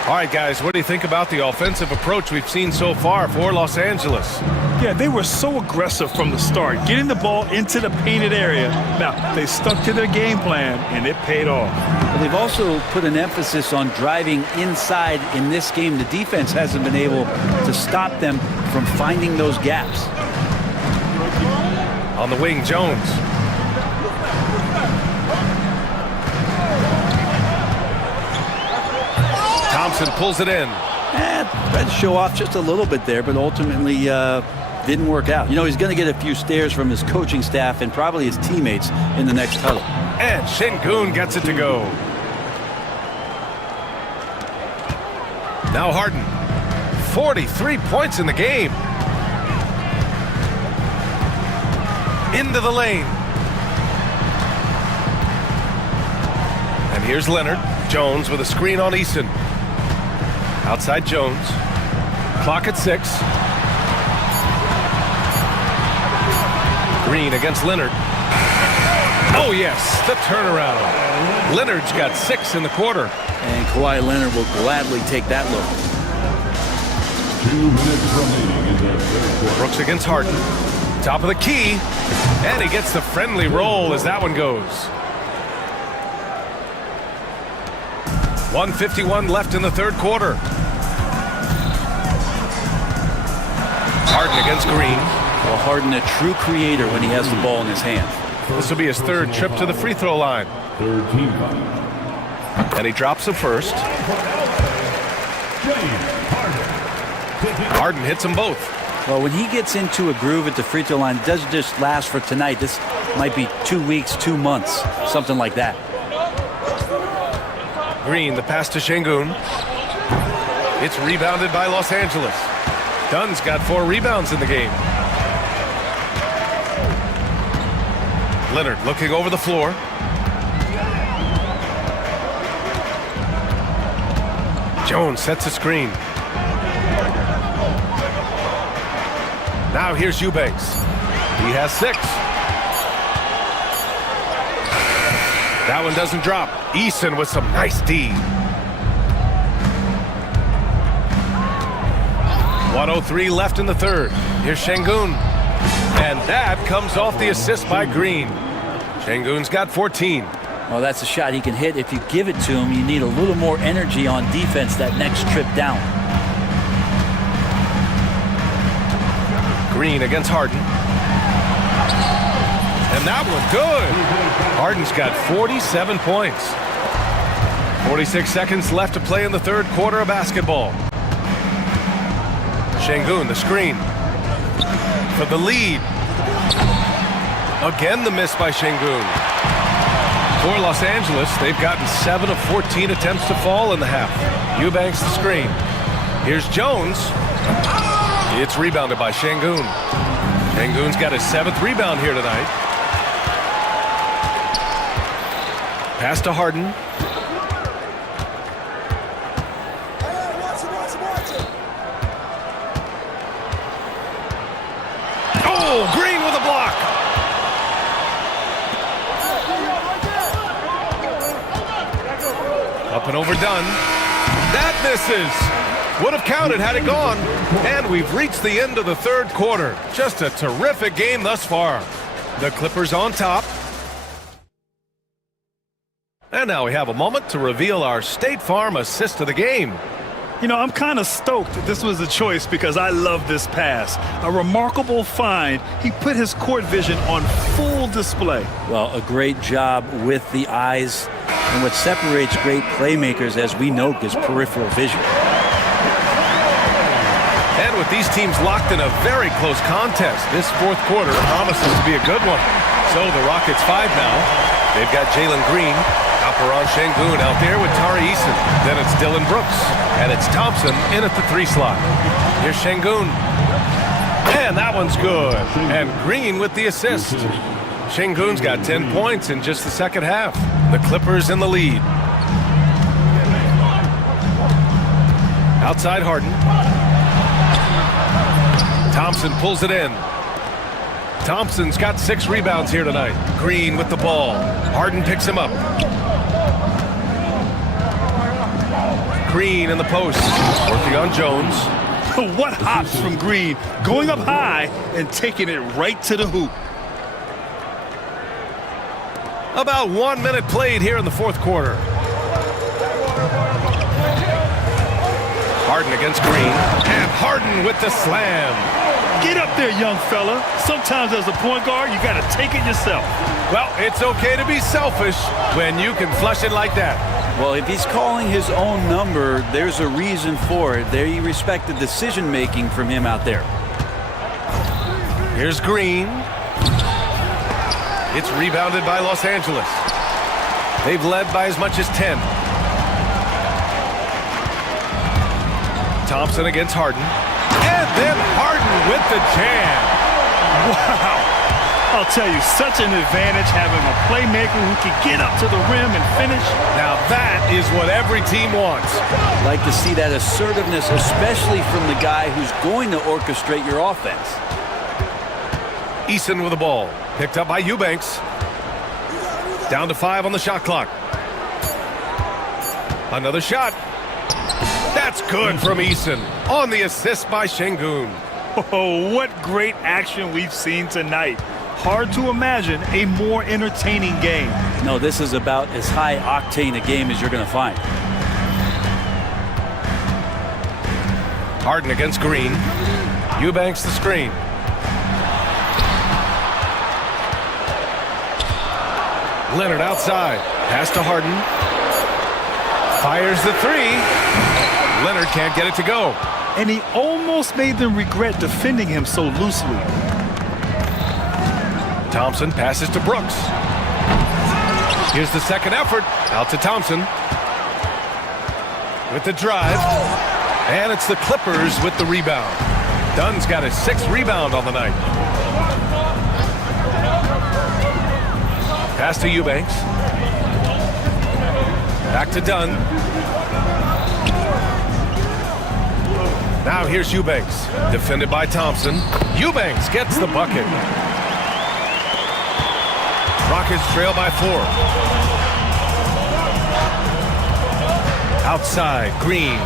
All right, guys, what do you think about the offensive approach we've seen so far for Los Angeles? Yeah, they were so aggressive from the start, getting the ball into the painted area. Now, they stuck to their game plan, and it paid off. But they've also put an emphasis on driving inside in this game. The defense hasn't been able to stop them from finding those gaps. On the wing, Jones. Thompson pulls it in. Tried to show off just a little bit there, but ultimately didn't work out. You know, he's going to get a few stares from his coaching staff and probably his teammates in the next huddle. And Şengün gets it to go. Now Harden. 43 points in the game. Into the lane. And here's Leonard. Jones with a screen on Eason. Outside Jones. Clock at 6. Green against Leonard. Oh, yes, the turnaround. Leonard's got 6 in the quarter. And Kawhi Leonard will gladly take that look. 2 minutes remaining in the third quarter. Brooks against Harden. Top of the key. And he gets the friendly roll as that one goes. 1:51 left in the third quarter. Harden against Green. Well, Harden, a true creator when he has the ball in his hand. This will be his third trip to the free throw line. Third team foul. And he drops it first. Harden hits them both. Well, when he gets into a groove at the free throw line, it doesn't just last for tonight. This might be 2 weeks, 2 months, something like that. Green, the pass to Şengün. It's rebounded by Los Angeles. Dunn's got 4 rebounds in the game. Leonard looking over the floor. Jones sets a screen. Now here's Eubanks. He has 6. That one doesn't drop. Eason with some nice D. 1:03 left in the third. Here's Şengün. And that comes off the assist by Green. Şengün's got 14. Well, that's a shot he can hit. If you give it to him, you need a little more energy on defense that next trip down. Green against Harden. And that one good. Harden's got 47 points. 46 seconds left to play in the third quarter of basketball. Şengün, the screen. For the lead. Again, the miss by Şengün. For Los Angeles, they've gotten 7 of 14 attempts to fall in the half. Eubanks the screen. Here's Jones. It's rebounded by Şengün. Şengün's got his 7th rebound here tonight. Pass to Harden. Oh, Green with a block. Up and overdone. That misses. Would have counted had it gone. And we've reached the end of the third quarter. Just a terrific game thus far. The Clippers on top. And now we have a moment to reveal our State Farm assist of the game. You know, I'm kind of stoked that this was a choice because I love this pass. A remarkable find. He put his court vision on full display. Well, a great job with the eyes. And what separates great playmakers, as we know, is peripheral vision. And with these teams locked in a very close contest, this fourth quarter promises to be a good one. So the Rockets 5 now. They've got Jalen Green. Alperen Şengün out there with Tari Eason. Then it's Dylan Brooks. And it's Thompson in at the 3 slot. Here's Şengün. And that one's good. And Green with the assist. Şengün's got 10 points in just the second half. The Clippers in the lead. Outside Harden. Thompson pulls it in. Thompson's got 6 rebounds here tonight. Green with the ball. Harden picks him up. Green in the post. Working on Jones. What hops from Green, going up high and taking it right to the hoop. About 1 minute played here in the fourth quarter. Harden against Green. And Harden with the slam. Get up there, young fella. Sometimes as a point guard, you got to take it yourself. Well, it's okay to be selfish when you can flush it like that. Well, if he's calling his own number, there's a reason for it. They respect the decision-making from him out there. Here's Green. It's rebounded by Los Angeles. They've led by as much as 10. Thompson against Harden. And then Harden with the jam. Wow. I'll tell you, such an advantage having a playmaker who can get up to the rim and finish. Now that is what every team wants. Like to see that assertiveness, especially from the guy who's going to orchestrate your offense. Eason with the ball. Picked up by Eubanks. Down to 5 on the shot clock. Another shot. That's good from Eason. On the assist by Şengün. Oh, what great action we've seen tonight. Hard to imagine a more entertaining game. No, this is about as high octane a game as you're going to find. Harden against Green. Eubanks the screen. Leonard outside. Pass to Harden. Fires the 3. Leonard can't get it to go. And he almost made them regret defending him so loosely. Thompson passes to Brooks. Here's the second effort. Out to Thompson. With the drive. And it's the Clippers with the rebound. Dunn's got his 6th rebound on the night. Pass to Eubanks. Back to Dunn. Now here's Eubanks. Defended by Thompson. Eubanks gets the bucket. Rockets trail by 4. Outside, Green.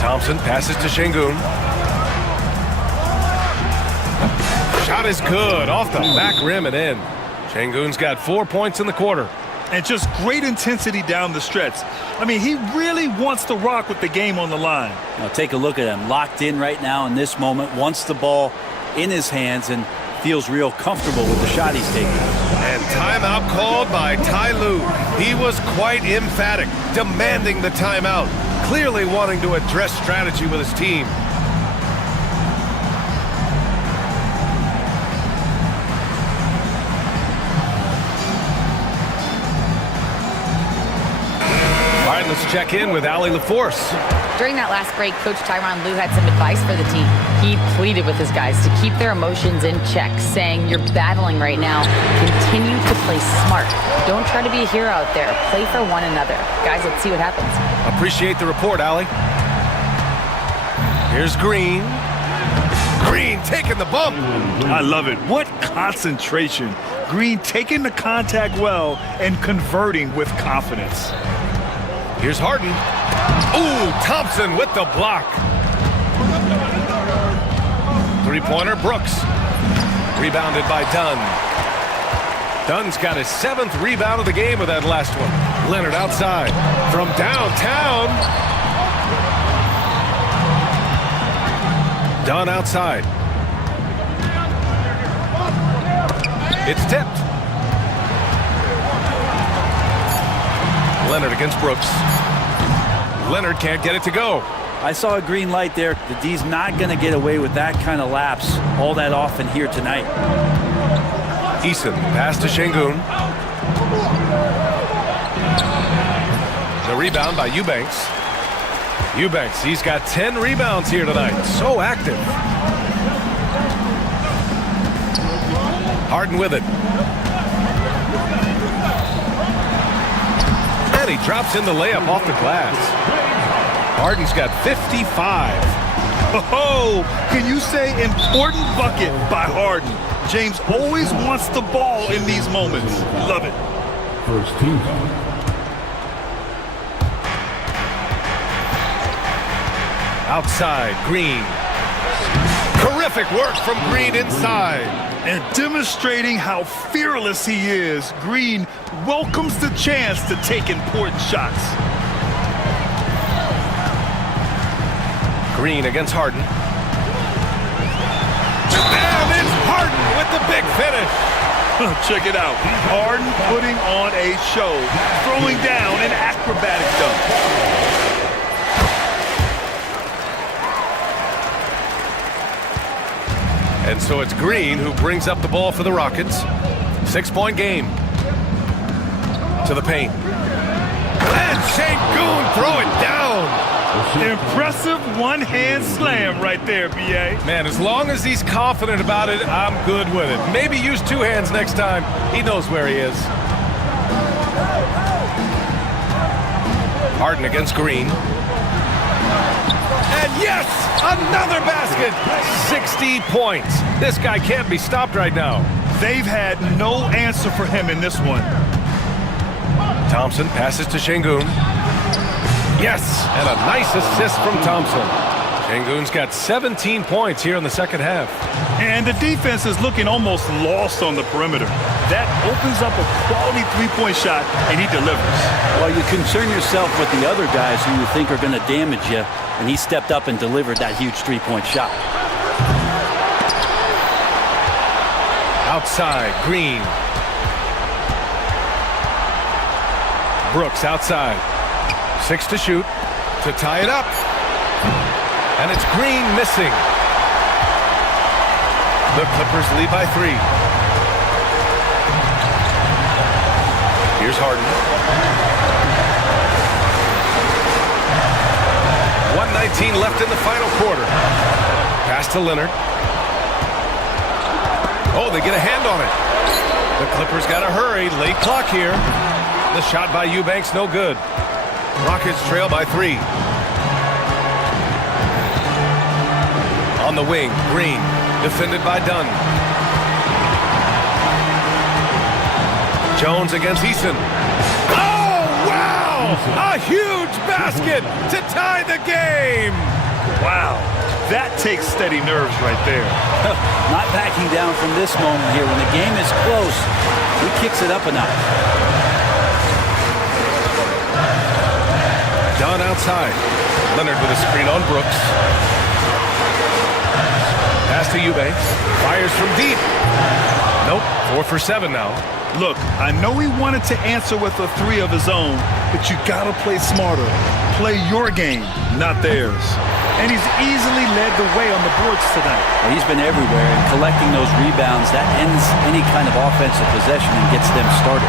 Thompson passes to Şengün. Shot is good, off the back rim and in. Şengün's got 4 points in the quarter. And just great intensity down the stretch. I mean, he really wants to rock with the game on the line. Now take a look at him, locked in right now in this moment, wants the ball in his hands and feels real comfortable with the shot he's taking. And timeout called by Ty Lue. He was quite emphatic, demanding the timeout, clearly wanting to address strategy with his team. All right, let's check in with Allie LaForce. During that last break, Coach Tyronn Lue had some advice for the team. He pleaded with his guys to keep their emotions in check, saying, you're battling right now. Continue to play smart. Don't try to be a hero out there. Play for one another. Guys, let's see what happens. Appreciate the report, Allie. Here's Green. Green taking the bump. I love it. What concentration. Green taking the contact well and converting with confidence. Here's Harden. Ooh, Thompson with the block. Three-pointer, Brooks. Rebounded by Dunn. Dunn's got his 7th rebound of the game with that last one. Leonard outside. From downtown. Dunn outside. It's tipped. Leonard against Brooks. Leonard can't get it to go. I saw a green light there. The D's not going to get away with that kind of lapse all that often here tonight. Eason, pass to Şengün. The rebound by Eubanks. Eubanks, he's got 10 rebounds here tonight. So active. Harden with it. And he drops in the layup off the glass. Harden's got 55. Oh, can you say important bucket by Harden? James always wants the ball in these moments. Love it. First team. Outside, Green. Terrific work from Green inside. And demonstrating how fearless he is, Green welcomes the chance to take important shots. Green against Harden. And it's Harden with the big finish. Check it out. Harden putting on a show, throwing down an acrobatic dunk. And so it's Green who brings up the ball for the Rockets. 6-point game. To the paint. And Şengün throw it down. Impressive one-hand slam right there, B.A. Man, as long as he's confident about it, I'm good with it. Maybe use two hands next time. He knows where he is. Harden against Green. And yes, another basket. 60 points. This guy can't be stopped right now. They've had no answer for him in this one. Thompson passes to Şengün. Yes, and a nice assist from Thompson. Şengün's got 17 points here in the second half. And the defense is looking almost lost on the perimeter. That opens up a quality three-point shot, and he delivers. Well, you concern yourself with the other guys who you think are going to damage you, and he stepped up and delivered that huge three-point shot. Outside, Green. Brooks outside. 6 to shoot to tie it up. And it's Green missing. The Clippers lead by 3. Here's Harden. 1:19 left in the final quarter. Pass to Leonard. Oh, they get a hand on it. The Clippers got to hurry. Late clock here. The shot by Eubanks, no good. Rockets trail by 3. On the wing, Green, defended by Dunn. Jones against Eason. Oh, wow! A huge basket to tie the game! Wow, that takes steady nerves right there. Not backing down from this moment here. When the game is close, he kicks it up a notch. Dunn outside. Leonard with a screen on Brooks. Pass to Eubanks. Fires from deep. Nope, 4 for 7 now. Look, I know he wanted to answer with a 3 of his own, but you gotta play smarter. Play your game, not theirs. And he's easily led the way on the boards tonight. Well, he's been everywhere, and collecting those rebounds, that ends any kind of offensive possession and gets them started.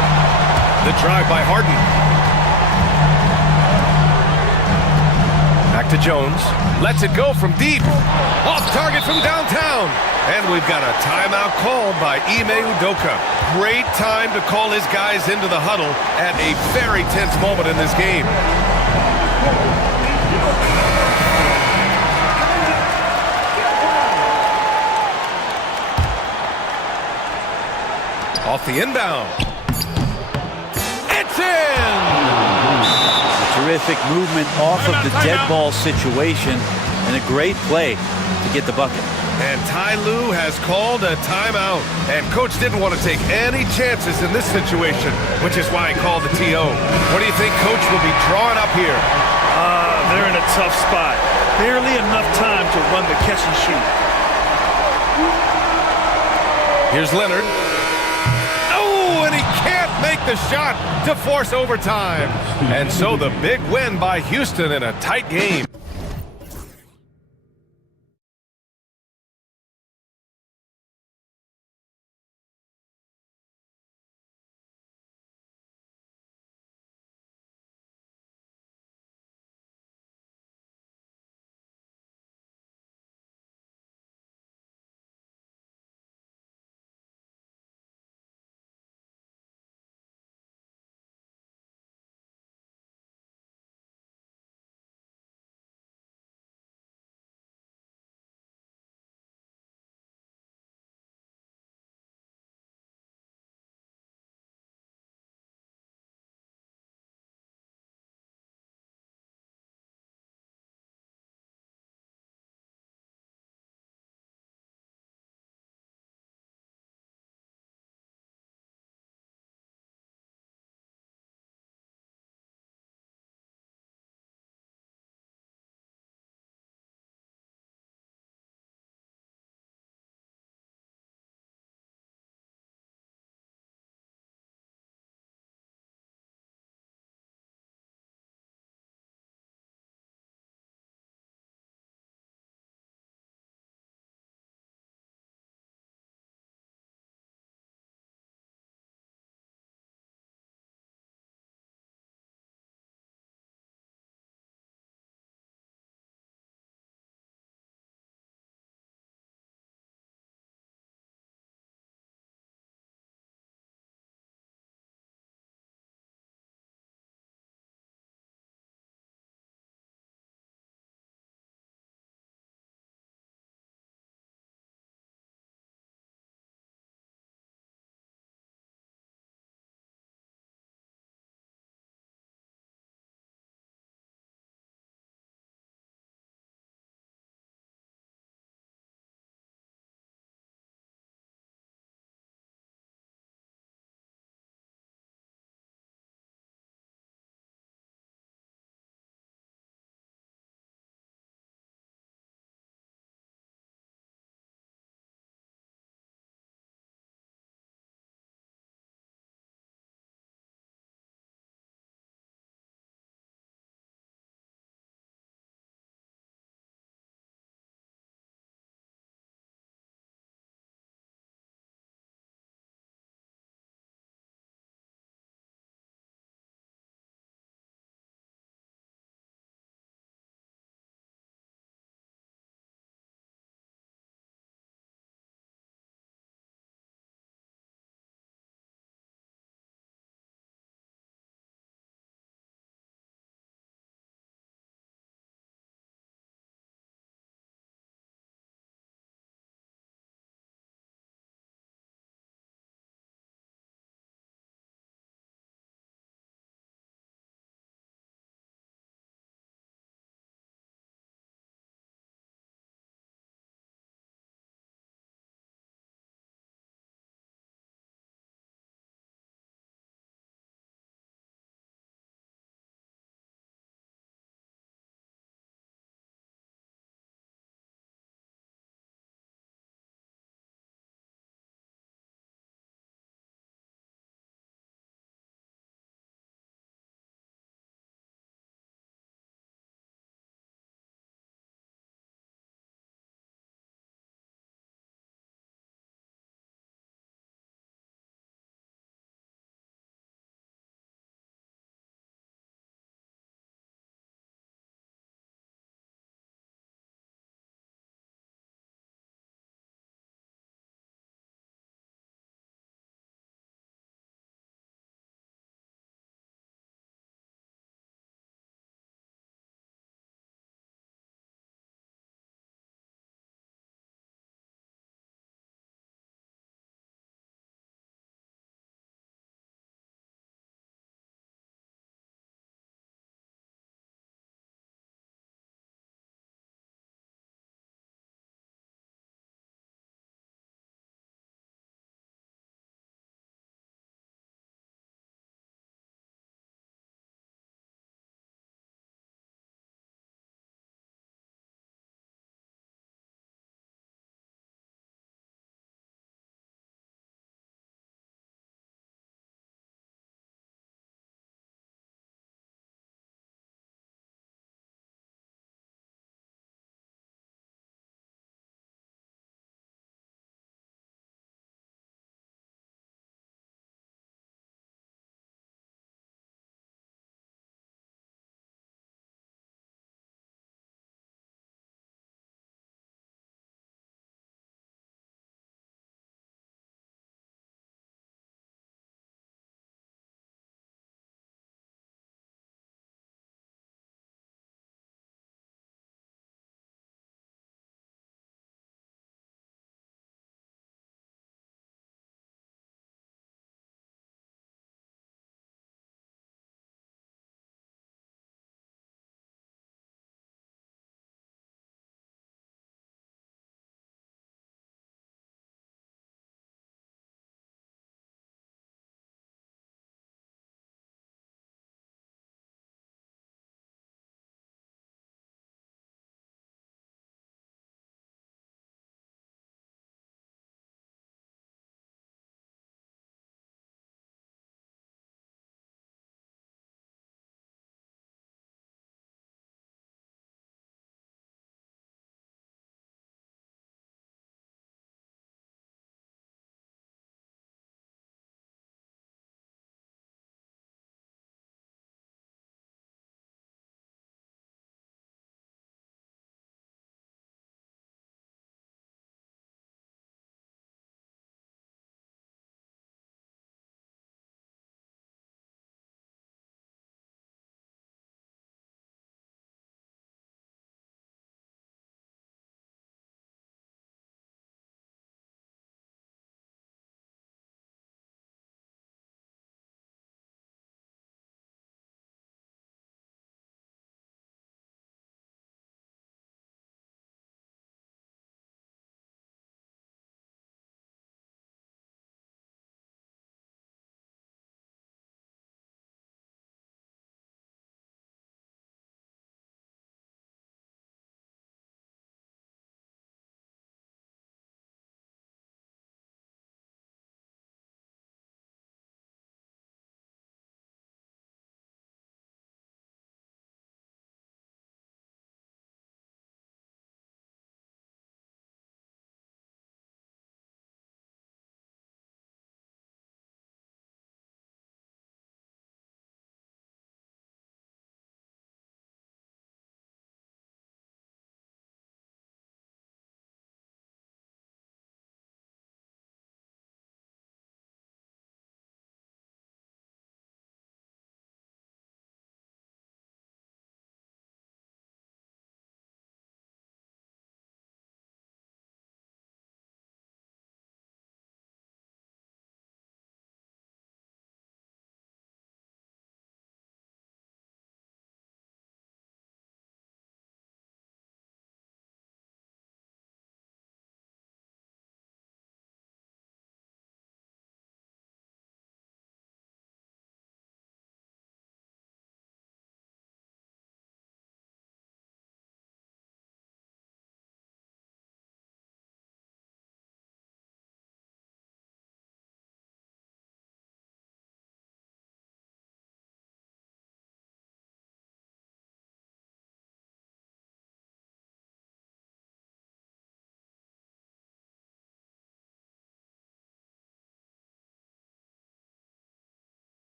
The drive by Harden. Back to Jones. Lets it go from deep. Off target from downtown. And we've got a timeout called by Ime Udoka. Great time to call his guys into the huddle at a very tense moment in this game. Off the inbound. It's in! Terrific movement off of the dead ball situation and a great play to get the bucket. And Ty Lue has called a timeout. And Coach didn't want to take any chances in this situation, which is why he called the TO. What do you think Coach will be drawing up here? They're in a tough spot. Barely enough time to run the catch and shoot. Here's Leonard. Oh, and he can't make the shot to force overtime. And so the big win by Houston in a tight game.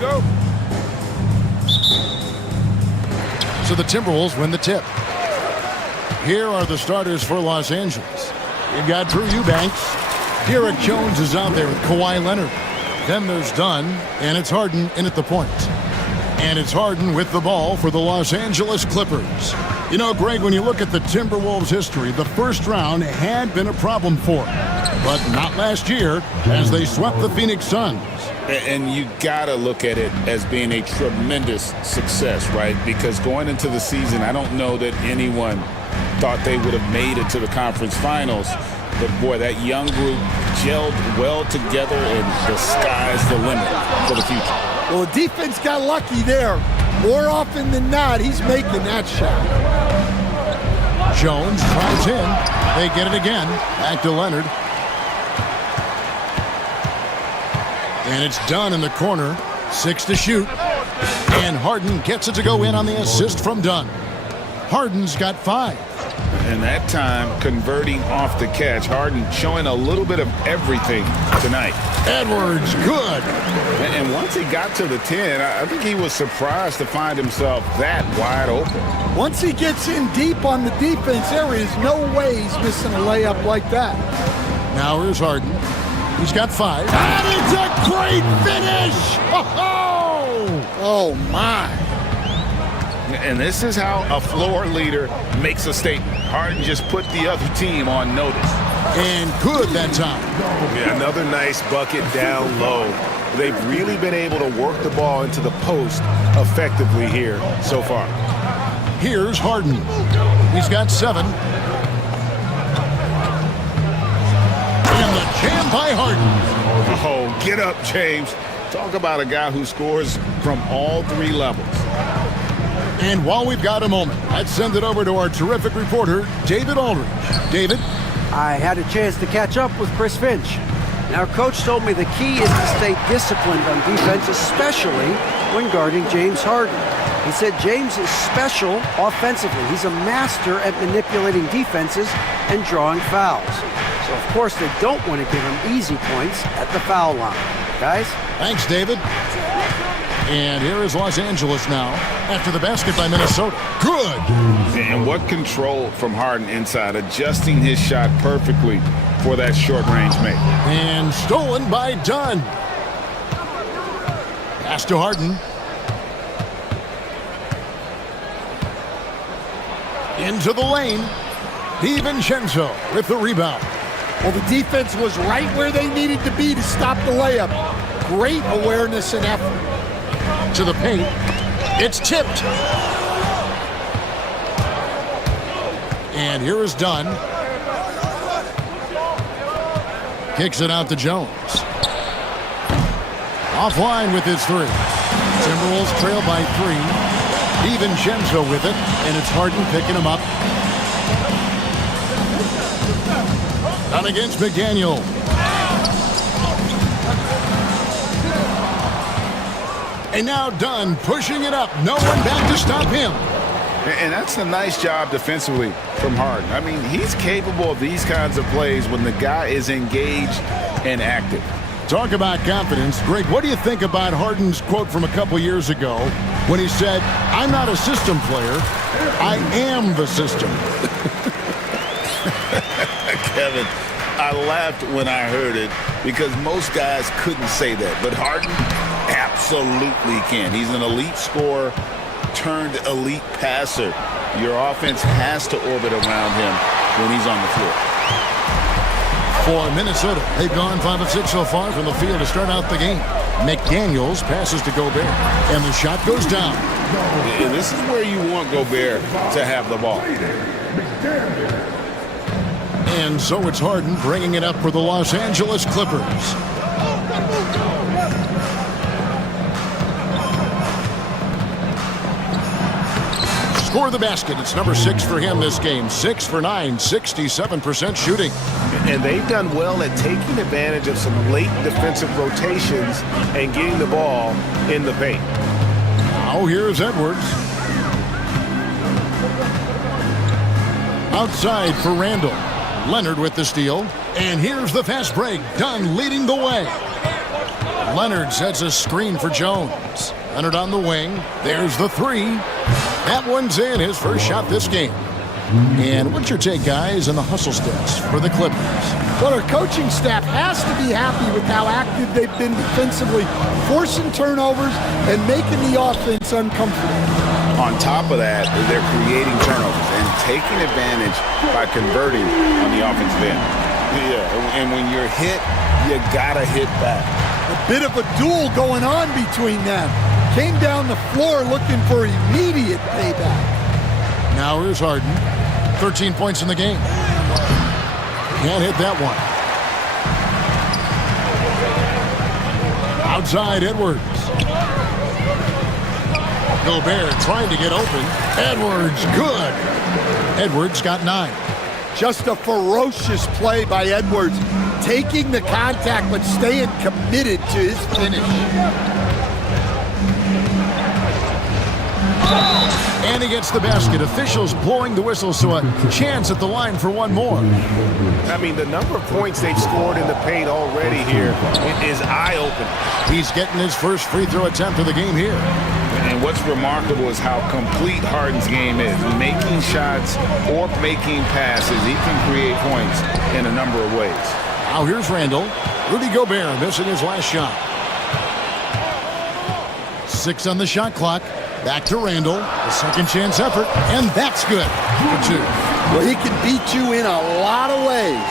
go. So the Timberwolves win the tip. Here are the starters for Los Angeles. You've got Drew Eubanks. Derek Jones is out there with Kawhi Leonard. Then there's Dunn, and it's Harden in at the point. And it's Harden with the ball for the Los Angeles Clippers. You know, Greg, when you look at the Timberwolves' history, the first round had been a problem for them. But not last year, as they swept the Phoenix Suns. And you got to look at it as being a tremendous success, right? Because going into the season, I don't know that anyone thought they would have made it to the conference finals. But, boy, that young group gelled well together, and the sky's the limit for the future. Well, the defense got lucky there. More often than not, he's making that shot. Jones drives in. They get it again. Back to Leonard. And it's Dunn in the corner. 6 to shoot. And Harden gets it to go in on the assist from Dunn. Harden's got 5. And that time, converting off the catch. Harden showing a little bit of everything tonight. Edwards, good. And once he got to the 10, I think he was surprised to find himself that wide open. Once he gets in deep on the defense, there is no way he's missing a layup like that. Now here's Harden. He's got 5. And it's a great finish! Oh, my. And this is how a floor leader makes a statement. Harden just put the other team on notice. And good that time. Yeah, another nice bucket down low. They've really been able to work the ball into the post effectively here so far. Here's Harden. He's got 7. And the jam by Harden. Oh, get up, James. Talk about a guy who scores from all 3 levels. And while we've got a moment, let's send it over to our terrific reporter, David Aldridge. David? I had a chance to catch up with Chris Finch. Now, Coach told me the key is to stay disciplined on defense, especially when guarding James Harden. He said James is special offensively. He's a master at manipulating defenses and drawing fouls. So, of course, they don't want to give him easy points at the foul line. Guys? Thanks, David. And here is Los Angeles now after the basket by Minnesota. Good. And what control from Harden inside, adjusting his shot perfectly for that short-range make. And stolen by Dunn. Pass to Harden. Into the lane. DiVincenzo with the rebound. Well, the defense was right where they needed to be to stop the layup. Great awareness and effort. To the paint. It's tipped. And here is Dunn. Kicks it out to Jones. Offline with his 3. Timberwolves trail by 3. DiVincenzo with it, and it's Harden picking him up. Down against McDaniel. And now Dunn pushing it up. No one back to stop him. And that's a nice job defensively from Harden. I mean, he's capable of these kinds of plays when the guy is engaged and active. Talk about confidence. Greg, what do you think about Harden's quote from a couple years ago when he said, "I'm not a system player, I am the system"? Kevin, I laughed when I heard it because most guys couldn't say that. But Harden absolutely can. He's an elite scorer turned elite passer. Your offense has to orbit around him when he's on the floor. For Minnesota, they've gone 5 of 6 so far from the field to start out the game. McDaniels passes to Gobert, and the shot goes down. And this is where you want Gobert to have the ball. And so it's Harden bringing it up for the Los Angeles Clippers. Score the basket. It's number 6 for him this game. 6 for 9, 67% shooting. And they've done well at taking advantage of some late defensive rotations and getting the ball in the paint. Now here's Edwards. Outside for Randall. Leonard with the steal. And here's the fast break. Dunn leading the way. Leonard sets a screen for Jones. Leonard on the wing. There's the three. That one's in, his first shot this game. And what's your take, guys, on the hustle stats for the Clippers? Well, our coaching staff has to be happy with how active they've been defensively, forcing turnovers and making the offense uncomfortable. On top of that, they're creating turnovers and taking advantage by converting on the offensive end. Yeah, and when you're hit, you gotta hit back. A bit of a duel going on between them. Came down the floor looking for immediate payback. Now here's Harden. 13 points in the game. Can't hit that one. Outside Edwards. Gobert trying to get open. Edwards, good. Edwards got 9. Just a ferocious play by Edwards. Taking the contact but staying committed to his finish. And he gets the basket. Officials blowing the whistle, so a chance at the line for one more. I mean, the number of points they've scored in the paint already here is eye-opening. He's getting his first free throw attempt of the game here. And what's remarkable is how complete Harden's game is. Making shots or making passes, he can create points in a number of ways. Now here's Randall. Rudy Gobert missing his last shot. 6 on the shot clock. Back to Randall, the second chance effort, and that's good for 2. Well, he can beat you in a lot of ways.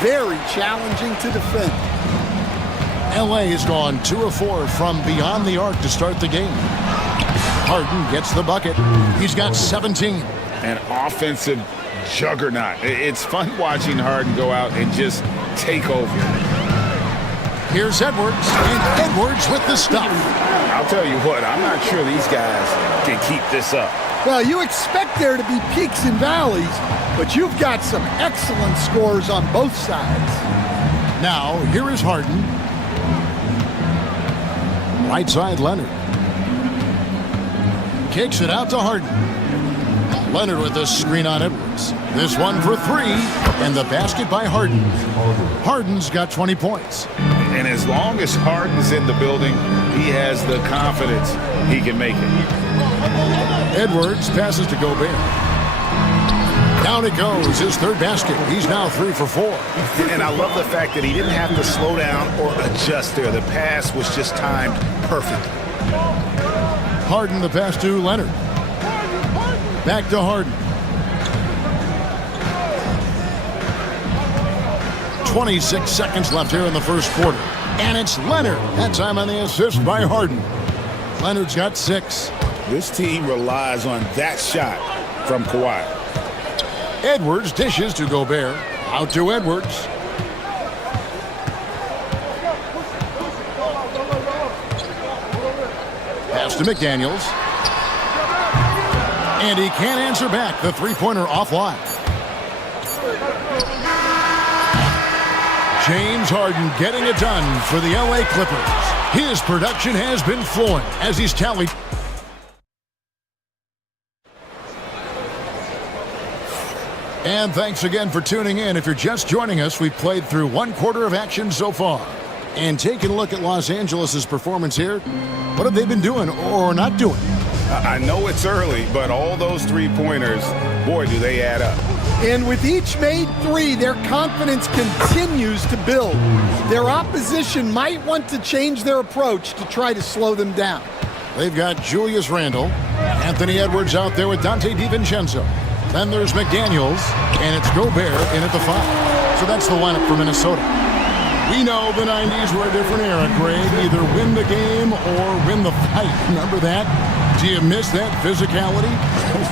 Very challenging to defend. LA has gone 2 of 4 from beyond the arc to start the game. Harden gets the bucket. He's got 17. An offensive juggernaut. It's fun watching Harden go out and just take over. Here's Edwards, and Edwards with the stuff. I'll tell you what, I'm not sure these guys can keep this up. Well, you expect there to be peaks and valleys, but you've got some excellent scores on both sides. Now, here is Harden. Right side, Leonard. Kicks it out to Harden. Leonard with the screen on Edwards. This one for 3, and the basket by Harden. Harden's got 20 points. And as long as Harden's in the building, he has the confidence he can make it. Edwards passes to Gobert. Down it goes, his third basket. He's now 3 for 4. And I love the fact that he didn't have to slow down or adjust there. The pass was just timed perfectly. Harden the pass to Leonard. Back to Harden. 26 seconds left here in the first quarter. And it's Leonard. That time on the assist by Harden. Leonard's got 6. This team relies on that shot from Kawhi. Edwards dishes to Gobert. Out to Edwards. Pass to McDaniels. And he can't answer back. The three-pointer offline. James Harden getting it done for the LA Clippers. His production has been flowing as he's tallied. And thanks again for tuning in. If you're just joining us, we've played through 1 quarter of action so far. And taking a look at Los Angeles' performance here, what have they been doing or not doing? I know it's early, but all those three-pointers, boy, do they add up. And with each made 3, their confidence continues to build. Their opposition might want to change their approach to try to slow them down. They've got Julius Randle, Anthony Edwards out there with Dante DiVincenzo. Then there's McDaniels, and it's Gobert in at the 5. So that's the lineup for Minnesota. We know the 90s were a different era, Greg. Either win the game or win the fight. Remember that? Do you miss that physicality?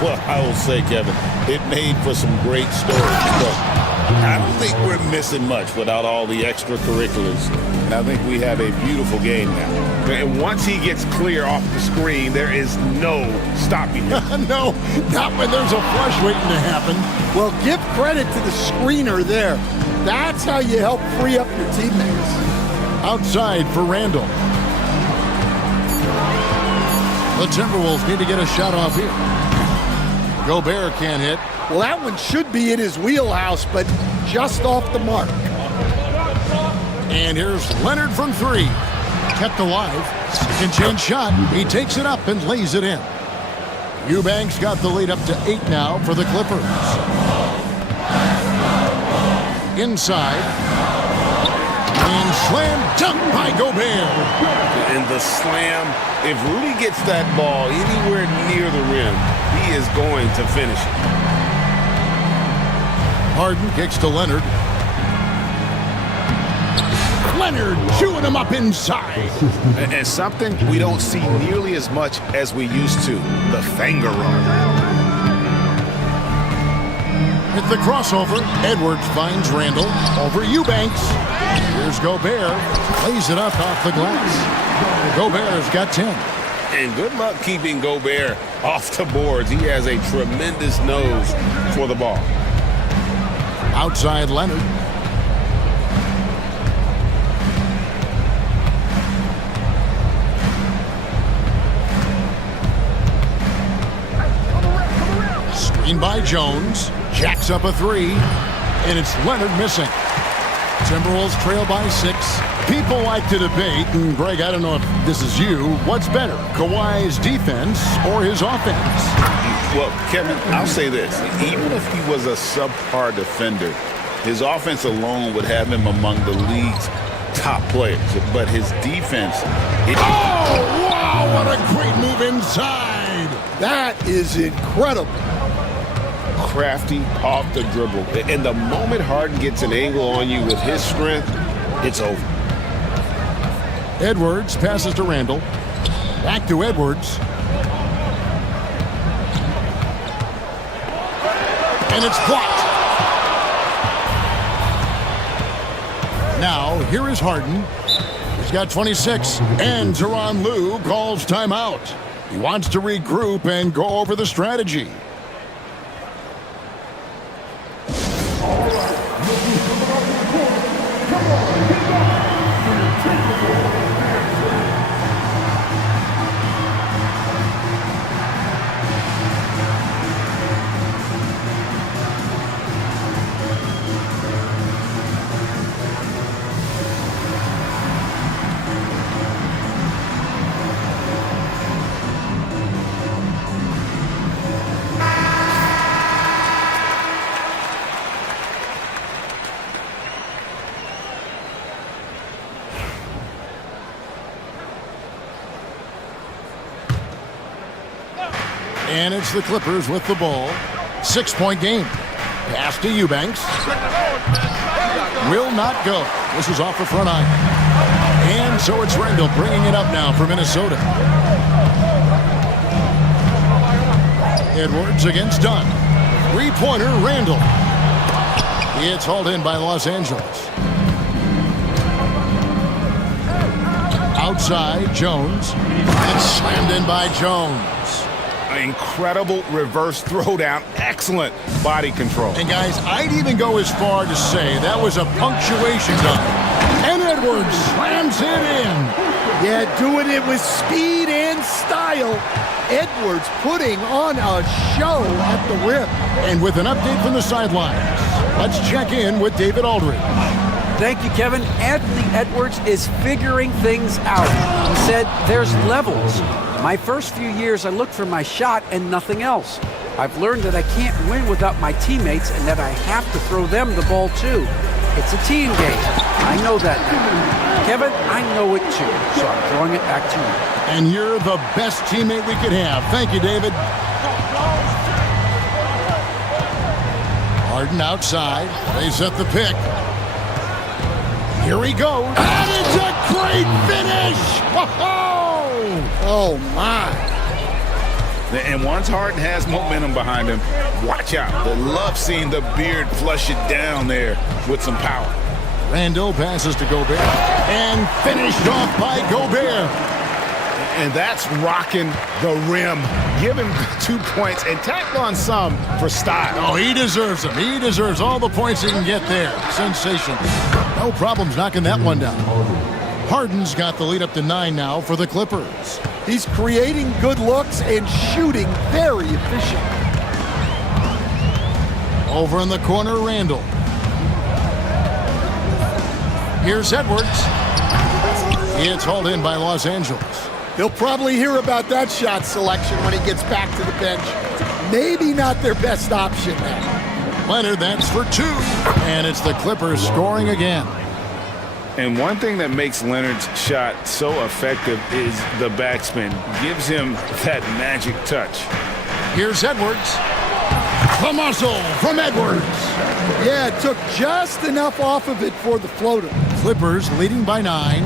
Well, I will say, Kevin, it made for some great stories. But I don't think we're missing much without all the extracurriculars. And I think we have a beautiful game now. And once he gets clear off the screen, there is no stopping him. No, not when there's a flush waiting to happen. Well, give credit to the screener there. That's how you help free up your teammates. Outside for Randall. The Timberwolves need to get a shot off here. Gobert can't hit. Well, that one should be in his wheelhouse, but just off the mark. And here's Leonard from 3. kept alive. Second chance shot. He takes it up and lays it in. Eubanks got the lead up to 8 now for the Clippers. Inside. And slam dunk by Gobert. And the slam, if Rudy gets that ball anywhere near the rim, he is going to finish it. Harden kicks to Leonard. Leonard chewing him up inside. And something we don't see nearly as much as we used to, the finger roll. At the crossover, Edwards finds Randall over Eubanks. Here's Gobert. Plays it up off the glass. Gobert's got 10. And good luck keeping Gobert off the boards. He has a tremendous nose for the ball. Outside Leonard. Screen by Jones. Jacks up a 3. And it's Leonard missing. Timberwolves trail by 6. People like to debate, and Greg, I don't know if this is you, what's better, Kawhi's defense or his offense? Well, Kevin, I'll say this. Even if he was a subpar defender, his offense alone would have him among the league's top players. But his defense... Oh, wow, what a great move inside. That is incredible. Crafty off the dribble. And the moment Harden gets an angle on you with his strength, it's over. Edwards passes to Randall. Back to Edwards. And it's blocked. Now, here is Harden. He's got 26. And Tyronn Lue calls timeout. He wants to regroup and go over the strategy. And it's the Clippers with the ball. 6-point game. Pass to Eubanks. Will not go. This is off the front iron. And so it's Randall bringing it up now for Minnesota. Edwards against Dunn. Three-pointer, Randall. It's hauled in by Los Angeles. Outside, Jones. And slammed in by Jones. Incredible reverse throwdown. Excellent body control. And guys, I'd even go as far to say that was a punctuation dunk. And Edwards slams it in. Yeah, doing it with speed and style. Edwards putting on a show at the rim. And with an update from the sidelines, let's check in with David Aldridge. Thank you, Kevin. Anthony Edwards is figuring things out. He said there's levels. My first few years, I looked for my shot and nothing else. I've learned that I can't win without my teammates and that I have to throw them the ball too. It's a team game. I know that now. Kevin, I know it too, so I'm throwing it back to you. And you're the best teammate we could have. Thank you, David. Harden outside. They set the pick. Here he goes. And it's a great finish! Oh, my. And once Harden has momentum behind him, watch out. I love seeing the beard flush it down there with some power. Randall passes to Gobert. And finished off by Gobert. And that's rocking the rim. Give him 2 points and tack on some for style. Oh, he deserves them. He deserves all the points he can get there. Sensational. No problems knocking that one down. Harden's got the lead up to 9 now for the Clippers. He's creating good looks and shooting very efficient. Over in the corner, Randall. Here's Edwards. It's hauled in by Los Angeles. He'll probably hear about that shot selection when he gets back to the bench. Maybe not their best option now. Leonard, that's for 2. And it's the Clippers scoring again. And one thing that makes Leonard's shot so effective is the backspin. Gives him that magic touch. Here's Edwards. The muscle from Edwards. Yeah, it took just enough off of it for the floater. Clippers leading by 9.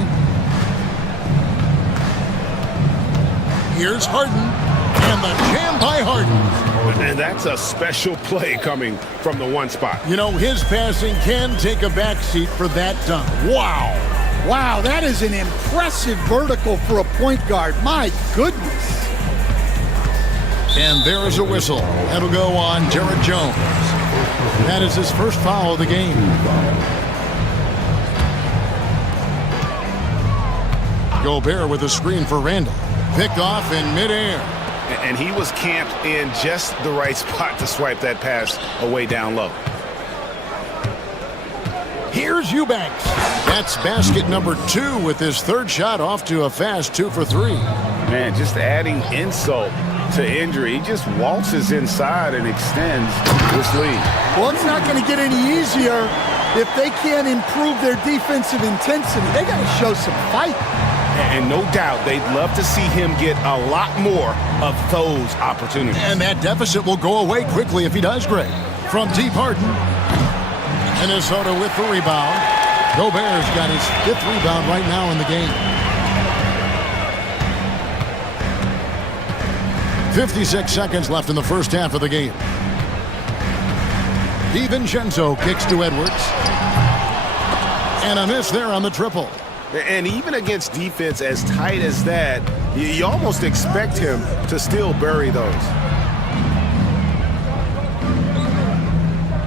Here's Harden. And the jam by Harden. And that's a special play coming from the one spot. You know, his passing can take a backseat for that dunk. Wow. Wow, that is an impressive vertical for a point guard. My goodness. And there is a whistle. That'll go on Derek Jones. That is his first foul of the game. Gobert with a screen for Randall. Picked off in midair. And he was camped in just the right spot to swipe that pass away down low. Here's Eubanks. That's basket number 2 with his third shot off to a fast 2 for 3. Man, just adding insult to injury. He just waltzes inside and extends this lead. Well, it's not going to get any easier if they can't improve their defensive intensity. They got to show some fight. And no doubt they'd love to see him get a lot more of those opportunities. And that deficit will go away quickly if he does great. From deep Harden. Minnesota with the rebound. Gobert's got his 5th rebound right now in the game. 56 seconds left in the first half of the game. DiVincenzo kicks to Edwards. And a miss there on the triple. And even against defense as tight as that, you almost expect him to still bury those.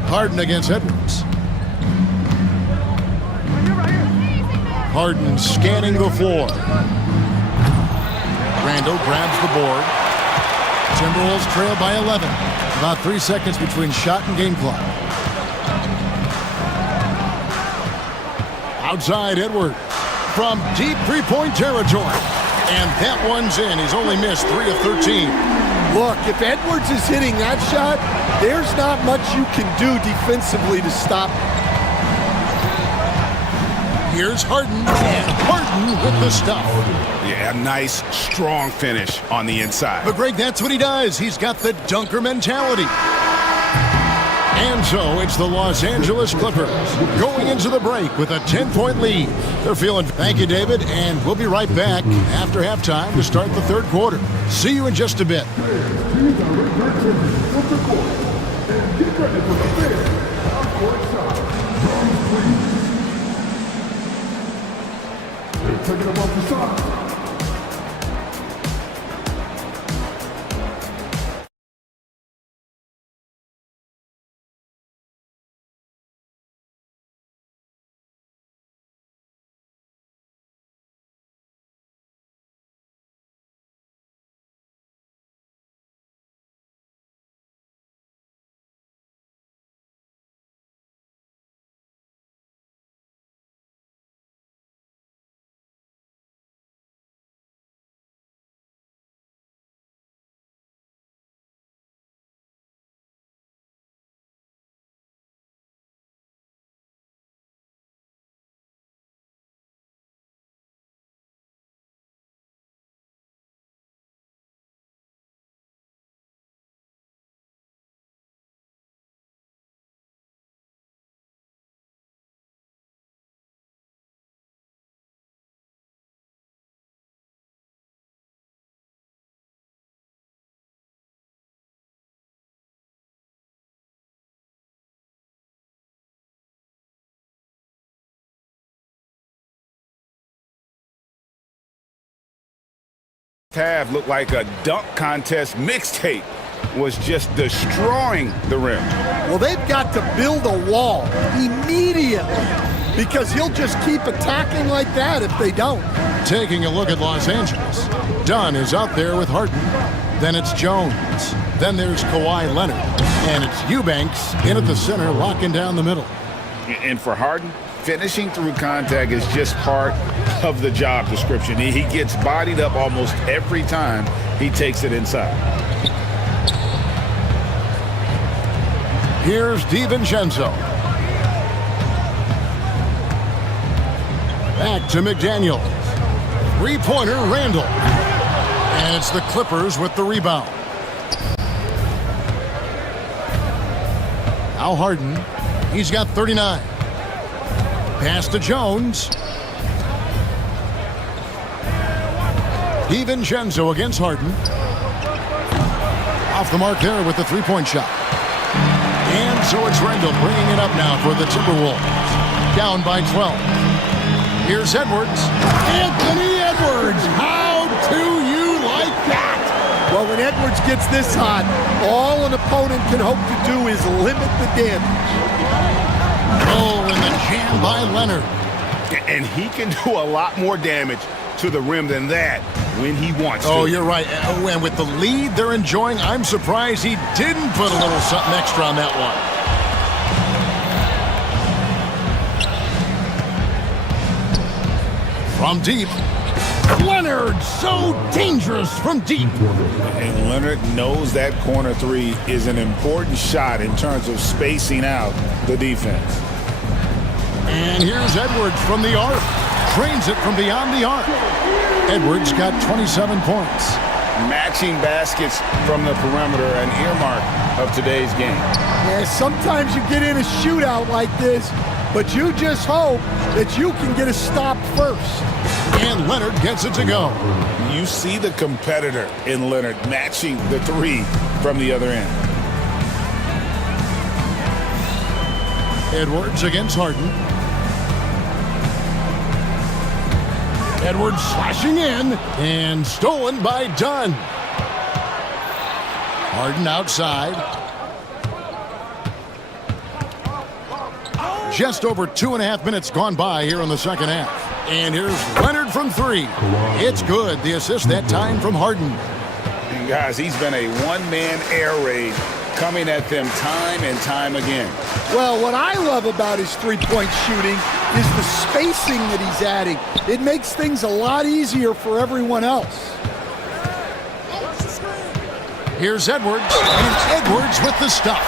Harden against Edwards. Harden scanning the floor. Randall grabs the board. Timberwolves trail by 11. About 3 seconds between shot and game clock. Outside Edwards. From deep three-point territory. And that one's in. He's only missed 3 of 13. Look, if Edwards is hitting that shot, there's not much you can do defensively to stop him. Here's Harden. And Harden with the stuff. Yeah, nice, strong finish on the inside. But Greg, that's what he does. He's got the dunker mentality. And so it's the Los Angeles Clippers going into the break with a 10-point lead. They're feeling. Thank you, David, and we'll be right back after halftime to start the third quarter. See you in just a bit. Half looked like a dunk contest mixtape was just destroying the rim. Well, they've got to build a wall immediately because he'll just keep attacking like that if they don't. Taking a look at Los Angeles. Dunn is out there with Harden. Then it's Jones. Then there's Kawhi Leonard. And it's Eubanks in at the center, locking down the middle. And for Harden, finishing through contact is just part of the job description. He gets bodied up almost every time he takes it inside. Here's DiVincenzo. Back to McDaniels. Three-pointer, Randall. And it's the Clippers with the rebound. Now Harden. He's got 39. Pass to Jones. DiVincenzo against Harden. Off the mark there with the three-point shot. And so it's Randall bringing it up now for the Timberwolves. Down by 12. Here's Edwards. Anthony Edwards. How do you like that? Well, when Edwards gets this hot, all an opponent can hope to do is limit the damage. Oh, and the jam by Leonard. And he can do a lot more damage to the rim than that when he wants to. Oh, you're right. And with the lead they're enjoying, I'm surprised he didn't put a little something extra on that one. From deep, Leonard, so dangerous from deep. And Leonard knows that corner three is an important shot in terms of spacing out the defense. And here's Edwards from the arc. Trains it from beyond the arc. Edwards got 27 points. Matching baskets from the perimeter, an earmark of today's game. Yeah, sometimes you get in a shootout like this, but you just hope that you can get a stop first. And Leonard gets it to go. You see the competitor in Leonard matching the three from the other end. Edwards against Harden. Edwards slashing in and stolen by Dunn. Harden outside. Just over 2.5 minutes gone by here in the second half. And here's Leonard from three. It's good. The assist that time from Harden. And guys, he's been a one-man air raid coming at them time and time again. Well, what I love about his three-point shooting is the spacing that he's adding. It makes things a lot easier for everyone else. Here's Edwards, and Edwards with the stuff.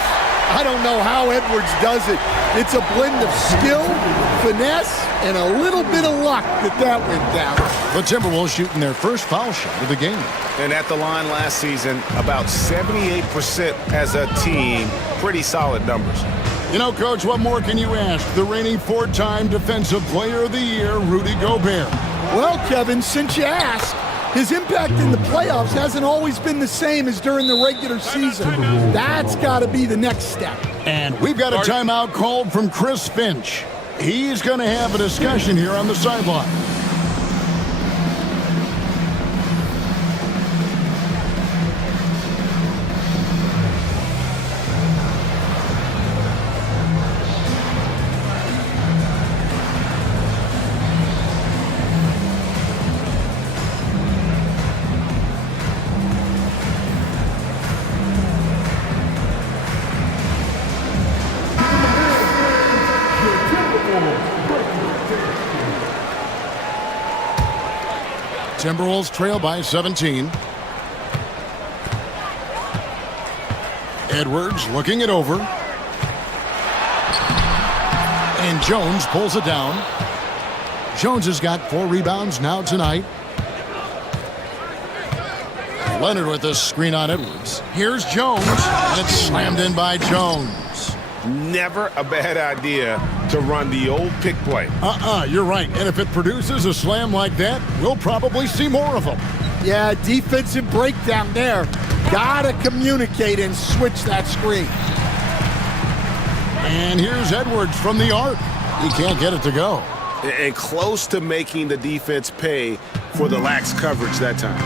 I don't know how Edwards does it. It's a blend of skill, finesse, and a little bit of luck that went down. The Timberwolves shooting their first foul shot of the game. And at the line last season, about 78% as a team. Pretty solid numbers. You know, Coach, what more can you ask? The reigning four-time Defensive Player of the Year, Rudy Gobert. Well, Kevin, since you asked, his impact in the playoffs hasn't always been the same as during the regular season. That's got to be the next step. And we've got a timeout called from Chris Finch. He's going to have a discussion here on the sideline. Timberwolves trail by 17. Edwards looking it over. And Jones pulls it down. Jones has got 4 rebounds now tonight. Leonard with a screen on Edwards. Here's Jones, and it's slammed in by Jones. Never a bad idea to run the old pick play. You're right. And if it produces a slam like that, we'll probably see more of them. Yeah, defensive breakdown there. Gotta communicate and switch that screen. And here's Edwards from the arc. He can't get it to go. And close to making the defense pay for the lax coverage that time.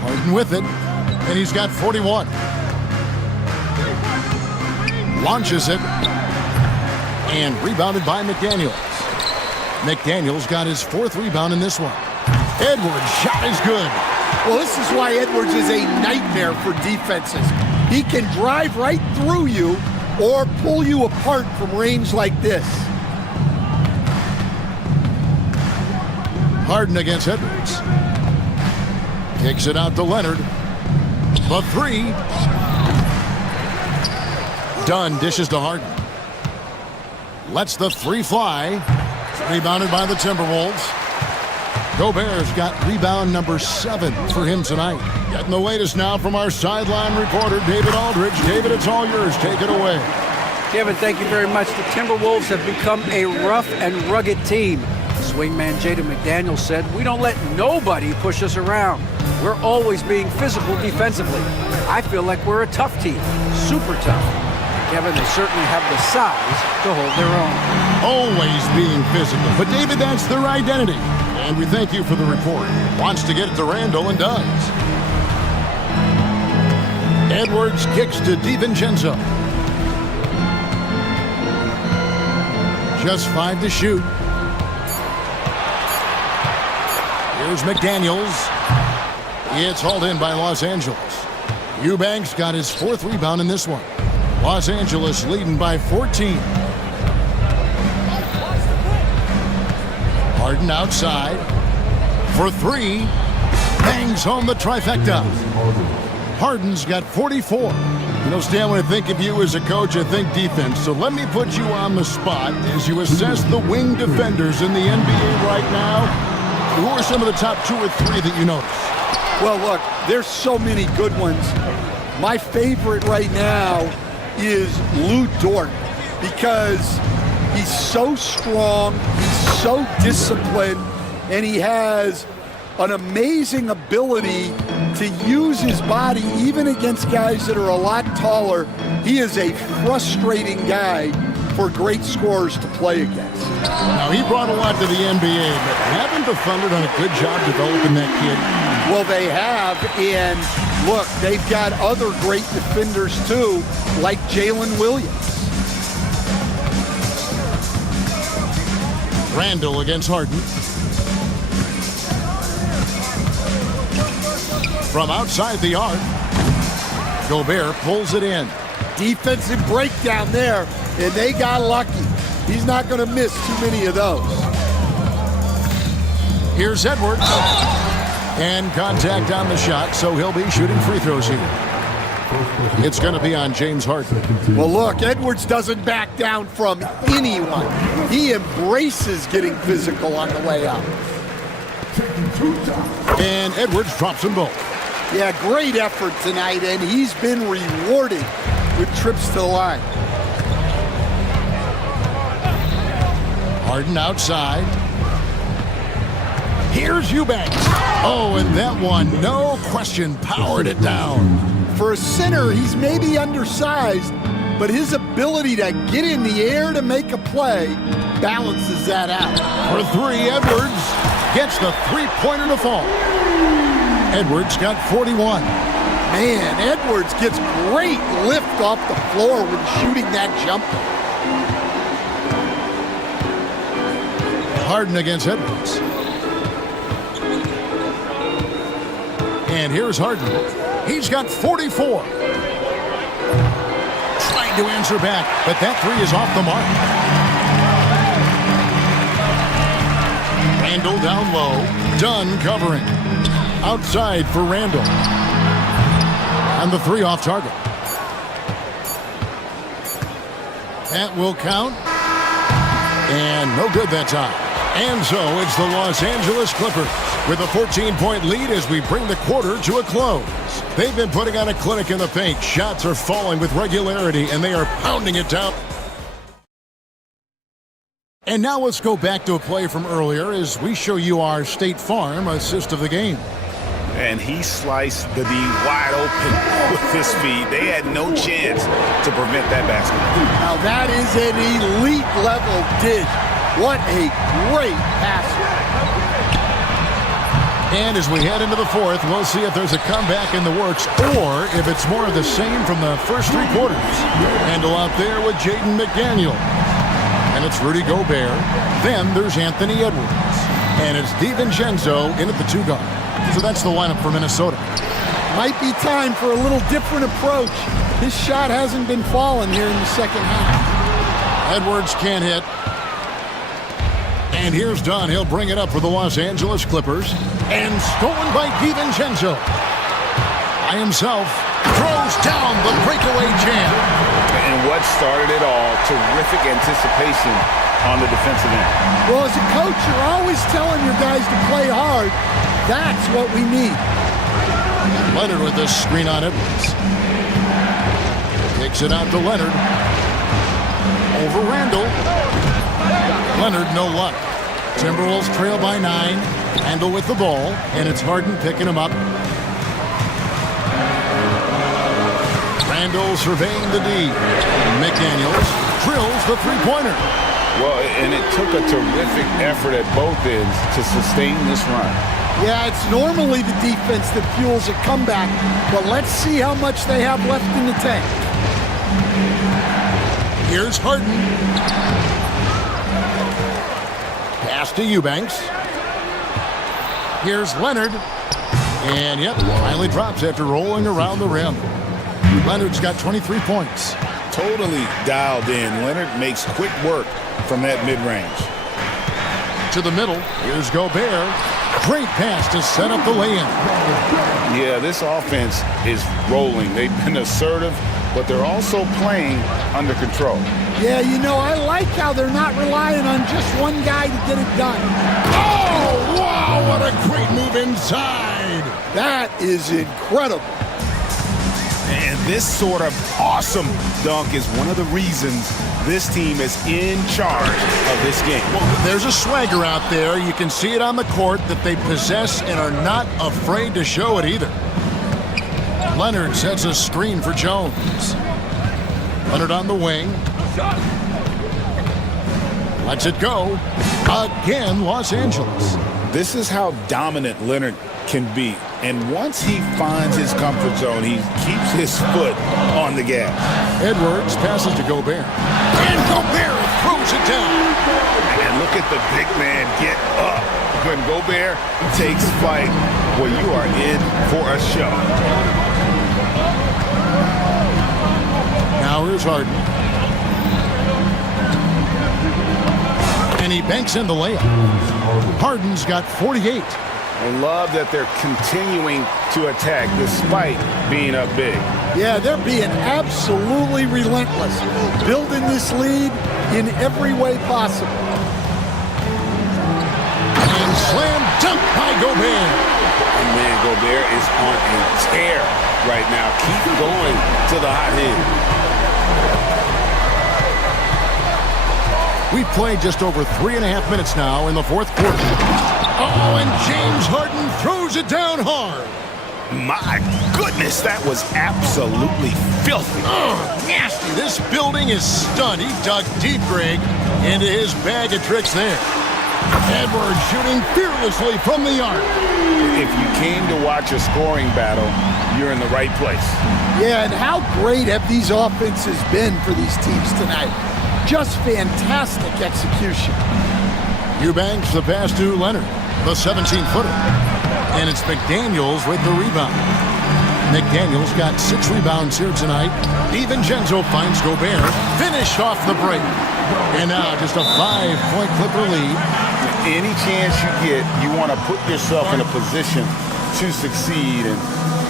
Harden with it, and he's got 41. Launches it, and rebounded by McDaniels. McDaniels got his 4th rebound in this one. Edwards' shot is good. Well, this is why Edwards is a nightmare for defenses. He can drive right through you or pull you apart from range like this. Harden against Edwards. Kicks it out to Leonard. The three. Dunn dishes to Harden. Lets the three fly. Rebounded by the Timberwolves. Gobert's got rebound number 7 for him tonight. Getting the latest now from our sideline reporter, David Aldridge. David, it's all yours. Take it away. Kevin, thank you very much. The Timberwolves have become a rough and rugged team. Swingman Jaden McDaniels said, "We don't let nobody push us around. We're always being physical defensively. I feel like we're a tough team, super tough." Kevin, they certainly have the size to hold their own. Always being physical. But David, that's their identity. And we thank you for the report. Wants to get it to Randall and does. Edwards kicks to DiVincenzo. Just 5 to shoot. Here's McDaniels. It's hauled in by Los Angeles. Eubanks got his 4th rebound in this one. Los Angeles leading by 14. Harden outside for 3. Bangs home the trifecta. Harden's got 44. You know, Stan, when I think of you as a coach, I think defense. So let me put you on the spot as you assess the wing defenders in the NBA right now. Who are some of the top 2 or 3 that you notice? Well, look, there's so many good ones. My favorite right now is Lou Dort because he's so strong, he's so disciplined, and he has an amazing ability to use his body even against guys that are a lot taller. He is a frustrating guy for great scorers to play against. Now, he brought a lot to the NBA, but haven't the Thunder done a good job developing that kid? Well, they have, and look, they've got other great defenders too, like Jalen Williams. Randall against Harden. From outside the arc, Gobert pulls it in. Defensive breakdown there, and they got lucky. He's not going to miss too many of those. Here's Edwards. And contact on the shot, so he'll be shooting free throws here. It's going to be on James Harden. Well, look, Edwards doesn't back down from anyone. He embraces getting physical on the way up. And Edwards drops them both. Yeah, great effort tonight, and he's been rewarded with trips to the line. Harden outside. Here's Eubanks. Oh, and that one, no question, powered it down. For a center, he's maybe undersized, but his ability to get in the air to make a play balances that out. For 3, Edwards gets the three-pointer to fall. Edwards got 41. Man, Edwards gets great lift off the floor when shooting that jumper. Harden against Edwards. And here's Harden. He's got 44. Trying to answer back, but that 3 is off the mark. Randall down low. Dunn covering. Outside for Randall. And the 3 off target. That will count. And no good that time. And so it's the Los Angeles Clippers with a 14-point lead as we bring the quarter to a close. They've been putting on a clinic in the paint. Shots are falling with regularity, and they are pounding it down. And now let's go back to a play from earlier as we show you our State Farm assist of the game. And he sliced the D wide open with his feet. They had no chance to prevent that basket. Now that is an elite level dish. What a great pass. And as we head into the 4th, we'll see if there's a comeback in the works or if it's more of the same from the first 3 quarters. Handle out there with Jaden McDaniels. And it's Rudy Gobert. Then there's Anthony Edwards. And it's DiVincenzo in at the 2 guard. So that's the lineup for Minnesota. Might be time for a little different approach. His shot hasn't been falling here in the second half. Edwards can't hit. And here's Dunn. He'll bring it up for the Los Angeles Clippers. And stolen by DiVincenzo. By himself. Throws down the breakaway jam. And what started it all, terrific anticipation on the defensive end. Well, as a coach, you're always telling your guys to play hard. That's what we need. Leonard with the screen on Edwards. Kicks it out to Leonard. Over Randall. Leonard, no luck. Timberwolves trail by 9. Randall with the ball, and it's Harden picking him up. Randall surveying the D. McDaniels drills the three-pointer. Well, and it took a terrific effort at both ends to sustain this run. Yeah, it's normally the defense that fuels a comeback, but let's see how much they have left in the tank. Here's Harden. Pass to Eubanks. Here's Leonard. And, yep, finally drops after rolling around the rim. Leonard's got 23 points. Totally dialed in. Leonard makes quick work from that mid-range. To the middle. Here's Gobert. Great pass to set up the lay-in. Yeah, this offense is rolling. They've been assertive, but they're also playing under control. Yeah, you know, I like how they're not relying on just one guy to get it done. Oh, wow, what a great move inside. That is incredible. And this sort of awesome dunk is one of the reasons this team is in charge of this game. Well, there's a swagger out there. You can see it on the court that they possess and are not afraid to show it either. Leonard sets a screen for Jones. Leonard on the wing. Lets it go. Again, Los Angeles. This is how dominant Leonard can be. And once he finds his comfort zone, he keeps his foot on the gas. Edwards passes to Gobert. And Gobert throws it down. And look at the big man get up. When Gobert takes flight, well, you are in for a show. Now here's Harden. And he banks in the layup. Harden's got 48. I love that they're continuing to attack despite being up big. Yeah, they're being absolutely relentless, building this lead in every way possible. And slam dunk by Gobert. And man, Gobert is on a tear right now. Keep going to the hot hand. We've played just over 3.5 minutes now in the fourth quarter. Oh, and James Harden throws it down hard. My goodness, that was absolutely filthy. Oh, nasty. This building is stunned. He dug deep, Greg, into his bag of tricks there. Edwards shooting fearlessly from the arc. If you came to watch a scoring battle, you're in the right place. Yeah, and how great have these offenses been for these teams tonight? Just fantastic execution. Eubanks the pass to Leonard, the 17-footer. And it's McDaniels with the rebound. McDaniels got 6 rebounds here tonight. DiVincenzo finds Gobert, finished off the break. And now just a 5-point Clipper lead. Any chance you get, you want to put yourself in a position to succeed, and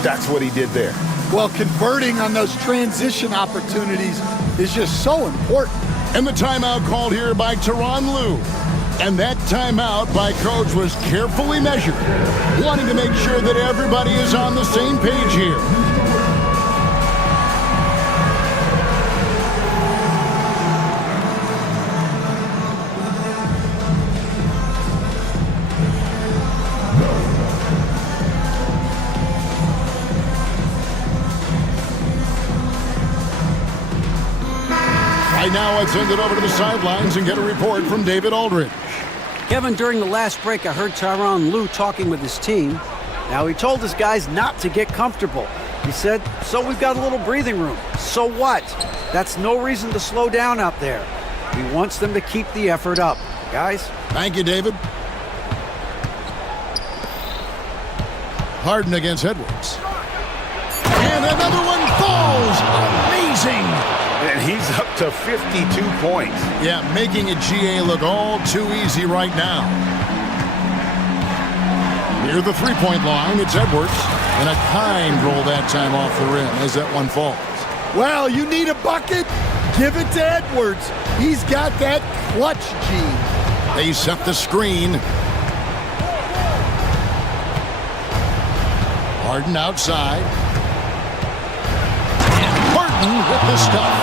that's what he did there. Well, converting on those transition opportunities is just so important. And the timeout called here by Tyronn Lue. And that timeout by Coach was carefully measured, wanting to make sure that everybody is on the same page here. Right now, let's send it over to the sidelines and get a report from David Aldridge. Kevin, during the last break, I heard Tyronn Lue talking with his team. Now, he told his guys not to get comfortable. He said, so we've got a little breathing room. So what? That's no reason to slow down out there. He wants them to keep the effort up. Guys? Thank you, David. Harden against Edwards. And another one falls. Amazing. And he's up to 52 points. Yeah, making a GA look all too easy right now. Near the three-point line, it's Edwards. And a kind roll that time off the rim as that one falls. Well, you need a bucket? Give it to Edwards. He's got that clutch gene. They set the screen. Harden outside. And Harden with the stuff.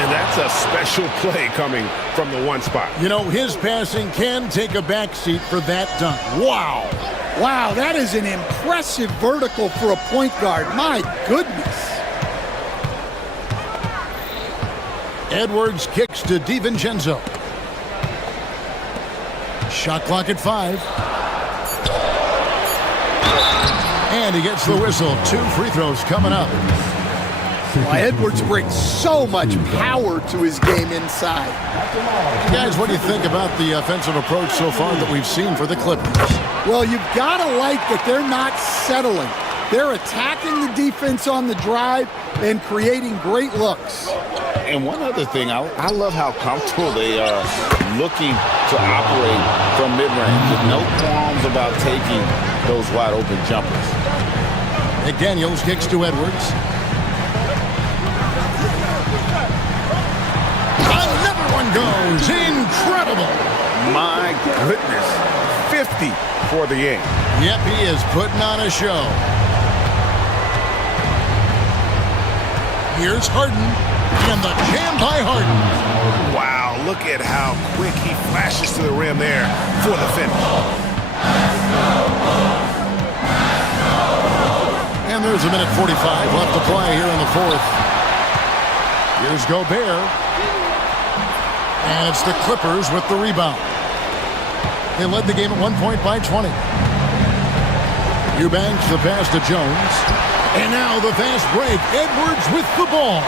And that's a special play coming from the one spot. You know, his passing can take a backseat for that dunk. Wow. Wow, that is an impressive vertical for a point guard. My goodness. Edwards kicks to DiVincenzo. Shot clock at 5. And he gets the whistle. 2 free throws coming up. Well, Edwards brings so much power to his game inside. Guys, what do you think about the offensive approach so far that we've seen for the Clippers? Well, you've got to like that they're not settling. They're attacking the defense on the drive and creating great looks. And one other thing, I love how comfortable they are looking to operate from mid-range. No qualms about taking those wide-open jumpers. McDaniels kicks to Edwards. Another one goes. Incredible. My goodness. 50 for the game. Yep, he is putting on a show. Here's Harden. And the jam by Harden. Wow, look at how quick he flashes to the rim there for the finish. And there's a minute 45 left to play here in the fourth. Here's Gobert. And it's the Clippers with the rebound. They led the game at 1 point by 20. Eubanks the pass to Jones. And now the fast break. Edwards with the ball.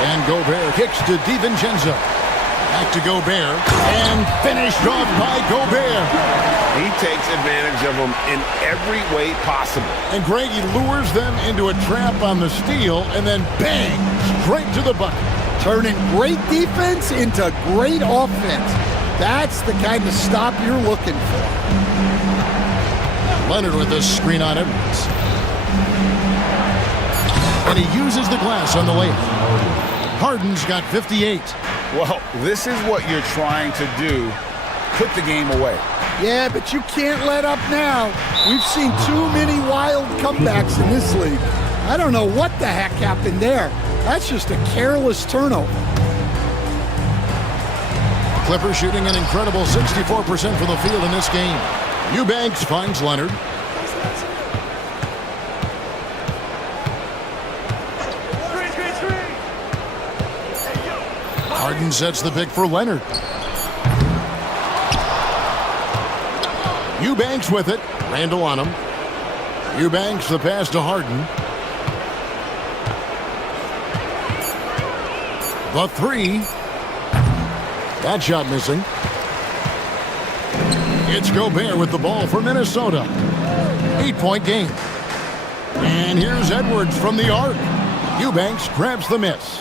And Gobert kicks to DiVincenzo. Back to Gobert. And finished off by Gobert. He takes advantage of them in every way possible. And Greg, he lures them into a trap on the steal, and then bang, straight to the bucket. Turning great defense into great offense. That's the kind of stop you're looking for. Leonard with a screen on Edwards. And he uses the glass on the layup. Harden's got 58. Well, this is what you're trying to do. Put the game away. Yeah, but you can't let up now. We've seen too many wild comebacks in this league. I don't know what the heck happened there. That's just a careless turnover. Clippers shooting an incredible 64% from the field in this game. Eubanks finds Leonard. Harden sets the pick for Leonard. Eubanks with it. Randall on him. Eubanks the pass to Harden. The three. That shot missing. It's Gobert with the ball for Minnesota. 8-point game. And here's Edwards from the arc. Eubanks grabs the miss.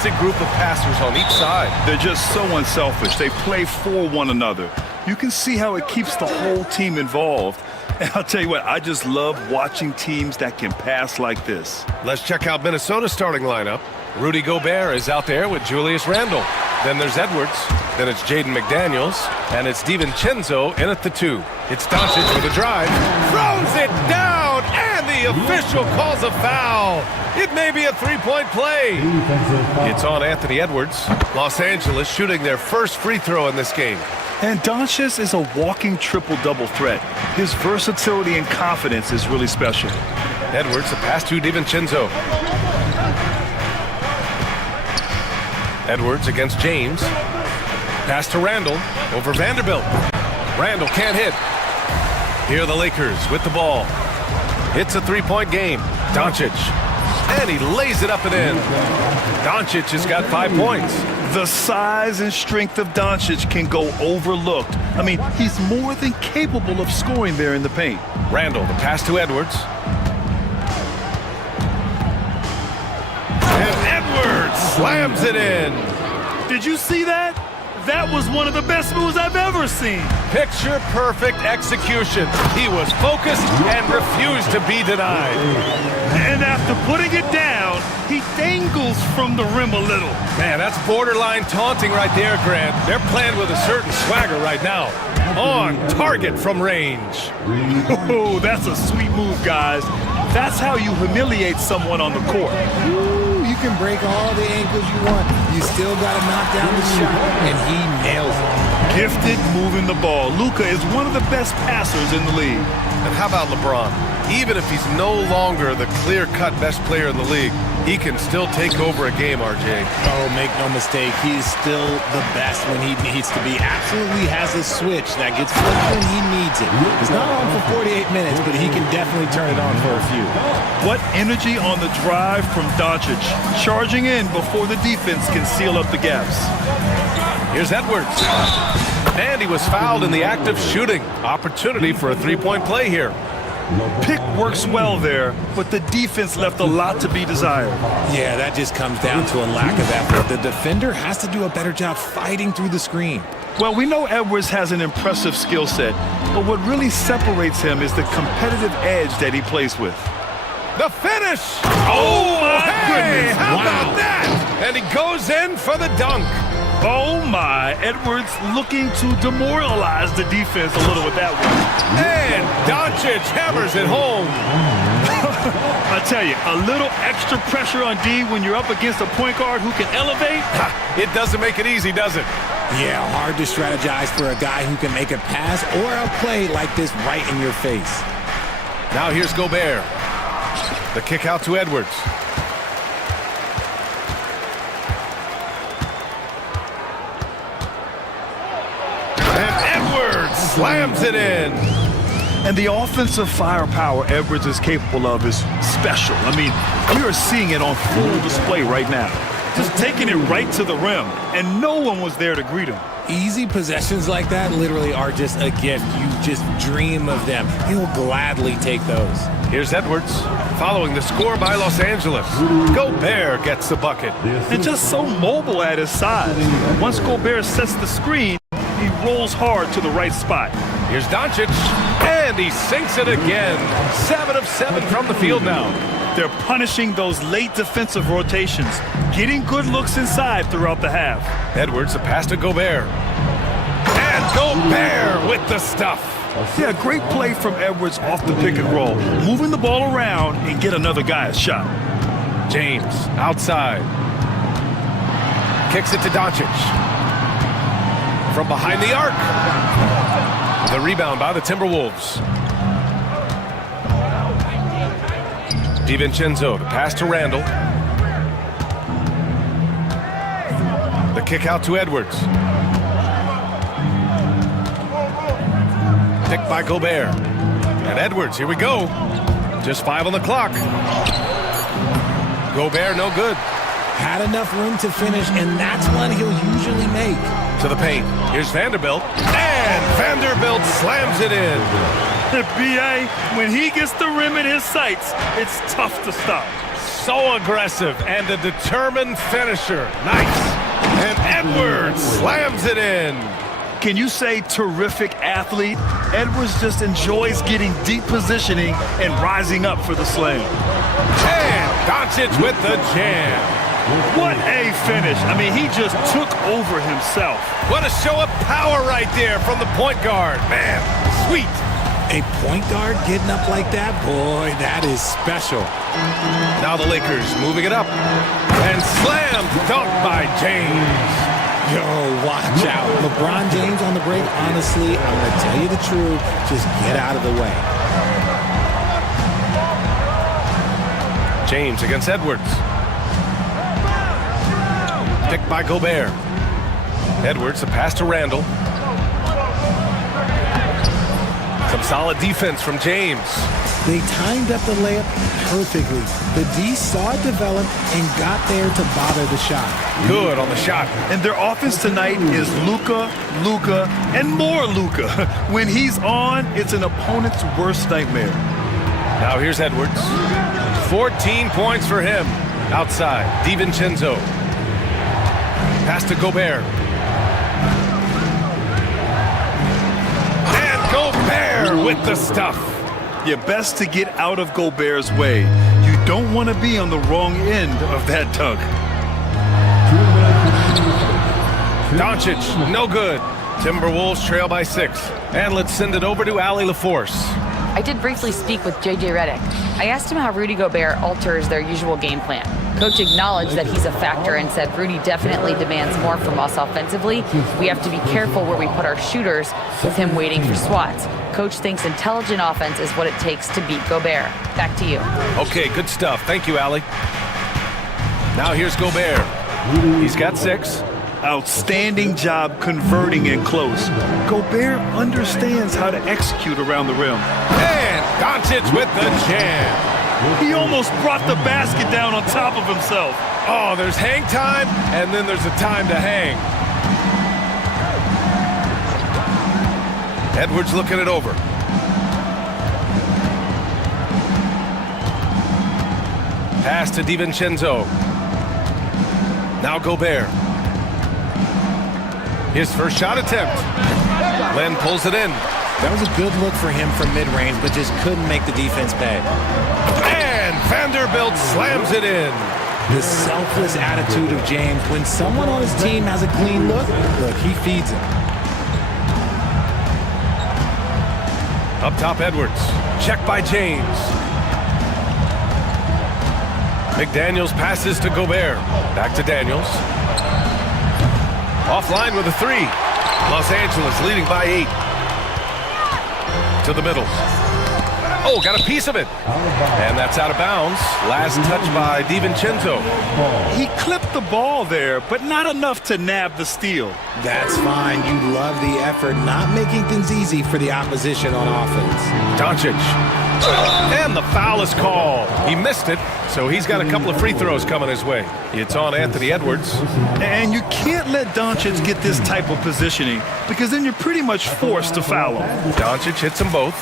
fantastic group of passers on each side. They're just so unselfish. They play for one another. You can see how it keeps the whole team involved. And I'll tell you what, I just love watching teams that can pass like this. Let's check out Minnesota's starting lineup. Rudy Gobert is out there with Julius Randle. Then there's Edwards. Then it's Jaden McDaniels. And it's DiVincenzo in at the 2. It's Doncic with a drive. Throws it down! And the official calls a foul. It may be a three-point play. It's on Anthony Edwards. Los Angeles shooting their first free throw in this game. And Doncic is a walking triple-double threat. His versatility and confidence is really special. Edwards, a pass to DiVincenzo. Edwards against James. Pass to Randle over Vanderbilt. Randle can't hit. Here are the Lakers with the ball. It's a three-point game. Doncic. And he lays it up and in. Doncic has got 5 points. The size and strength of Doncic can go overlooked. I mean, he's more than capable of scoring there in the paint. Randle, the pass to Edwards. And Edwards slams it in. Did you see that? That was one of the best moves I've ever seen. Picture-perfect execution. He was focused and refused to be denied. And after putting it down, he dangles from the rim a little. Man, that's borderline taunting right there, Grant. They're playing with a certain swagger right now. On target from range. Oh, that's a sweet move, guys. That's how you humiliate someone on the court. Ooh, you can break all the ankles you want. You still got to knock down the shot, and he nails it. Gifted moving the ball. Luka is one of the best passers in the league. And how about LeBron? Even if he's no longer the clear-cut best player in the league, he can still take over a game, RJ. Oh, make no mistake, he's still the best when he needs to be. Absolutely has a switch that gets flipped when he needs it. It's not on for 48 minutes, but he can definitely turn it on for a few. What energy on the drive from Doncic, charging in before the defense can seal up the gaps. Here's Edwards. And he was fouled in the act of shooting. Opportunity for a three-point play here. Pick works well there, but the defense left a lot to be desired. Yeah, that just comes down to a lack of effort. The defender has to do a better job fighting through the screen. Well, we know Edwards has an impressive skill set, but what really separates him is the competitive edge that he plays with. The finish! Oh, my goodness! How about that? And he goes in for the dunk. Oh my, Edwards looking to demoralize the defense a little with that one. And Doncic hammers it home. I tell you, a little extra pressure on D when you're up against a point guard who can elevate. It doesn't make it easy, does it? Yeah, hard to strategize for a guy who can make a pass or a play like this right in your face. Now here's Gobert. The kick out to Edwards. Slams it in. And the offensive firepower Edwards is capable of is special. I mean, we are seeing it on full display right now. Just taking it right to the rim, and no one was there to greet him. Easy possessions like that literally are just a gift. You just dream of them. He'll gladly take those. Here's Edwards, following the score by Los Angeles. Gobert gets the bucket. And just so mobile at his size. Once Gobert sets the screen, he rolls hard to the right spot. Here's Doncic, and he sinks it again. 7 of 7 from the field now. They're punishing those late defensive rotations, getting good looks inside throughout the half. Edwards, a pass to Gobert. And Gobert with the stuff. Yeah, great play from Edwards off the pick and roll, moving the ball around and get another guy a shot. James, outside. Kicks it to Doncic. From behind the arc. The rebound by the Timberwolves. DiVincenzo, the pass to Randle. The kick out to Edwards. Picked by Gobert. And Edwards, here we go. Just 5 on the clock. Gobert, no good. Had enough room to finish, and that's one he'll usually make. To the paint. Here's Vanderbilt. And Vanderbilt slams it in. B.A., when he gets the rim in his sights, it's tough to stop. So aggressive and a determined finisher. Nice. And Edwards slams it in. Can you say terrific athlete? Edwards just enjoys getting deep positioning and rising up for the slam. And Doncic with the jam. What a finish. I mean, he just took over himself. What a show of power right there from the point guard. Man, sweet. A point guard getting up like that? Boy, that is special. Now the Lakers moving it up. And slammed dunk by James. Yo, watch out. LeBron James on the break, honestly, I'm going to tell you the truth. Just get out of the way. James against Edwards. Picked by Gobert. Edwards, a pass to Randall. Some solid defense from James. They timed up the layup perfectly. The D saw it develop and got there to bother the shot. Good on the shot. And their offense tonight is Luka, and more Luka. When he's on, it's an opponent's worst nightmare. Now here's Edwards. 14 points for him. Outside, DiVincenzo. Pass to Gobert. And Gobert with the stuff. You're best to get out of Gobert's way. You don't want to be on the wrong end of that dunk. Doncic, no good. Timberwolves trail by 6. And let's send it over to Allie LaForce. I did briefly speak with J.J. Redick. I asked him how Rudy Gobert alters their usual game plan. Coach acknowledged that he's a factor and said Rudy definitely demands more from us offensively. We have to be careful where we put our shooters with him waiting for swats. Coach thinks intelligent offense is what it takes to beat Gobert. Back to you. Okay, good stuff. Thank you, Allie. Now here's Gobert. He's got 6. Outstanding job converting in close. Gobert understands how to execute around the rim. And Doncic with the jam. He almost brought the basket down on top of himself. Oh, there's hang time, and then there's a time to hang. Edwards looking it over. Pass to DiVincenzo. Now Gobert. His first shot attempt. Len pulls it in. That was a good look for him from mid-range, but just couldn't make the defense pay. And Vanderbilt slams it in. The selfless attitude of James. When someone on his team has a clean look, he feeds him. Up top, Edwards. Check by James. McDaniels passes to Gobert. Back to Daniels. Offline with a 3. Los Angeles leading by 8. To the middle. Oh, got a piece of it. And that's out of bounds. Last touch by DiVincenzo. He clipped the ball there, but not enough to nab the steal. That's fine. You love the effort, not making things easy for the opposition on offense. Doncic. And the foul is called. He missed it, so he's got a couple of free throws coming his way. It's on Anthony Edwards. And you can't let Doncic get this type of positioning because then you're pretty much forced to foul him. Doncic hits them both.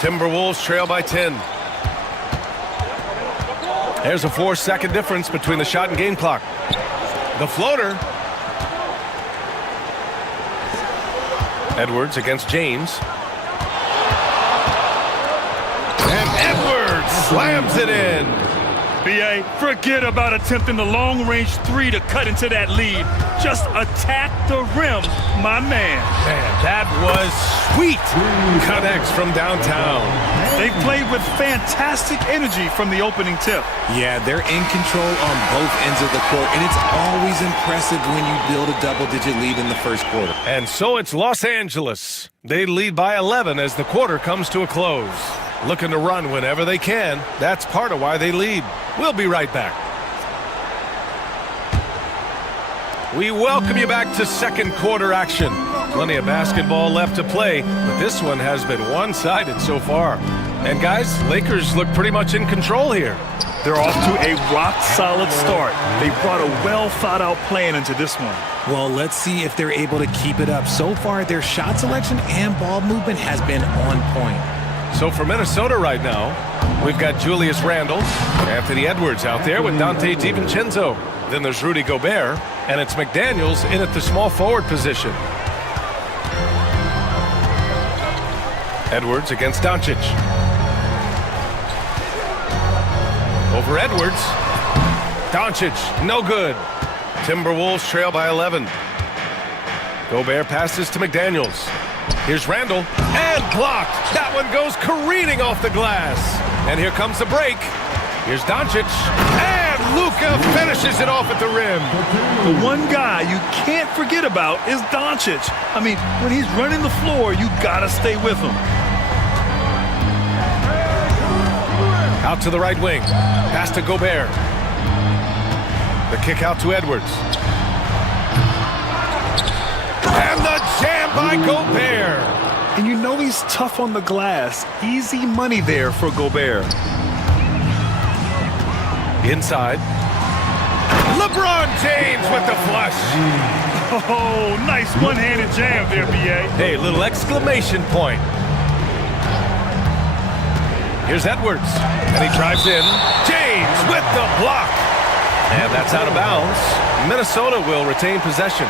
Timberwolves trail by 10. There's a 4-second difference between the shot and game clock. The floater. Edwards against James. And Edwards slams it in. B.A., forget about attempting the long-range 3 to cut into that lead. Just attack the rim, my man. Man, that was sweet. Connects from downtown. They played with fantastic energy from the opening tip. Yeah, they're in control on both ends of the court, and it's always impressive when you build a double-digit lead in the first quarter. And so it's Los Angeles. They lead by 11 as the quarter comes to a close. Looking to run whenever they can. That's part of why they lead. We'll be right back. We welcome you back to second quarter action. Plenty of basketball left to play, but this one has been one-sided so far. And guys, Lakers look pretty much in control here. They're off to a rock-solid start. They brought a well-thought-out plan into this one. Well, let's see if they're able to keep it up. So far, their shot selection and ball movement has been on point. So for Minnesota right now, We've got Julius Randle, Anthony Edwards out there with Dante DiVincenzo. Then there's Rudy Gobert, and it's McDaniels in at the small forward position. Edwards against Doncic. Over Edwards. Doncic, no good. Timberwolves trail by 11. Gobert passes to McDaniels. Here's Randle, and blocked. That one goes careening off the glass. And here comes the break. Here's Doncic, and Luka finishes it off at the rim. The one guy you can't forget about is Doncic. I mean, when he's running the floor, you gotta stay with him. Out to the right wing. Pass to Gobert. The kick out to Edwards. And the jam by Gobert. And you know he's tough on the glass. Easy money there for Gobert. Inside. LeBron James with the flush. Oh, nice one-handed jam there, B.A. Hey, little exclamation point. Here's Edwards, and he drives in. James with the block. And that's out of bounds. Minnesota will retain possession.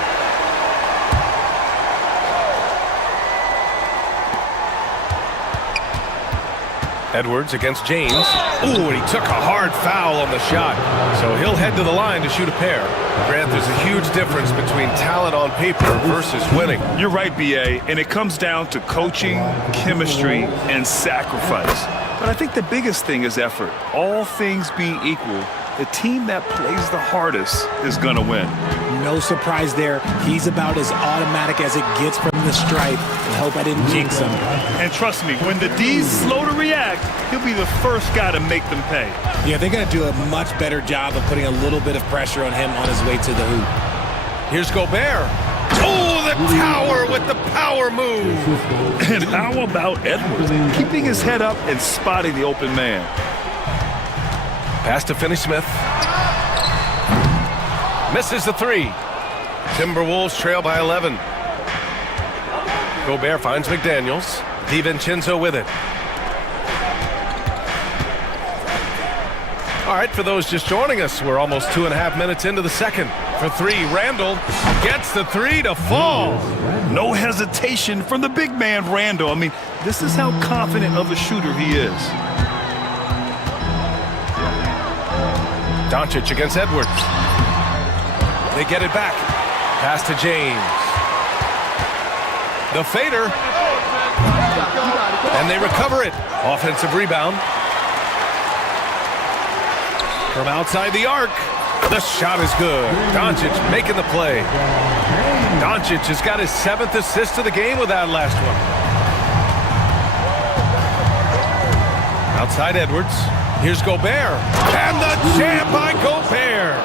Edwards against James. Ooh, and he took a hard foul on the shot. So he'll head to the line to shoot a pair. Grant, there's a huge difference between talent on paper versus winning. You're right, B.A., and it comes down to coaching, chemistry, and sacrifice. But I think the biggest thing is effort. All things being equal, the team that plays the hardest is going to win. No surprise there. He's about as automatic as it gets from the stripe. I hope I didn't jinx him. And trust me, when the D's slow to react, he'll be the first guy to make them pay. Yeah, they're going to do a much better job of putting a little bit of pressure on him on his way to the hoop. Here's Gobert. Oh, the tower with the power move. And how about Edwards? Keeping his head up and spotting the open man. Pass to Finney-Smith. Misses the three. Timberwolves trail by 11. Gobert finds McDaniels. DiVincenzo with it. All right, for those just joining us, we're almost 2.5 minutes into the second. For three, Randle gets the three to fall. No hesitation from the big man, Randle. I mean, this is how confident of a shooter he is. Doncic against Edwards. They get it back. Pass to James. The fader. And they recover it. Offensive rebound. From outside the arc. The shot is good. Doncic making the play. Doncic has got his 7th assist of the game with that last one. Outside Edwards. Here's Gobert. And the jam by Gobert.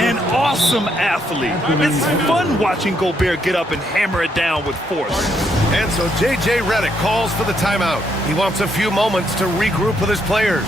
An awesome athlete. It's fun watching Gobert get up and hammer it down with force. And so J.J. Redick calls for the timeout. He wants a few moments to regroup with his players.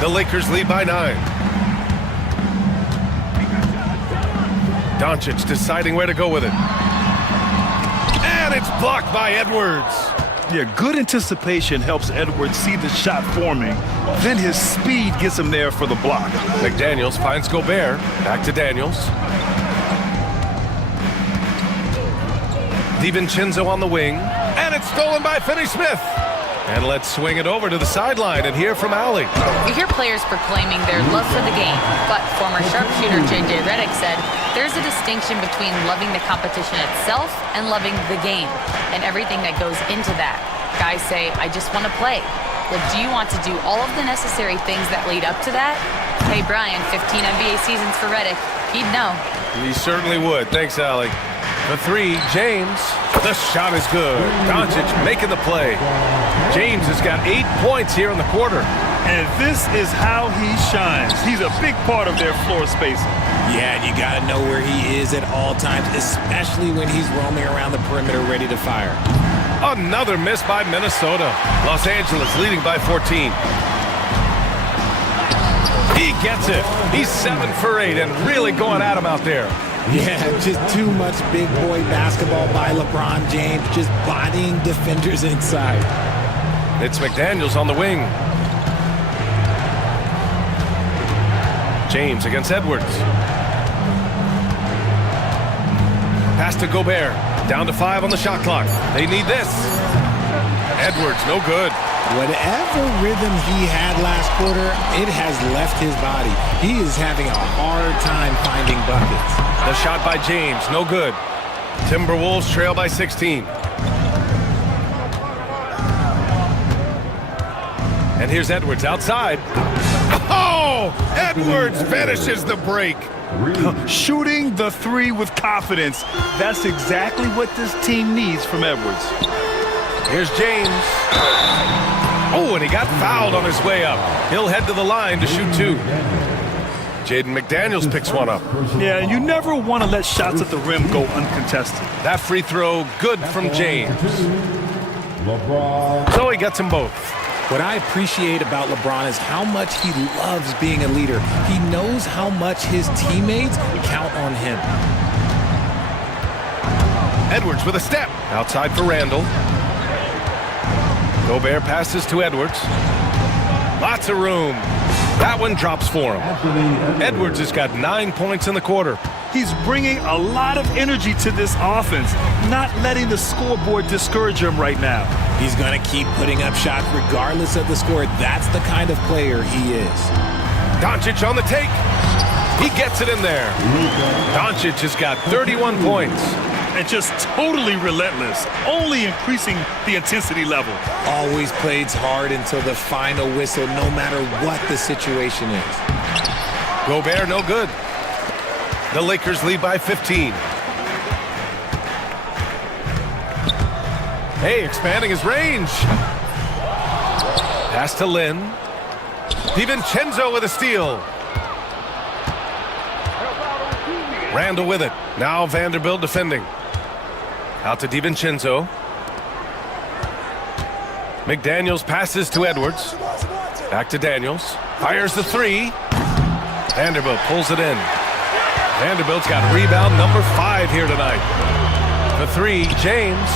The Lakers lead by 9. Doncic deciding where to go with it. And it's blocked by Edwards. Yeah, good anticipation helps Edwards see the shot forming. Then his speed gets him there for the block. McDaniels finds Gobert. Back to Daniels. DiVincenzo on the wing. And it's stolen by Finney-Smith. And let's swing it over to the sideline and hear from Allie. We hear players proclaiming their love for the game, but former sharpshooter J.J. Redick said there's a distinction between loving the competition itself and loving the game and everything that goes into that. Guys say, I just want to play. Well, do you want to do all of the necessary things that lead up to that? Hey, Brian, 15 NBA seasons for Redick. He'd know. He certainly would. Thanks, Allie. The three, James. The shot is good. Doncic making the play. James has got 8 points here in the quarter. And this is how he shines. He's a big part of their floor spacing. Yeah, and you got to know where he is at all times, especially when he's roaming around the perimeter ready to fire. Another miss by Minnesota. Los Angeles leading by 14. He gets it. He's 7 for 8 and really going at him out there. Yeah, just too much big boy basketball by LeBron James, just bodying defenders inside. It's McDaniels on the wing. James against Edwards. Pass to Gobert. Down to 5 on the shot clock. They need this. Edwards, no good. Whatever rhythm he had last quarter, it has left his body. He is having a hard time finding buckets. The shot by James, no good. Timberwolves trail by 16. And here's Edwards outside. Oh! Edwards finishes the break. Shooting the three with confidence. That's exactly what this team needs from Edwards. Here's James. Oh, and he got fouled on his way up. He'll head to the line to shoot 2. Jaden McDaniels picks one up. Yeah, you never want to let shots at the rim go uncontested. That free throw, good from James. So he gets them both. What I appreciate about LeBron is how much he loves being a leader. He knows how much his teammates count on him. Edwards with a step. Outside for Randall. Gobert passes to Edwards. Lots of room. That one drops for him. Edwards has got 9 points in the quarter. He's bringing a lot of energy to this offense, not letting the scoreboard discourage him right now. He's going to keep putting up shots regardless of the score. That's the kind of player he is. Doncic on the take. He gets it in there. Doncic has got 31 points. And just totally relentless, only increasing the intensity level. Always plays hard until the final whistle, no matter what the situation is. Gobert, no good. The Lakers lead by 15. Hey, expanding his range. Pass to Lynn. DiVincenzo with a steal. Randall with it. Now Vanderbilt defending. Out to DiVincenzo. McDaniels passes to Edwards. Back to Daniels. Fires the 3. Vanderbilt pulls it in. Vanderbilt's got rebound number 5 here tonight. The 3, James.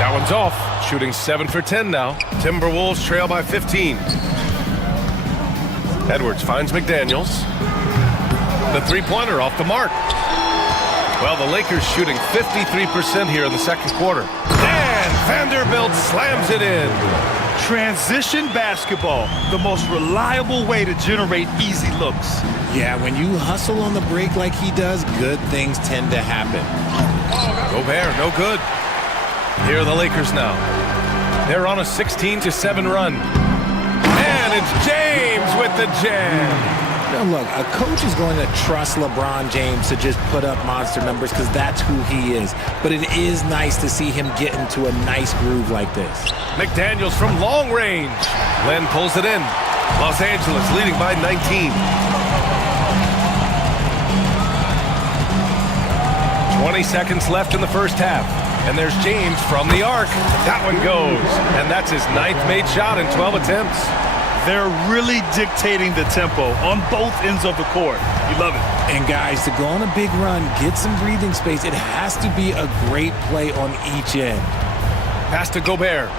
That one's off. Shooting 7 for 10 now. Timberwolves trail by 15. Edwards finds McDaniels. The three-pointer off the mark. Well, the Lakers shooting 53% here in the second quarter. And Vanderbilt slams it in. Transition basketball, the most reliable way to generate easy looks. Yeah, when you hustle on the break like he does, good things tend to happen. Gobert, no good. Here are the Lakers now. They're on a 16-7 run. And it's James with the jam. Now look, a coach is going to trust LeBron James to just put up monster numbers because that's who he is. But it is nice to see him get into a nice groove like this. McDaniels from long range. Len pulls it in. Los Angeles leading by 19. 20 seconds left in the first half. And there's James from the arc. That one goes. And that's his 9th made shot in 12 attempts. They're really dictating the tempo on both ends of the court. You love it. And guys, to go on a big run, get some breathing space, it has to be a great play on each end. Pass to Gobert.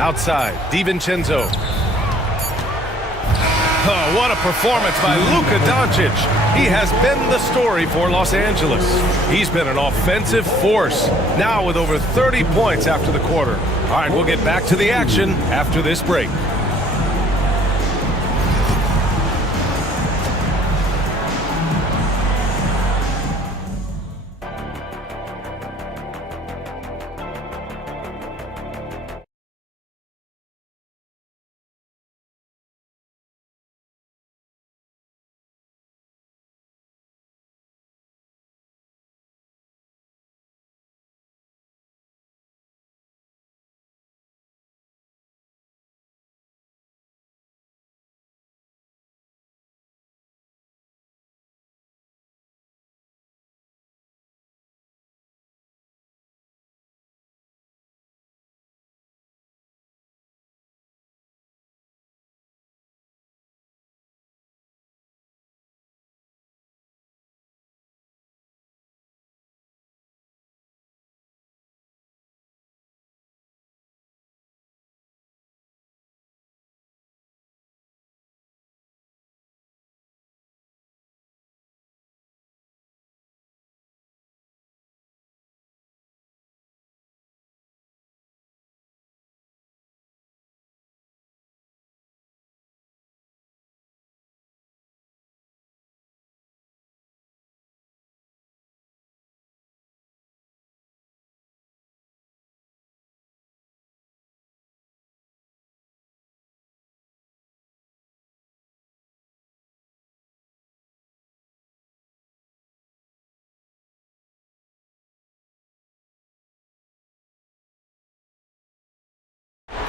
Outside, DiVincenzo. Oh, what a performance by Luka Doncic. He has been the story for Los Angeles. He's been an offensive force, now with over 30 points after the quarter. All right, we'll get back to the action after this break.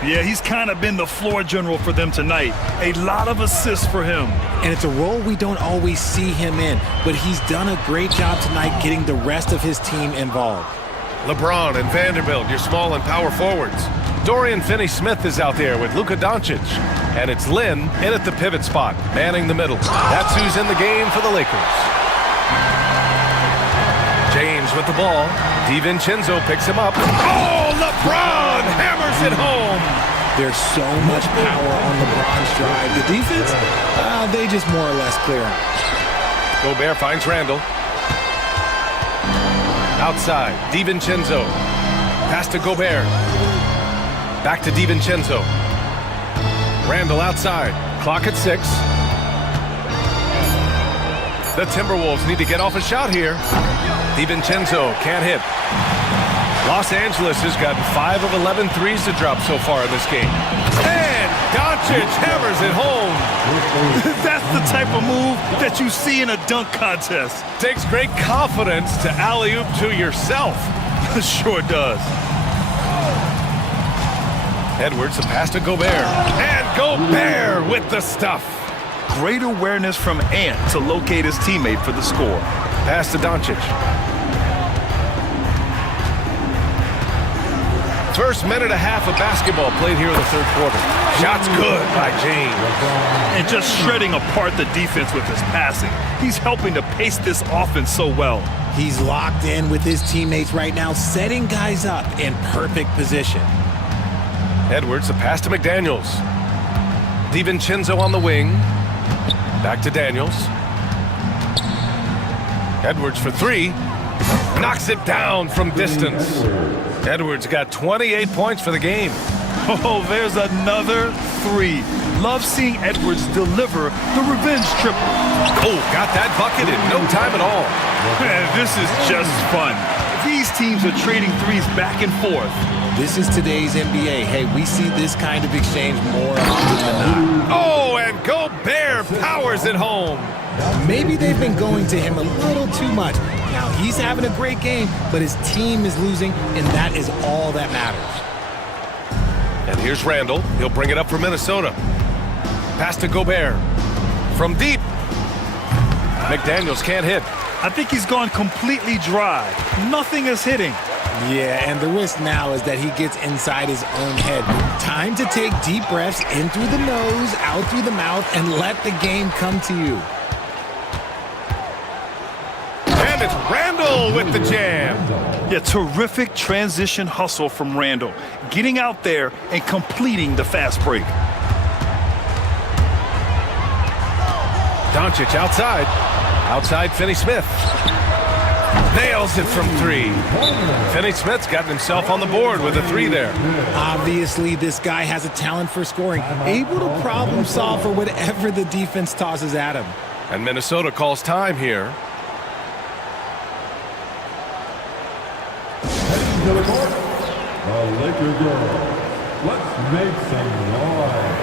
Yeah, he's kind of been the floor general for them tonight. A lot of assists for him. And it's a role we don't always see him in, but he's done a great job tonight getting the rest of his team involved. LeBron and Vanderbilt, your small and power forwards. Dorian Finney-Smith is out there with Luka Doncic. And it's Lin in at the pivot spot, manning the middle. That's who's in the game for the Lakers. James with the ball. DiVincenzo picks him up. Oh, LeBron hammers it home. There's so much power on LeBron's drive. The defense, they just more or less clear him. Gobert finds Randall. Outside, DiVincenzo. Pass to Gobert. Back to DiVincenzo. Randall outside. Clock at 6. The Timberwolves need to get off a shot here. DiVincenzo can't hit. Los Angeles has gotten 5 of 11 threes to drop so far in this game. And Doncic hammers it home. That's the type of move that you see in a dunk contest. Takes great confidence to alley-oop to yourself. Sure does. Edwards, a pass to Gobert. And Gobert with the stuff. Great awareness from Ant to locate his teammate for the score. Pass to Doncic. First minute and a half of basketball played here in the third quarter. Shots good by James. And just shredding apart the defense with his passing. He's helping to pace this offense so well. He's locked in with his teammates right now, setting guys up in perfect position. Edwards, a pass to McDaniels. DiVincenzo on the wing. Back to Daniels. Edwards for 3. Knocks it down from distance. Edwards got 28 points for the game. Oh, there's another 3. Love seeing Edwards deliver the revenge triple. Oh, got that bucket in no time at all. Man, this is just fun. These teams are trading threes back and forth. This is today's NBA. Hey, we see this kind of exchange more often than not. Oh, and Gobert powers it home. Maybe they've been going to him a little too much. Now, he's having a great game, but his team is losing, and that is all that matters. And here's Randall. He'll bring it up for Minnesota. Pass to Gobert. From deep. McDaniels can't hit. I think he's gone completely dry. Nothing is hitting. Yeah, and the risk now is that he gets inside his own head. Time to take deep breaths in through the nose, out through the mouth, and let the game come to you. And it's Randall with the jam. Yeah, terrific transition hustle from Randall. Getting out there and completing the fast break. Doncic outside. Outside Finney-Smith. Nails it from 3. Finney-Smith's gotten himself on the board with a 3 there. Obviously, this guy has a talent for scoring, able to problem solve for whatever the defense tosses at him. And Minnesota calls time here. Heading to the court, the Lakers girls. Let's make some noise.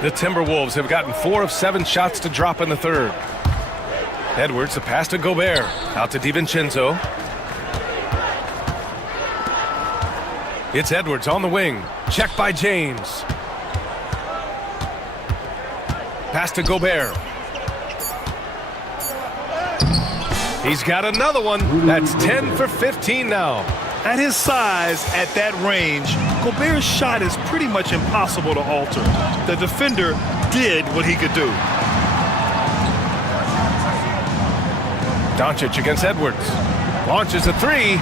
The Timberwolves have gotten 4 of 7 shots to drop in the third. Edwards, a pass to Gobert. Out to DiVincenzo. It's Edwards on the wing. Checked by James. Pass to Gobert. He's got another one. That's 10 for 15 now. At his size, at that range, Gobert's shot is pretty much impossible to alter. The defender did what he could do. Doncic against Edwards. Launches a 3.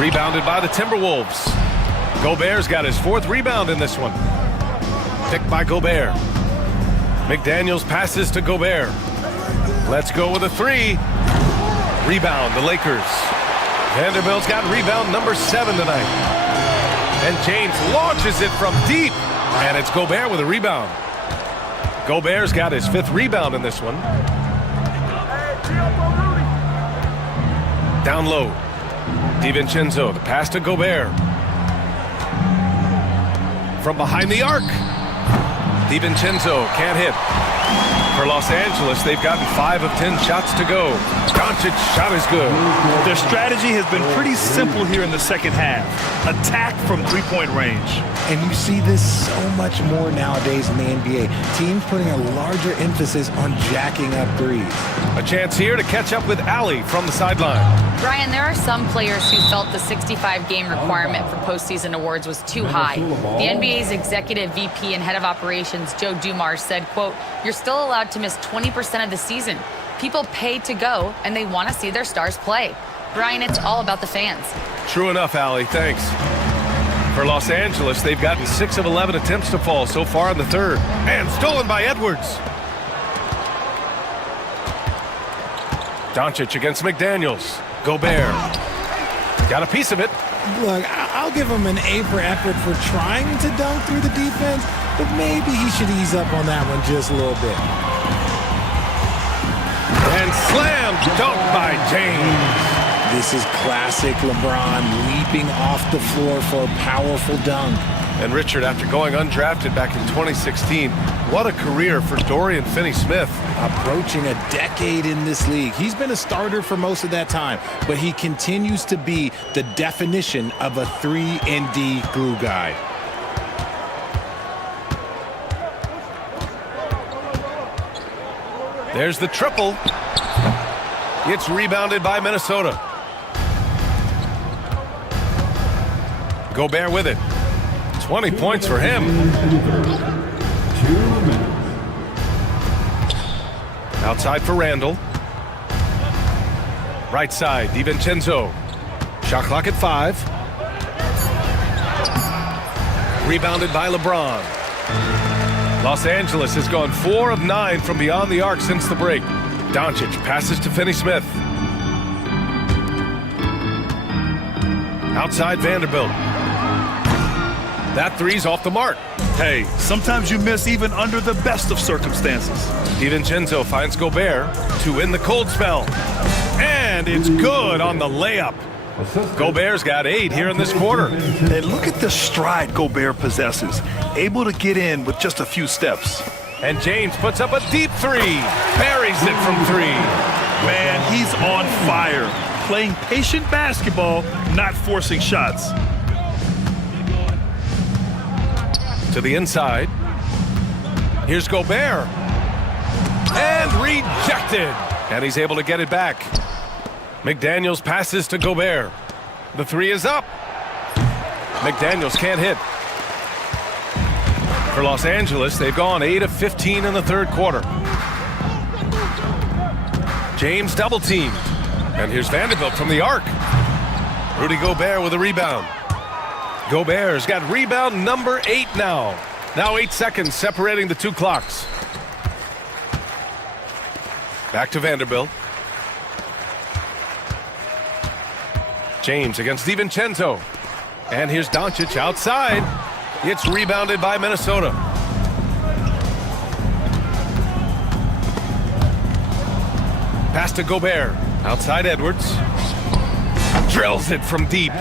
Rebounded by the Timberwolves. Gobert's got his 4th rebound in this one. Picked by Gobert. McDaniels passes to Gobert. Let's go with a 3. Rebound, the Lakers. Vanderbilt's got rebound number 7 tonight. And James launches it from deep. And it's Gobert with a rebound. Gobert's got his 5th rebound in this one. Down low. DiVincenzo, the pass to Gobert. From behind the arc. DiVincenzo can't hit. For Los Angeles, they've gotten 5 of 10 shots to go. Doncic's shot is good. Their strategy has been pretty simple here in the second half. Attack from three-point range. And you see this so much more nowadays in the NBA. Teams putting a larger emphasis on jacking up threes. A chance here to catch up with Allie from the sideline. Brian, there are some players who felt the 65-game requirement for postseason awards was too high. The NBA's executive VP and head of operations, Joe Dumars, said, quote, "You're still allowed to miss 20% of the season. People pay to go, and they want to see their stars play." Brian, it's all about the fans. True enough, Allie. Thanks. For Los Angeles, they've gotten 6 of 11 attempts to fall so far in the third. And stolen by Edwards. Doncic against McDaniels. Gobert. Got a piece of it. Look, I'll give him an A for effort for trying to dunk through the defense, but maybe he should ease up on that one just a little bit. And slam dunk by James. This is classic LeBron leaping off the floor for a powerful dunk. And Richard, after going undrafted back in 2016, what a career for Dorian Finney-Smith. Approaching a decade in this league. He's been a starter for most of that time, but he continues to be the definition of a 3-and-D glue guy. There's the triple. It's rebounded by Minnesota. Gobert with it. 20 points for him. 2 minutes. Outside for Randall. Right side, DiVincenzo. Shot clock at 5. Rebounded by LeBron. Los Angeles has gone 4 of 9 from beyond the arc since the break. Doncic passes to Finney-Smith. Outside Vanderbilt. That three's off the mark. Hey, sometimes you miss even under the best of circumstances. DiVincenzo finds Gobert to win the cold spell. And it's good on the layup. Gobert's got 8 here in this quarter. And look at the stride Gobert possesses. Able to get in with just a few steps. And James puts up a deep 3. Buries it from 3. Man, he's on fire. Playing patient basketball, not forcing shots. To the inside. Here's Gobert. And rejected. And he's able to get it back. McDaniels passes to Gobert. The 3 is up. McDaniels can't hit. For Los Angeles, they've gone 8 of 15 in the third quarter. James double teamed. And here's Vanderbilt from the arc. Rudy Gobert with a rebound. Gobert's got rebound number 8 now. Now 8 seconds separating the 2 clocks. Back to Vanderbilt. James against DiVincenzo. And here's Doncic outside. It's rebounded by Minnesota. Pass to Gobert. Outside Edwards. Drills it from deep.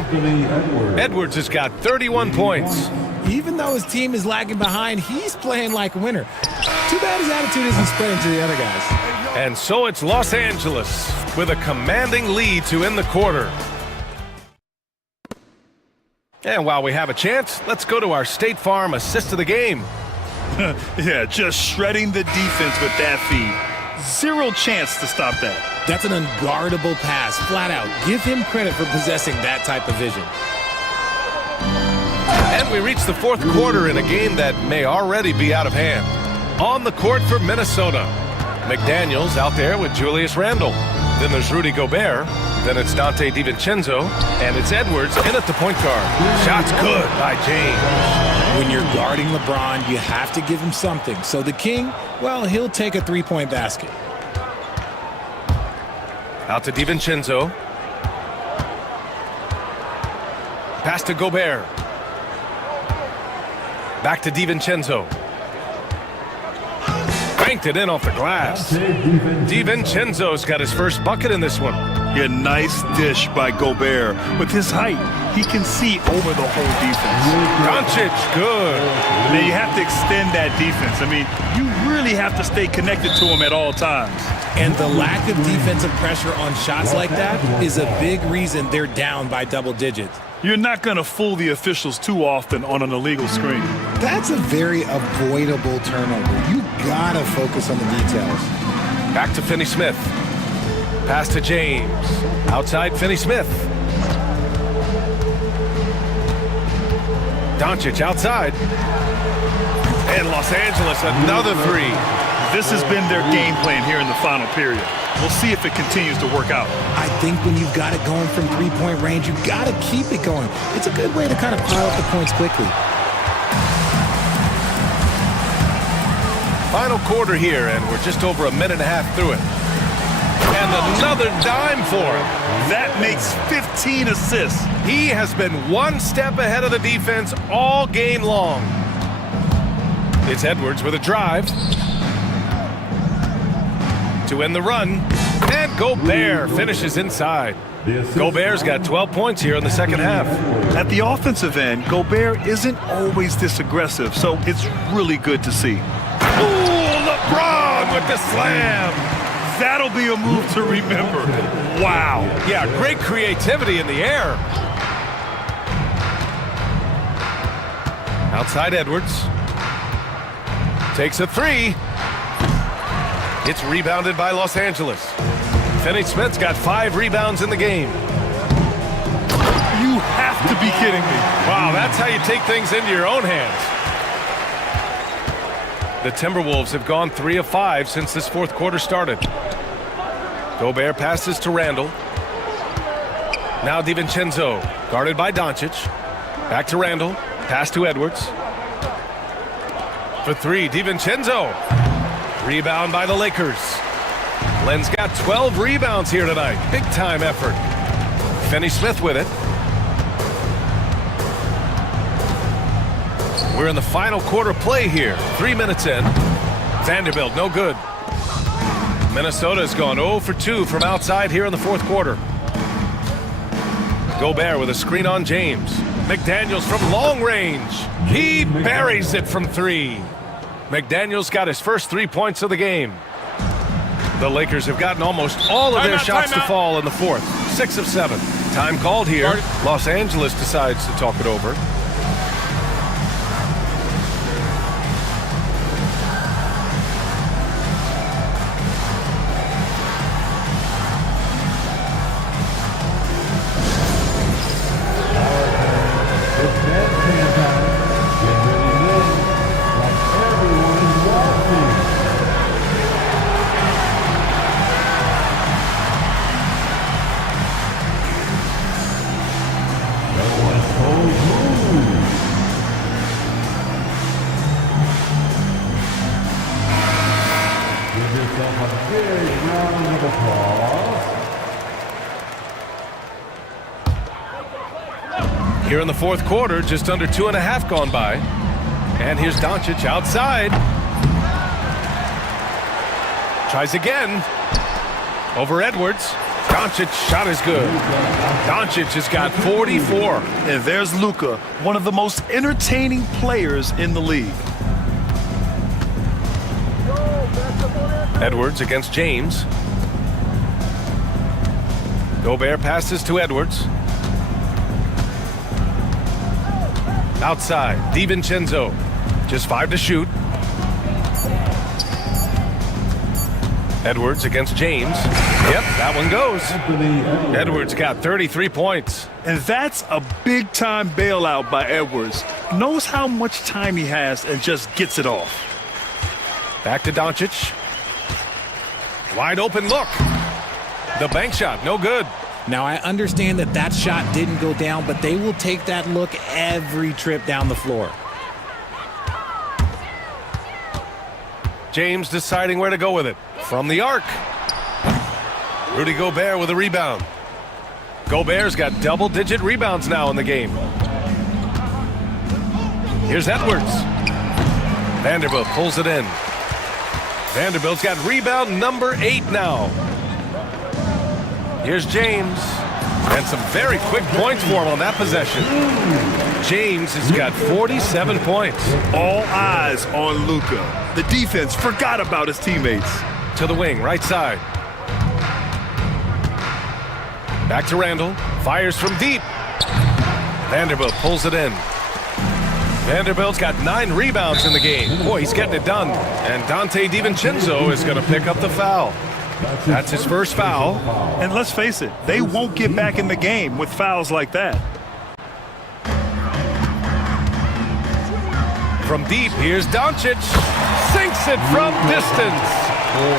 Edwards has got 31 points. Even though his team is lagging behind, he's playing like a winner. Too bad his attitude isn't spreading to the other guys. And so it's Los Angeles with a commanding lead to end the quarter. And while we have a chance, let's go to our State Farm assist of the game. Yeah, just shredding the defense with that feed. 0 chance to stop that. That's an unguardable pass, flat out. Give him credit for possessing that type of vision. And we reach the 4th quarter in a game that may already be out of hand. On the court for Minnesota. McDaniels out there with Julius Randle. Then there's Rudy Gobert. Then it's Dante DiVincenzo. And it's Edwards in at the point guard. Shot's good by James. When you're guarding LeBron, you have to give him something. So the King, well, he'll take a 3-point basket. Out to DiVincenzo. Pass to Gobert. Back to DiVincenzo. Banked it in off the glass. DiVincenzo's got his first bucket in this one. Yeah, nice dish by Gobert. With his height, he can see over the whole defense. Doncic, good. Man, you have to extend that defense. I mean, you really have to stay connected to him at all times. And the lack of defensive pressure on shots like that is a big reason they're down by double digits. You're not going to fool the officials too often on an illegal screen. That's a very avoidable turnover. You gotta focus on the details. Back to Finney-Smith. Pass to James. Outside Finney-Smith. Doncic outside. And Los Angeles, another three. This has been their game plan here in the final period. We'll see if it continues to work out. I think when you've got it going from three-point range, you've got to keep it going. It's a good way to kind of pile up the points quickly. Final quarter here, and we're just over a minute and a half through it. And another dime for him. That makes 15 assists. He has been one step ahead of the defense all game long. It's Edwards with a drive. To end the run, and Gobert finishes inside. Gobert's got 12 points here in the second half. At the offensive end, Gobert isn't always this aggressive, so it's really good to see. Ooh, LeBron with the slam. That'll be a move to remember. Wow. Yeah, great creativity in the air. Outside Edwards. Takes a three. It's rebounded by Los Angeles. Finney-Smith's got 5 rebounds in the game. You have to be kidding me. Wow, that's how you take things into your own hands. The Timberwolves have gone 3 of 5 since this fourth quarter started. Gobert passes to Randall. Now DiVincenzo, guarded by Doncic. Back to Randall. Pass to Edwards. For 3, DiVincenzo. Rebound by the Lakers. Len's got 12 rebounds here tonight. Big time effort. Finney-Smith with it. We're in the final quarter play here. 3 minutes in. Vanderbilt, no good. Minnesota's gone 0 for 2 from outside here in the fourth quarter. Gobert with a screen on James. McDaniels from long range. He buries it from 3. McDaniels got his first 3 points of the game. The Lakers have gotten almost all of their shots to fall in the fourth. 6 of 7. Time called here. Los Angeles decides to talk it over. Here in the fourth quarter, just under 2.5 gone by. And here's Doncic outside. Tries again. Over Edwards. Doncic's shot is good. Doncic has got 44. And there's Luka, one of the most entertaining players in the league. Edwards against James. Gobert passes to Edwards. Outside, DiVincenzo. Just 5 to shoot. Edwards against James. Yep, that one goes. Edwards got 33 points. And that's a big-time bailout by Edwards. Knows how much time he has and just gets it off. Back to Doncic. Wide open look. The bank shot, no good. Now, I understand that that shot didn't go down, but they will take that look every trip down the floor. James deciding where to go with it. From the arc. Rudy Gobert with a rebound. Gobert's got double-digit rebounds now in the game. Here's Edwards. Vanderbilt pulls it in. Vanderbilt's got rebound number 8 now. Here's James. And some very quick points for him on that possession. James has got 47 points. All eyes on Luka. The defense forgot about his teammates. To the wing, right side. Back to Randall. Fires from deep. Vanderbilt pulls it in. Vanderbilt's got 9 rebounds in the game. Boy, he's getting it done. And Dante DiVincenzo is going to pick up the foul. That's his first foul. And let's face it, they won't get back in the game with fouls like that. From deep, here's Doncic. Sinks it from distance.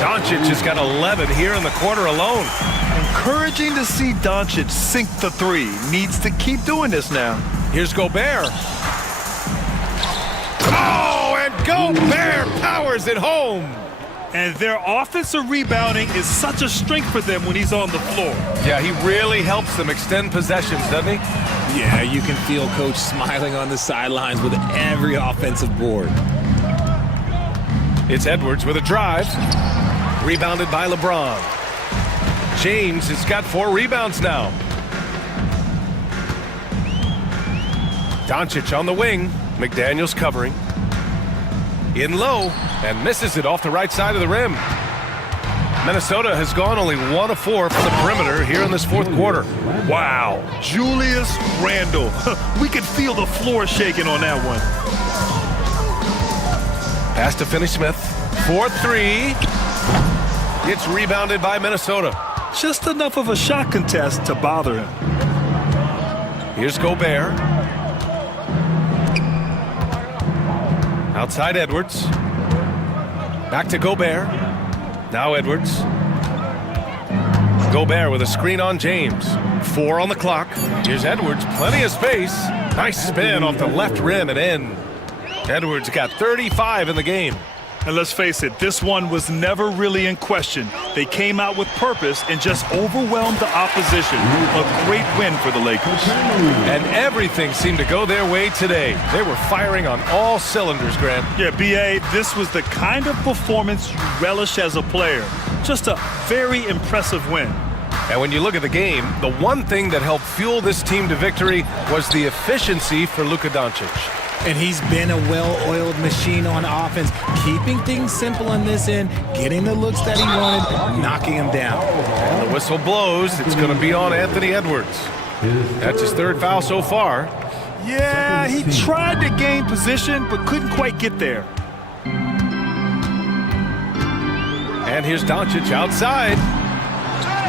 Doncic has got 11 here in the quarter alone. Encouraging to see Doncic sink the 3. Needs to keep doing this now. Here's Gobert. Oh, and Gobert powers it home. And their offensive rebounding is such a strength for them when he's on the floor. Yeah, he really helps them extend possessions, doesn't he? Yeah, you can feel Coach smiling on the sidelines with every offensive board. It's Edwards with a drive. Rebounded by LeBron. James has got 4 rebounds now. Doncic on the wing. McDaniels covering. In low, and misses it off the right side of the rim. Minnesota has gone only 1 of 4 from the perimeter here in this fourth quarter. Wow, Julius Randle. We could feel the floor shaking on that one. Pass to Finney-Smith. 4-3. It's rebounded by Minnesota. Just enough of a shot contest to bother him. Here's Gobert. Outside Edwards. Back to Gobert. Now Edwards. Gobert with a screen on James. 4 on the clock. Here's Edwards. Plenty of space. Nice spin off the left rim and in. Edwards got 35 in the game. And let's face it, this one was never really in question. They came out with purpose and just overwhelmed the opposition. A great win for the Lakers. And everything seemed to go their way today. They were firing on all cylinders, Grant. Yeah, B.A., this was the kind of performance you relish as a player. Just a very impressive win. And when you look at the game, the one thing that helped fuel this team to victory was the efficiency for Luka Doncic. And he's been a well-oiled machine on offense, keeping things simple on this end, getting the looks that he wanted, knocking him down. And the whistle blows. It's going to be on Anthony Edwards. That's his 3rd foul so far. Yeah, he tried to gain position, but couldn't quite get there. And here's Doncic outside.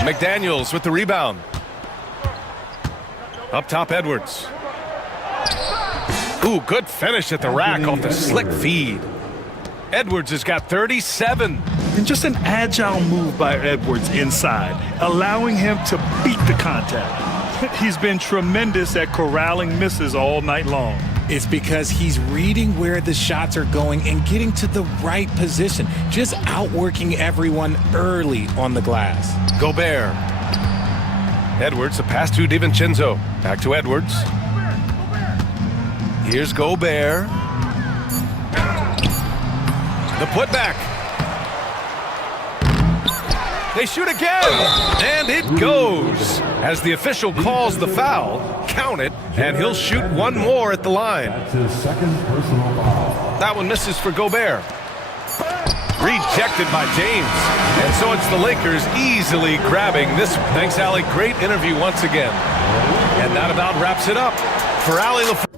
McDaniels with the rebound. Up top, Edwards. Ooh, good finish at the rack off the slick feed. Edwards has got 37. And just an agile move by Edwards inside, allowing him to beat the contact. He's been tremendous at corralling misses all night long. It's because he's reading where the shots are going and getting to the right position, just outworking everyone early on the glass. Gobert. Edwards, a pass to DiVincenzo. Back to Edwards. Here's Gobert. The putback. They shoot again, and it goes. As the official calls the foul, count it, and he'll shoot one more at the line. That's his 2nd personal foul. That one misses for Gobert. Rejected by James. And so it's the Lakers easily grabbing this. Thanks, Allie. Great interview once again. And that about wraps it up. For Allie LaFleur.